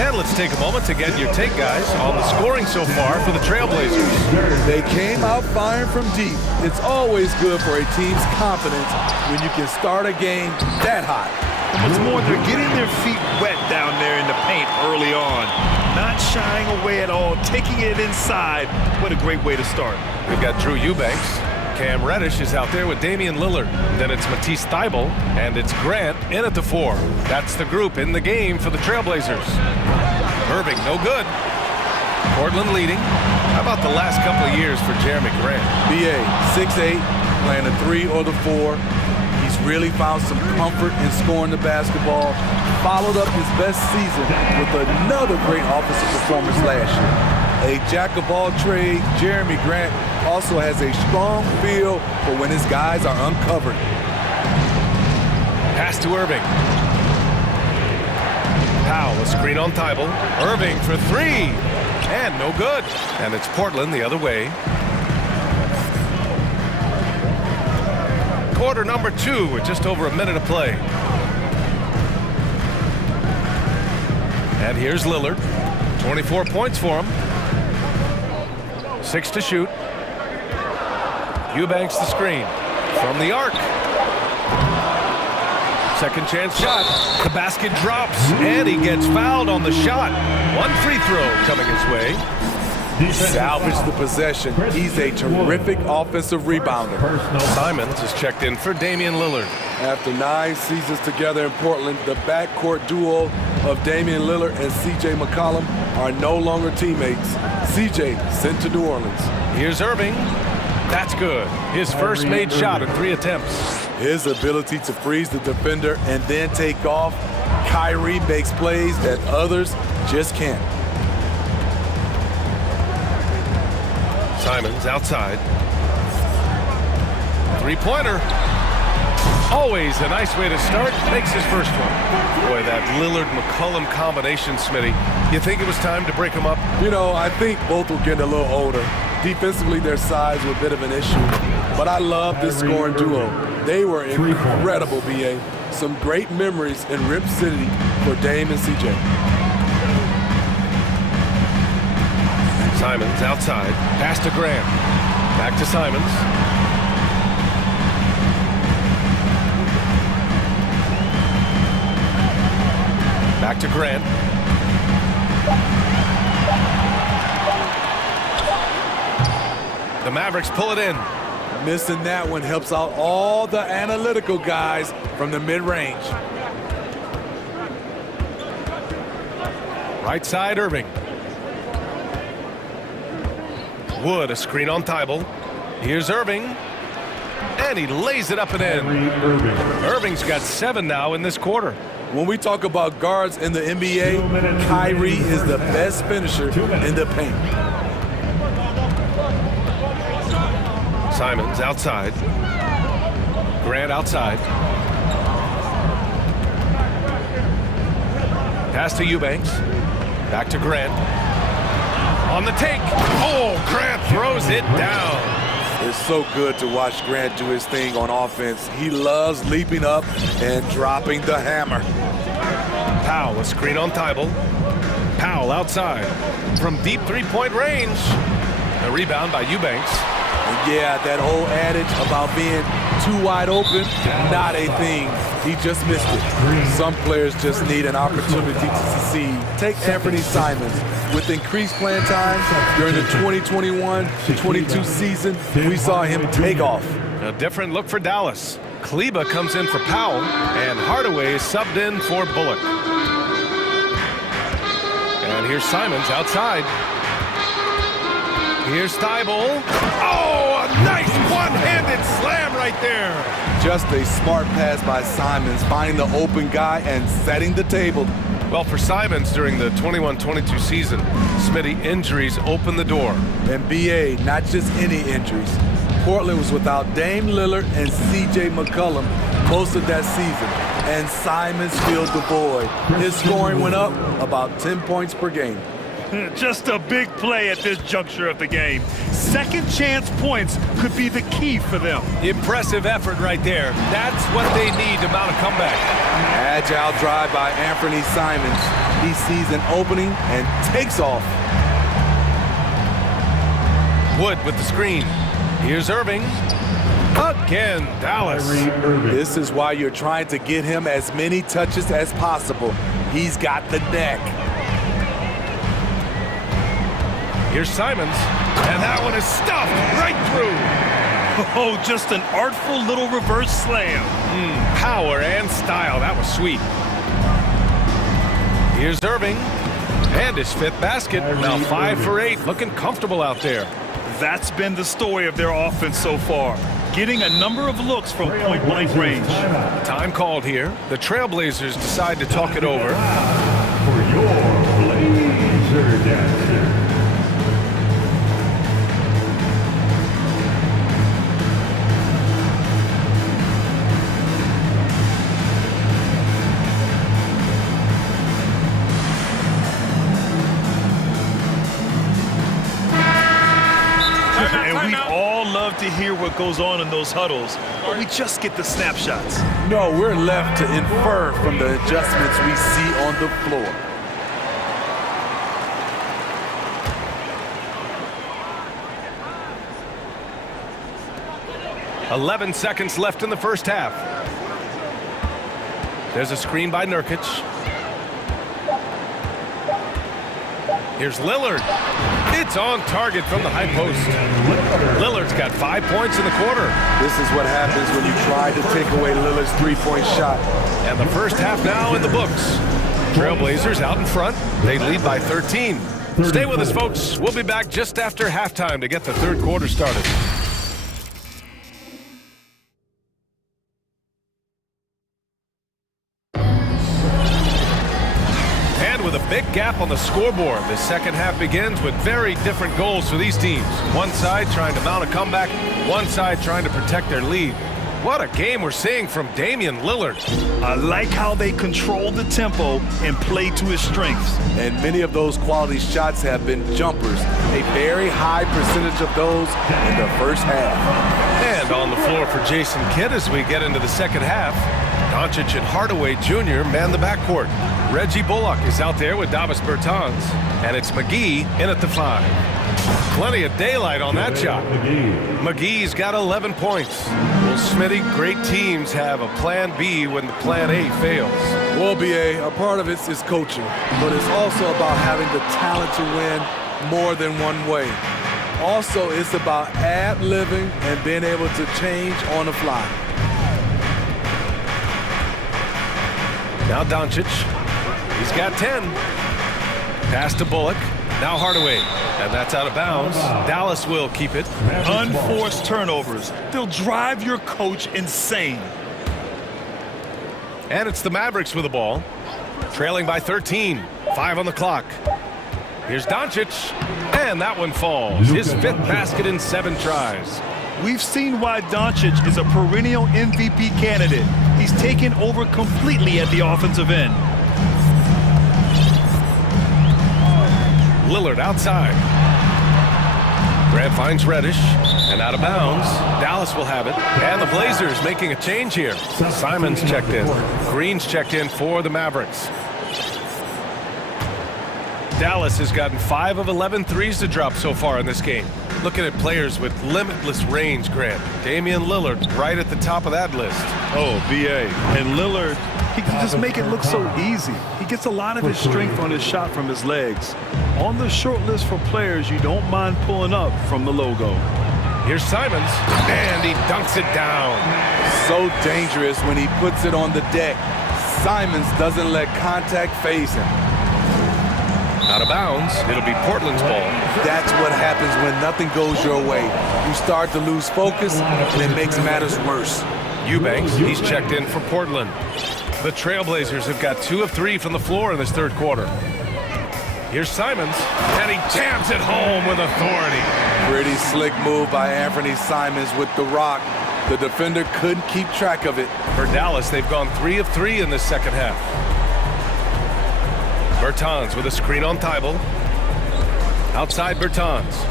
And let's take a moment to get your take, guys, on the scoring so far for the Trailblazers. They came out firing from deep. It's always good for a team's confidence when you can start a game that hot. And what's more, they're getting their feet wet down there in the paint early on. Not shying away at all, taking it inside. What a great way to start. We've got Drew Eubanks. Cam Reddish is out there with Damian Lillard. Then it's Matisse Thybulle, and it's Grant in at the 4. That's the group in the game for the Trailblazers. Irving, no good. Portland leading. How about the last couple of years for Jeremy Grant? BA, 6'8", playing the 3 or the 4. He's really found some comfort in scoring the basketball. Followed up his best season with another great offensive performance last year. A jack-of-all trades, Jeremy Grant also has a strong feel for when his guys are uncovered. Pass to Irving. Powell, a screen on Thybulle. Irving for 3. And no good. And it's Portland the other way. Quarter number 2 with just over a minute of play. And here's Lillard. 24 points for him. 6 to shoot. Eubanks the screen. From the arc. Second chance shot. The basket drops, and he gets fouled on the shot. One free throw coming his way. Salvage the possession. He's a terrific offensive rebounder. Simons is checked in for Damian Lillard. After 9 seasons together in Portland, the backcourt duo of Damian Lillard and C.J. McCollum are no longer teammates. C.J. sent to New Orleans. Here's Irving. That's good. His first made shot in 3 attempts. His ability to freeze the defender and then take off. Kyrie makes plays that others just can't. Simons outside. Three-pointer. Always a nice way to start. Makes his first one. Boy, that Lillard-McCollum combination, Smitty. You think it was time to break them up? You know, I think both were getting a little older. Defensively, their size were a bit of an issue. But I love this scoring duo. They were incredible, BA. Some great memories in Rip City for Dame and CJ. Simons outside. Pass to Grant. Back to Simons. Back to Grant. The Mavericks pull it in. Missing that one helps out all the analytical guys from the mid-range. Right side, Irving. Wood, a screen on Thybulle. Here's Irving. And he lays it up and in. Irving's got 7 now in this quarter. When we talk about guards in the NBA, Kyrie is the best finisher in the paint. Simons outside. Grant outside. Pass to Eubanks. Back to Grant. On the take. Oh, Grant throws it down. It's so good to watch Grant do his thing on offense. He loves leaping up and dropping the hammer. Powell, a screen on Thibault. Powell outside from deep three-point range. The rebound by Eubanks. And yeah, that whole adage about being too wide open, not a thing. He just missed it. Some players just need an opportunity to succeed. Take Anthony Simons. With increased playing time during the 2021-22 season, we saw him take off. A different look for Dallas. Kleba comes in for Powell, and Hardaway is subbed in for Bullock. And here's Simons outside. Here's Thibault. Oh, a nice one-handed slam right there. Just a smart pass by Simons, finding the open guy and setting the table. Well, for Simons during the 21-22 season, Smitty, injuries opened the door. And BA, not just any injuries. Portland was without Dame Lillard and CJ McCollum most of that season, and Simons filled the void. His scoring went up about 10 points per game. Just a big play at this juncture of the game. Second chance points could be the key for them. Impressive effort right there. That's what they need to mount a comeback. Agile drive by Anthony Simons. He sees an opening and takes off. Wood with the screen. Here's Irving. Again, Dallas. This is why you're trying to get him as many touches as possible. He's got the neck. Here's Simons, and that one is stuffed right through. Oh, just an artful little reverse slam. Power and style, that was sweet. Here's Irving, and his fifth basket. Now 5 for 8, looking comfortable out there. That's been the story of their offense so far. Getting a number of looks from point-blank range. Time called here. The Trailblazers decide to talk it over. For your Blazer Dancer. And we all love to hear what goes on in those huddles, but we just get the snapshots. No, we're left to infer from the adjustments we see on the floor. .11 seconds left in the first half. There's a screen by Nurkic. Here's Lillard. It's on target from the high post. Lillard's got 5 points in the quarter. This is what happens when you try to take away Lillard's three-point shot. And the first half now in the books. Trailblazers out in front. They lead by 13. Stay with us, folks. We'll be back just after halftime to get the third quarter started. With a big gap on the scoreboard, the second half begins with very different goals for these teams. One side trying to mount a comeback, one side trying to protect their lead. What a game we're seeing from Damian Lillard. I like how they control the tempo and play to his strengths. And many of those quality shots have been jumpers. A very high percentage of those in the first half. And on the floor for Jason Kidd as we get into the second half. Doncic and Hardaway Jr. man the backcourt. Reggie Bullock is out there with Davis Bertans. And it's McGee in at the 5. Plenty of daylight on that shot. McGee's got 11 points. Well, Smitty, great teams have a plan B when the plan A fails. Well, BA, a part of it is coaching, but it's also about having the talent to win more than one way. Also, it's about ad-libbing and being able to change on the fly. Now Doncic. He's got 10. Pass to Bullock. Now Hardaway. And that's out of bounds. Dallas will keep it. Unforced turnovers. They'll drive your coach insane. And it's the Mavericks with the ball. Trailing by 13. 5 on the clock. Here's Doncic. And that one falls. His 5th basket in 7 tries. We've seen why Doncic is a perennial MVP candidate. He's taken over completely at the offensive end. Lillard outside. Grant finds Reddish, and out of bounds. Dallas will have it. And the Blazers making a change here. Simons checked in. Green's checked in for the Mavericks. Dallas has gotten 5 of 11 threes to drop so far in this game. Looking at players with limitless range, Grant. Damian Lillard right at the top of that list. Oh, BA. And Lillard, he can just make it look so easy. He gets a lot of his strength on his shot from his legs. On the short list for players you don't mind pulling up from the logo. Here's Simons, and he dunks it down. So dangerous when he puts it on the deck. Simons doesn't let contact phase him. Out of bounds, it'll be Portland's ball. That's what happens when nothing goes your way. You start to lose focus, and it makes matters worse. Eubanks, he's checked in for Portland. The Trailblazers have got 2 of 3 from the floor in this third quarter. Here's Simons, and he jams it home with authority. Pretty slick move by Anthony Simons with the rock. The defender couldn't keep track of it. For Dallas, they've gone 3 of 3 in this second half. Bertans with a screen on Thibault. Outside Bertans.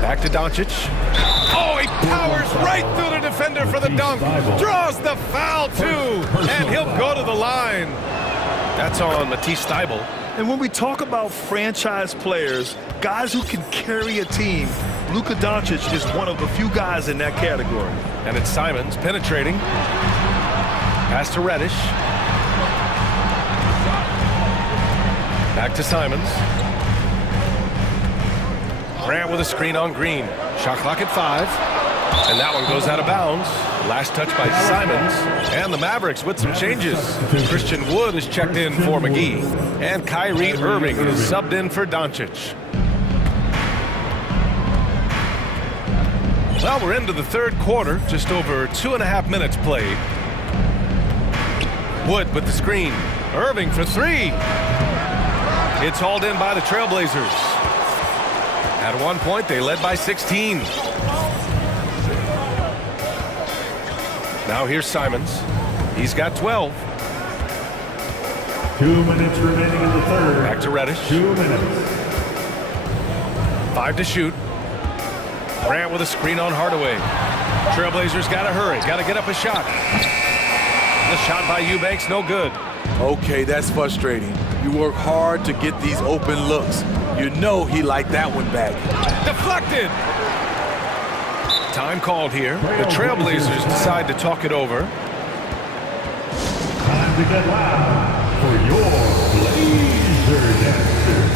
Back to Doncic. Oh, he powers right through the defender for the dunk. Draws the foul, too. And he'll go to the line. That's on Matisse Thybulle. And when we talk about franchise players, guys who can carry a team, Luka Doncic is one of the few guys in that category. And it's Simons penetrating. Pass to Reddish. Back to Simons. Grant with a screen on Green. Shot clock at 5. And that one goes out of bounds. Last touch by Simons. And the Mavericks with some changes. Christian Wood is checked in for McGee. And Kyrie Irving is subbed in for Doncic. Well, we're into the third quarter. Just over 2.5 minutes played. Wood with the screen. Irving for 3. It's hauled in by the Trailblazers. At one point, they led by 16. Now here's Simons. He's got 12. 2 minutes remaining in the third. Back to Reddish. 2 minutes. 5 to shoot. Grant with a screen on Hardaway. Trailblazers got to hurry. Got to get up a shot. The shot by Eubanks, no good. Okay, that's frustrating. You work hard to get these open looks. You know he liked that one back. Deflected. Time called here. The Trailblazers decide to talk it over. Time to get loud for your Blazer Dancers.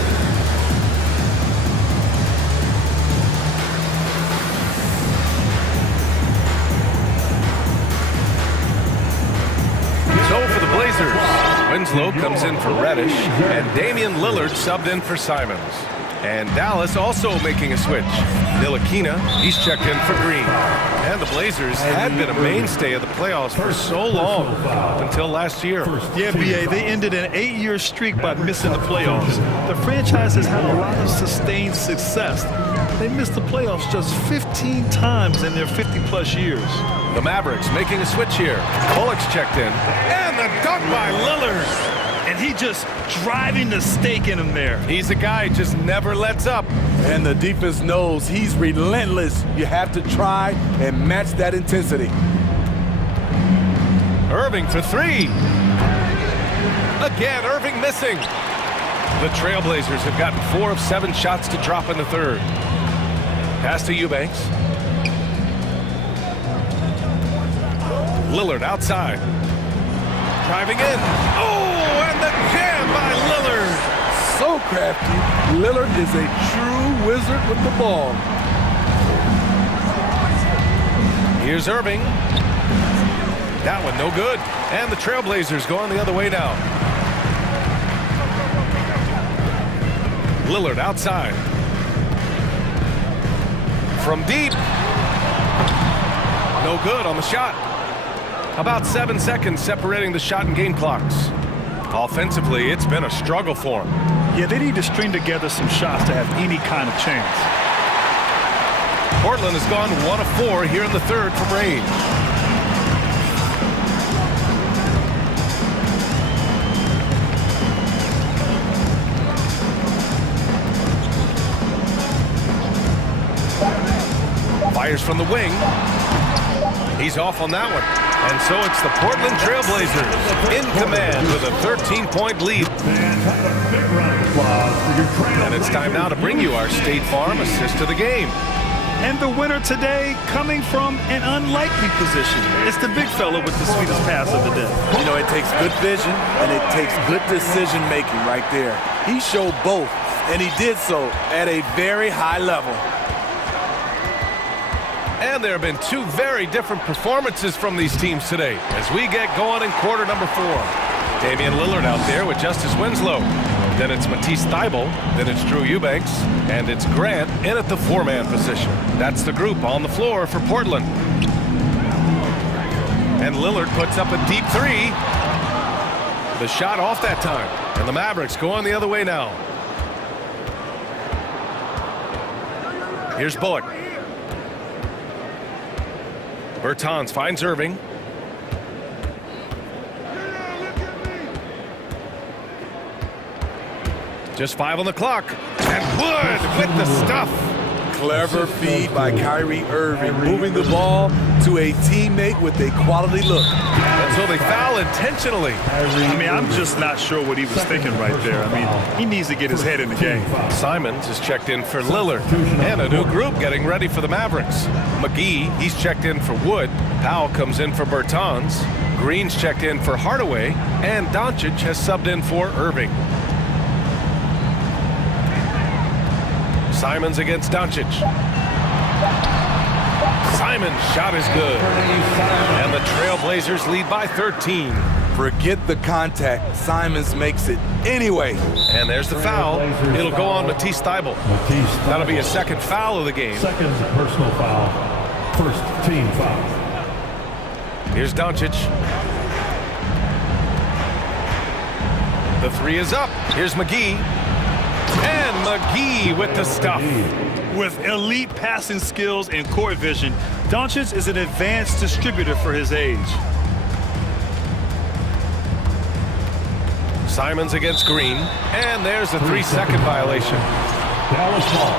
So for the Blazers, Winslow comes in for Reddish, and Damian Lillard subbed in for Simons. And Dallas also making a switch. Ntilikina, he's checked in for Green. And the Blazers had been a mainstay of the playoffs for so long, up until last year. Yeah, BA, they ended an 8-year streak by missing the playoffs. The franchise has had a lot of sustained success. They missed the playoffs just 15 times in their 50-plus years. The Mavericks making a switch here. Bullock's checked in. And the dunk by Lillard. And he just driving the stake in him there. He's a guy who just never lets up. And the defense knows he's relentless. You have to try and match that intensity. Irving for 3. Again, Irving missing. The Trailblazers have gotten 4 of 7 shots to drop in the third. Pass to Eubanks. Lillard outside. Driving in. Oh, and the jam by Lillard. So crafty. Lillard is a true wizard with the ball. Here's Irving. That one no good. And the Trailblazers going the other way now. Lillard outside. From deep. No good on the shot. About 7 seconds separating the shot and game clocks. Offensively, it's been a struggle for them. Yeah, they need to string together some shots to have any kind of chance. Portland has gone 1 of 4 here in the third from range. Fires from the wing. He's off on that one. And so it's the Portland Trailblazers in command with a 13-point lead. And it's time now to bring you our State Farm assist of the game. And the winner today coming from an unlikely position. It's the big fella with the sweetest pass of the day. You know, it takes good vision and it takes good decision-making right there. He showed both, and he did so at a very high level. And there have been two very different performances from these teams today as we get going in quarter number 4. Damian Lillard out there with Justice Winslow. Then it's Matisse Thybulle, then it's Drew Eubanks, and it's Grant in at the 4-man position. That's the group on the floor for Portland. And Lillard puts up a deep 3. The shot off that time, and the Mavericks going the other way now. Here's Bullock. Bertans finds Irving. Just 5 on the clock. And Wood with the stuff. Clever feed by Kyrie Irving, moving the ball to a teammate with a quality look. And so they foul intentionally. I mean, I'm just not sure what he was thinking right there. I mean, he needs to get his head in the game. Simons is checked in for Lillard. And a new group getting ready for the Mavericks. McGee, he's checked in for Wood. Powell comes in for Bertans. Green's checked in for Hardaway. And Doncic has subbed in for Irving. Simons against Doncic. Simon's shot is good. And the Trailblazers lead by 13. Forget the contact. Simons makes it anyway. And there's the foul. It'll go on Matisse Thybulle. That'll be a second foul of the game. Second personal foul. First team foul. Here's Doncic. The 3 is up. Here's McGee. And McGee with the stuff. With elite passing skills and court vision, Doncic is an advanced distributor for his age. Simons against Green. And there's a 3-second violation. Dallas ball.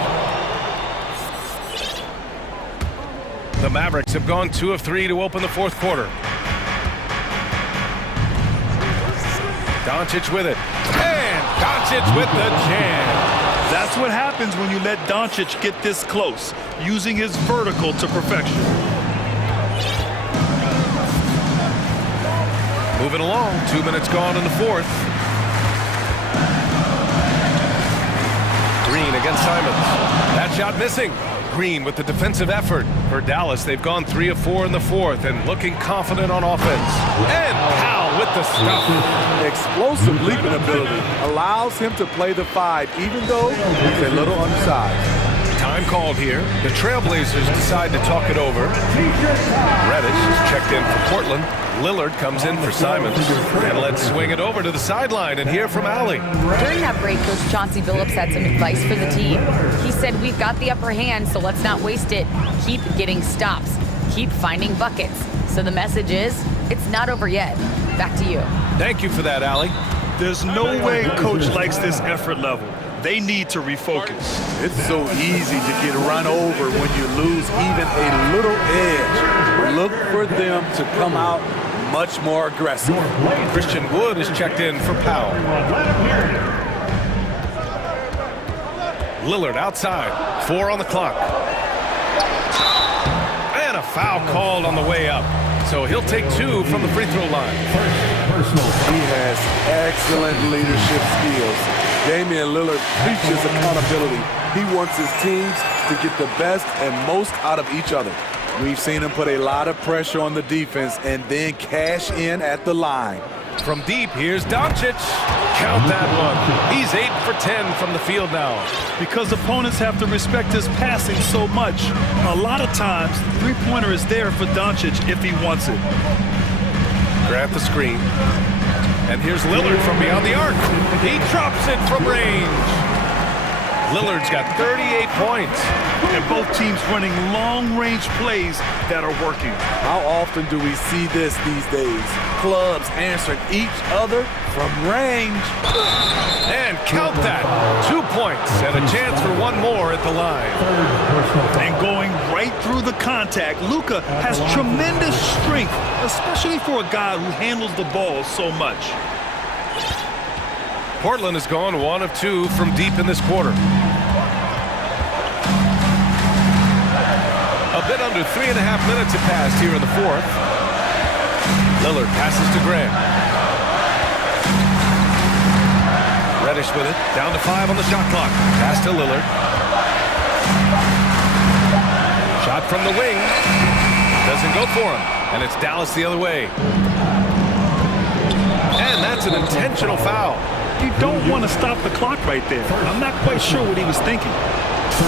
The Mavericks have gone 2 of 3 to open the 4th quarter. Doncic with it. And Doncic with the jam. That's what happens when you let Doncic get this close, using his vertical to perfection. Moving along, 2 minutes gone in the 4th. Green against Simons. That shot missing. Green with the defensive effort. For Dallas, they've gone 3 of 4 in the 4th and looking confident on offense. And Powell with the stuff. Explosive leaping ability allows him to play the 5, even though he's a little undersized. Time called here. The Trailblazers decide to talk it over. Reddish is checked in for Portland. Lillard comes in for Simons. And let's swing it over to the sideline and hear from Allie. During that break, Coach Chauncey Billups had some advice for the team. He said, we've got the upper hand, so let's not waste it. Keep getting stops. Keep finding buckets. So the message is, it's not over yet. Back to you. Thank you for that, Allie. There's no way Coach likes this effort level. They need to refocus. It's so easy to get run over when you lose even a little edge. Look for them to come out much more aggressive. Christian Wood is checked in for Powell. Lillard outside. 4 on the clock. And a foul called on the way up. So he'll take 2 from the free throw line. He has excellent leadership skills. Damian Lillard preaches accountability. He wants his teams to get the best and most out of each other. We've seen him put a lot of pressure on the defense and then cash in at the line. From deep, here's Doncic. Count that one. He's 8 for 10 from the field now. Because opponents have to respect his passing so much, a lot of times, the three-pointer is there for Doncic if he wants it. Grant the screen. And here's Lillard from beyond the arc. He drops it from range. Lillard's got 38 points. And both teams running long-range plays that are working. How often do we see this these days? Clubs answering each other from range. And count that. 2 points and a chance for one more at the line. And going right through the contact, Luka has tremendous strength, especially for a guy who handles the ball so much. Portland has gone 1 of 2 from deep in this quarter. A bit under 3.5 minutes have passed here in the fourth. Lillard passes to Grant. Reddish with it. Down to 5 on the shot clock. Pass to Lillard. Shot from the wing. Doesn't go for him. And it's Dallas the other way. And that's an intentional foul. You don't want to stop the clock right there. I'm not quite sure what he was thinking.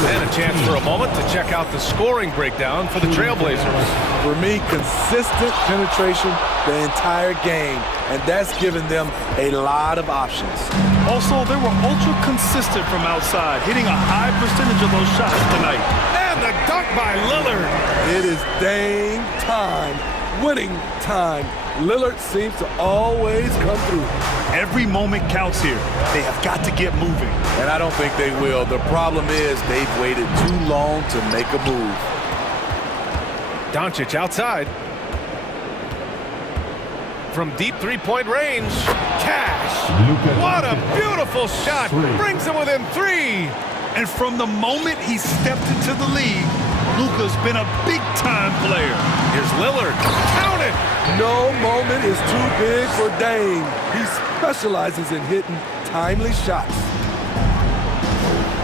And a chance for a moment to check out the scoring breakdown for the Trailblazers. For me, consistent penetration the entire game, and that's given them a lot of options. Also, they were ultra consistent from outside, hitting a high percentage of those shots tonight. And the dunk by Lillard. It is dang time, winning time. Lillard seems to always come through. Every moment counts here. They have got to get moving. And I don't think they will. The problem is they've waited too long to make a move. Doncic outside. From deep three-point range. Cash. What a beautiful shot. Brings him within 3. And from the moment he stepped into the league, Luka's been a big-time player. Here's Lillard. Count it! No moment is too big for Dame. He specializes in hitting timely shots.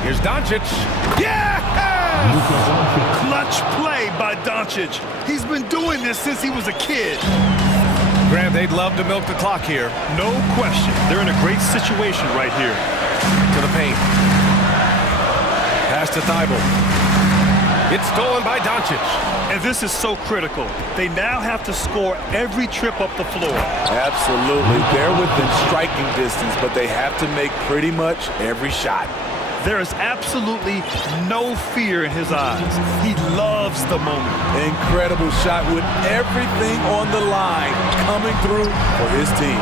Here's Doncic. Yeah! Clutch play by Doncic. He's been doing this since he was a kid. Grant, they'd love to milk the clock here. No question. They're in a great situation right here. To the paint. Pass to Thibault. It's stolen by Doncic. And this is so critical. They now have to score every trip up the floor. Absolutely. They're within striking distance, but they have to make pretty much every shot. There is absolutely no fear in his eyes. He loves the moment. Incredible shot with everything on the line coming through for his team.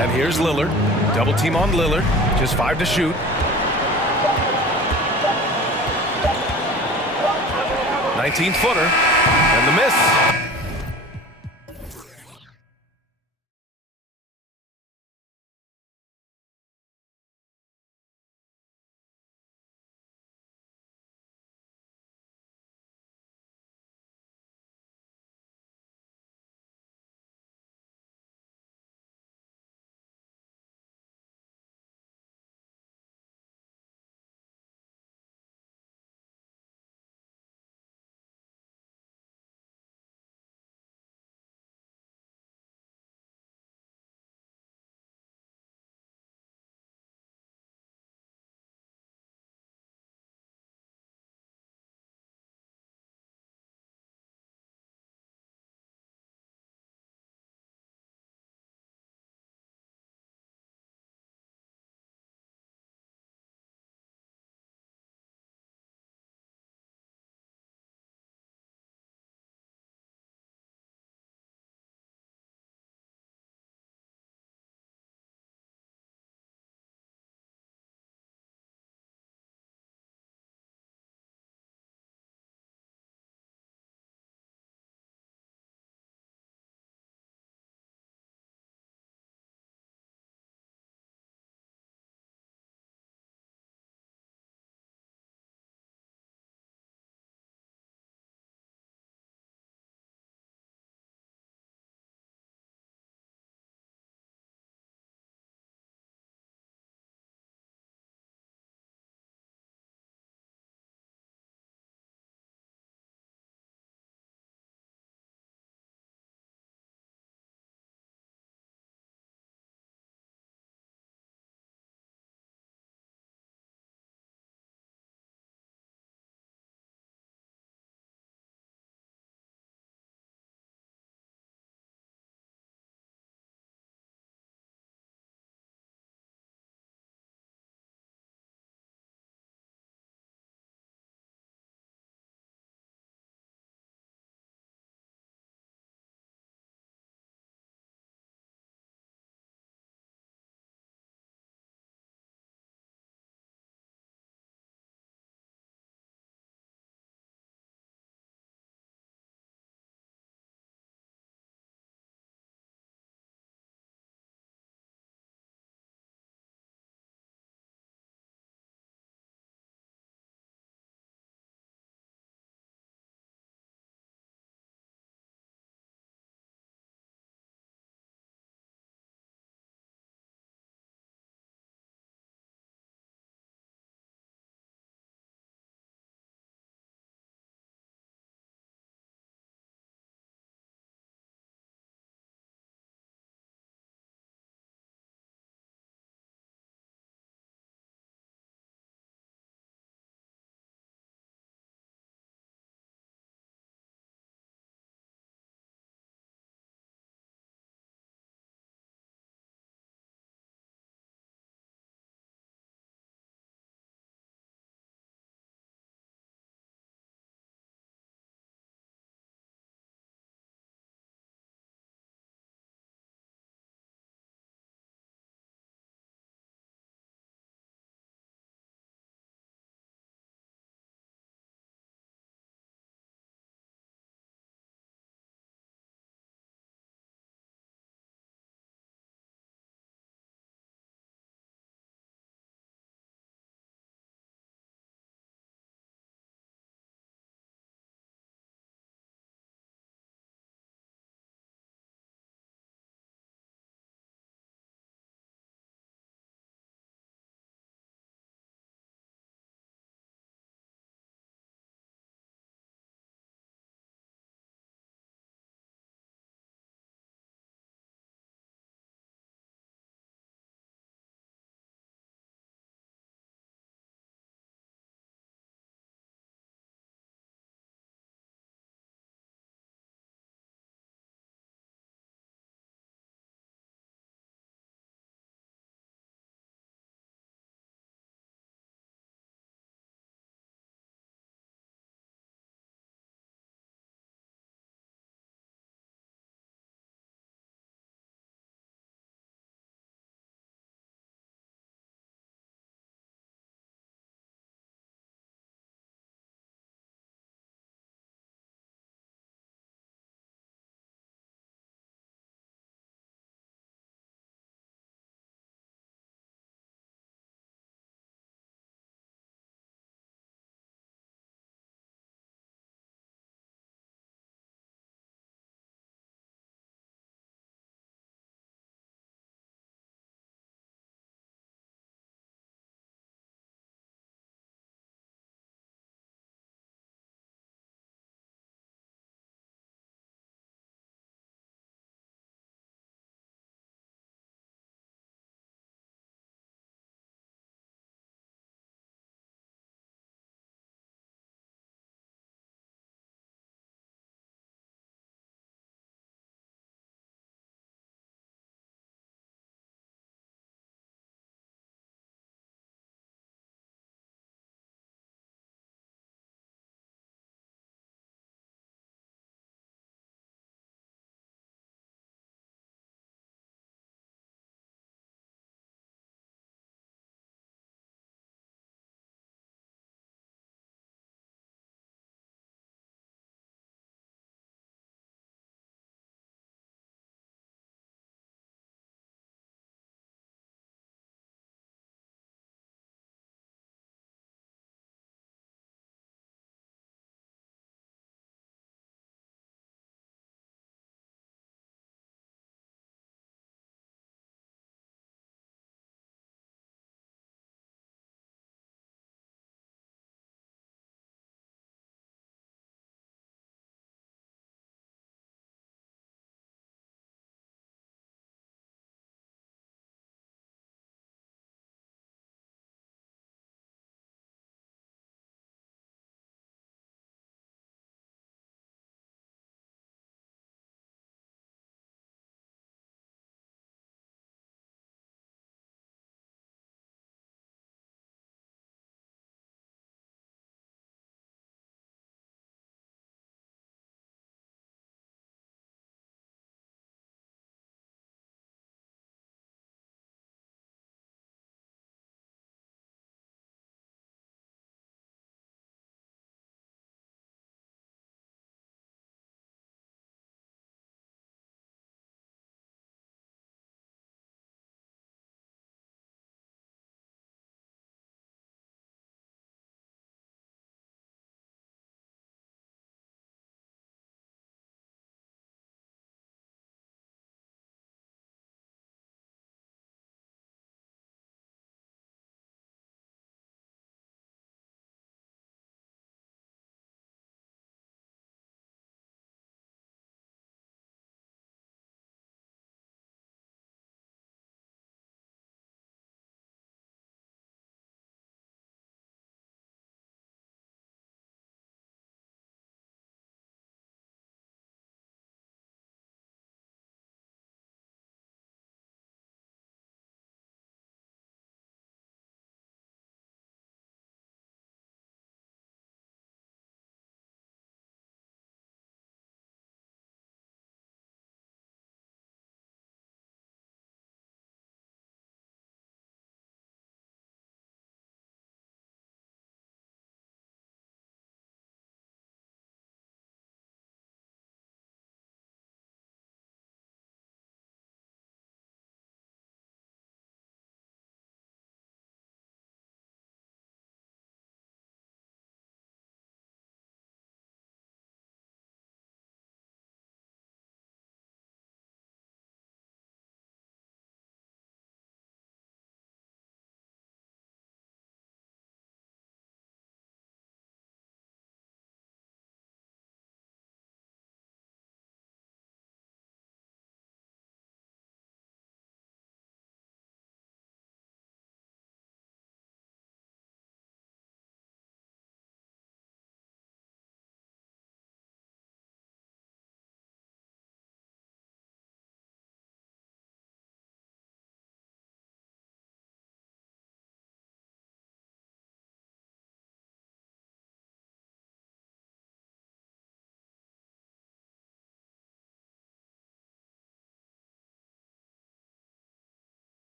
And here's Lillard. Double team on Lillard. Just 5 to shoot. 19-footer, and the miss.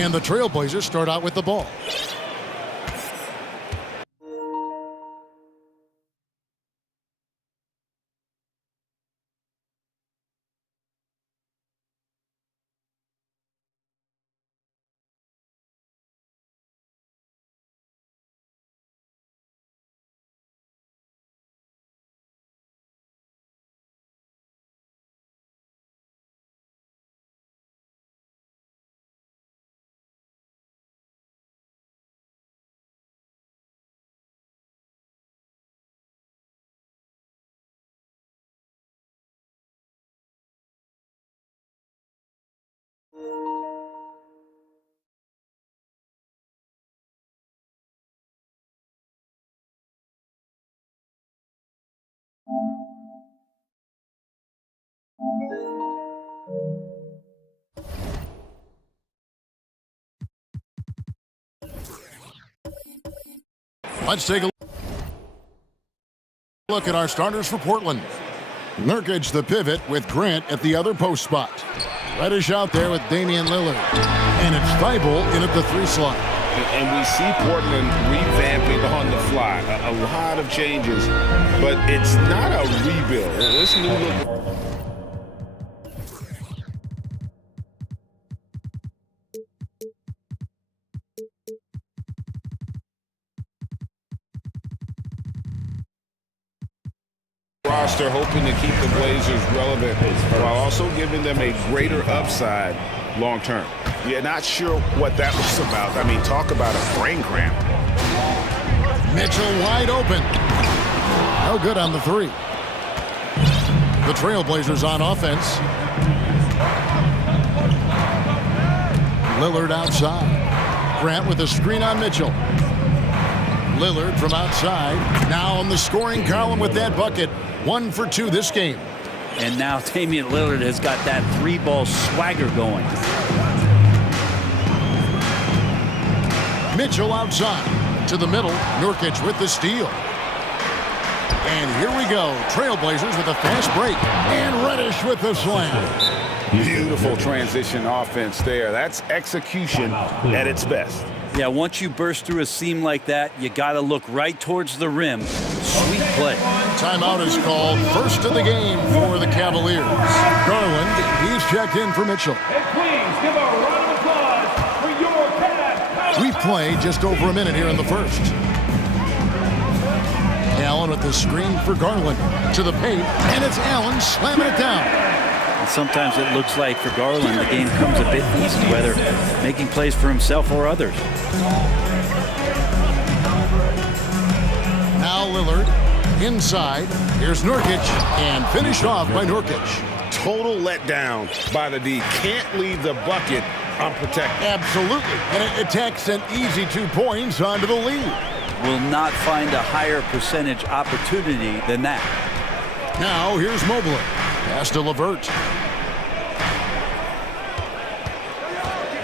And the Trailblazers start out with the ball. Let's take a look at our starters for Portland. Nurkic, the pivot, with Grant at the other post spot. Reddish out there with Damian Lillard. And it's Thibault in at the 3 slot. And we see Portland revamping on the fly. A lot of changes, but it's not a rebuild. This new look. Roster hoping to keep the Blazers relevant while also giving them a greater upside long term. You're not sure what that was about. I mean, talk about a brain cramp. Mitchell wide open. No good on the 3. The Trailblazers on offense. Lillard outside. Grant with a screen on Mitchell. Lillard from outside. Now on the scoring column with that bucket. 1 for 2 this game. And now Damian Lillard has got that 3-ball swagger going. Mitchell outside. To the middle. Nurkic with the steal. And here we go. Trailblazers with a fast break. And Reddish with the slam. Beautiful transition offense there. That's execution at its best. Yeah, once you burst through a seam like that, you got to look right towards the rim. Sweet play. Timeout is called. First of the game for the Cavaliers. Garland, he's checked in for Mitchell. And please give a round of applause for your Cavs. We've played just over a minute here in the first. Allen with the screen for Garland. To the paint, and it's Allen slamming it down. And sometimes it looks like for Garland the game comes a bit easy, whether making plays for himself or others. Now Lillard inside. Here's Nurkic, and finished off by Nurkic. Total letdown by the D. Can't leave the bucket unprotected. Absolutely. And it attacks an easy 2 points onto the lead. Will not find a higher percentage opportunity than that. Now here's Mobley. Pass to LeVert.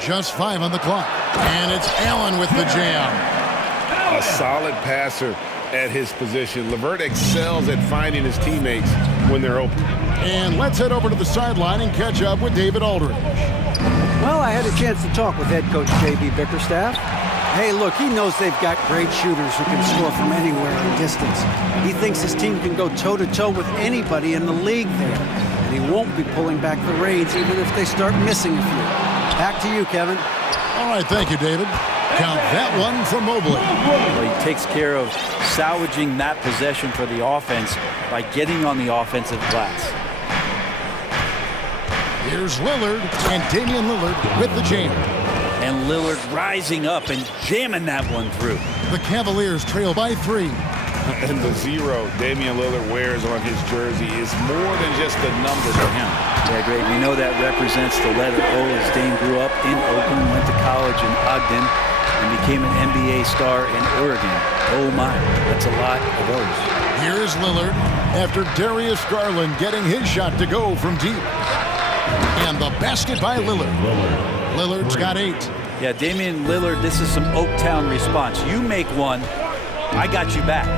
Just 5 on the clock. And it's Allen with the jam. A solid passer at his position. LeVert excels at finding his teammates when they're open. And let's head over to the sideline and catch up with David Aldridge. Well, I had a chance to talk with head coach J.B. Bickerstaff. Hey, look, he knows they've got great shooters who can score from anywhere in distance. He thinks his team can go toe-to-toe with anybody in the league there. And he won't be pulling back the reins even if they start missing a few. Back to you, Kevin. All right, thank you, David. Count that one for Mobley. Well, he takes care of salvaging that possession for the offense by getting on the offensive glass. Here's Lillard, and Damian Lillard with the jam. And Lillard rising up and jamming that one through. The Cavaliers trail by 3. And the 0 Damian Lillard wears on his jersey is more than just a number to him. Yeah, great. We know that represents the letter O, as Dame grew up in Oakland, went to college in Ogden, and became an NBA star in Oregon. Oh my, that's a lot of O's. Here's Lillard after Darius Garland getting his shot to go from deep. And the basket by Lillard. Lillard's got 8. Yeah, Damian Lillard, this is some Oaktown response. You make one, I got you back.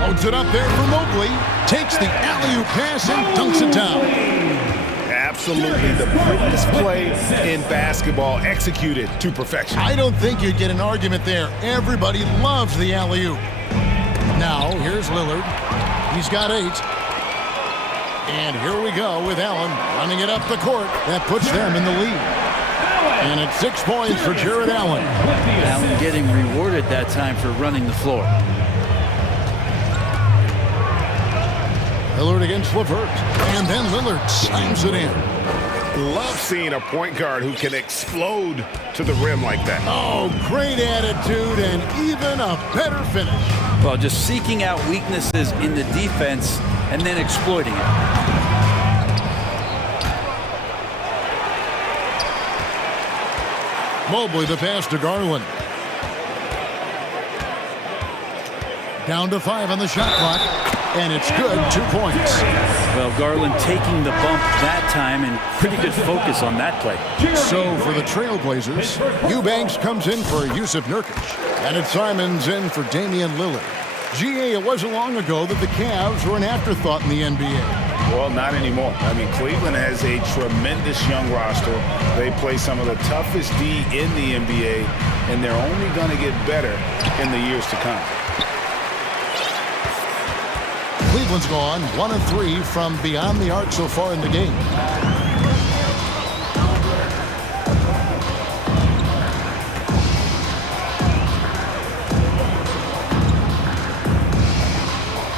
Holds it up there for Mobley. Takes the alley-oop pass and dunks it down. absolutely the prettiest play in basketball, executed to perfection. I don't think you'd get an argument there. Everybody loves the alley-oop. Now, here's Lillard. He's got 8. And here we go with Allen running it up the court. That puts them in the lead. And it's 6 points for Jared Allen. Allen getting rewarded that time for running the floor. Lillard against LeVert. And then Lillard slams it in. Love seeing a point guard who can explode to the rim like that. Oh, great attitude and even a better finish. Well, just seeking out weaknesses in the defense and then exploiting it. Mobley the pass to Garland. Down to 5 on the shot clock. And it's good, 2 points. Well, Garland taking the bump that time and pretty good focus on that play. So for the Trailblazers, Eubanks comes in for Yusuf Nurkic. And it's Simons in for Damian Lillard. GA, it wasn't long ago that the Cavs were an afterthought in the NBA. Well, not anymore. I mean, Cleveland has a tremendous young roster. They play some of the toughest D in the NBA, and they're only going to get better in the years to come. Cleveland's gone 1 of 3 from beyond the arc so far in the game.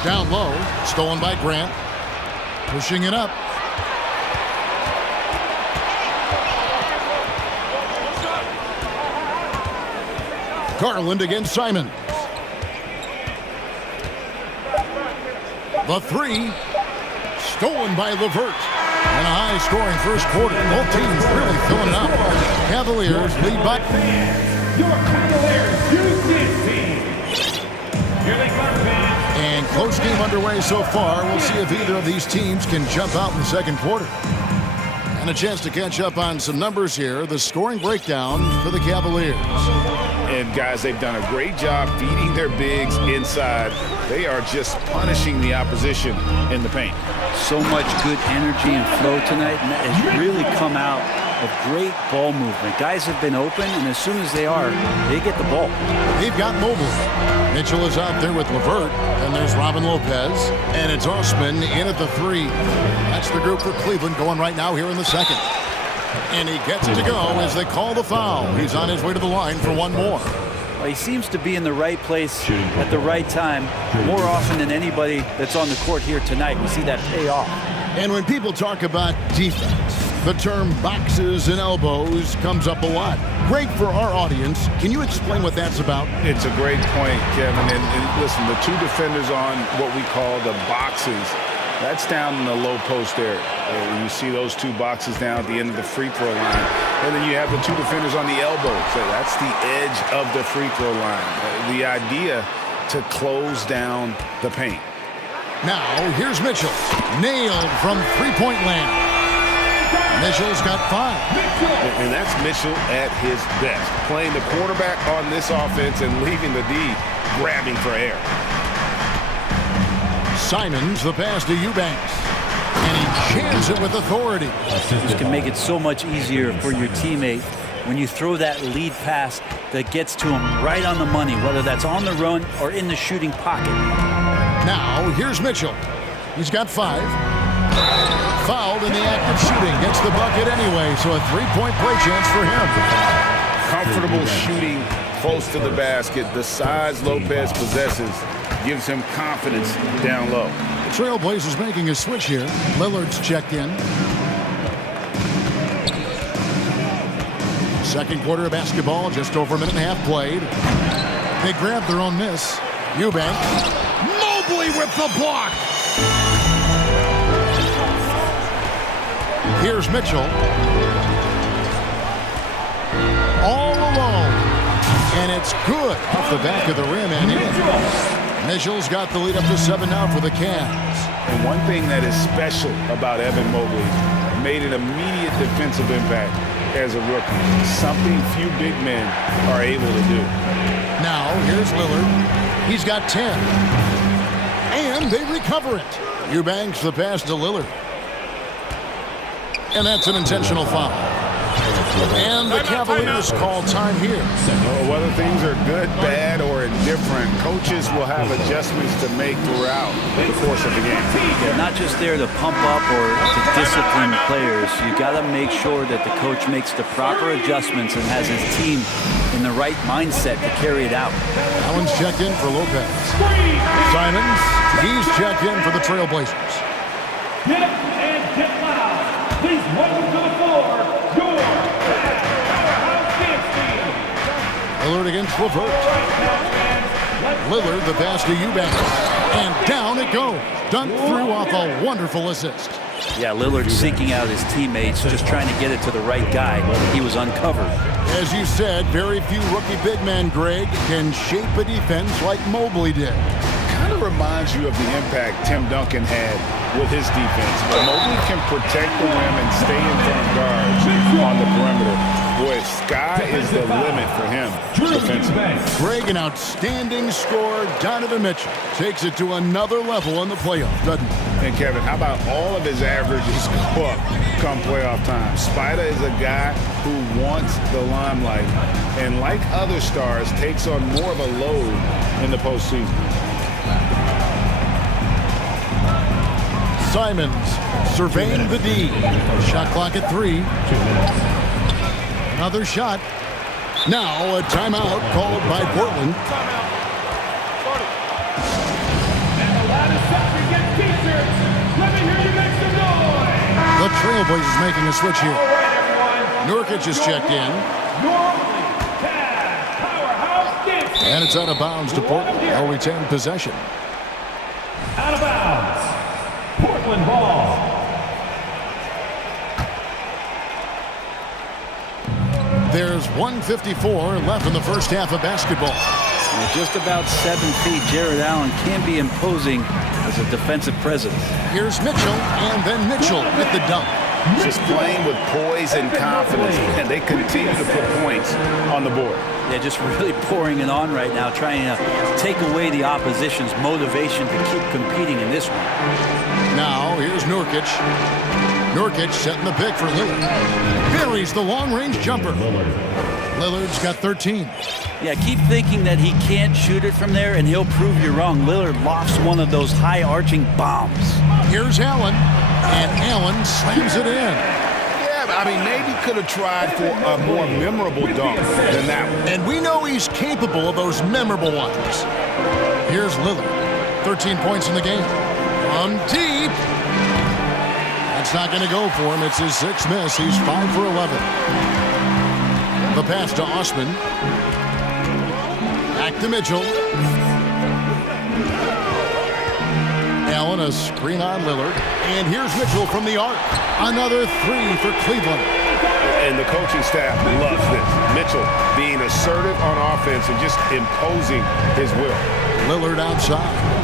Down low, stolen by Grant. Pushing it up. Garland against Simon. The 3, stolen by LeVert. And a high-scoring first quarter. Both teams really filling it up. Cavaliers lead by... Your Cavaliers use this team. Here they come, fans. And close game underway so far. We'll see if either of these teams can jump out in the second quarter. And a chance to catch up on some numbers here. The scoring breakdown for the Cavaliers. And guys, they've done a great job feeding their bigs inside. They are just punishing the opposition in the paint. So much good energy and flow tonight, and that has really come out of great ball movement. Guys have been open, and as soon as they are, they get the ball. They've got Mobley. Mitchell is out there with LeVert, and there's Robin Lopez, and it's Osman in at the 3. That's the group for Cleveland going right now here in the second. And he gets it to go as they call the foul. He's on his way to the line for one more. Well, he seems to be in the right place at the right time more often than anybody that's on the court here tonight. We see that pay off. And when people talk about defense, the term boxes and elbows comes up a lot. Great for our audience. Can you explain what that's about? It's a great point, Kevin. And listen, the 2 defenders on what we call the boxes, that's down in the low post area. You see those 2 boxes down at the end of the free throw line. And then you have the 2 defenders on the elbows. So that's the edge of the free throw line. The idea to close down the paint. Now, here's Mitchell. Nailed from three-point land. Mitchell's got 5. And that's Mitchell at his best. Playing the quarterback on this offense and leaving the D grabbing for air. Simons the pass to Eubanks. And he jams it with authority. This can make it so much easier for your teammate when you throw that lead pass that gets to him right on the money, whether that's on the run or in the shooting pocket. Now, here's Mitchell. He's got 5. Fouled in the act of shooting. Gets the bucket anyway, so a 3-point play chance for him. Comfortable shooting close to the basket. The size Lopez possesses gives him confidence down low. The Trailblazers making a switch here. Lillard's checked in. Second quarter of basketball, just over a minute and a half played. They grabbed their own miss. Eubanks. Mobley with the block. Here's Mitchell. All alone. And it's good off the back of the rim and in. Mitchell's got the lead up to 7 now for the Cavs. And one thing that is special about Evan Mobley, made an immediate defensive impact as a rookie. Something few big men are able to do. Now, here's Lillard. He's got 10. And they recover it. Eubanks the pass to Lillard. And that's an intentional foul. And the Cavaliers call time here. Whether things are good, bad, or indifferent, coaches will have adjustments to make throughout the course of the game. Yeah, not just there to pump up or to discipline the players. You got to make sure that the coach makes the proper adjustments and has his team in the right mindset to carry it out. Allen's checked in for Lopez. Simons, he's checked in for the Trailblazers. Get up and get loud. Please welcome to the floor, your powerhouse dance team. Lillard against Levert. Lillard, the pass to E-Basketball. And down it goes. Dunked through off a wonderful assist. Yeah, Lillard seeking out his teammates, just trying to get it to the right guy. He was uncovered. As you said, very few rookie big men, Greg, can shape a defense like Mobley did. Kind of reminds you of the impact Tim Duncan had with his defense. But Mobley can protect the rim and stay in front of guards on the perimeter. Boy, sky is the limit for him defensively. Greg, an outstanding scorer. Donovan Mitchell takes it to another level in the playoffs, doesn't he? And Kevin, how about all of his averages go up come playoff time? Spider is a guy who wants the limelight, and like other stars, takes on more of a load in the postseason. Simons surveying the D. Shot clock at 3. Another shot. Now a timeout called by Portland. The Trailblazers making a switch here. Nurkic is checked in. And it's out of bounds to Portland. They'll retain possession. Out of bounds. Portland ball. There's 1:54 left in the first half of basketball. At just about 7 feet, Jared Allen can be imposing as a defensive presence. Here's Mitchell, and then Mitchell with the dunk. Just playing with poise and confidence, and they continue to put points on the board. Yeah, just really pouring it on right now, trying to take away the opposition's motivation to keep competing in this one. Now, here's Nurkic. Nurkic setting the pick for Lillard. Buries the long-range jumper. Lillard's got 13. Yeah, keep thinking that he can't shoot it from there, and he'll prove you wrong. Lillard lofts one of those high-arching bombs. Here's Allen, and Allen slams it in. Yeah, I mean, maybe could have tried for a more memorable dunk than that one. And we know he's capable of those memorable ones. Here's Lillard, 13 points in the game. From deep. That's not going to go for him. It's his 6th miss. He's 5 for 11. The pass to Osman. Back to Mitchell. Allen, a screen on Lillard. And here's Mitchell from the arc. Another 3 for Cleveland. And the coaching staff loves this. Mitchell being assertive on offense and just imposing his will. Lillard outside.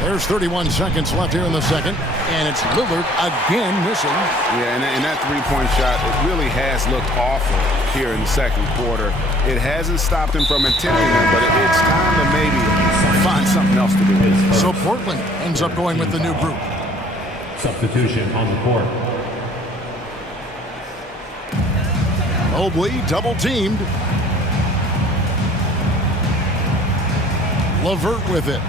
There's 31 seconds left here in the second, and it's Lillard again missing. Yeah, and that three-point shot, it really has looked awful here in the second quarter. It hasn't stopped him from attempting it, but it's time to maybe find something else to do. So Portland ends up going with the new group. Substitution on the court. Mobley double-teamed. Levert with it.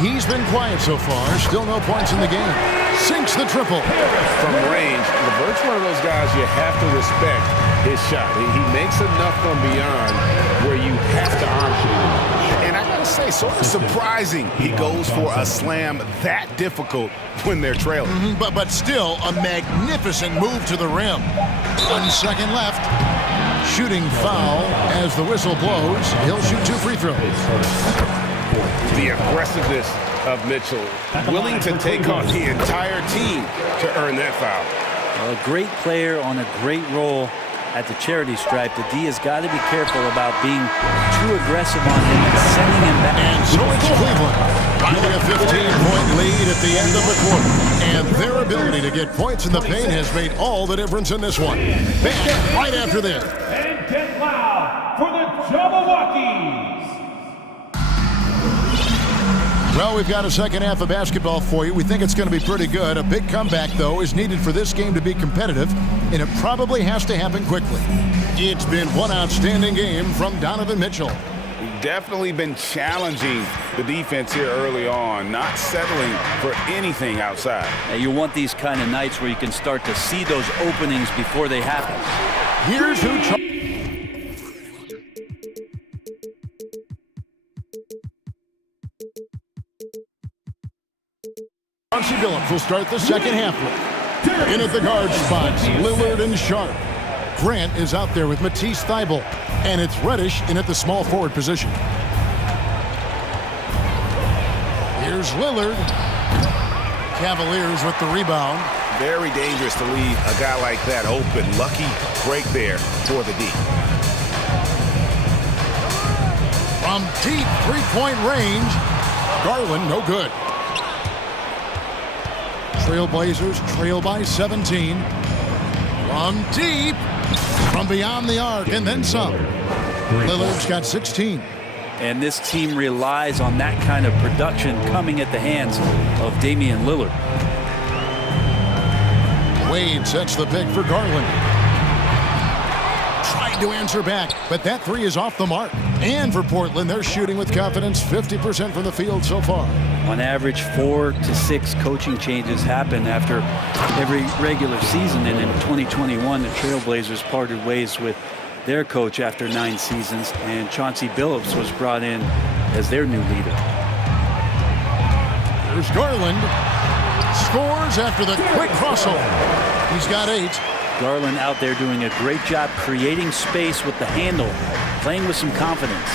He's been quiet so far. Still no points in the game. Sinks the triple. From range, Levert's one of those guys you have to respect his shot. He makes enough from beyond where you have to honor him. And I gotta say, sort of surprising he goes for a slam that difficult when they're trailing. But still a magnificent move to the rim. 1 second left. Shooting foul as the whistle blows. He'll shoot 2 free throws. The aggressiveness of Mitchell, willing to take on the entire team to earn that foul. Well, a great player on a great role at the charity stripe. The D has got to be careful about being too aggressive on him and sending him back. And so it's Cleveland. Finally a 15-point lead at the end of the quarter. And their ability to get points in the paint has made all the difference in this one. Back right after this. And get loud for the Jabberwockies. Well, we've got a second half of basketball for you. We think it's going to be pretty good. A big comeback, though, is needed for this game to be competitive, and it probably has to happen quickly. It's been one outstanding game from Donovan Mitchell. Definitely been challenging the defense here early on, not settling for anything outside. Now, you want these kind of nights where you can start to see those openings before they happen. Here's who... Chauncey Billups will start the second half with. In at the guard spots, Lillard and Sharp. Grant is out there with Matisse Thybulle, and it's Reddish in at the small forward position. Here's Lillard. Cavaliers with the rebound. Very dangerous to leave a guy like that open. Lucky break there for the D. From deep three-point range, Garland no good. Trailblazers trail by 17. From deep, from beyond the arc, and then some. Lillard's got 16. And this team relies on that kind of production coming at the hands of Damian Lillard. Wade sets the pick for Garland. Tried to answer back, but that three is off the mark. And for Portland, they're shooting with confidence, 50% from the field so far. On average, 4 to 6 coaching changes happen after every regular season. And in 2021, the Trailblazers parted ways with their coach after 9 seasons, and Chauncey Billups was brought in as their new leader. Here's Garland. Scores after the quick crossover. He's got 8. Garland out there doing a great job creating space with the handle, playing with some confidence.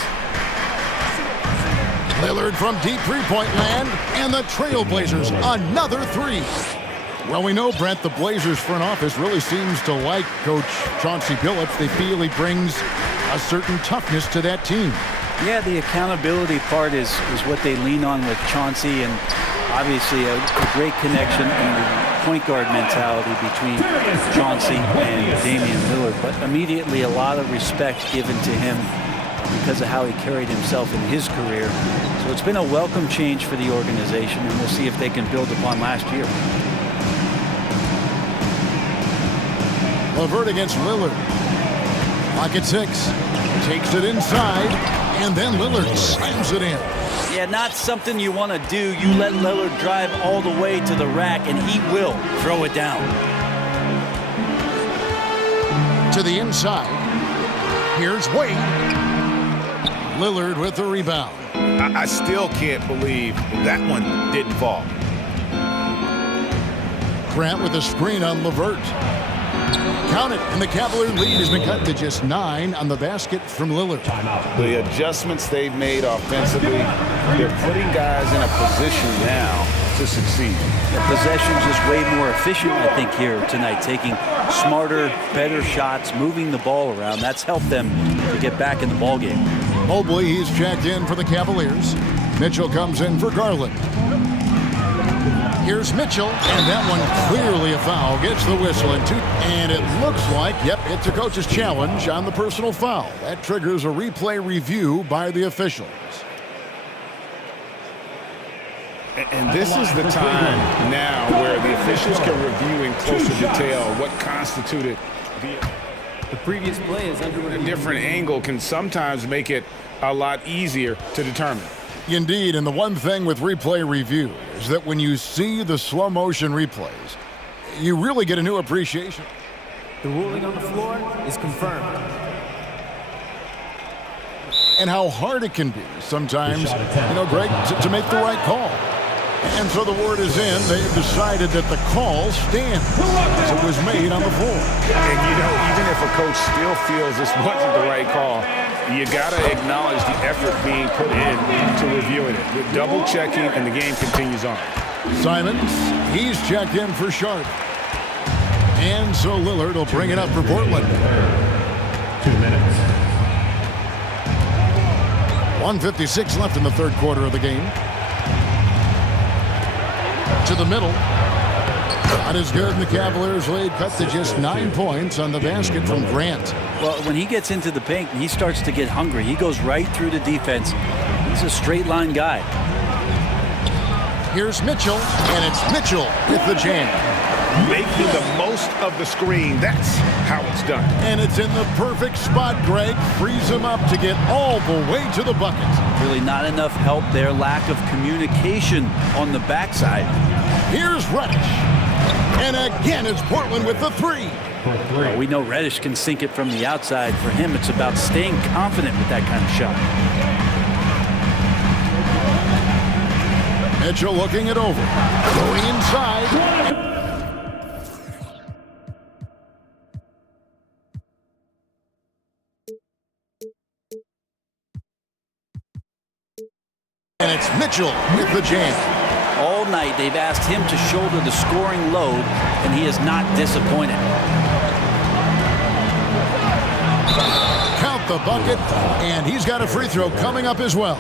Lillard from deep three-point land, and the Trailblazers another 3. Well, we know, Brent, the Blazers front office really seems to like Coach Chauncey Billups. They feel he brings a certain toughness to that team. Yeah, the accountability part is what they lean on with Chauncey, and obviously a great connection in the point guard mentality between Chauncey and Damian Lillard. But immediately a lot of respect given to him because of how he carried himself in his career. So it's been a welcome change for the organization, and we'll see if they can build upon last year. LeVert against Lillard. Pocket 6. Takes it inside, and then Lillard slams it in. Yeah, not something you want to do. You let Lillard drive all the way to the rack, and he will throw it down. To the inside. Here's Wade. Lillard with the rebound. I still can't believe that one didn't fall. Grant with a screen on LeVert. Count it, and the Cavalier lead has been cut to just 9 on the basket from Lillard. The adjustments they've made offensively, they're putting guys in a position now to succeed. The possession's just way more efficient, I think, here tonight, taking smarter, better shots, moving the ball around. That's helped them to get back in the ballgame. Mobley, he's checked in for the Cavaliers. Mitchell comes in for Garland. Here's Mitchell, and that one clearly a foul. Gets the whistle, and it looks like, yep, it's a coach's challenge on the personal foul. That triggers a replay review by the officials. And this is the time now where the officials can review in closer detail what constituted the previous play is under a different angle can sometimes make it a lot easier to determine. Indeed, and the one thing with replay review is that when you see the slow motion replays, you really get a new appreciation. The ruling on the floor is confirmed. And how hard it can be sometimes, Greg, to make the right call. And so the word is in. They've decided that the call stands as it was made on the floor. And, even if a coach still feels this wasn't the right call, you got to acknowledge the effort being put in to reviewing it. With double checking, and the game continues on. Simons, he's checked in for Sharp. And so Lillard will bring it up for Portland. 2 minutes. 1:56 left in the third quarter of the game. To the middle. Not as good, and the Cavaliers lead cut to just 9 points on the basket from Grant. Well, when he gets into the paint, he starts to get hungry. He goes right through the defense. He's a straight line guy. Here's Mitchell, and it's Mitchell with the jam. Making the most of the screen. That's how it's done. And it's in the perfect spot, Greg. Frees him up to get all the way to the bucket. Really not enough help there. Lack of communication on the backside. Here's Reddish. And again, it's Portland with the three. Well, we know Reddish can sink it from the outside. For him, it's about staying confident with that kind of shot. Mitchell looking it over. Going inside. And it's Mitchell with the jam. All night, they've asked him to shoulder the scoring load, and he is not disappointed. Count the bucket, and he's got a free throw coming up as well.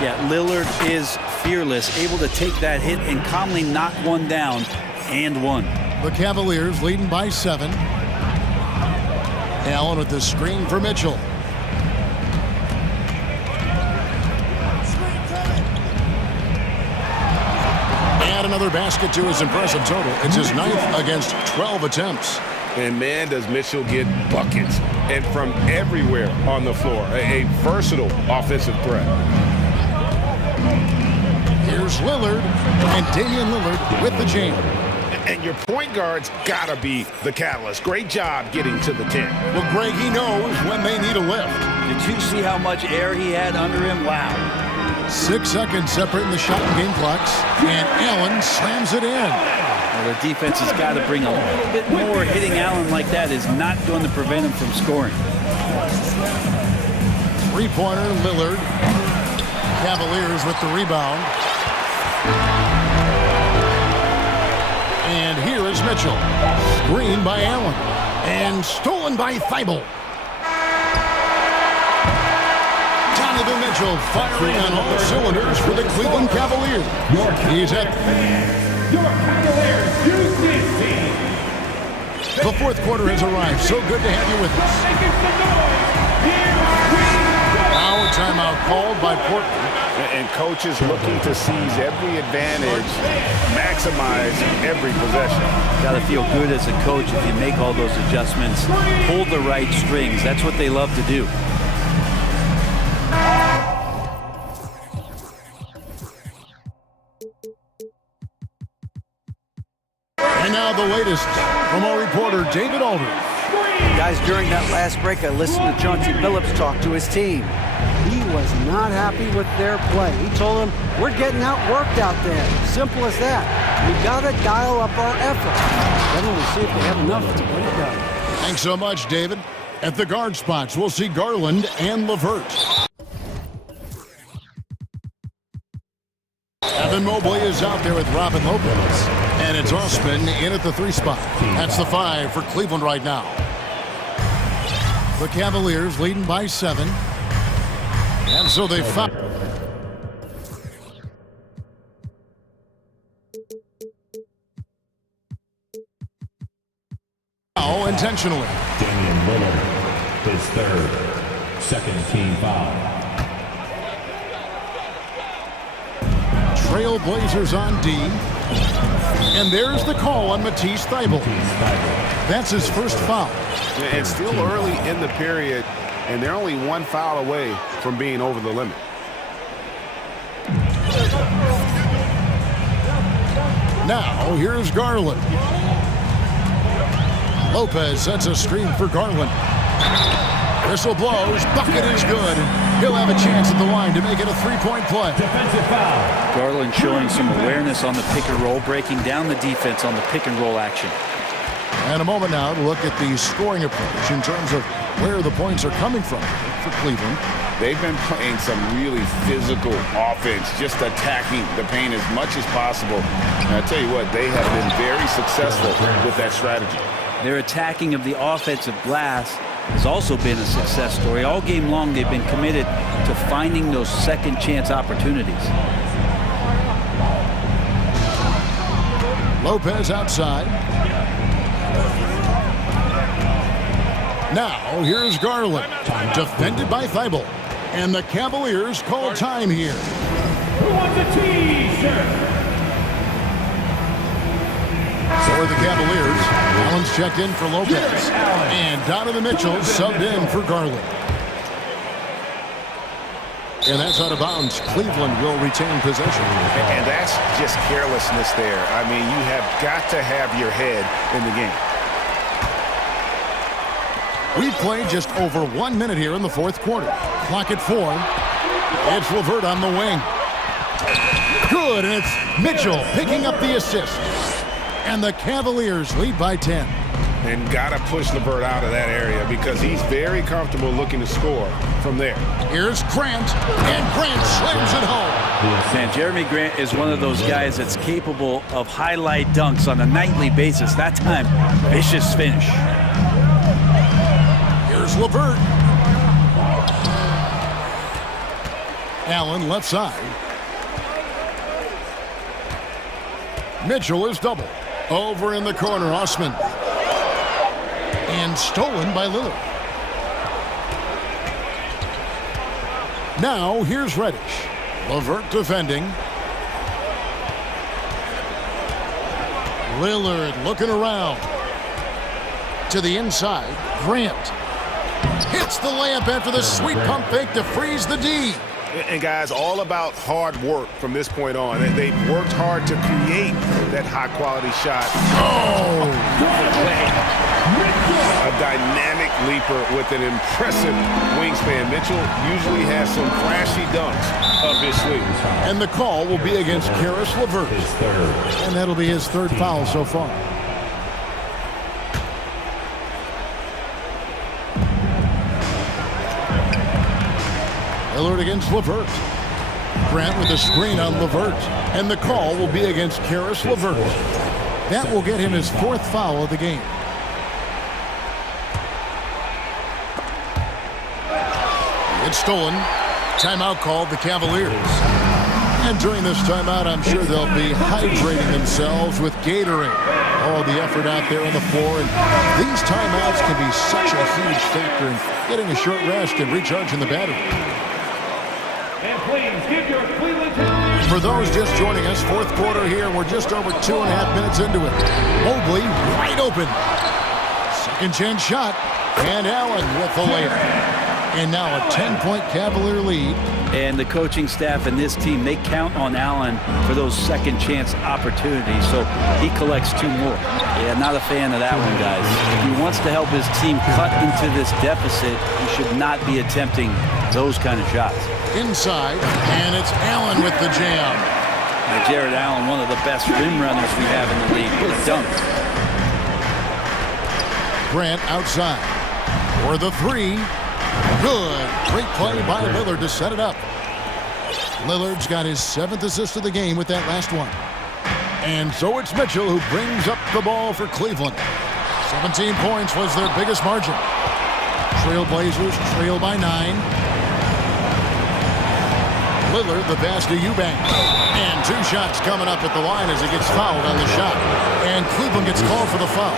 Yeah, Lillard is fearless, able to take that hit and calmly knock one down and one. The Cavaliers leading by 7. Allen with the screen for Mitchell. Add another basket to his impressive total. It's his 9th against 12 attempts. And man, does Mitchell get buckets, and from everywhere on the floor. A versatile offensive threat. Here's Lillard, and Damian Lillard with the jam. And your point guard's gotta be the catalyst. Great job getting to the 10. Well, Greg, he knows when they need a lift. Did you see how much air he had under him? Wow. 6 seconds separating the shot and game clocks, and Allen slams it in. Well, the defense has got to bring a little bit more. Hitting Allen like that is not going to prevent him from scoring. Three-pointer, Lillard. Cavaliers with the rebound. And here is Mitchell. Screen by Allen. And stolen by Thibault. Donovan Mitchell firing on all cylinders for the Cleveland Cavaliers. He's at your Cavaliers U16 team. The fourth quarter has arrived. So good to have you with us. Now a timeout called by Portland. And coaches looking to seize every advantage, maximize every possession. Got to feel good as a coach if you make all those adjustments, pull the right strings. That's what they love to do. And now the latest from our reporter, David Aldridge. Guys, during that last break, I listened to Chauncey Billups talk to his team. He was not happy with their play. He told them, we're getting outworked out there. Simple as that. We got to dial up our effort. Then we'll see if they have enough to get it done. Thanks so much, David. At the guard spots, we'll see Garland and LeVert. Evan Mobley is out there with Robin Lopez. And it's Osman in at the 3 spot. That's the 5 for Cleveland right now. The Cavaliers leading by 7. And so they foul. Foul intentionally. Damian Lillard, his 3rd, second team foul. Trailblazers on D. And there's the call on Matisse Thybulle. That's his first foul. It's still early in the period, and they're only 1 foul away from being over the limit. Now, here's Garland. Lopez sets a screen for Garland. Whistle blows. Bucket is good. He'll have a chance at the line to make it a 3-point play. Defensive foul. Garland showing some awareness on the pick and roll, breaking down the defense on the pick and roll action. And a moment now to look at the scoring approach in terms of where the points are coming from for Cleveland. They've been playing some really physical offense, just attacking the paint as much as possible. And I tell you what, they have been very successful with that strategy. Their attacking of the offensive glass has also been a success story. All game long, they've been committed to finding those second chance opportunities. Lopez outside. Now, here's Garland, defended by Thybulle. And the Cavaliers call time here. Who wants a T-shirt? For the Cavaliers, Allen's checked in for Lopez. And Donovan Mitchell subbed in for Garland. And that's out of bounds. Cleveland will retain possession. And that's just carelessness there. I mean, you have got to have your head in the game. We've played just over 1 minute here in the fourth quarter. Clock at 4. It's LeVert on the wing. Good, and it's Mitchell picking up the assist. And the Cavaliers lead by 10. And got to push LeVert out of that area because he's very comfortable looking to score from there. Here's Grant, and Grant slams it home. Man, Jeremy Grant is one of those guys that's capable of highlight dunks on a nightly basis. That time, vicious finish. Here's LeVert. Allen left side. Mitchell is double. Over in the corner, Osman. And stolen by Lillard. Now, here's Reddish. LeVert defending. Lillard looking around. To the inside, Grant. Hits the layup after the sweet pump fake to freeze the D. And guys, all about hard work from this point on. They've worked hard to create that high-quality shot. Oh! A dynamic leaper with an impressive wingspan. Mitchell usually has some flashy dunks up his sleeve. And the call will be against Karis LeVert. And that'll be his third foul so far. Lillard against LeVert. Grant with a screen on LeVert. And the call will be against Karis LeVert. That will get him his fourth foul of the game. It's stolen. Timeout called the Cavaliers. And during this timeout, I'm sure they'll be hydrating themselves with Gatorade. All the effort out there on the floor. And these timeouts can be such a huge factor in getting a short rest and recharging the battery. And please give your Cleveland. For those just joining us, fourth quarter here. We're just over 2.5 minutes into it. Mobley wide open. Second chance shot. And Allen with the layup. And now a 10-point Cavalier lead. And the coaching staff and this team, they count on Allen for those second chance opportunities. So he collects 2 more. Yeah, not a fan of that one, guys. If he wants to help his team cut into this deficit, he should not be attempting those kind of shots. Inside, and it's Allen with the jam. And Jared Allen, one of the best rim runners we have in the league. Good dunk. Grant outside for the 3. Good. Great play by Lillard to set it up. Lillard's got his 7th assist of the game with that last one. And so it's Mitchell who brings up the ball for Cleveland. 17 points was their biggest margin. Trailblazers trail by 9. Lillard the pass to Eubanks. And 2 shots coming up at the line as he gets fouled on the shot. And Cleveland gets called for the foul.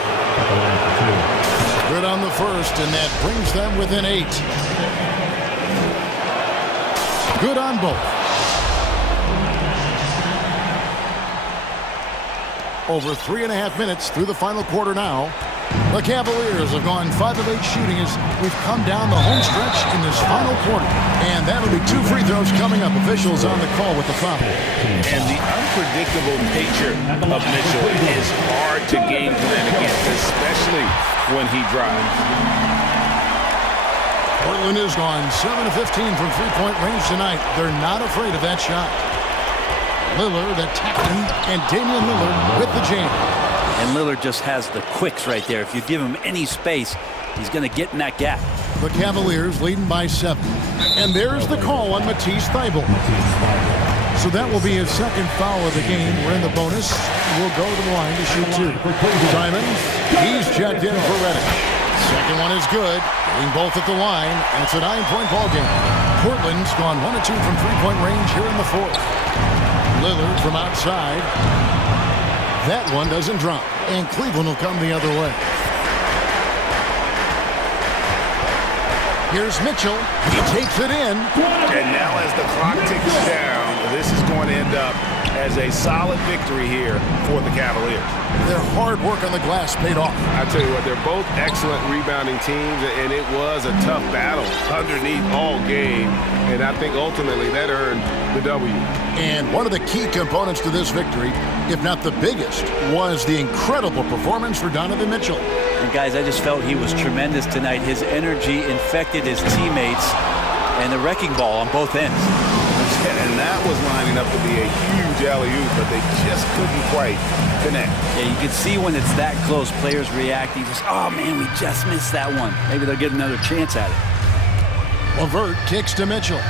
Good on the first, and that brings them within 8. Good on both. Over 3.5 minutes through the final quarter now. The Cavaliers have gone 5 of 8 shooting as we've come down the home stretch in this final quarter. And that'll be 2 free throws coming up. Officials on the call with the foul. And the unpredictable nature of Mitchell is hard to game plan against, especially when he drives. Portland has gone 7 of 15 from three-point range tonight. They're not afraid of that shot. Lillard attacking, and Damian Lillard with the jam. And Lillard just has the quicks right there. If you give him any space, he's going to get in that gap. The Cavaliers leading by 7. And there's the call on Matisse Thybulle. So that will be his second foul of the game. We're in the bonus. We'll go to the line to shoot 2. Simons, he's checked in for Reddish. Second one is good. Getting both at the line, and it's a 9-point ball game. Portland's gone 1 of 2 from three-point range here in the fourth. Lillard from outside. That one doesn't drop, and Cleveland will come the other way. Here's Mitchell. He takes it in. And now as the clock ticks down, this is going to end up as a solid victory here for the Cavaliers. Their hard work on the glass paid off. I tell you what, they're both excellent rebounding teams, and it was a tough battle underneath all game, and I think ultimately that earned the W. And one of the key components to this victory, if not the biggest, was the incredible performance for Donovan Mitchell. And guys, I just felt he was tremendous tonight. His energy infected his teammates, and the wrecking ball on both ends. And that was lining up to be a huge alley-oop, but they just couldn't quite connect. Yeah, you can see when it's that close, players reacting, just, oh man, we just missed that one. Maybe they'll get another chance at it. LeVert kicks to Mitchell.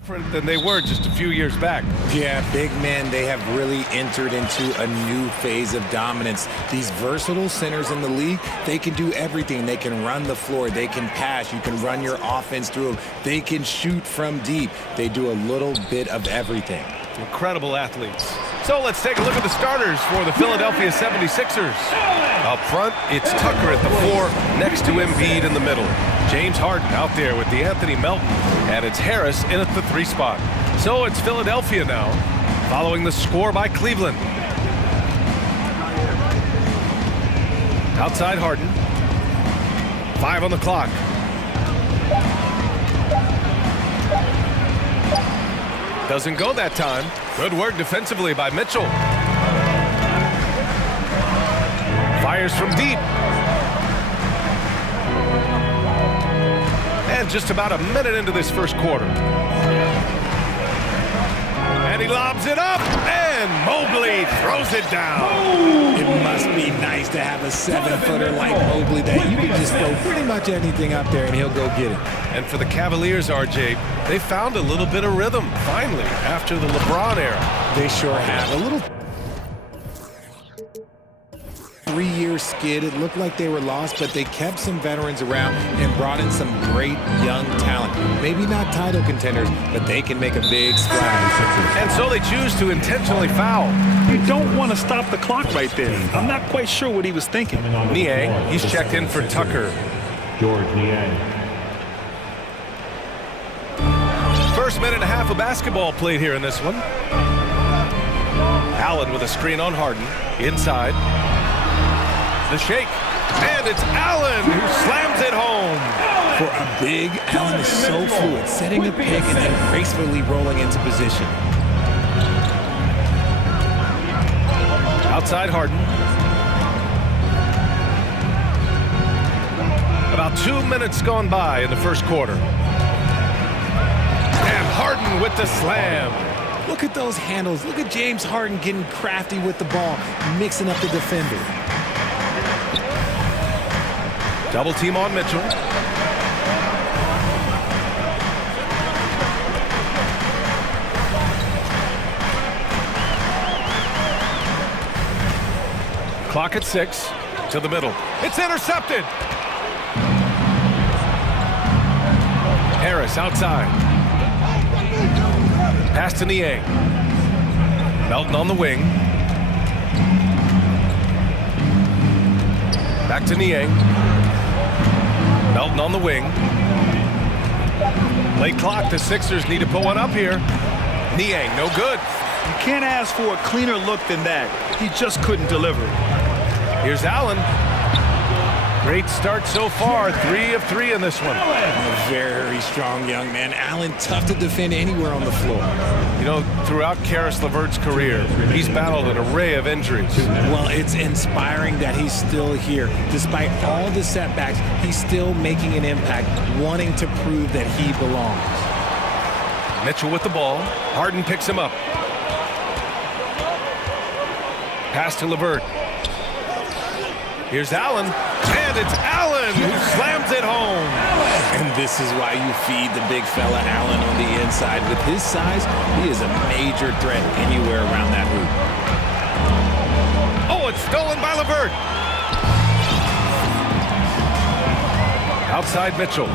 Different than they were just a few years back. Yeah, big men, they have really entered into a new phase of dominance. These versatile centers in the league, they can do everything. They can run the floor, they can pass, you can run your offense through them, they can shoot from deep. They do a little bit of everything. Incredible athletes. So let's take a look at the starters for the Philadelphia 76ers. Up front, it's Tucker at the 4, next to Embiid in the middle. James Harden out there with DeAnthony Melton, and it's Harris in at the 3 spot. So it's Philadelphia now, following the score by Cleveland. Outside Harden. 5 on the clock. Doesn't go that time. Good work defensively by Mitchell. Fires from deep. And just about a minute into this first quarter. And he lobs it up, and Mobley throws it down. It must be nice to have a 7-footer like Mobley that you can just throw pretty much anything up there and he'll go get it. And for the Cavaliers, RJ, they found a little bit of rhythm, finally, after the LeBron era. They sure have. A little 3-year skid. It looked like they were lost, but they kept some veterans around and brought in some great young talent. Maybe not title contenders, but they can make a big splash. And so they choose to intentionally foul. You don't want to stop the clock right there. I'm not quite sure what he was thinking. Niang, he's checked in for Tucker. George Niang. First minute and a half of basketball played here in this one. Allen with a screen on Harden. Inside. The shake. And it's Allen who slams it home. For a big, Allen is so fluid, setting a pick and then gracefully rolling into position. Outside Harden. About 2 minutes gone by in the first quarter. And Harden with the slam. Look at those handles. Look at James Harden getting crafty with the ball, mixing up the defender. Double team on Mitchell. Clock at 6. To the middle. It's intercepted. Harris outside. Pass to Niang. Melton on the wing. Back to Niang. Melton on the wing. Late clock. The Sixers need to put one up here. Niang, no good. You can't ask for a cleaner look than that. He just couldn't deliver. Here's Allen. Great start so far. 3 of 3 in this one. A very strong young man. Allen, tough to defend anywhere on the floor. You know, throughout Karis LeVert's career, he's battled an array of injuries. Well, it's inspiring that he's still here. Despite all the setbacks, he's still making an impact, wanting to prove that he belongs. Mitchell with the ball. Harden picks him up. Pass to LeVert. Here's Allen, and it's Allen who slams it home. And this is why you feed the big fella Allen on the inside. With his size, he is a major threat anywhere around that hoop. Oh, it's stolen by LeVert. Outside Mitchell.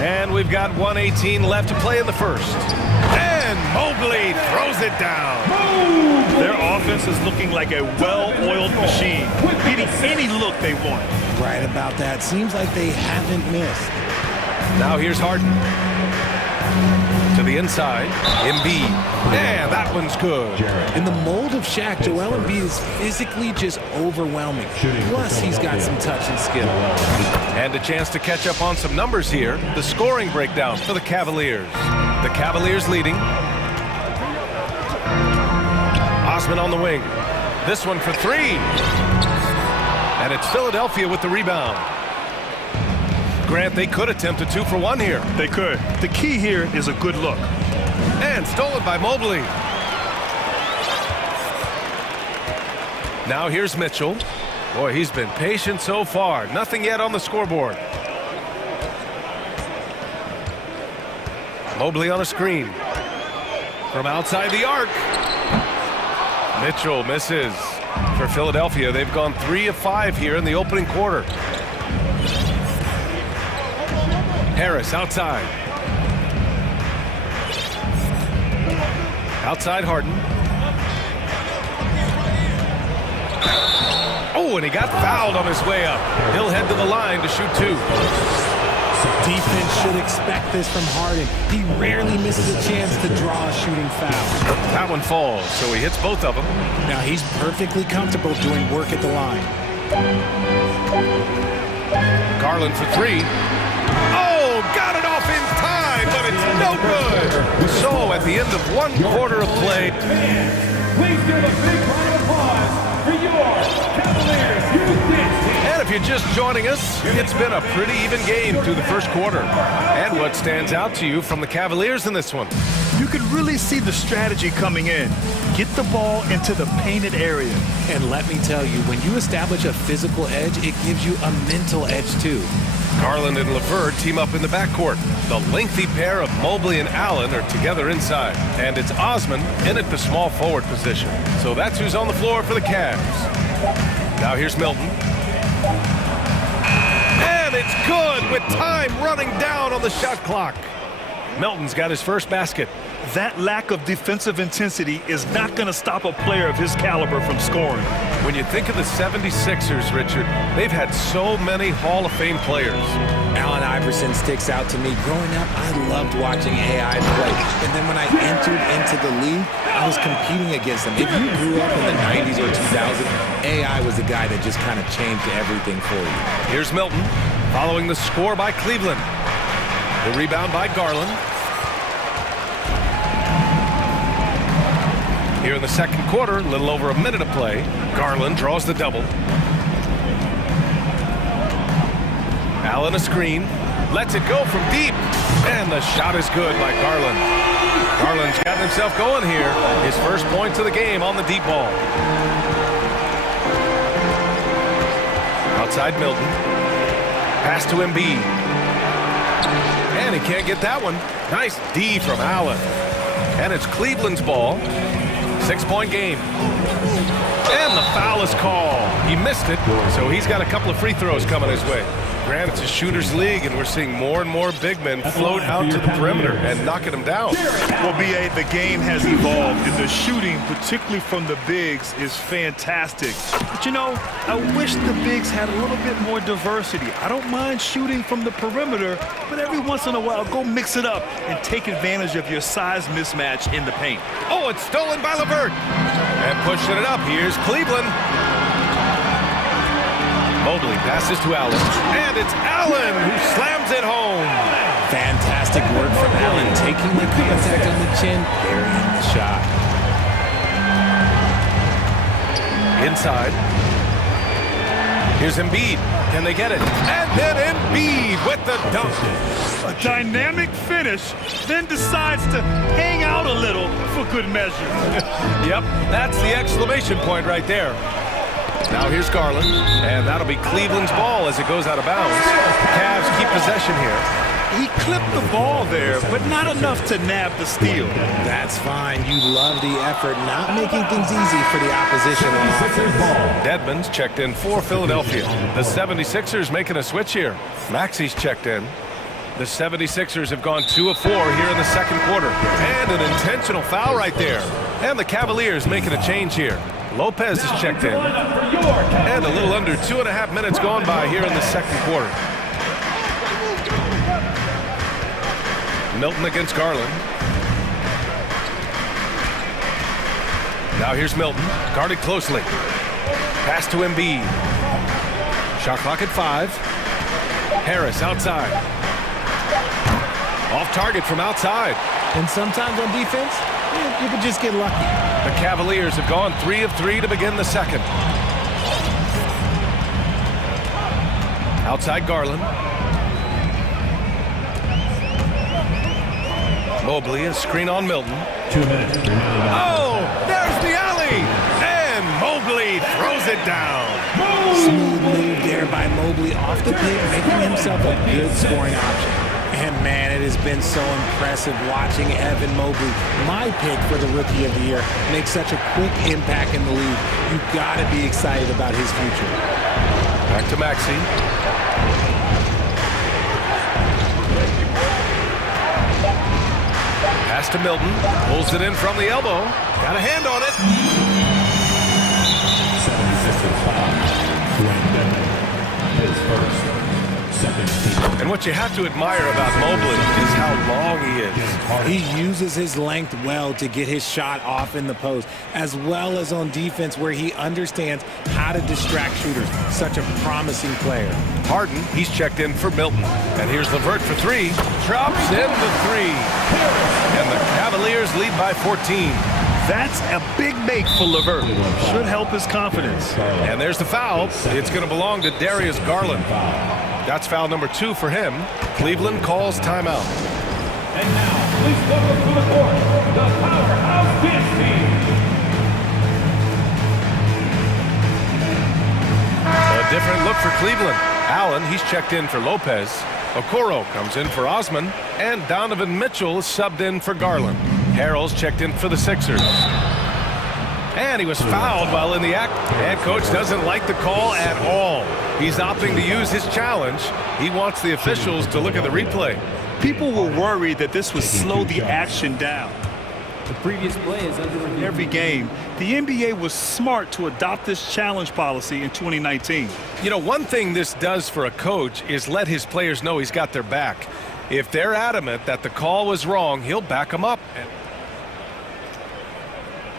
And we've got 1:18 left to play in the first. And Mobley throws it down. Their offense is looking like a well-oiled machine, getting any look they want. Right about that. Seems like they haven't missed. Now here's Harden. To the inside. Embiid. And that one's good. In the mold of Shaq, Joel Embiid is physically just overwhelming. Plus, he's got some touch and skill. And a chance to catch up on some numbers here. The scoring breakdown for the Cavaliers. The Cavaliers leading. Osman on the wing. This one for 3. And it's Philadelphia with the rebound. Grant, they could attempt a 2-for-1 here. They could. The key here is a good look. And stolen by Mobley. Now here's Mitchell. Boy, he's been patient so far. Nothing yet on the scoreboard. Mobley on a screen. From outside the arc. Mitchell misses. For Philadelphia, they've gone 3 of 5 here in the opening quarter. Harris outside. Outside Harden. Oh, and he got fouled on his way up. He'll head to the line to shoot 2. Defense should expect this from Harden. He rarely misses a chance to draw a shooting foul. That one falls, so he hits both of them. Now he's perfectly comfortable doing work at the line. Garland for 3. Oh, got it off in time, but it's no good. So at the end of 1 quarter of play. Please give a big round of applause for your Cavaliers. And if you're just joining us, it's been a pretty even game through the first quarter. And what stands out to you from the Cavaliers in this one? You could really see the strategy coming in. Get the ball into the painted area. And let me tell you, when you establish a physical edge, it gives you a mental edge too. Garland and LeVert team up in the backcourt. The lengthy pair of Mobley and Allen are together inside. And it's Osman in at the small forward position. So that's who's on the floor for the Cavs. Now here's Milton. And it's good with time running down on the shot clock. Milton's got his first basket. That lack of defensive intensity is not going to stop a player of his caliber from scoring. When you think of the 76ers, Richard, they've had so many Hall of Fame players. Allen Iverson sticks out to me. Growing up, I loved watching AI play. And then when I entered into the league, I was competing against them. If you grew up in the 90s or 2000s, AI was the guy that just kind of changed everything for you. Here's Milton, following the score by Cleveland. The rebound by Garland. Here in the second quarter, a little over a minute of play. Garland draws the double. Allen a screen. Lets it go from deep. And the shot is good by Garland. Garland's got himself going here. His first points of the game on the deep ball. Outside Milton. Pass to Embiid. And he can't get that one. Nice D from Allen. And it's Cleveland's ball. 6-point game. And the foul is called. He missed it, so he's got a couple of free throws coming his way. Granted, it's a shooter's league, and we're seeing more and more big men float out to the perimeter and knocking them down. Well, B.A., the game has evolved, and the shooting, particularly from the bigs, is fantastic. But, you know, I wish the bigs had a little bit more diversity. I don't mind shooting from the perimeter, but every once in a while, go mix it up and take advantage of your size mismatch in the paint. Oh, it's stolen by LeVert. And pushing it up, here's Cleveland. Mobley passes to Allen, and it's Allen who slams it home. Fantastic work from Allen, taking the contact on the chin, burying the shot. Inside. Here's Embiid. Can they get it? And then Embiid with the dunk. A dynamic finish, then decides to hang out a little for good measure. Yep, that's the exclamation point right there. Now here's Garland, and that'll be Cleveland's ball as it goes out of bounds. Cavs keep possession here. He clipped the ball there, but not enough to nab the steal. That's fine. You love the effort, not making things easy for the opposition. Dedmon's checked in for Philadelphia. The 76ers making a switch here. Maxi's checked in. The 76ers have gone 2 of 4 here in the second quarter. And an intentional foul right there. And the Cavaliers making a change here. Lopez is checked in. And a little under 2.5 minutes gone by here in the second quarter. Milton against Garland. Now here's Milton, guarded closely. Pass to Embiid. Shot clock at 5. Harris outside. Off target from outside. And sometimes on defense, you can just get lucky. The Cavaliers have gone 3 of 3 to begin the second. Outside Garland. Mobley, a screen on Milton. 2 minutes. Oh, there's the alley! And Mobley throws it down. Smooth move there by Mobley off the pick, making himself a good scoring option. And Man, it has been so impressive watching Evan Mobley, my pick for the Rookie of the Year, make such a quick impact in the league. You've got to be excited about his future. Back to Maxey. Pass to Milton. Pulls it in from the elbow. Got a hand on it. 76ers foul. Dwayne Dedmon, his first. And what you have to admire about Mobley is how long he is. He uses his length well to get his shot off in the post, as well as on defense where he understands how to distract shooters. Such a promising player. Harden, he's checked in for Milton. And here's LeVert for three. Drops in the three. And the Cavaliers lead by 14. That's a big make for LeVert. Should help his confidence. And there's the foul. It's going to belong to Darius Garland. That's foul number 2 for him. Cleveland calls timeout. And now, please welcome to the court, the powerhouse dance team. A different look for Cleveland. Allen, he's checked in for Lopez. Okoro comes in for Osman. And Donovan Mitchell is subbed in for Garland. Harrell's checked in for the Sixers. And he was fouled while in the act. And coach doesn't like the call at all. He's opting to use his challenge. He wants the officials to look at the replay. People were worried that this would slow the action down. The previous play is under review. Every game, the NBA was smart to adopt this challenge policy in 2019. You know, one thing this does for a coach is let his players know he's got their back. If they're adamant that the call was wrong, he'll back them up.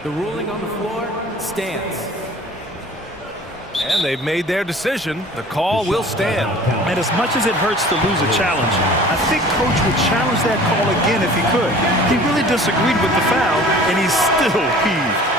The ruling on the floor stands. And they've made their decision. The call will stand. And as much as it hurts to lose a challenge, I think coach would challenge that call again if he could. He really disagreed with the foul, and he's still peeved.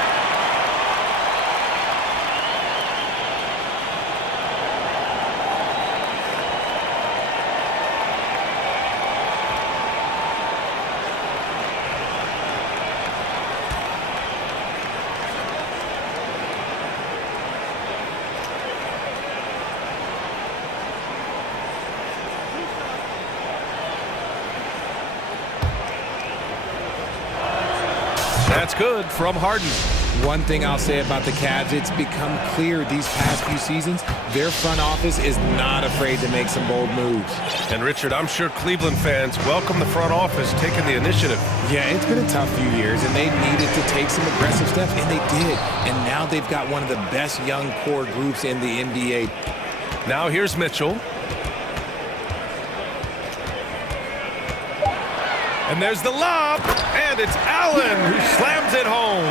That's good from Harden. One thing I'll say about the Cavs, it's become clear these past few seasons, their front office is not afraid to make some bold moves. And Richard, I'm sure Cleveland fans welcome the front office taking the initiative. Yeah, it's been a tough few years, and they needed to take some aggressive steps, and they did. And now they've got one of the best young core groups in the NBA. Now here's Mitchell. And there's the lob, and it's Allen who slams it home.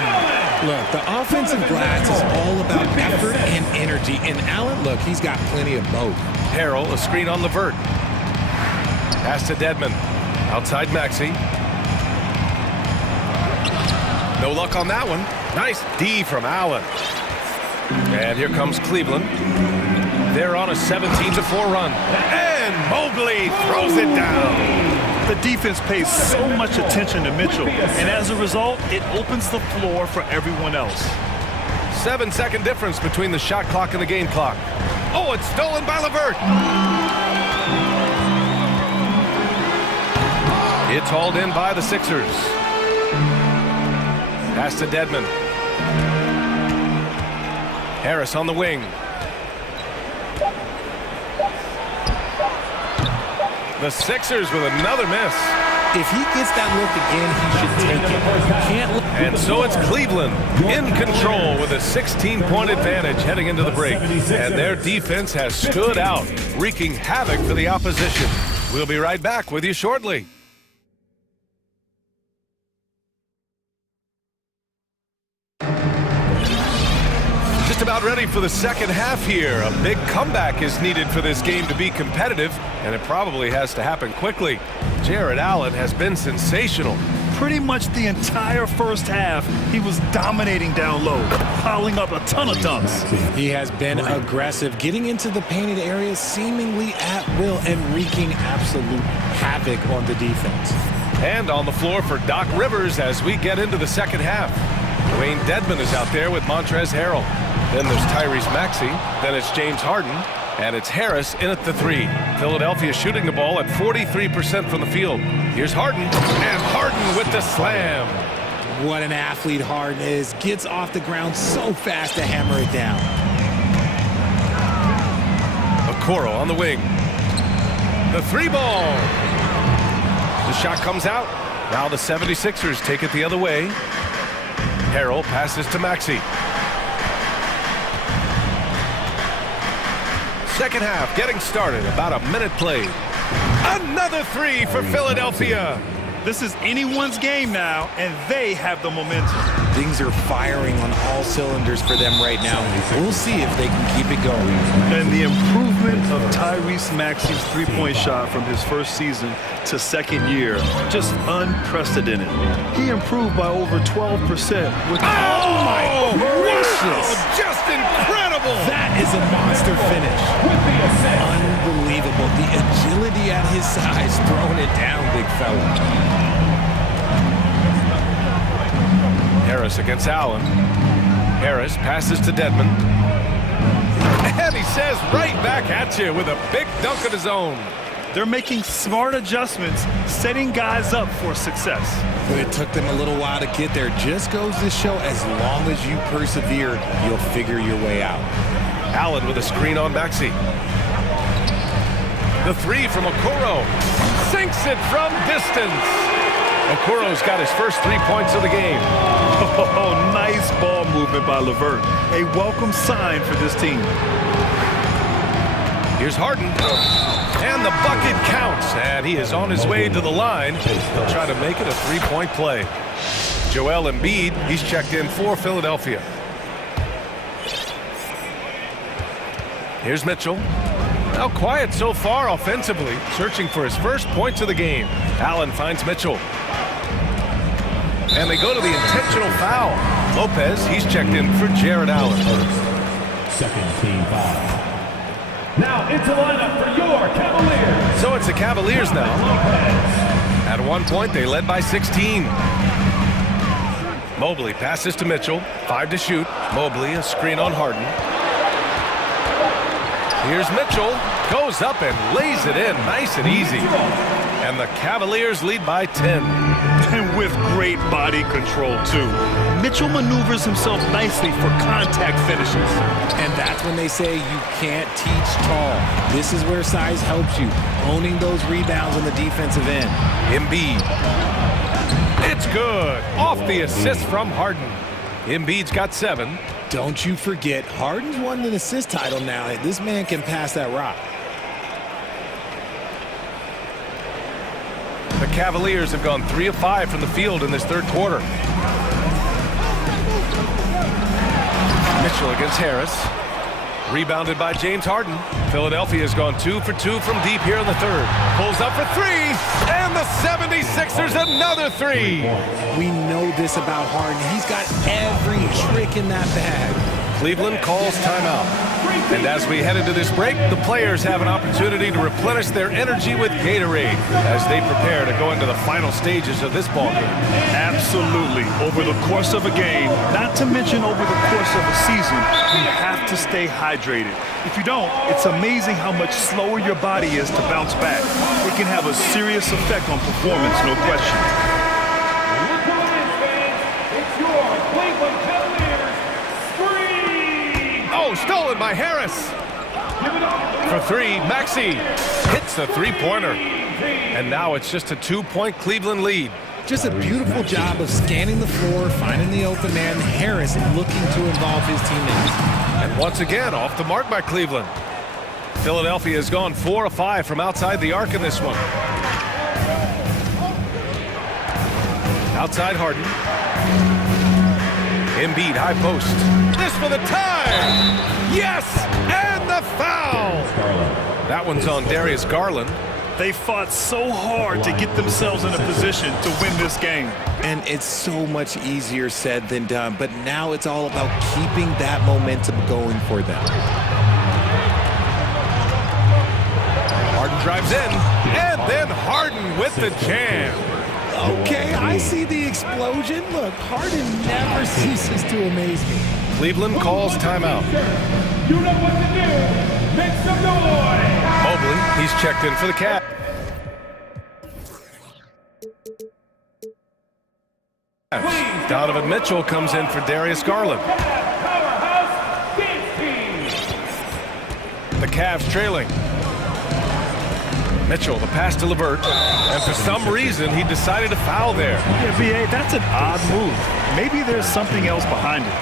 Look, the offensive glass is all about effort and energy, and Allen, look, he's got plenty of both. Harrell, a screen on LeVert. Pass to Dedmon. Outside Maxey. No luck on that one. Nice D from Allen. And here comes Cleveland. They're on a 17-4 run. And Mobley throws it down. The defense pays so much attention to Mitchell, and as a result, it opens the floor for everyone else. 7-second difference between the shot clock and the game clock. Oh, it's stolen by LeVert. It's hauled in by the Sixers. Pass to Dedmon. Harris on the wing. The Sixers with another miss. If he gets that look again, he should take it. Can't look. And so it's Cleveland in control with a 16-point advantage heading into the break. And their defense has stood out, wreaking havoc for the opposition. We'll be right back with you shortly. Just about ready for the second half here. A big comeback is needed for this game to be competitive, and it probably has to happen quickly. Jared Allen has been sensational. Pretty much the entire first half, he was dominating down low, piling up a ton of dunks. He has been aggressive, getting into the painted areas seemingly at will and wreaking absolute havoc on the defense. And on the floor for Doc Rivers as we get into the second half. Dwayne Dedmon is out there with Montrezl Harrell. Then there's Tyrese Maxey. Then it's James Harden. And it's Harris in at the three. Philadelphia shooting the ball at 43% from the field. Here's Harden, and Harden with the slam. What an athlete Harden is. Gets off the ground so fast to hammer it down. Okoro on the wing. The three ball. The shot comes out. Now the 76ers take it the other way. Harrell passes to Maxey. Second half getting started. About a minute played. Another three for Philadelphia. This is anyone's game now, and they have the momentum. Things are firing on all cylinders for them right now. We'll see if they can keep it going. And the improvement of Tyrese Maxey's three-point shot from his first season to second year, just unprecedented. He improved by over 12%. With my gracious! Just incredible! That is a monster finish. Unbelievable. The agility at his size, throwing it down, big fella. Harris against Allen. Harris passes to Dedmon. And he says right back at you with a big dunk of his own. They're making smart adjustments, setting guys up for success. But it took them a little while to get there. Just goes to show, as long as you persevere, you'll figure your way out. Allen with a screen on Maxey. The three from Okoro. Sinks it from distance. Okoro's got his first 3 points of the game. Oh, nice ball movement by LeVert. A welcome sign for this team. Here's Harden. And the bucket counts. And he is on his way to the line. He'll try to make it a three-point play. Joel Embiid, he's checked in for Philadelphia. Here's Mitchell. Now quiet so far offensively, searching for his first points of the game. Allen finds Mitchell. And they go to the intentional foul. Lopez, he's checked in for Jared Allen. Second team foul. Now into lineup for your Cavaliers. So it's the Cavaliers now. At one point, they led by 16. Mobley passes to Mitchell. 5 to shoot. Mobley, a screen on Harden. Here's Mitchell. Goes up and lays it in. Nice and easy. And the Cavaliers lead by 10. And with great body control, too. Mitchell maneuvers himself nicely for contact finishes. And that's when they say you can't teach tall. This is where size helps you. Owning those rebounds on the defensive end. Embiid. It's good. Off the assist from Harden. Embiid's got 7. Don't you forget, Harden's won an assist title now. This man can pass that rock. The Cavaliers have gone 3 of 5 from the field in this third quarter. Mitchell against Harris. Rebounded by James Harden. Philadelphia has gone 2 for 2 from deep here in the third. Pulls up for 3, and the 76ers another 3. We know this about Harden. He's got every trick in that bag. Cleveland calls timeout. And as we head into this break, the players have an opportunity to replenish their energy with Gatorade as they prepare to go into the final stages of this ballgame. Absolutely. Over the course of a game, not to mention over the course of a season, you have to stay hydrated. If you don't, it's amazing how much slower your body is to bounce back. It can have a serious effect on performance, no question. Stolen by Harris. For 3, Maxey hits the three-pointer. And now it's just a 2-point Cleveland lead. Just a beautiful job of scanning the floor, finding the open man. Harris looking to involve his teammates. And once again, off the mark by Cleveland. Philadelphia has gone 4 of 5 from outside the arc in this one. Outside Harden. Embiid, high post. This for the tie! Yes! And the foul! That one's on Darius Garland. They fought so hard to get themselves in a position to win this game. And it's so much easier said than done, but now it's all about keeping that momentum going for them. Harden drives in, and then Harden with the jam. Okay, I see the explosion. Look, Harden never ceases to amaze me. Cleveland calls timeout. You know what to do. Make some noise! Mobley, he's checked in for the Cavs. Donovan Mitchell comes in for Darius Garland. Powerhouse dance team! The Cavs trailing. Mitchell, the pass to LeVert, and for some reason he decided to foul there. Yeah, B.A., that's an odd move. Maybe there's something else behind it.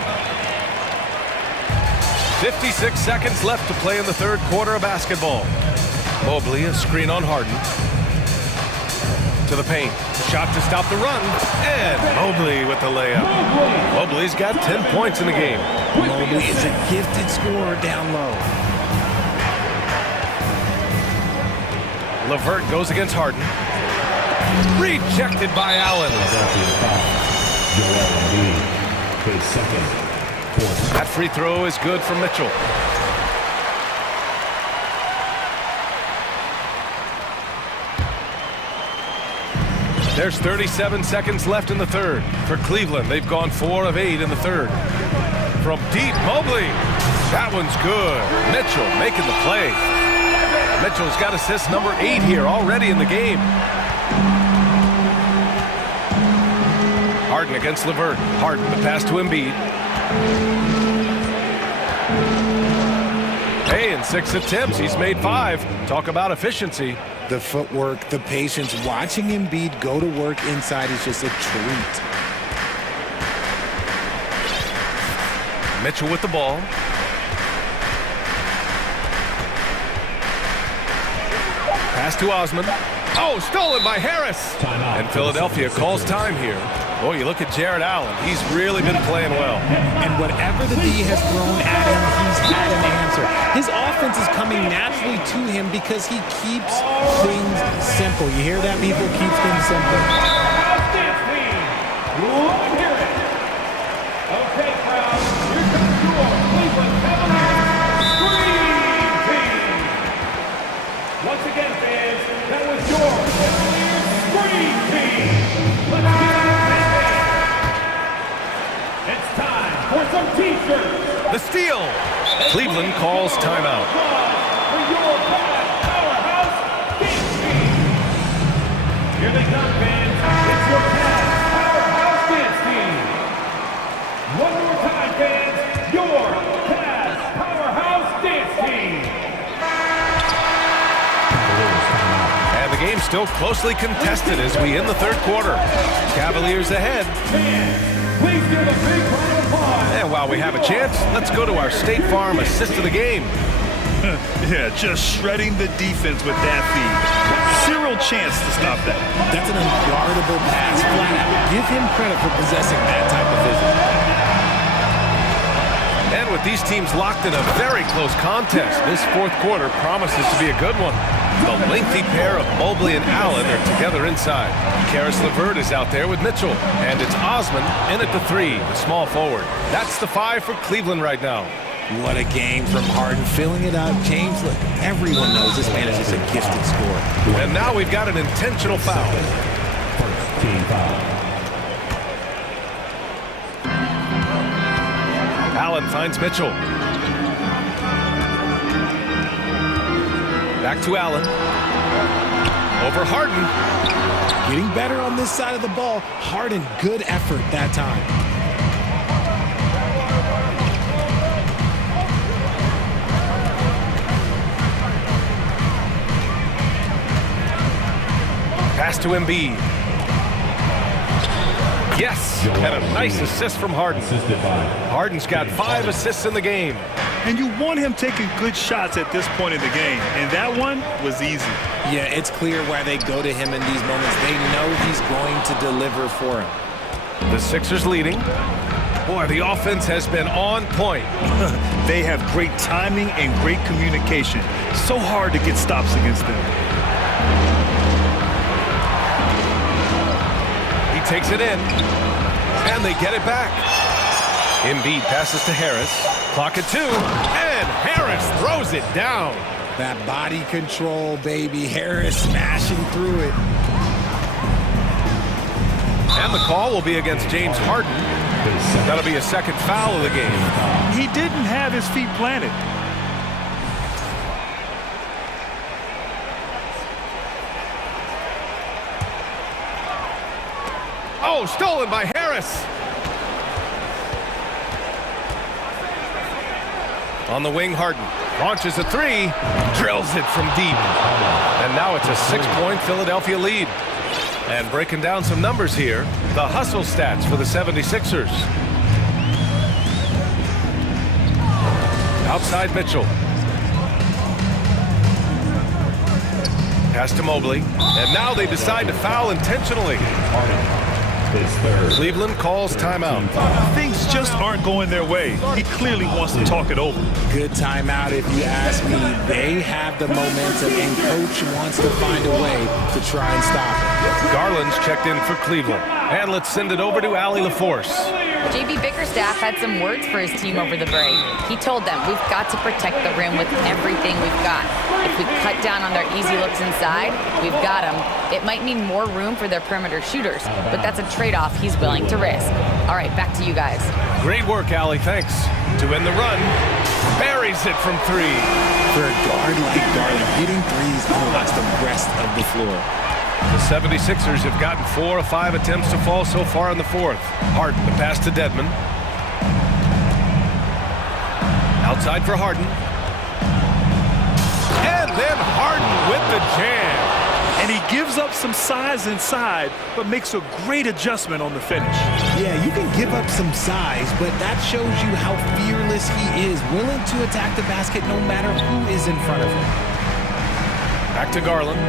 56 seconds left to play in the third quarter of basketball. Mobley, a screen on Harden. To the paint. Shot to stop the run. And Mobley with the layup. Mobley's got 10 points in the game. Mobley is a gifted scorer down low. LeVert goes against Harden. Rejected by Allen. His second. That free throw is good for Mitchell. There's 37 seconds left in the third. For Cleveland, they've gone 4 of 8 in the third. From deep, Mobley. That one's good. Mitchell making the play. Mitchell's got assist number 8 here already in the game. Harden against LeVert. Harden, the pass to Embiid. Hey, in 6 attempts, he's made 5. Talk about efficiency. The footwork, the patience, watching Embiid go to work inside is just a treat. Mitchell with the ball. Pass to Osman. Oh, stolen by Harris. And Philadelphia calls time here. Oh, you look at Jared Allen. He's really been playing well. And whatever the D has thrown at him, he's had an answer. His offense is coming naturally to him because he keeps things simple. You hear that, people? Keeps things simple. Okay, crowd, here comes your Cleveland Cavaliers Scream Team! Once again, fans, that was your Cavaliers Scream Team! Let's get it. It's time for some T-shirts! The steal! Cleveland calls timeout. For your powerhouse dance team! Here they come, fans. It's your powerhouse dance team! One more time, fans. Your Cavs Powerhouse Dance Team. And the game's still closely contested as we end the third quarter. Cavaliers ahead. Please give a big round of applause. And while we have a chance, let's go to our State Farm assist of the game. Yeah, just shredding the defense with that feed. Zero chance to stop that. That's an unguardable pass, flat out. Give him credit for possessing that type of vision. And with these teams locked in a very close contest, this fourth quarter promises to be a good one. The lengthy pair of Mobley and Allen are together inside. Karis LeVert is out there with Mitchell. And it's Osman in at the 3, the small forward. That's the 5 for Cleveland right now. What a game from Harden, filling it up. James, look, everyone knows this man is just a gifted scorer. And now we've got an intentional foul. First team foul. Allen finds Mitchell. Back to Allen. Over Harden. Getting better on this side of the ball. Harden, good effort that time. Pass to Embiid. Yes, and a nice assist from Harden. Harden's got 5 assists in the game. And you want him taking good shots at this point in the game. And that one was easy. Yeah, it's clear why they go to him in these moments. They know he's going to deliver for him. The Sixers leading. Boy, the offense has been on point. They have great timing and great communication. So hard to get stops against them. He takes it in, and they get it back. Embiid passes to Harris. Clock at 2, and Harris throws it down. That body control, baby. Harris smashing through it. And the call will be against James Harden. That'll be a second foul of the game. He didn't have his feet planted. Oh, stolen by Harris. On the wing, Harden launches a three, drills it from deep. And now it's a 6-point Philadelphia lead. And breaking down some numbers here, the hustle stats for the 76ers. Outside Mitchell. Pass to Mobley. And now they decide to foul intentionally. Cleveland calls timeout. Things just aren't going their way. He clearly wants to talk it over. Good timeout if you ask me. They have the momentum, and coach wants to find a way to try and stop it. Garland's checked in for Cleveland. And let's send it over to Allie LaForce. JB Bickerstaff had some words for his team over the break. He told them, we've got to protect the rim with everything we've got. If we cut down on their easy looks inside, we've got them. It might mean more room for their perimeter shooters, but that's a trade-off he's willing to risk. All right, back to you guys. Great work, Allie. Thanks. To end the run, buries it from three. For a guard like Garland, hitting threes unlocks the rest of the floor. The 76ers have gotten 4 of 5 attempts to fall so far in the fourth. Harden, the pass to Dedmon. Outside for Harden. And then Harden with the jam. And he gives up some size inside, but makes a great adjustment on the finish. Yeah, you can give up some size, but that shows you how fearless he is, willing to attack the basket no matter who is in front of him. Back to Garland.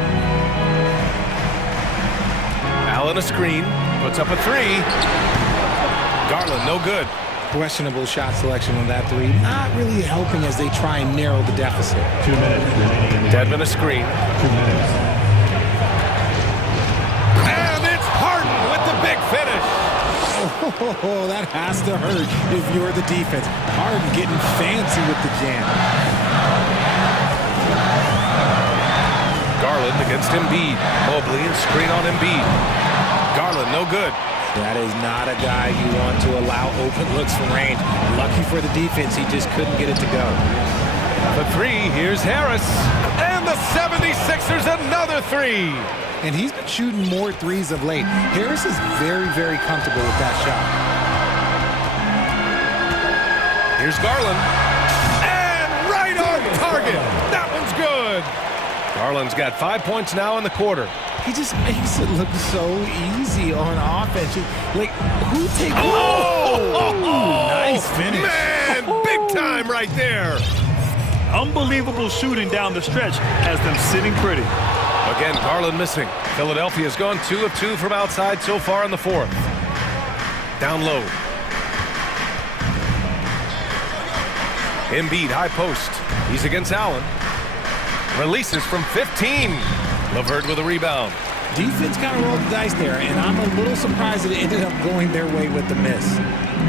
Allen a screen, puts up a three. Garland, no good. Questionable shot selection on that three. Not really helping as they try and narrow the deficit. 2 minutes remaining. Dedmon a screen. 2 minutes. And it's Harden with the big finish. Oh, that has to hurt if you're the defense. Harden getting fancy with the jam. Garland against Embiid. Mobley, a screen on Embiid. Garland, no good. That is not a guy you want to allow open looks from range. Lucky for the defense, he just couldn't get it to go. The three, here's Harris. And the 76ers, another three. And he's been shooting more threes of late. Harris is very, very comfortable with that shot. Here's Garland. And right on target. That one's good. Garland's got 5 points now in the quarter. He just makes it look so easy on offense. Like, who takes... Oh! Nice finish. Man, big time right there. Unbelievable shooting down the stretch has them sitting pretty. Again, Garland missing. Philadelphia's gone 2 of 2 from outside so far in the fourth. Down low. Embiid, high post. He's against Allen. Releases from 15. LeVert with a rebound. Defense kind of rolled the dice there, and I'm a little surprised that it ended up going their way with the miss.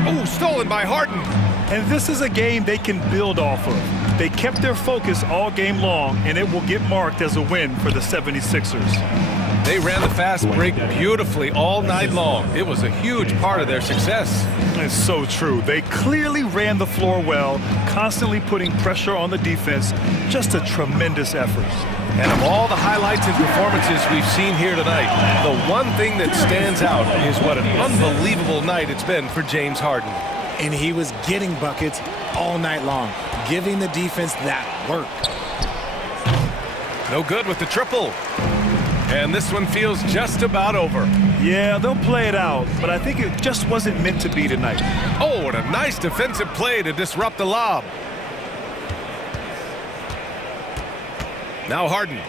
Oh, stolen by Harden. And this is a game they can build off of. They kept their focus all game long, and it will get marked as a win for the 76ers. They ran the fast break beautifully all night long. It was a huge part of their success. It's so true. They clearly ran the floor well, constantly putting pressure on the defense. Just a tremendous effort. And of all the highlights and performances we've seen here tonight, the one thing that stands out is what an unbelievable night it's been for James Harden. And he was getting buckets all night long, giving the defense that work. No good with the triple. And this one feels just about over. Yeah, they'll play it out, but I think it just wasn't meant to be tonight. Oh, and a nice defensive play to disrupt the lob. Now Harden.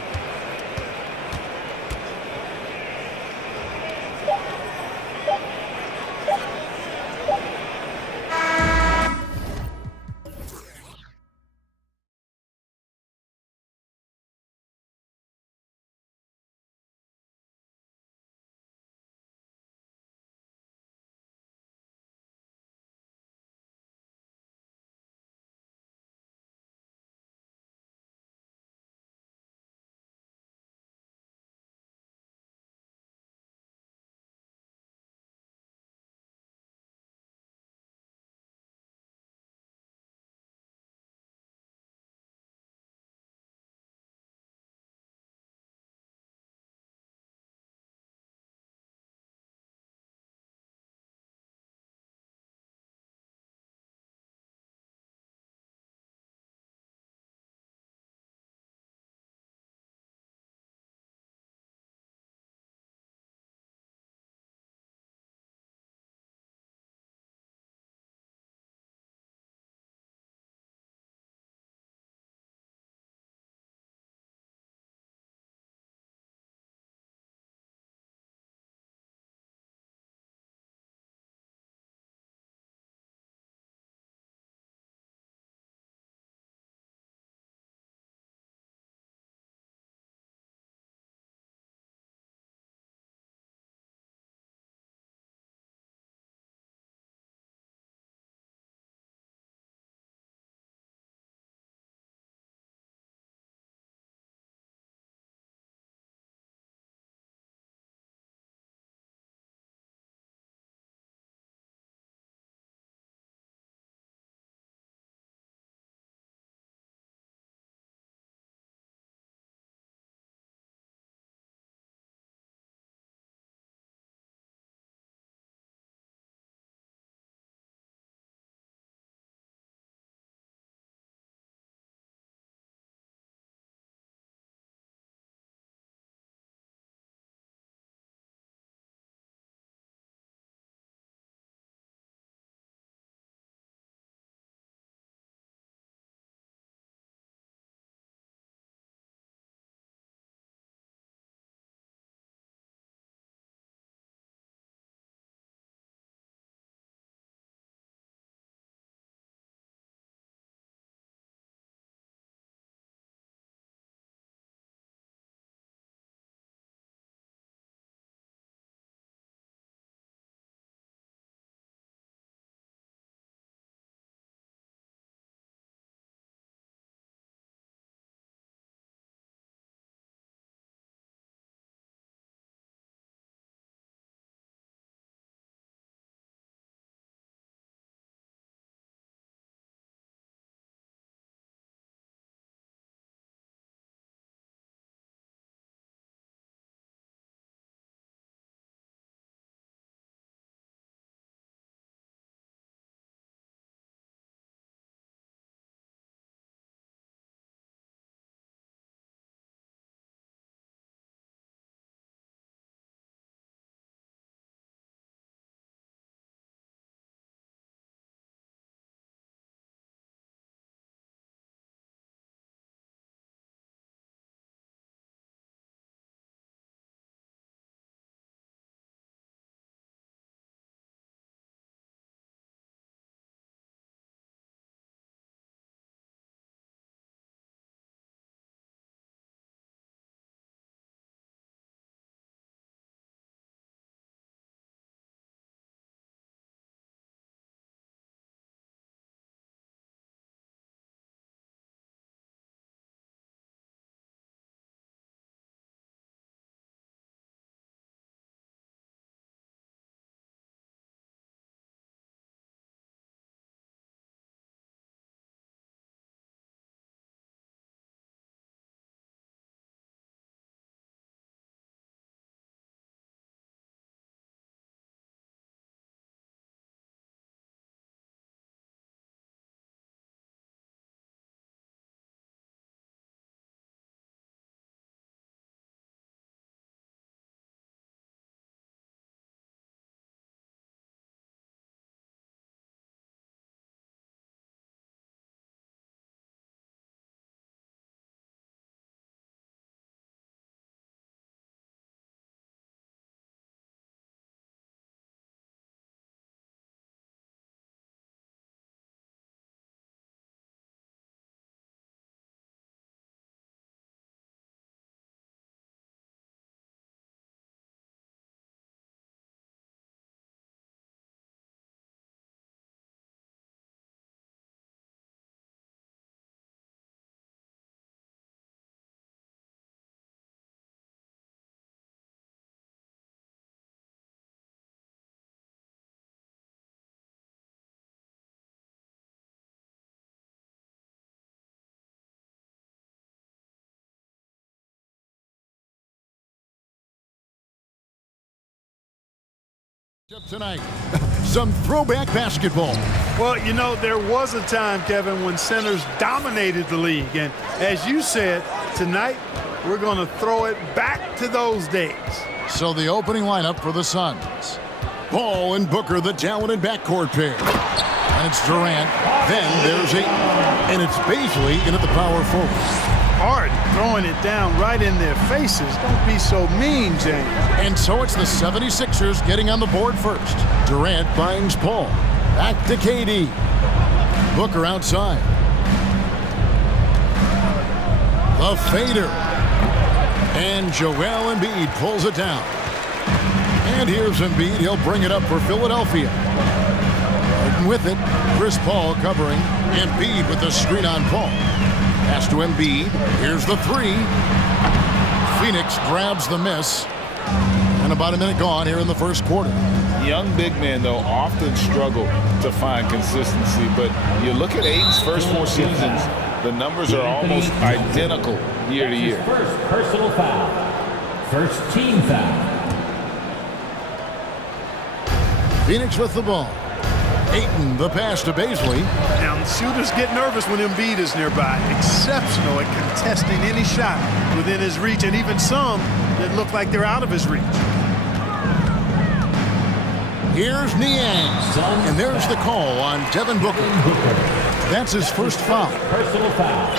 Tonight, some throwback basketball. Well, you know, there was a time, Kevin, when centers dominated the league. And as you said, tonight we're going to throw it back to those days. So the opening lineup for the Suns. Ball and Booker, the talented backcourt pair. And it's Durant. Then there's Ayton. And it's Baisley in at the power forward. Harden throwing it down right in their faces. Don't be so mean, James. And so it's the 76ers getting on the board first. Durant finds Paul. Back to KD. Booker outside. The fader. And Joel Embiid pulls it down. And here's Embiid. He'll bring it up for Philadelphia. Harden with it. Chris Paul covering. Embiid with the screen on Paul. Pass to Embiid. Here's the three. Phoenix grabs the miss. And about a minute gone here in the first quarter. Young big men, though, often struggle to find consistency. But you look at Ayton's first 4 seasons, the numbers are almost identical year to year. First personal foul. First team foul. Phoenix with the ball. Ayton, the pass to Baisley. Now, shooters get nervous when Embiid is nearby. Exceptional at contesting any shot within his reach, and even some that look like they're out of his reach. Here's Niang. And there's the call on Devin Booker. That's his first foul. Personal foul.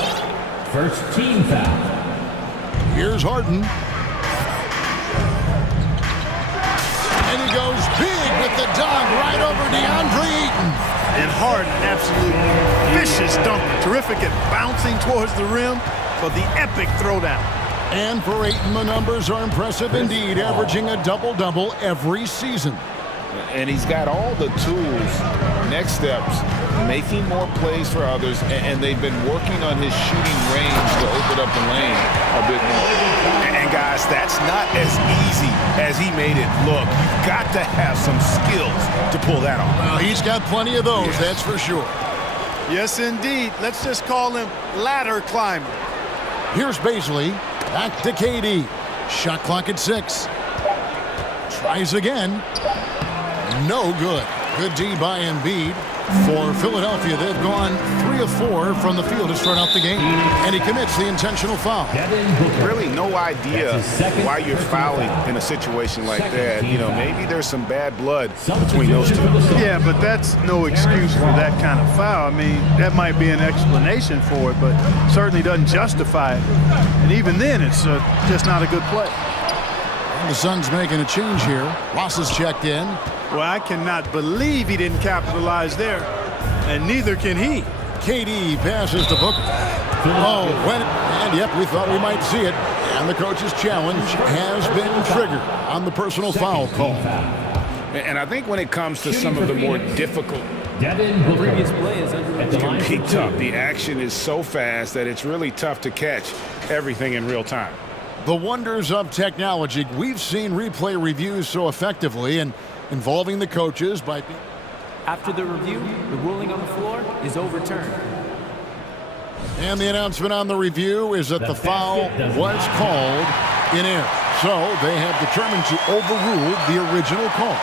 First team foul. Here's Harden. And he goes big with the dunk right over DeAndre Ayton. And Harden, absolutely vicious dunker. Terrific at bouncing towards the rim for the epic throwdown. And for Ayton, the numbers are impressive indeed, averaging a double-double every season. And he's got all the tools, next steps, making more plays for others, and they've been working on his shooting range to open up the lane a bit more. And guys, that's not as easy as he made it look. You've got to have some skills to pull that off. Well, he's got plenty of those, that's for sure. Yes, indeed. Let's just call him ladder climber. Here's Baisley. Back to KD. Shot clock at 6. Tries again. No good. Good D by Embiid. For Philadelphia, they've gone 3 of 4 from the field to start out the game. And he commits the intentional foul. Really no idea why you're fouling in a situation like that. You know, maybe there's some bad blood between those two. Yeah, but that's no excuse for that kind of foul. I mean, that might be an explanation for it, but certainly doesn't justify it. And even then, it's just not a good play. And the Suns making a change here. Ross is checked in. Well, I cannot believe he didn't capitalize there, and neither can he. KD passes to Booker. Oh, and yep, we thought we might see it. And the coach's challenge has been triggered on the personal foul call. And I think when it comes to some of the more difficult previous play is under it can be tough. The action is so fast that it's really tough to catch everything in real time. The wonders of technology. We've seen replay reviews so effectively and involving the coaches by... After the review, the ruling on the floor is overturned. And the announcement on the review is that the foul was called in error. So they have determined to overrule the original call.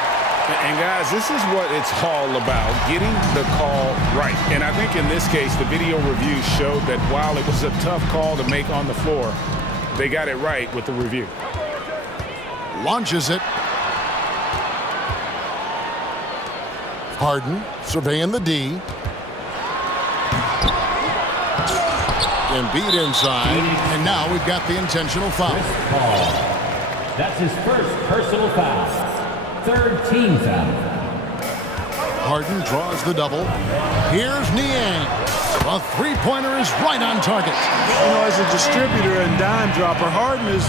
And guys, this is what it's all about, getting the call right. And I think in this case, the video review showed that while it was a tough call to make on the floor, they got it right with the review. Launches it. Harden surveying the D. Embiid inside. And now we've got the intentional foul. That's his first personal foul. Third team foul. Harden draws the double. Here's Niang. A three-pointer is right on target. You know, as a distributor and dime dropper, Harden has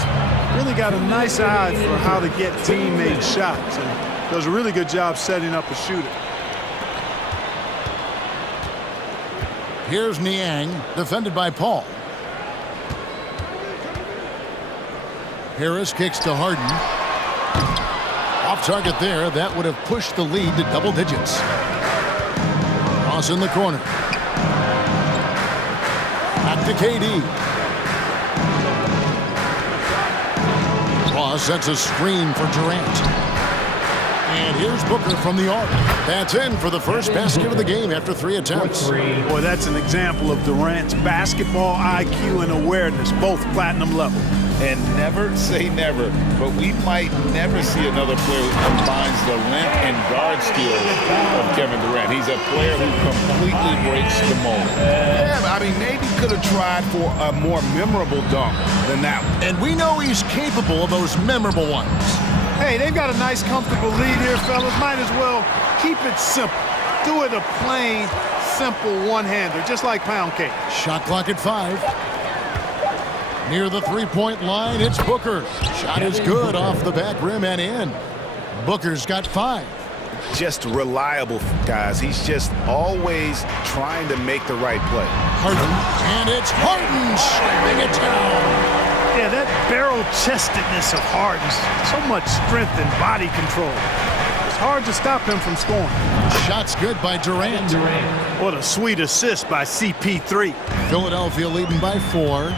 really got a nice eye for how to get team-made shots. And does a really good job setting up a shooter. Here's Niang, defended by Paul. Harris kicks to Harden. Off target there. That would have pushed the lead to double digits. Cross in the corner. Back to KD. Ross sets a screen for Durant. And here's Booker from the arc. That's in for the first basket of the game after 3 attempts. Boy, that's an example of Durant's basketball IQ and awareness, both platinum level. And never say never, but we might never see another player who combines the length and guard skills of Kevin Durant. He's a player who completely breaks the mold. Yeah, I mean, maybe could have tried for a more memorable dunk than that one. And we know he's capable of those memorable ones. Hey, they've got a nice, comfortable lead here, fellas. Might as well keep it simple. Do it a plain, simple one-hander, just like pound cake. Shot clock at 5. Near the three-point line, it's Booker. Shot is good off the back rim and in. Booker's got 5. Just reliable, guys. He's just always trying to make the right play. Harden, and it's Harden slamming it down. Yeah, that barrel-chestedness of Harden, so much strength and body control. It's hard to stop him from scoring. Shot's good by Durant. What a sweet assist by CP3. Philadelphia leading by 4.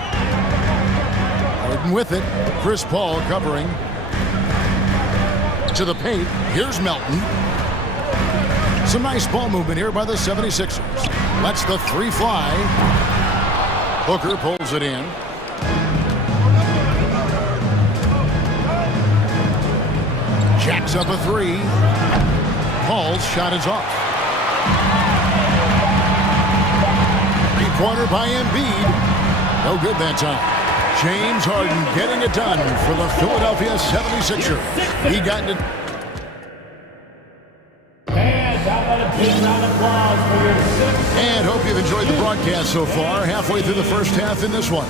Harden with it. Chris Paul covering. To the paint. Here's Melton. Some nice ball movement here by the 76ers. Lets the 3 fly. Booker pulls it in. Jacks up a 3. Paul's shot is off. 3-pointer by Embiid. No good that time. James Harden getting it done for the Philadelphia 76ers. He got it. And hope you've enjoyed the broadcast so far. Halfway through the first half in this one.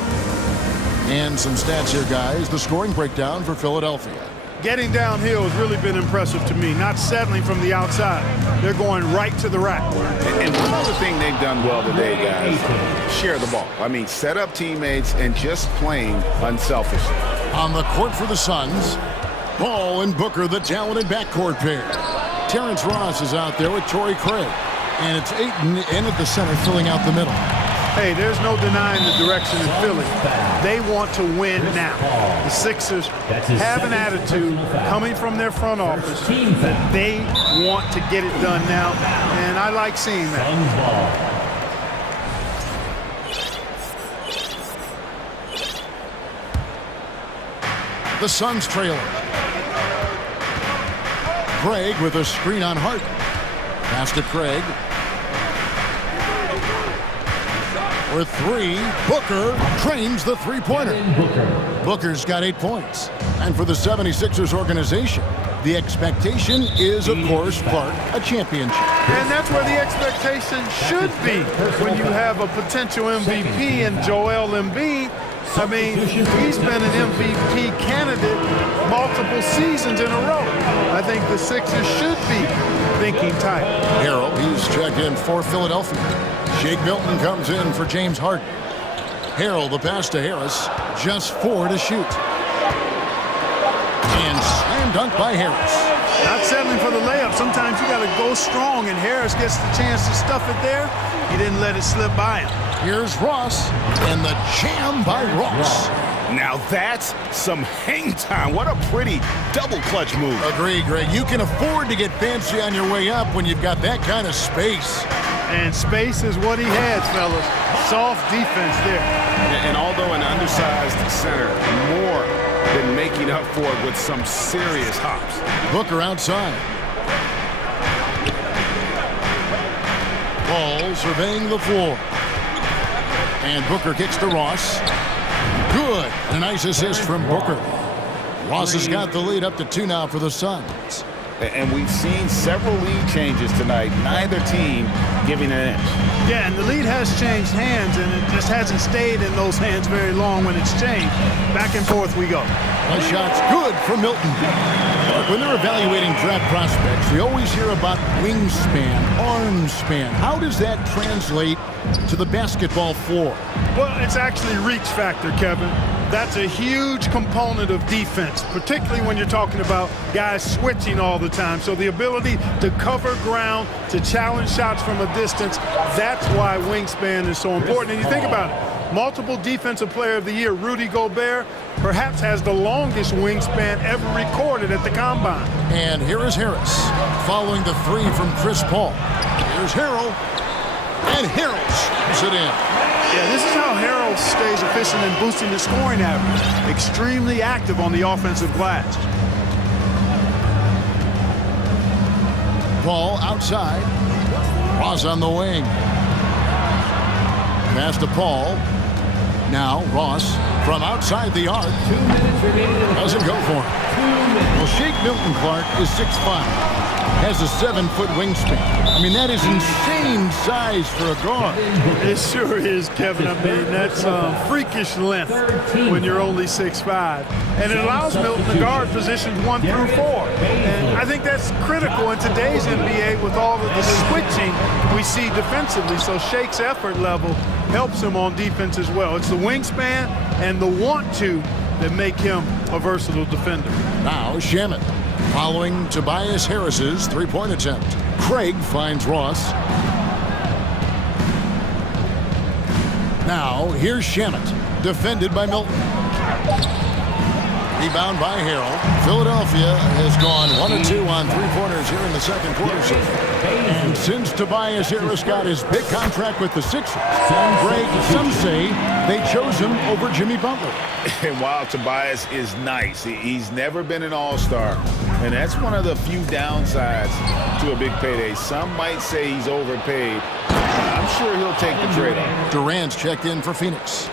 And some stats here, guys. The scoring breakdown for Philadelphia. Getting downhill has really been impressive to me. Not settling from the outside. They're going right to the rack. And one other thing they've done well today, guys, share the ball. I mean, set up teammates and just playing unselfishly. On the court for the Suns, Ball and Booker, the talented backcourt pair. Terrence Ross is out there with Torrey Craig. And it's Ayton in at the center, filling out the middle. Hey, there's no denying the direction in Philly. They want to win now. The Sixers have an attitude coming from their front office that they want to get it done now, and I like seeing that. The Suns trailing. Craig with a screen on Harden. Pass to Craig. For 3, Booker trains the 3-pointer. Booker's got 8 points. And for the 76ers organization, the expectation is, of course, Clark, a championship. And that's where the expectation should be when you have a potential MVP in Joel Embiid. I mean, he's been an MVP candidate multiple seasons in a row. I think the Sixers should be thinking tight. Harrell, he's checked in for Philadelphia. Shake Milton comes in for James Harden. Harrell, the pass to Harris. Just 4 to shoot. And slam dunk by Harris. Not settling for the layup. Sometimes you got to go strong, and Harris gets the chance to stuff it there. He didn't let it slip by him. Here's Ross, and the jam by Ross. Now that's some hang time. What a pretty double clutch move. Agree, Greg. You can afford to get fancy on your way up when you've got that kind of space. And space is what he has, fellas. Soft defense there. And although an undersized center, more than making up for it with some serious hops. Booker outside. Ball surveying the floor. And Booker kicks to Ross. Good. A nice assist from Booker. Ross has got the lead up to 2 now for the Suns. And we've seen several lead changes tonight. Neither team giving an inch. Yeah, and the lead has changed hands, and it just hasn't stayed in those hands very long when it's changed. Back and forth we go. The shot's good for Milton. When they're evaluating draft prospects, we always hear about wingspan, arm span. How does that translate to the basketball floor? Well, it's actually reach factor, Kevin. That's a huge component of defense, particularly when you're talking about guys switching all the time. So the ability to cover ground, to challenge shots from a distance, that's why wingspan is so important. And you think about it, multiple Defensive Player of the Year Rudy Gobert perhaps has the longest wingspan ever recorded at the Combine. And here is Harris following the three from Chris Paul. Here's Harrell, and Harrell shoots it in. Yeah, this is how Harrell stays efficient in boosting the scoring average. Extremely active on the offensive glass. Ball outside. Ross on the wing. Pass to Paul. Now Ross from outside the arc. 2 minutes remaining. Doesn't go for him. Well, Shake Milton Clark is 6'5". Has a 7-foot wingspan. I mean, that is insane size for a guard. It sure is, Kevin. I mean, that's freakish length when you're only 6'5". And it allows Milton to guard positions 1 through 4. And I think that's critical in today's NBA with all of the switching we see defensively. So Shake's effort level helps him on defense as well. It's the wingspan and the want-to that make him a versatile defender. Now Shamet following Tobias Harris's three-point attempt. Craig finds Ross. Now here's Shamet, defended by Milton. Rebound by Harrell. Philadelphia has gone 1-2 on three-pointers here in the second quarter. And since Tobias Harris got his big contract with the Sixers, Greg, some say they chose him over Jimmy Butler. And while Tobias is nice, he's never been an all-star. And that's one of the few downsides to a big payday. Some might say he's overpaid. I'm sure he'll take the trade-off. Durant's checked in for Phoenix.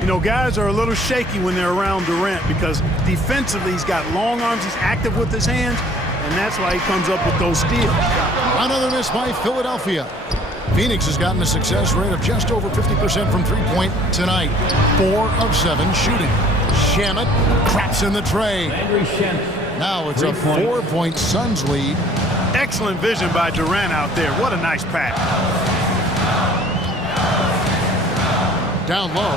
You know, guys are a little shaky when they're around Durant because defensively he's got long arms, he's active with his hands, and that's why he comes up with those steals. Another miss by Philadelphia. Phoenix has gotten a success rate of just over 50% from three-point tonight. 4 of 7 shooting. Shamet craps in the tray. Now it's a 4-point Suns lead. Excellent vision by Durant out there. What a nice pass. Down low,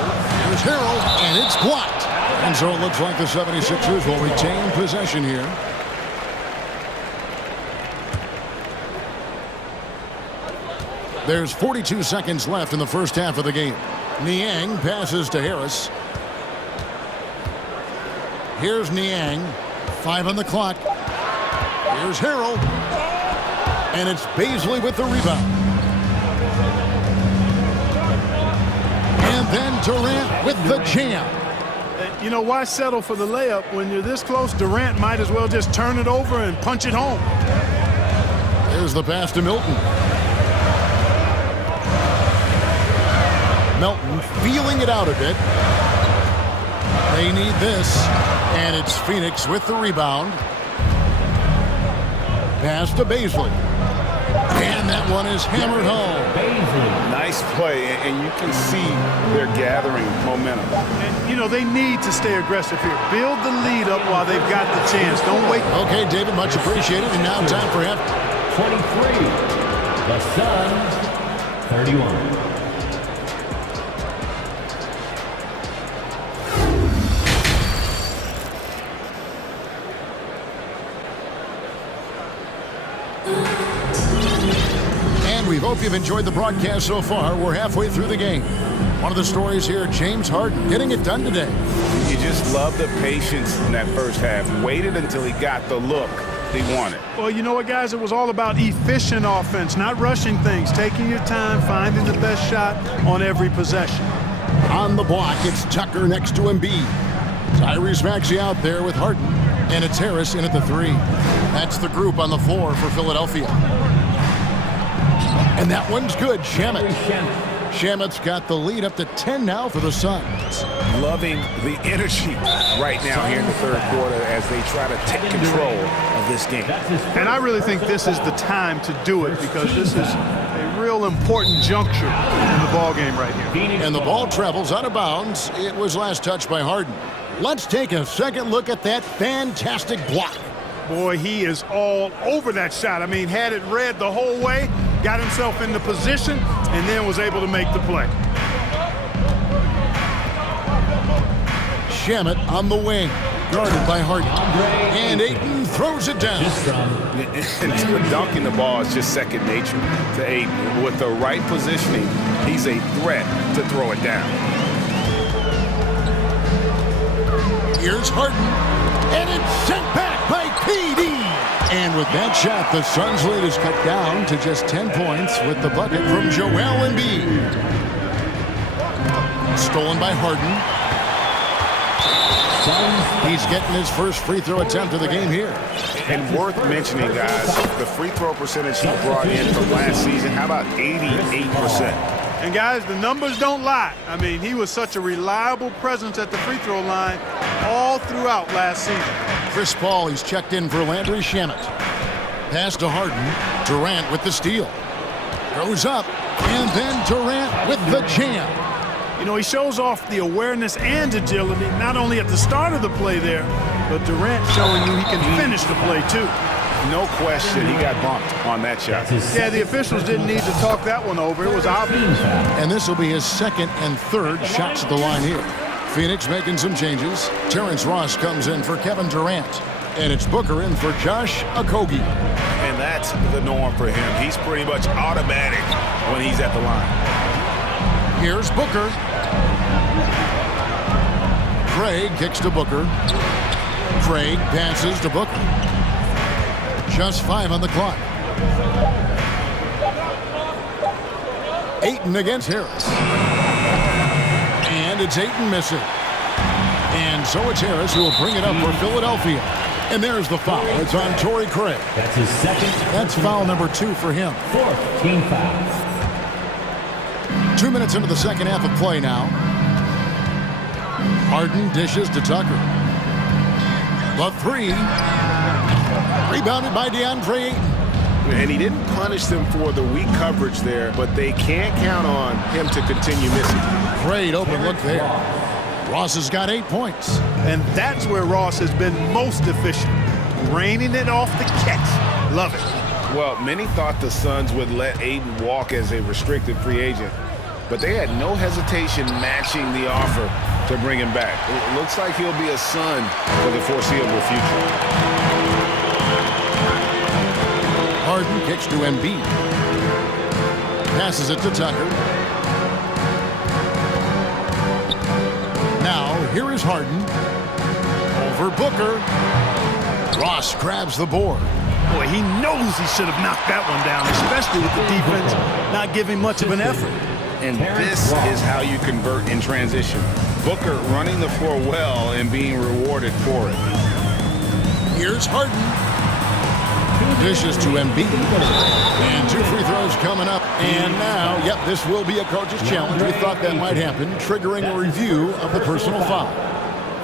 here's Harrell, and it's blocked. And so it looks like the 76ers will retain possession here. There's 42 seconds left in the first half of the game. Niang passes to Harris. Here's Niang. 5 on the clock. Here's Harrell. And it's Baisley with the rebound. And then Durant with the jam. You know, why settle for the layup when you're this close? Durant might as well just turn it over and punch it home. Here's the pass to Milton. Milton feeling it out a bit. They need this. And it's Phoenix with the rebound. Pass to Baisley. And that one is hammered home. Nice play, and you can see they're gathering momentum. And, you know, they need to stay aggressive here. Build the lead up while they've got the chance. Don't wait. Okay, David, much appreciated. And now time for half. 23. The Suns, 31. We hope you've enjoyed the broadcast so far. We're halfway through the game. One of the stories here, James Harden getting it done today. You just love the patience in that first half. Waited until he got the look he wanted. Well, you know what, guys? It was all about efficient offense, not rushing things, taking your time, finding the best shot on every possession. On the block, it's Tucker next to Embiid. Tyrese Maxey out there with Harden. And it's Harris in at the 3. That's the group on the floor for Philadelphia. And that one's good. Shamet's got the lead up to 10 now for the Suns. Loving the energy right now here in the third quarter as they try to take control of this game. And I really think this is the time to do it because this is a real important juncture in the ball game right here. And the ball travels out of bounds. It was last touched by Harden. Let's take a second look at that fantastic block. Boy, he is all over that shot. I mean, had it read the whole way, got himself in the position, and then was able to make the play. Shamet on the wing, guarded by Harden. And Ayton throws it down. Dunking the ball is just second nature to Ayton. With the right positioning, he's a threat to throw it down. Here's Harden, and it's sent back by KD. And with that shot, the Suns' lead is cut down to just 10 points with the bucket from Joel Embiid. Stolen by Harden. He's getting his first free throw attempt of the game here. And worth mentioning, guys, the free throw percentage he brought in from last season, how about 88%? And guys, the numbers don't lie. I mean, he was such a reliable presence at the free throw line all throughout last season. Chris Paul, he's checked in for Landry Shamet. Pass to Harden. Durant with the steal. Goes up, and then Durant with the jam. You know, he shows off the awareness and agility, not only at the start of the play there, but Durant showing you he can finish the play, too. No question, he got bumped on that shot. Yeah, the officials didn't need to talk that one over. It was obvious. And this will be his second and third shots at the line here. Phoenix making some changes. Terrence Ross comes in for Kevin Durant. And it's Booker in for Josh Okogie. And that's the norm for him. He's pretty much automatic when he's at the line. Here's Booker. Craig kicks to Booker. Craig passes to Booker. Just 5 on the clock. Ayton against Harris. And it's Ayton missing. And so it's Harris who will bring it up for Philadelphia. And there's the foul. It's on Torrey Craig. That's his second. That's foul number 2 for him. 4th team foul. 2 minutes into the second half of play now. Harden dishes to Tucker. The 3. Rebounded by DeAndre Ayton. And he didn't punish them for the weak coverage there, but they can't count on him to continue missing. Great open look there. Ross has got 8 points. And that's where Ross has been most efficient. Raining it off the catch. Love it. Well, many thought the Suns would let Ayton walk as a restricted free agent, but they had no hesitation matching the offer to bring him back. It looks like he'll be a Sun for the foreseeable future. Harden kicks to Embiid. Passes it to Tucker. Now, here is Harden. Over Booker. Ross grabs the board. Boy, he knows he should have knocked that one down, especially with the defense not giving much of an effort. And this is how you convert in transition. Booker running the floor well and being rewarded for it. Here's Harden. Dishes to Embiid. And 2 free throws coming up. And now, yep, this will be a coach's challenge. We thought that might happen, triggering a review of the personal foul.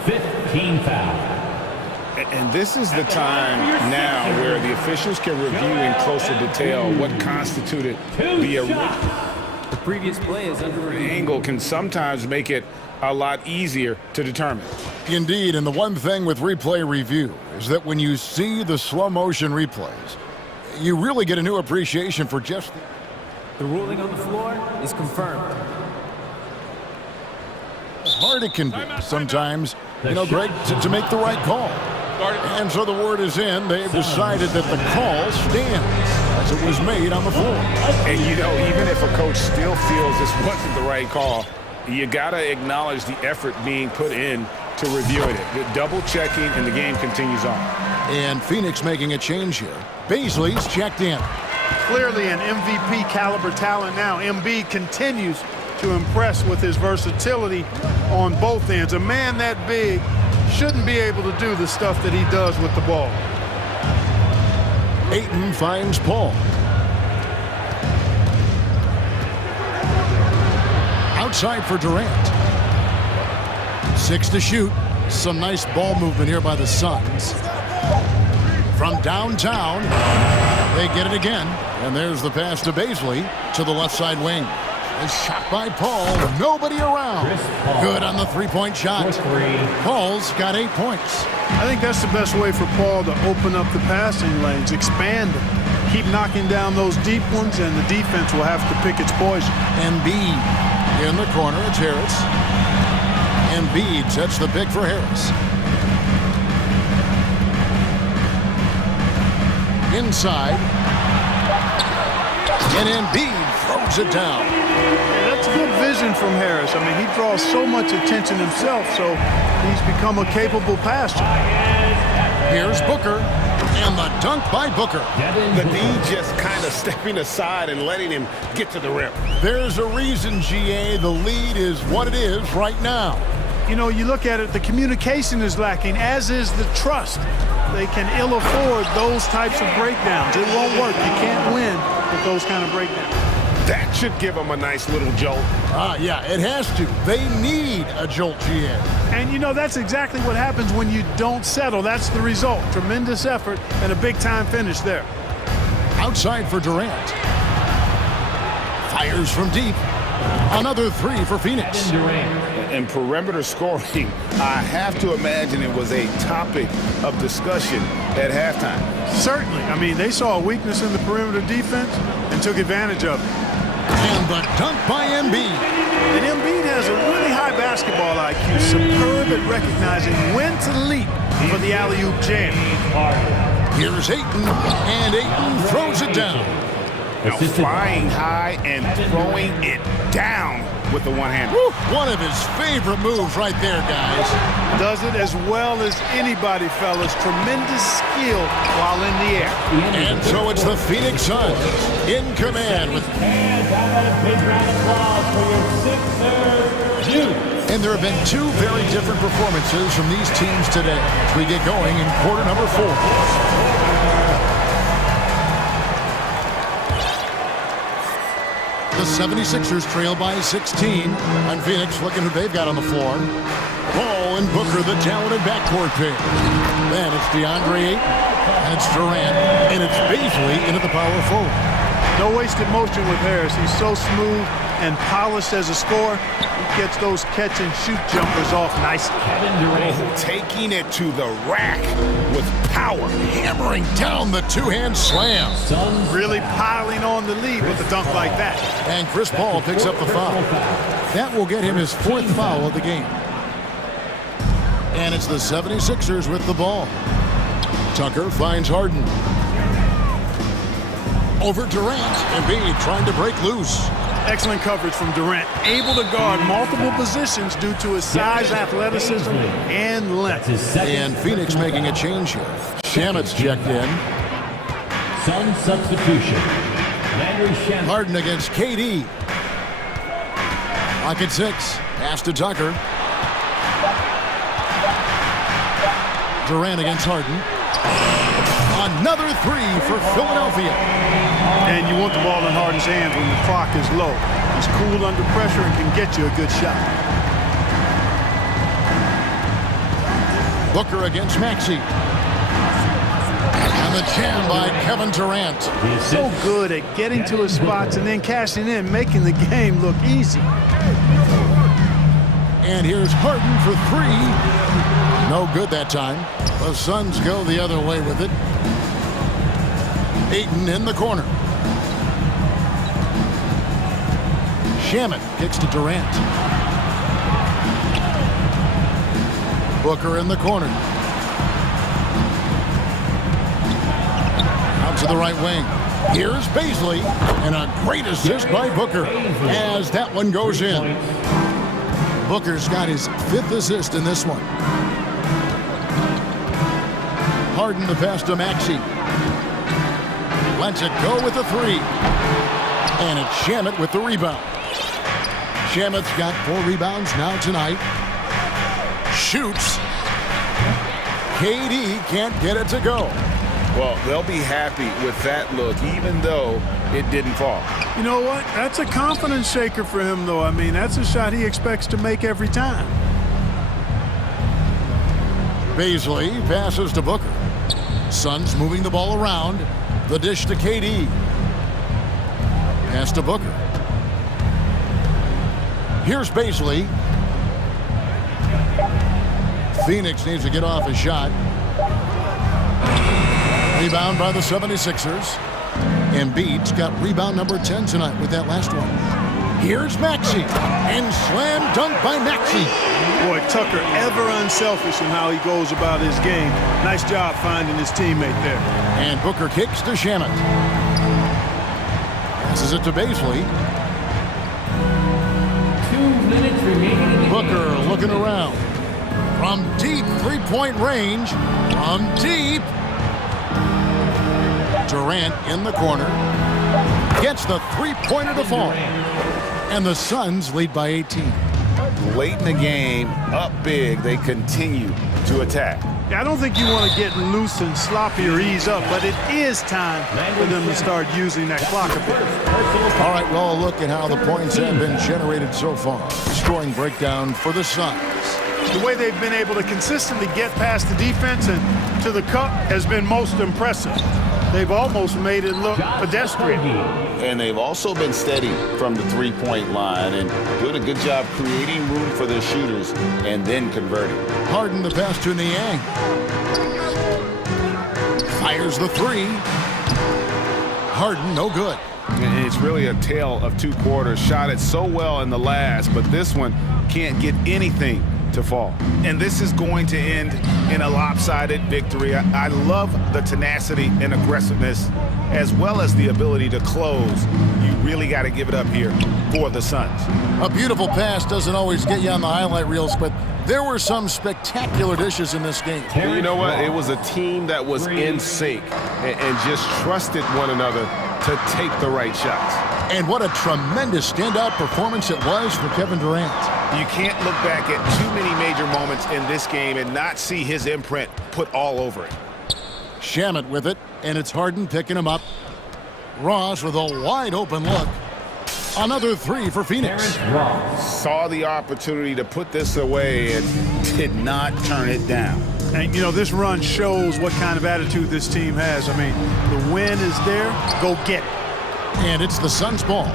5th team foul. And this is the time now where the officials can review in closer detail what constituted the original. The previous play is under review. Angle can sometimes make it a lot easier to determine. Indeed, and the one thing with replay review is that when you see the slow motion replays, you really get a new appreciation for just the ruling on the floor is confirmed. Hard it can be sometimes, you know, Greg, to make the right call. And so the word is in. They've decided that the call stands as it was made on the floor. And, you know, even if a coach still feels this wasn't the right call, you got to acknowledge the effort being put in to reviewing it. The double checking, and the game continues on. And Phoenix making a change here. Baisley's checked in. Clearly an MVP caliber talent now. Embiid continues to impress with his versatility on both ends. A man that big shouldn't be able to do the stuff that he does with the ball. Ayton finds Paul. Outside for Durant. 6 to shoot. Some nice ball movement here by the Suns. From downtown, they get it again. And there's the pass to Baisley to the left side wing. A shot by Paul. Nobody around. Good on the three-point shot. Paul's got 8 points. I think that's the best way for Paul to open up the passing lanes, expand them, keep knocking down those deep ones, and the defense will have to pick its poison. Embiid in the corner. It's Harris. Embiid sets the pick for Harris. Inside. And Embiid throws it down. Yeah, that's good vision from Harris. I mean, he draws so much attention himself, so he's become a capable passer. Here's Booker, and the dunk by Booker. The D just kind of stepping aside and letting him get to the rim. There's a reason, GA, the lead is what it is right now. You know, you look at it, the communication is lacking, as is the trust. They can ill afford those types of breakdowns. It won't work. You can't win with those kind of breakdowns. That should give them a nice little jolt. Yeah, it has to. They need a jolt, GA. And, you know, that's exactly what happens when you don't settle. That's the result. Tremendous effort and a big-time finish there. Outside for Durant. Fires from deep. Another three for Phoenix. And perimeter scoring, I have to imagine it was a topic of discussion at halftime. Certainly. I mean, they saw a weakness in the perimeter defense and took advantage of it. And the dunk by Embiid. And Embiid has a really high basketball IQ, superb at recognizing when to leap for the alley-oop jam. Here's Ayton, and Ayton throws it down. Now flying high and throwing it down with the one hand. One of his favorite moves right there, guys. Does it as well as anybody, fellas. Tremendous skill while in the air. And so it's the Phoenix Suns in command with... And a big round of applause for your Sixers. And there have been two very different performances from these teams today as we get going in quarter number 4. The 76ers trail by 16. And Phoenix looking who they've got on the floor. Ball and Booker, the talented backcourt pair. Then it's DeAndre Ayton. And it's Durant. And it's Bazley into the power forward. No wasted motion with Harris. He's so smooth and polished as a scorer. He gets those catch-and-shoot jumpers off nicely. Oh, taking it to the rack with power. Hammering down the two-hand slam. Really piling on the lead with a dunk like that. And Chris Paul picks up the foul. That will get him his 4th foul of the game. And it's the 76ers with the ball. Tucker finds Harden. Over Durant. Embiid trying to break loose. Excellent coverage from Durant. Able to guard multiple positions due to his size, athleticism, and length. And Phoenix making a change here. Shamet's checked in. Sun substitution. Harden against KD. Lock at 6. Pass to Tucker. Durant against Harden. Another three for Philadelphia. And you want the ball in Harden's hands when the clock is low. He's cool under pressure and can get you a good shot. Booker against Maxey. And the jam by Kevin Durant. So good at getting to his spots and then cashing in, making the game look easy. And here's Harden for 3. No good that time. The Suns go the other way with it. Ayton in the corner. Shamet kicks to Durant. Booker in the corner. Out to the right wing. Here's Bazley. And a great assist by Booker as that one goes in. Booker's got his 5th assist in this one. Harden the pass to Maxey. Lets it go with the 3. And it's Shamet with the rebound. Shamet's got 4 rebounds now tonight. Shoots. KD can't get it to go. Well, they'll be happy with that look, even though it didn't fall. You know what? That's a confidence shaker for him, though. I mean, that's a shot he expects to make every time. Bazley passes to Booker. Suns moving the ball around. The dish to KD. Pass to Booker. Here's Bazley. Phoenix needs to get off a shot. Rebound by the 76ers. Embiid's got rebound number 10 tonight with that last one. Here's Maxey. And slam dunk by Maxey. Boy, Tucker ever unselfish in how he goes about his game. Nice job finding his teammate there. And Booker kicks to Shamet. Passes it to Bazley. remaining in the Booker looking around. From deep three-point range. From deep. Durant in the corner. Gets the three-pointer to fall. And the Suns lead by 18. Late in the game, up big, they continue to attack. Yeah, I don't think you want to get loose and sloppy or ease up, but it is time for them to start using that clock a bit. All right, well, look at how the points have been generated so far. Scoring breakdown for the Suns. The way they've been able to consistently get past the defense and to the cup has been most impressive. They've almost made it look pedestrian. And they've also been steady from the three-point line and doing a good job creating room for their shooters and then converting. Harden the pass to Niang. Fires the three. Harden, no good. And it's really a tale of two quarters. Shot it so well in the last, but this one can't get anything to fall. And this is going to end in a lopsided victory. I love the tenacity and aggressiveness as well as the ability to close. You really got to give it up here for the Suns. A beautiful pass doesn't always get you on the highlight reels, but there were some spectacular dishes in this game. Well, you know what? It was a team that was in sync and just trusted one another to take the right shots. And what a tremendous standout performance it was for Kevin Durant. You can't look back at too many major moments in this game and not see his imprint put all over it. Shamet with it, and it's Harden picking him up. Ross with a wide open look. Another three for Phoenix. Saw the opportunity to put this away and did not turn it down. And, you know, this run shows what kind of attitude this team has. I mean, the win is there. Go get it. And it's the Suns' ball.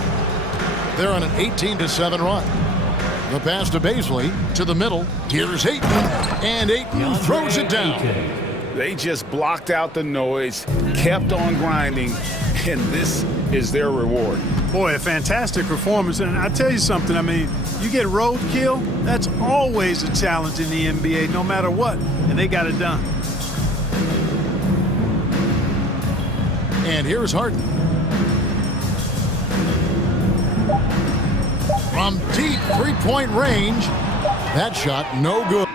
They're on an 18-7 run. The pass to Baisley to the middle. Here's Ayton. And Ayton throws it down. They just blocked out the noise, kept on grinding, and this is their reward. Boy, a fantastic performance. And I tell you something, I mean, you get roadkill, that's always a challenge in the NBA, no matter what. And they got it done. And here's Harden. From deep three-point range, that shot no good.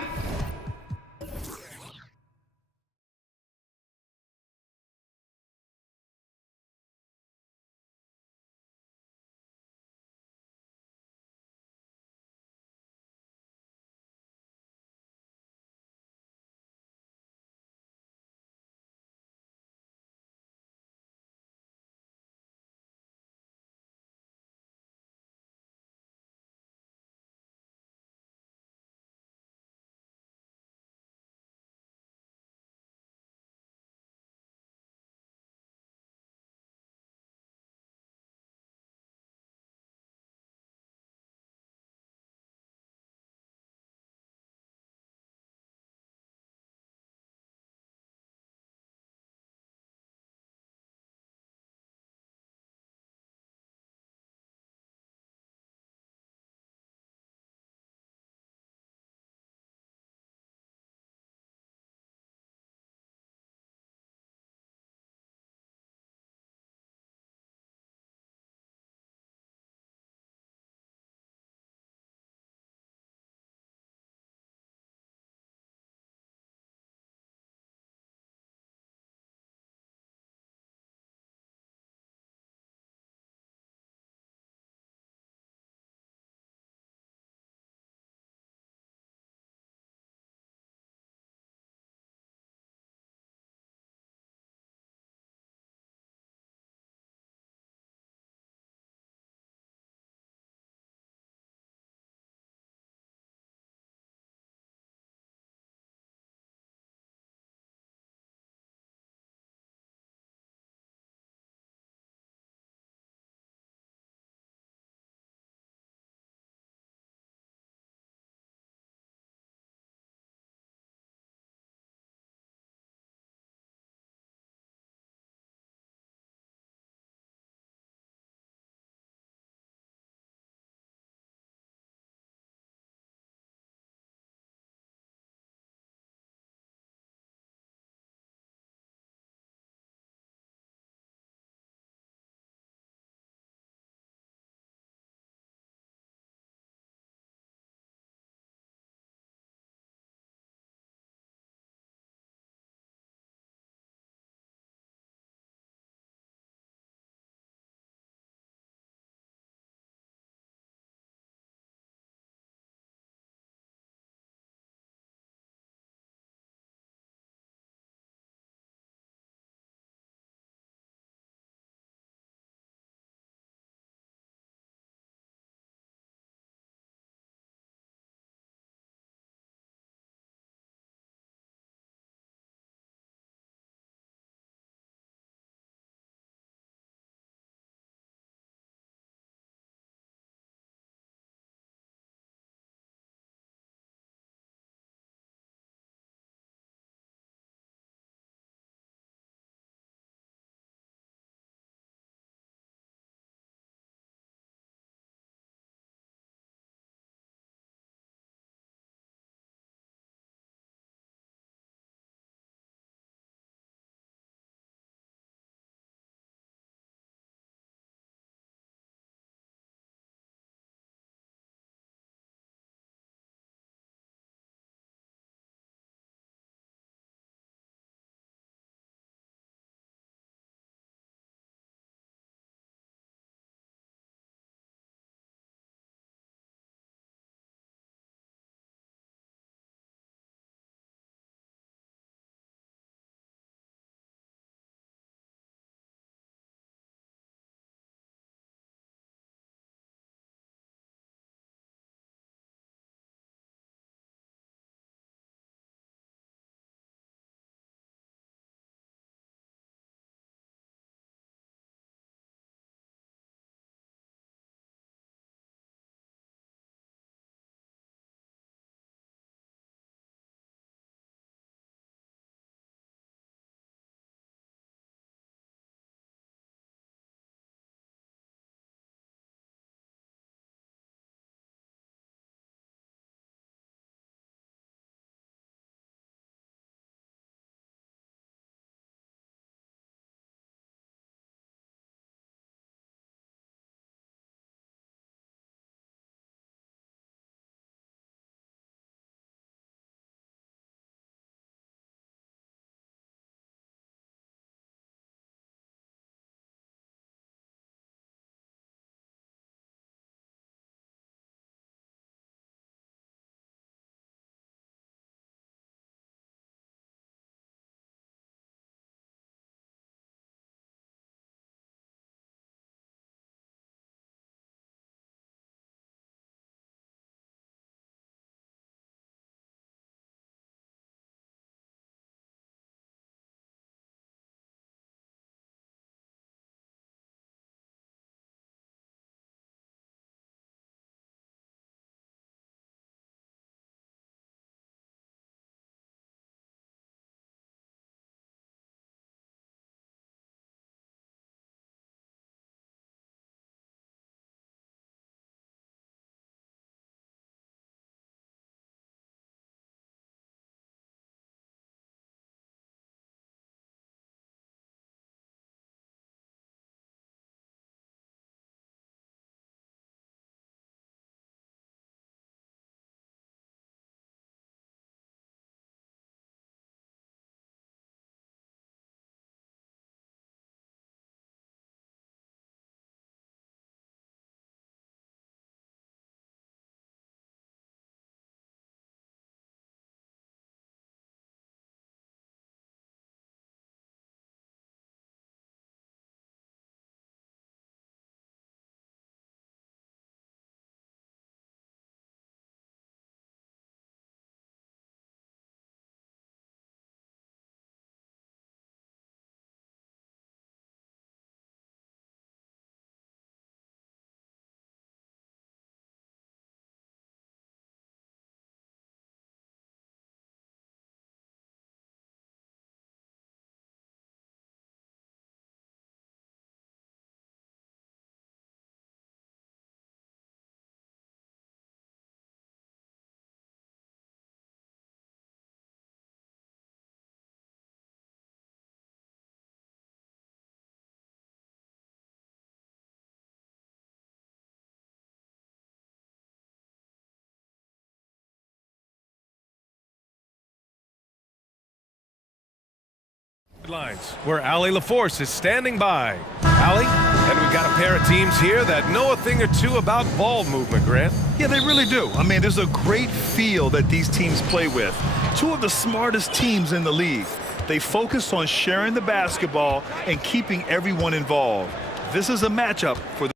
sidelines, where Allie LaForce is standing by. Allie, and we've got a pair of teams here that know a thing or two about ball movement, Grant. Yeah, they really do. I mean, there's a great feel that these teams play with. Two of the smartest teams in the league. They focus on sharing the basketball and keeping everyone involved. This is a matchup for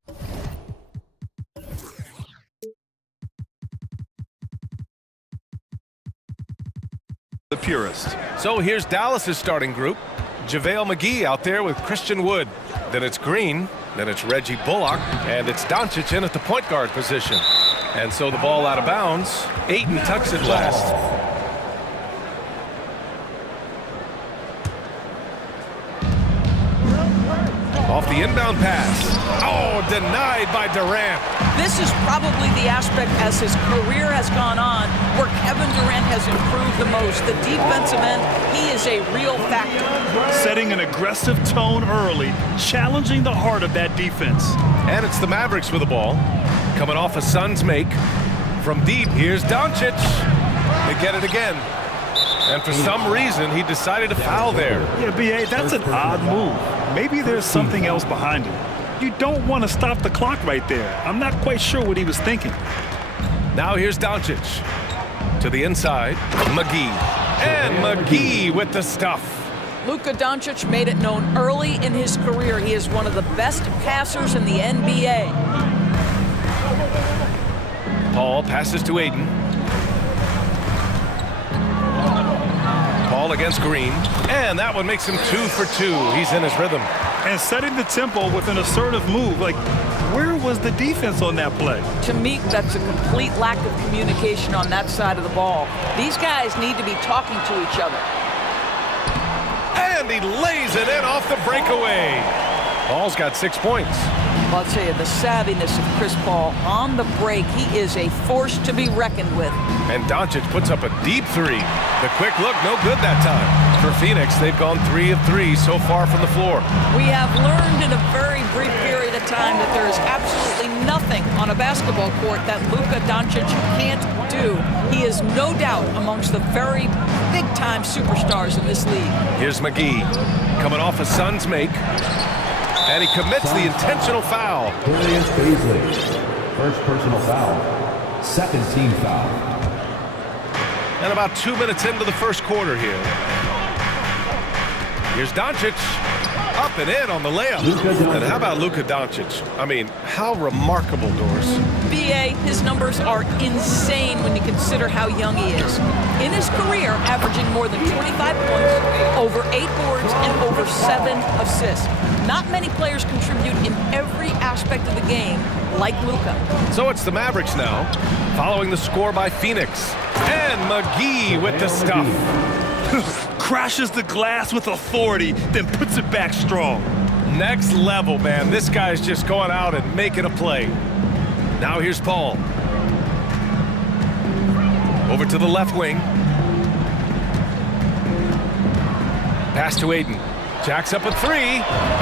the purist. So here's Dallas's starting group. JaVale McGee out there with Christian Wood. Then it's Green. Then it's Reggie Bullock. And it's Doncic in at the point guard position. And so the ball out of bounds. Ayton tucks it last. Off the inbound pass. Oh, denied by Durant. This is probably the aspect as his career has gone on where Kevin Durant has improved the most. The defensive end, he is a real factor. Setting an aggressive tone early, challenging the heart of that defense. And it's the Mavericks with the ball. Coming off a Suns make. From deep, here's Doncic. They get it again. And for some reason, he decided to foul there. Yeah, B.A., that's an odd move. Maybe there's something else behind it. You don't want to stop the clock right there. I'm not quite sure what he was thinking. Now here's Doncic. To the inside, McGee. And McGee with the stuff. Luka Doncic made it known early in his career he is one of the best passers in the NBA. Paul passes to Ayton. Paul against Green. And that one makes him 2 for 2. He's in his rhythm. And setting the tempo with an assertive move. Like, where was the defense on that play? To me, that's a complete lack of communication on that side of the ball. These guys need to be talking to each other. And he lays it in off the breakaway. Paul's got 6 points. Well, I'll tell you, the savviness of Chris Paul on the break, he is a force to be reckoned with. And Doncic puts up a deep three. The quick look, no good that time. For Phoenix, they've gone 3 of 3 so far from the floor. We have learned in a very brief period of time that there is absolutely nothing on a basketball court that Luka Doncic can't do. He is no doubt amongst the very big-time superstars in this league. Here's McGee, coming off a Suns make. And he commits the intentional foul. Darius Bazley, first personal foul, second team foul. And about 2 minutes into the first quarter here. Here's Doncic, up and in on the layup. And how about Luka Doncic? I mean, how remarkable, Doris. B.A., his numbers are insane when you consider how young he is. In his career, averaging more than 25 points, over 8 boards, and over 7 assists. Not many players contribute in every aspect of the game like Luka. So it's the Mavericks now, following the score by Phoenix. And McGee with the stuff. Crashes the glass with authority, then puts it back strong. Next level, man. This guy's just going out and making a play. Now here's Paul. Over to the left wing. Pass to Ayton. Jacks up a 3,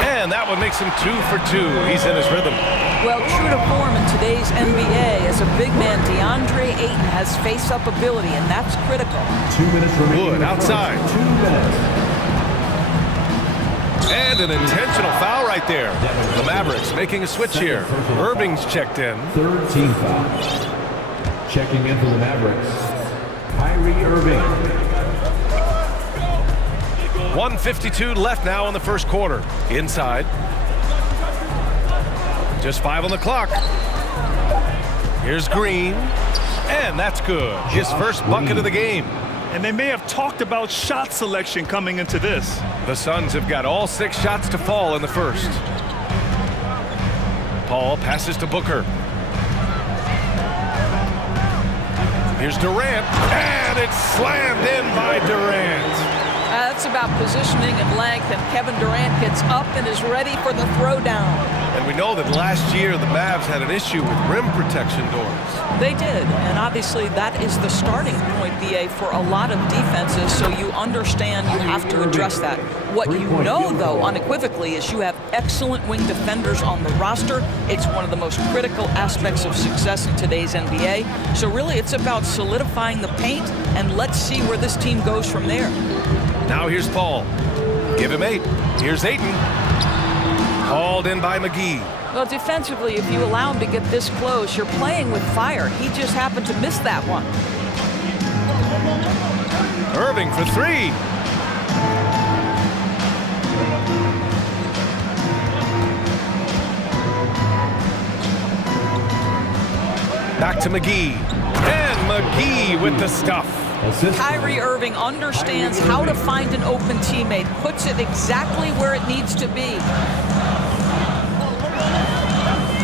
and that one makes him 2 for 2. He's in his rhythm. Well, true to form in today's NBA, as a big man, DeAndre Ayton has face-up ability, and that's critical. 2 minutes remaining. Wood outside. 2 minutes. And an intentional foul right there. The Mavericks making a switch here. Irving's checked in. Third team foul. Checking in for the Mavericks, Kyrie Irving. 1:52 left now in the first quarter. Inside. Just 5 on the clock. Here's Green. And that's good. His first bucket of the game. And they may have talked about shot selection coming into this. The Suns have got all 6 shots to fall in the first. Paul passes to Booker. Here's Durant. And it's slammed in by Durant. That's about positioning and length, and Kevin Durant gets up and is ready for the throwdown. And we know that last year the Mavs had an issue with rim protection, Doris. They did, and obviously that is the starting point, BA, for a lot of defenses, so you understand you have to address that. What you know, though, unequivocally, is you have excellent wing defenders on the roster. It's one of the most critical aspects of success in today's NBA. So really, it's about solidifying the paint, and let's see where this team goes from there. Now here's Paul. Give him 8. Here's Ayton. Called in by McGee. Well, defensively, if you allow him to get this close, you're playing with fire. He just happened to miss that one. Irving for 3. Back to McGee. And McGee with the stuff. Kyrie Irving understands how to find an open teammate, puts it exactly where it needs to be.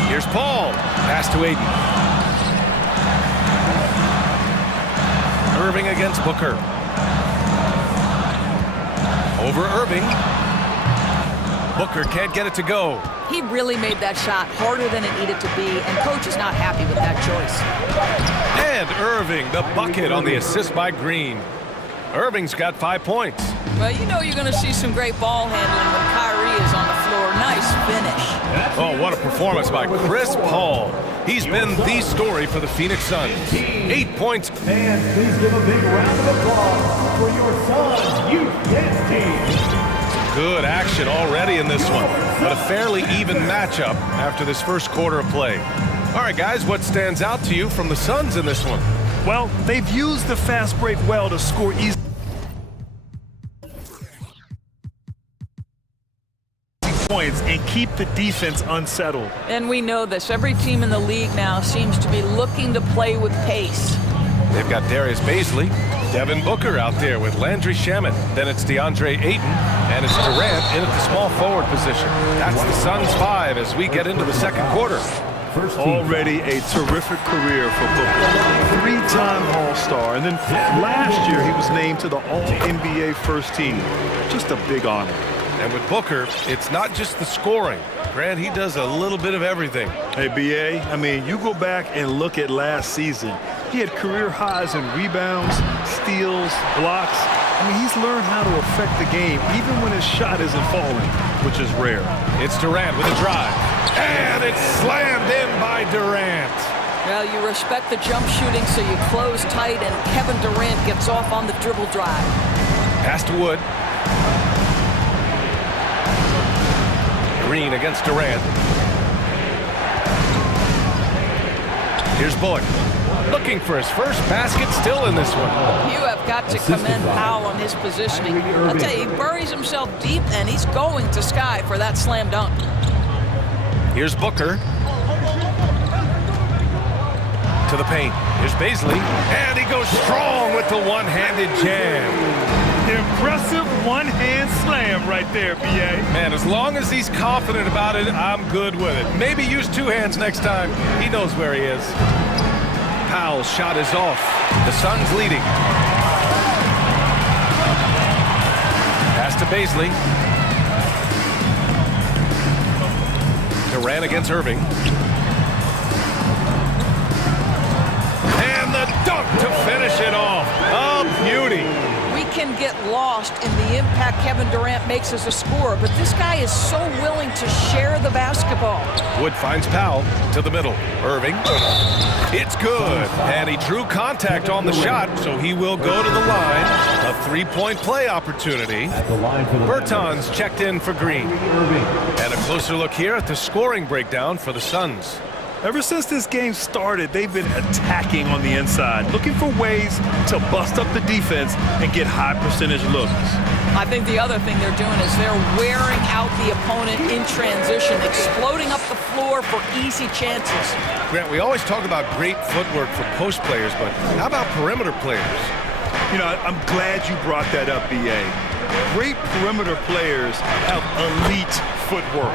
Here's Paul. Pass to Ayton. Irving against Booker. Over Irving. Booker can't get it to go. He really made that shot harder than it needed to be, and coach is not happy with that choice. And Irving, the bucket on the assist by Green. Irving's got 5 points. Well, you know you're going to see some great ball handling when Kyrie is on the floor. Nice finish. Oh, what a performance by Chris Paul. He's been the story for the Phoenix Suns. 8 points. And please give a big round of applause for your Suns youth dance team. Good action already in this one, but a fairly even matchup after this first quarter of play. All right, guys, what stands out to you from the Suns in this one? Well, they've used the fast break well to score easy points and keep the defense unsettled. And we know this. Every team in the league now seems to be looking to play with pace. They've got Darius Bazley, Devin Booker out there with Landry Shamet. Then it's DeAndre Ayton, and it's Durant in at the small forward position. That's the Suns 5 as we get into the second quarter. Already a terrific career for Booker. 3-time All-Star, and then last year he was named to the All-NBA first team. Just a big honor. And with Booker, it's not just the scoring. Grant, he does a little bit of everything. Hey, B.A., I mean, you go back and look at last season. He had career highs in rebounds, steals, blocks. I mean, he's learned how to affect the game, even when his shot isn't falling, which is rare. It's Durant with a drive. And it's slammed in by Durant. Well, you respect the jump shooting, so you close tight, and Kevin Durant gets off on the dribble drive. Pass to Wood. Green against Durant. Here's Bullock. Looking for his first basket, still in this one. You have got to commend Powell on his positioning. I'll tell you, he buries himself deep, and he's going to sky for that slam dunk. Here's Booker. To the paint. Here's Bazley. And he goes strong with the one-handed jam. Impressive one-hand slam right there, B.A. Man, as long as he's confident about it, I'm good with it. Maybe use 2 hands next time. He knows where he is. Powell's shot is off. The Suns leading. Pass to Bazley. Durant against Irving. And the dunk to finish it off. A beauty. We can get lost in the impact Kevin Durant makes as a scorer, but this guy is so willing to share the basketball. Wood finds Powell to the middle. Irving. It's good. And he drew contact on the shot, so he will go to the line. A 3-point play opportunity. Bertans checked in for Green. And a closer look here at the scoring breakdown for the Suns. Ever since this game started, they've been attacking on the inside, looking for ways to bust up the defense and get high percentage looks. I think the other thing they're doing is they're wearing out the opponent in transition, exploding up the floor for easy chances. Grant, we always talk about great footwork for post players, but how about perimeter players? You know, I'm glad you brought that up, B.A. Great perimeter players have elite footwork.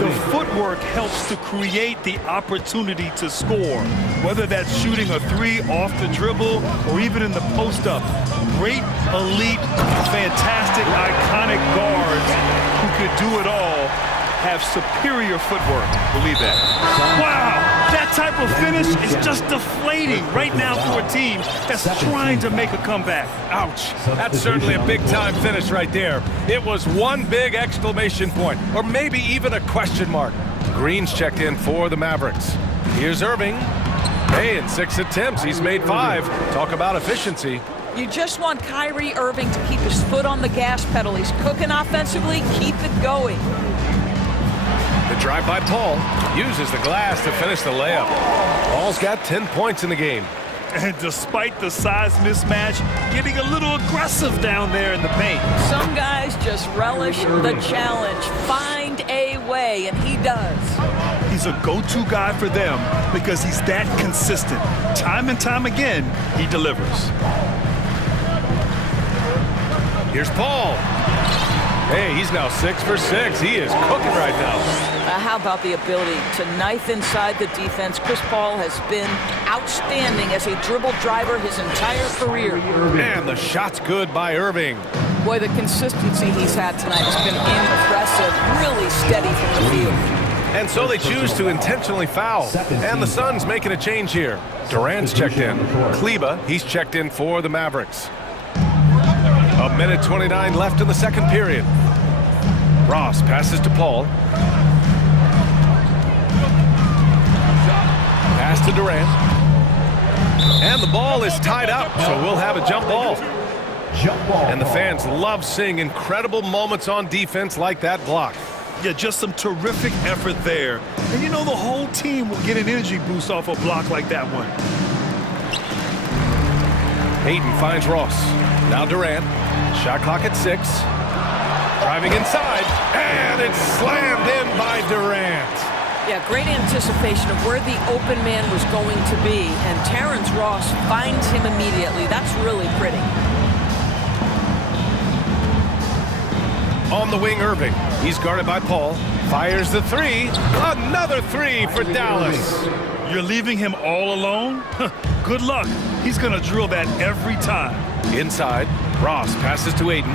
The footwork helps to create the opportunity to score, whether that's shooting a 3 off the dribble or even in the post-up. Great, elite, fantastic, iconic guards who could do it all have superior footwork. Believe that. Wow! That type of finish is just deflating right now for a team that's trying to make a comeback. Ouch. That's certainly a big-time finish right there. It was one big exclamation point, or maybe even a question mark. Green's checked in for the Mavericks. Here's Irving. Hey, in 6 attempts, he's made 5. Talk about efficiency. You just want Kyrie Irving to keep his foot on the gas pedal. He's cooking offensively. Keep it going. The drive by Paul uses the glass to finish the layup. Paul's got 10 points in the game. And despite the size mismatch, getting a little aggressive down there in the paint. Some guys just relish the challenge. Find a way, and he does. He's a go-to guy for them because he's that consistent. Time and time again, he delivers. Here's Paul. Hey, he's now 6 for 6. He is cooking right now. How about the ability to knife inside the defense? Chris Paul has been outstanding as a dribble driver his entire career. And the shot's good by Irving. Boy, the consistency he's had tonight has been impressive. Really steady from the field. And so they choose to intentionally foul. And the Suns making a change here. Durant's checked in. Kleba, he's checked in for the Mavericks. A minute 29 left in the second period. Ross passes to Paul. Pass to Durant. And the ball is tied up, so we'll have a jump ball. And the fans love seeing incredible moments on defense like that block. Yeah, just some terrific effort there. And you know the whole team will get an energy boost off a block like that one. Ayton finds Ross. Now Durant. Shot clock at 6. Driving inside. And it's slammed in by Durant. Yeah, great anticipation of where the open man was going to be. And Terrence Ross finds him immediately. That's really pretty. On the wing, Irving. He's guarded by Paul. Fires the 3. Another 3 for Dallas. You're leaving him all alone? Good luck. He's going to drill that every time. Inside, Ross passes to Ayton.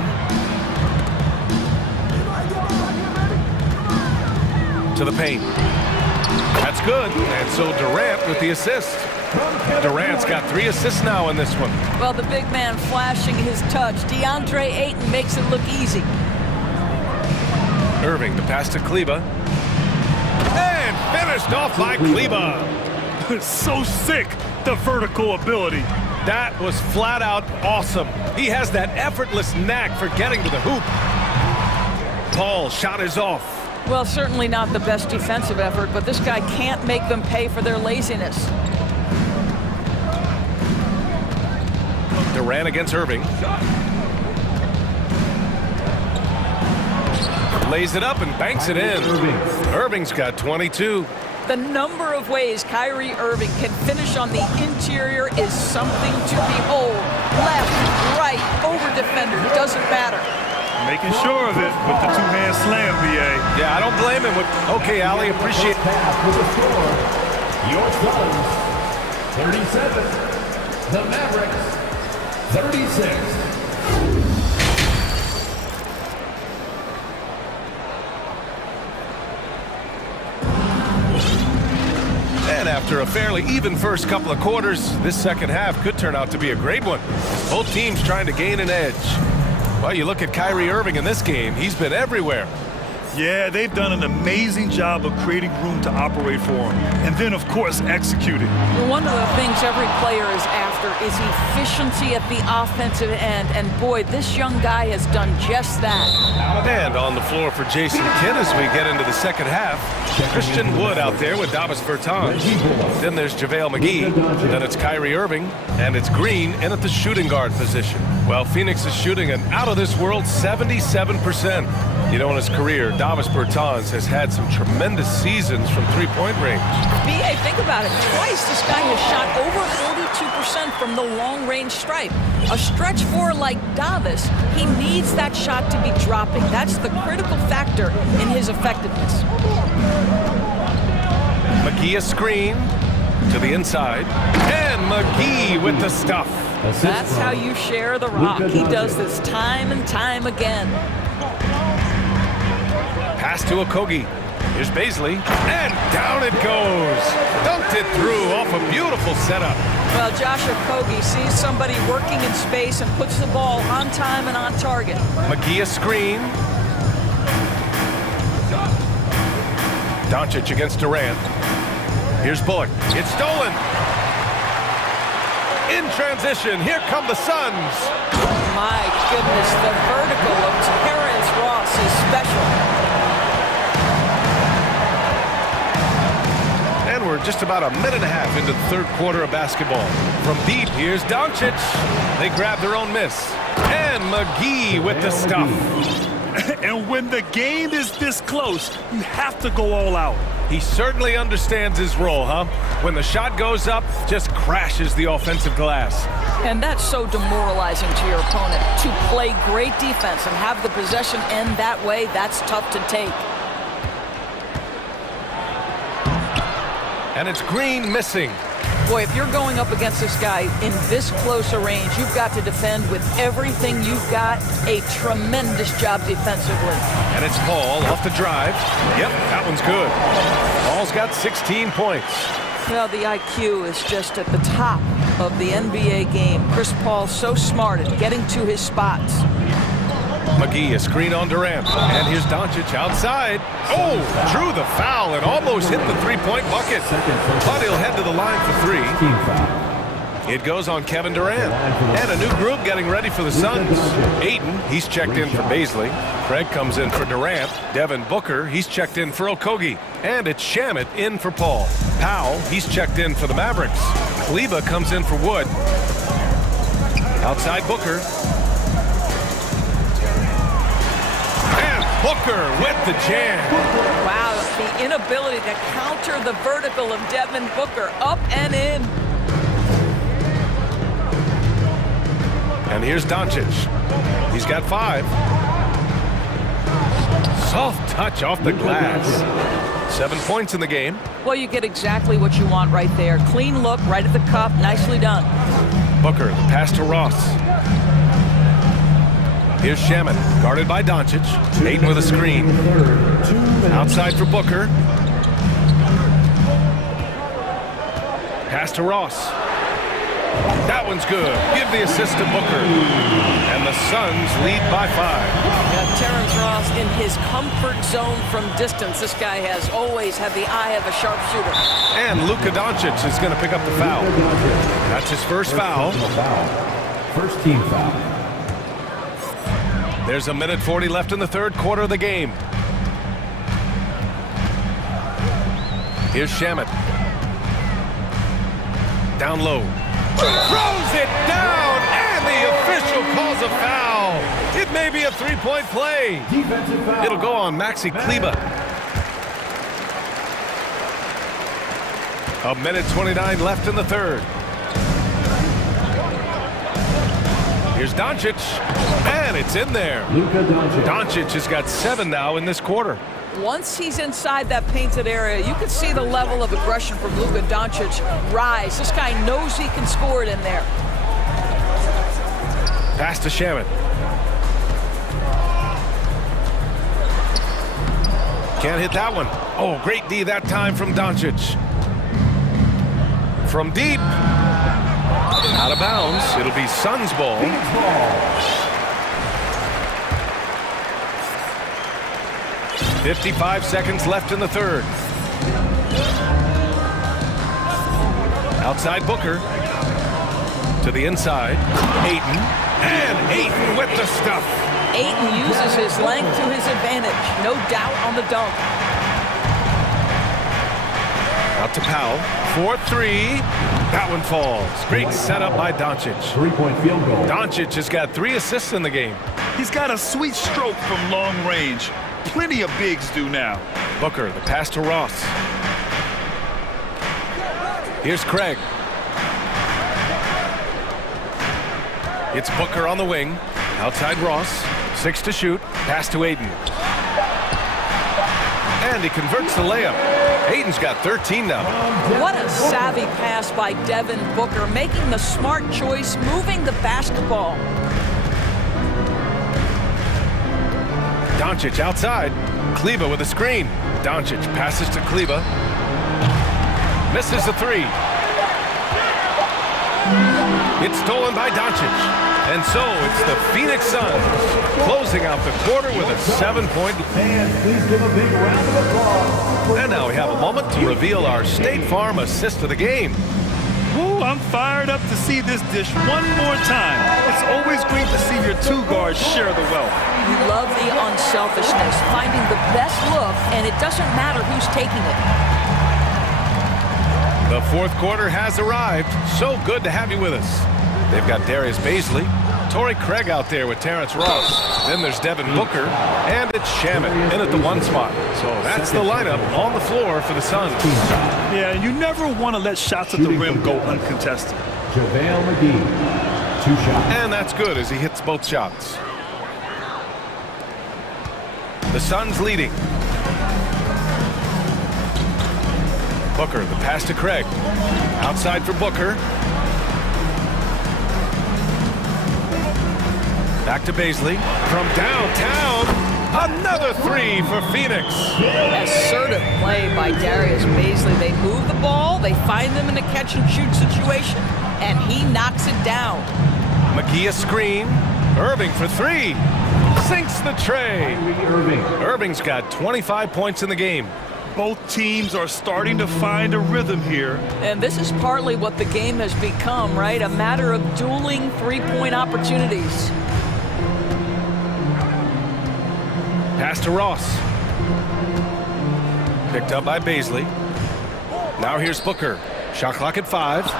To the paint. That's good. And so Durant with the assist. Durant's got 3 assists now in this one. Well, the big man flashing his touch. DeAndre Ayton makes it look easy. Irving, the pass to Kleba. And finished off by Kleba. So sick, the vertical ability. That was flat out awesome. He has that effortless knack for getting to the hoop. Paul's shot is off. Well, certainly not the best defensive effort, but this guy can't make them pay for their laziness. Durant against Irving. Lays it up and banks it in. Irving's got 22. The number of ways Kyrie Irving can finish on the interior is something to behold. Left, right, over defender, doesn't matter. Making sure of it with the 2-hand slam, BA. Yeah, I don't blame him. Okay, Ali, appreciate it. Your Suns, 37. The Mavericks, 36. And after a fairly even first couple of quarters, this second half could turn out to be a great one. Both teams trying to gain an edge. Well, you look at Kyrie Irving in this game, he's been everywhere. Yeah, they've done an amazing job of creating room to operate for him. And then, of course, executing. One of the things every player is after is efficiency at the offensive end. And boy, this young guy has done just that. And on the floor for Jason Kidd as we get into the second half. Christian Wood out there with Davis Bertans. Then there's JaVale McGee. Then it's Kyrie Irving. And it's Green in at the shooting guard position. Well, Phoenix is shooting an out-of-this-world 77%. You know, in his career, Davis Bertans has had some tremendous seasons from three-point range. B.A., think about it. Twice this guy has shot over 42% from the long-range stripe. A stretch four like Davis, he needs that shot to be dropping. That's the critical factor in his effectiveness. McGee a screen to the inside. And McGee with the stuff. That's how you share the rock. He does this time and time again. Pass to Okogie. Here's Baisley. And down it goes. Dunked it through off a beautiful setup. Well, Josh Okogie sees somebody working in space and puts the ball on time and on target. McGee a screen. Doncic against Durant. Here's Bullock. It's stolen. In transition, here come the Suns. My goodness, the vertical of Terrence Ross is special. And we're just about a minute and a half into the third quarter of basketball. From deep, here's Doncic. They grab their own miss. And McGee with the stuff. And when the game is this close, you have to go all out. He certainly understands his role, huh? When the shot goes up, just crashes the offensive glass. And that's so demoralizing to your opponent. To play great defense and have the possession end that way, that's tough to take. And it's Green missing. Boy, if you're going up against this guy in this close a range, you've got to defend with everything you've got. A tremendous job defensively. And it's Paul off the drive. Yep, that one's good. Paul's got 16 points. Well, the IQ is just at the top of the NBA game. Chris Paul so smart at getting to his spots. McGee, a screen on Durant. And here's Doncic outside. Oh, drew the foul and almost hit the three-point bucket. But he'll head to the line for three. It goes on Kevin Durant. And a new group getting ready for the Suns. Ayton, he's checked in for Baisley. Craig comes in for Durant. Devin Booker, he's checked in for Okogie. And it's Shamet in for Paul. Powell, he's checked in for the Mavericks. Kleber comes in for Wood. Outside Booker. Booker with the jam. Wow, the inability to counter the vertical of Devin Booker. Up and in. And here's Doncic. He's got 5. Soft touch off the glass. 7 points in the game. Well, you get exactly what you want right there. Clean look, right at the cup. Nicely done. Booker, the pass to Ross. Here's Shamet, guarded by Doncic. Ayton with a screen. Outside for Booker. Pass to Ross. That one's good. Give the assist to Booker. And the Suns lead by 5. Yeah, Terrence Ross in his comfort zone from distance. This guy has always had the eye of a sharpshooter. And Luka Doncic is going to pick up the foul. That's his first foul. First team foul. There's a minute 40 left in the third quarter of the game. Here's Shamet. Down low. Throws it down, and the official calls a foul. It may be a three-point play. It'll go on Maxi Kleber. A minute 29 left in the third. Here's Doncic, and it's in there. Doncic has got 7 now in this quarter. Once he's inside that painted area, you can see the level of aggression from Luka Doncic rise. This guy knows he can score it in there. Pass to Shamet. Can't hit that one. Oh, great D that time from Doncic. From deep. Out of bounds. It'll be Suns ball. 55 seconds left in the third. Outside Booker. To the inside. Ayton. And Ayton with the stuff. Ayton uses his length to his advantage. No doubt on the dunk. Out to Powell. 4-3. That one falls. Great setup by Doncic. 3-point field goal. Doncic has got 3 assists in the game. He's got a sweet stroke from long range. Plenty of bigs do now. Booker, the pass to Ross. Here's Craig. It's Booker on the wing. Outside Ross. 6 to shoot. Pass to Ayton. And he converts the layup. Ayton's got 13 now. What a savvy pass by Devin Booker, making the smart choice, moving the basketball. Doncic outside. Kleber with a screen. Doncic passes to Kleber. Misses the 3. It's stolen by Doncic. And so it's the Phoenix Suns closing out the quarter with a 7-point. Fans, please give a big round of applause. And now we have a moment to reveal our State Farm assist of the game. Ooh, I'm fired up to see this dish one more time. It's always great to see your two guards share the wealth. You love the unselfishness, finding the best look, and it doesn't matter who's taking it. The fourth quarter has arrived. So good to have you with us. They've got Darius Baisley, Torrey Craig out there with Terrence Ross. Then there's Devin Booker, and it's Shaman in at the 1 spot. So that's the lineup on the floor for the Suns. Yeah, and you never want to let shots at the rim go uncontested. JaVale McGee, 2 shots. And that's good as he hits both shots. The Suns leading. Booker, the pass to Craig. Outside for Booker. Back to Baisley. From downtown, another 3 for Phoenix. Assertive play by Darius Baisley. They move the ball, they find them in a catch-and-shoot situation, and he knocks it down. McGee a screen. Irving for 3. Sinks the tray. Irving's got 25 points in the game. Both teams are starting to find a rhythm here. And this is partly what the game has become, right? A matter of dueling three-point opportunities. Pass to Ross. Picked up by Baisley. Now here's Booker. Shot clock at 5.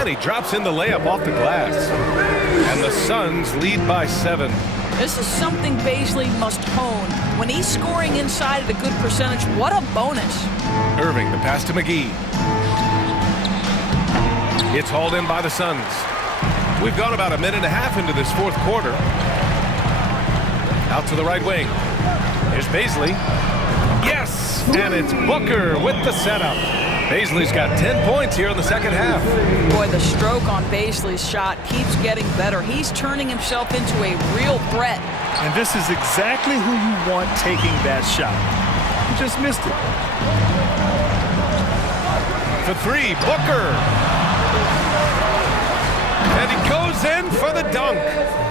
And he drops in the layup off the glass. And the Suns lead by 7. This is something Baisley must hone. When he's scoring inside at a good percentage, what a bonus. Irving, the pass to McGee. It's hauled in by the Suns. We've gone about a minute and a half into this fourth quarter. Out to the right wing. Here's Baisley. Yes! And it's Booker with the setup. Baisley's got 10 points here in the second half. Boy, the stroke on Baisley's shot keeps getting better. He's turning himself into a real threat. And this is exactly who you want taking that shot. You just missed it. For 3, Booker. And he goes in for the dunk.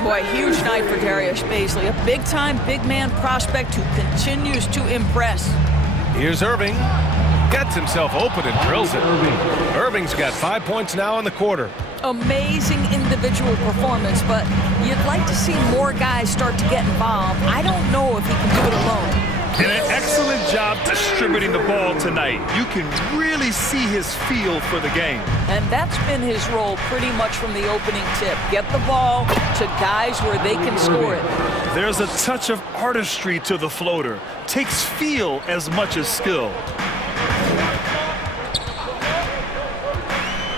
Boy, huge night for Darius Baisley. A big-time, big-man prospect who continues to impress. Here's Irving. Gets himself open and drills it. Irving's got 5 points now in the quarter. Amazing individual performance, but you'd like to see more guys start to get involved. I don't know if he can do it alone. And an excellent job distributing the ball tonight. You can really see his feel for the game. And that's been his role pretty much from the opening tip. Get the ball to guys where they can score it. There's a touch of artistry to the floater. Takes feel as much as skill.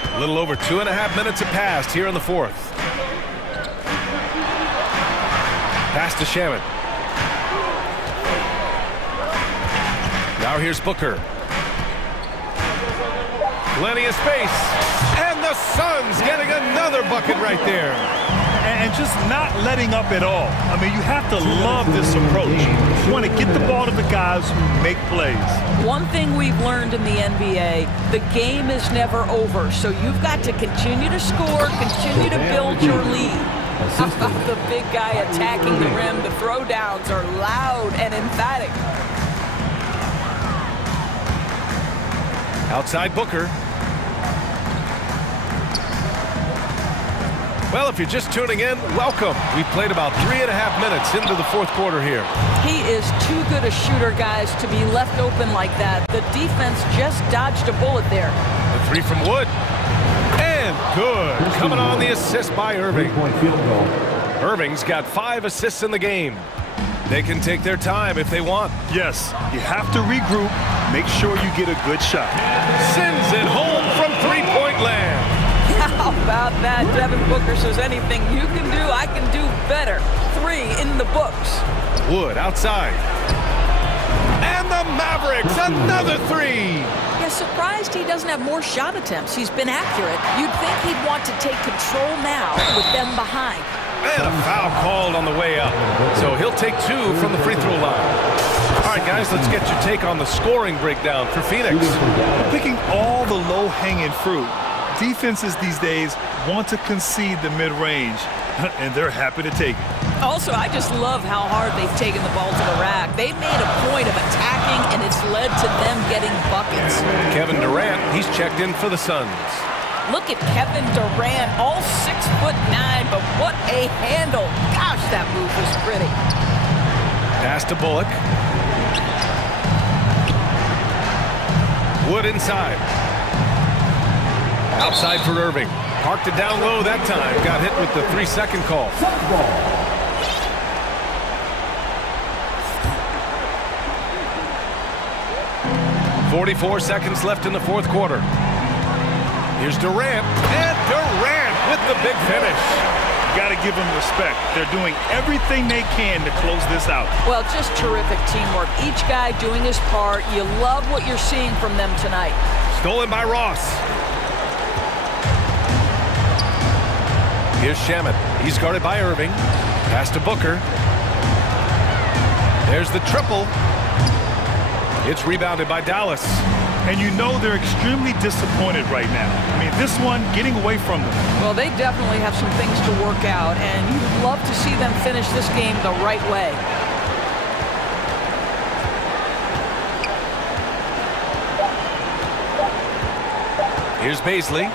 A little over 2.5 minutes have passed here in the fourth. Pass to Shaman. Now here's Booker. Plenty of space. And the Suns getting another bucket right there. And just not letting up at all. I mean, you have to love this approach. You want to get the ball to the guys who make plays. One thing we've learned in the NBA, the game is never over. So you've got to continue to score, continue to build your lead. How about the big guy attacking the rim? The throwdowns are loud and emphatic. Outside Booker. Well, if you're just tuning in, welcome. We played about 3.5 minutes into the fourth quarter here. He is too good a shooter, guys, to be left open like that. The defense just dodged a bullet there. The 3 from Wood. And good. Coming on the assist by Irving. Irving's got 5 assists in the game. They can take their time if they want. Yes, you have to regroup. Make sure you get a good shot. Sends it home from three-point land. How about that? Devin Booker says anything you can do, I can do better. 3 in the books. Wood outside. And the Mavericks, another 3. Yeah, surprised he doesn't have more shot attempts. He's been accurate. You'd think he'd want to take control now with them behind. And a foul called on the way up. So he'll take 2 from the free throw line. All right, guys, let's get your take on the scoring breakdown for Phoenix. We're picking all the low-hanging fruit. Defenses these days want to concede the mid-range, and they're happy to take it. Also, I just love how hard they've taken the ball to the rack. They've made a point of attacking, and it's led to them getting buckets. Kevin Durant, he's checked in for the Suns. Look at Kevin Durant, all 6'9", but what a handle. Gosh, that move was pretty. Pass to Bullock. Wood inside. Outside for Irving. Parked it down low that time. Got hit with the 3-second call. 44 seconds left in the fourth quarter. Here's Durant, and Durant with the big finish. Got to give them respect. They're doing everything they can to close this out. Well, just terrific teamwork. Each guy doing his part. You love what you're seeing from them tonight. Stolen by Ross. Here's Shamet. He's guarded by Irving. Pass to Booker. There's the triple. It's rebounded by Dallas. And you know they're extremely disappointed right now. I mean, this one getting away from them. Well, they definitely have some things to work out, and you'd love to see them finish this game the right way. Here's Baisley.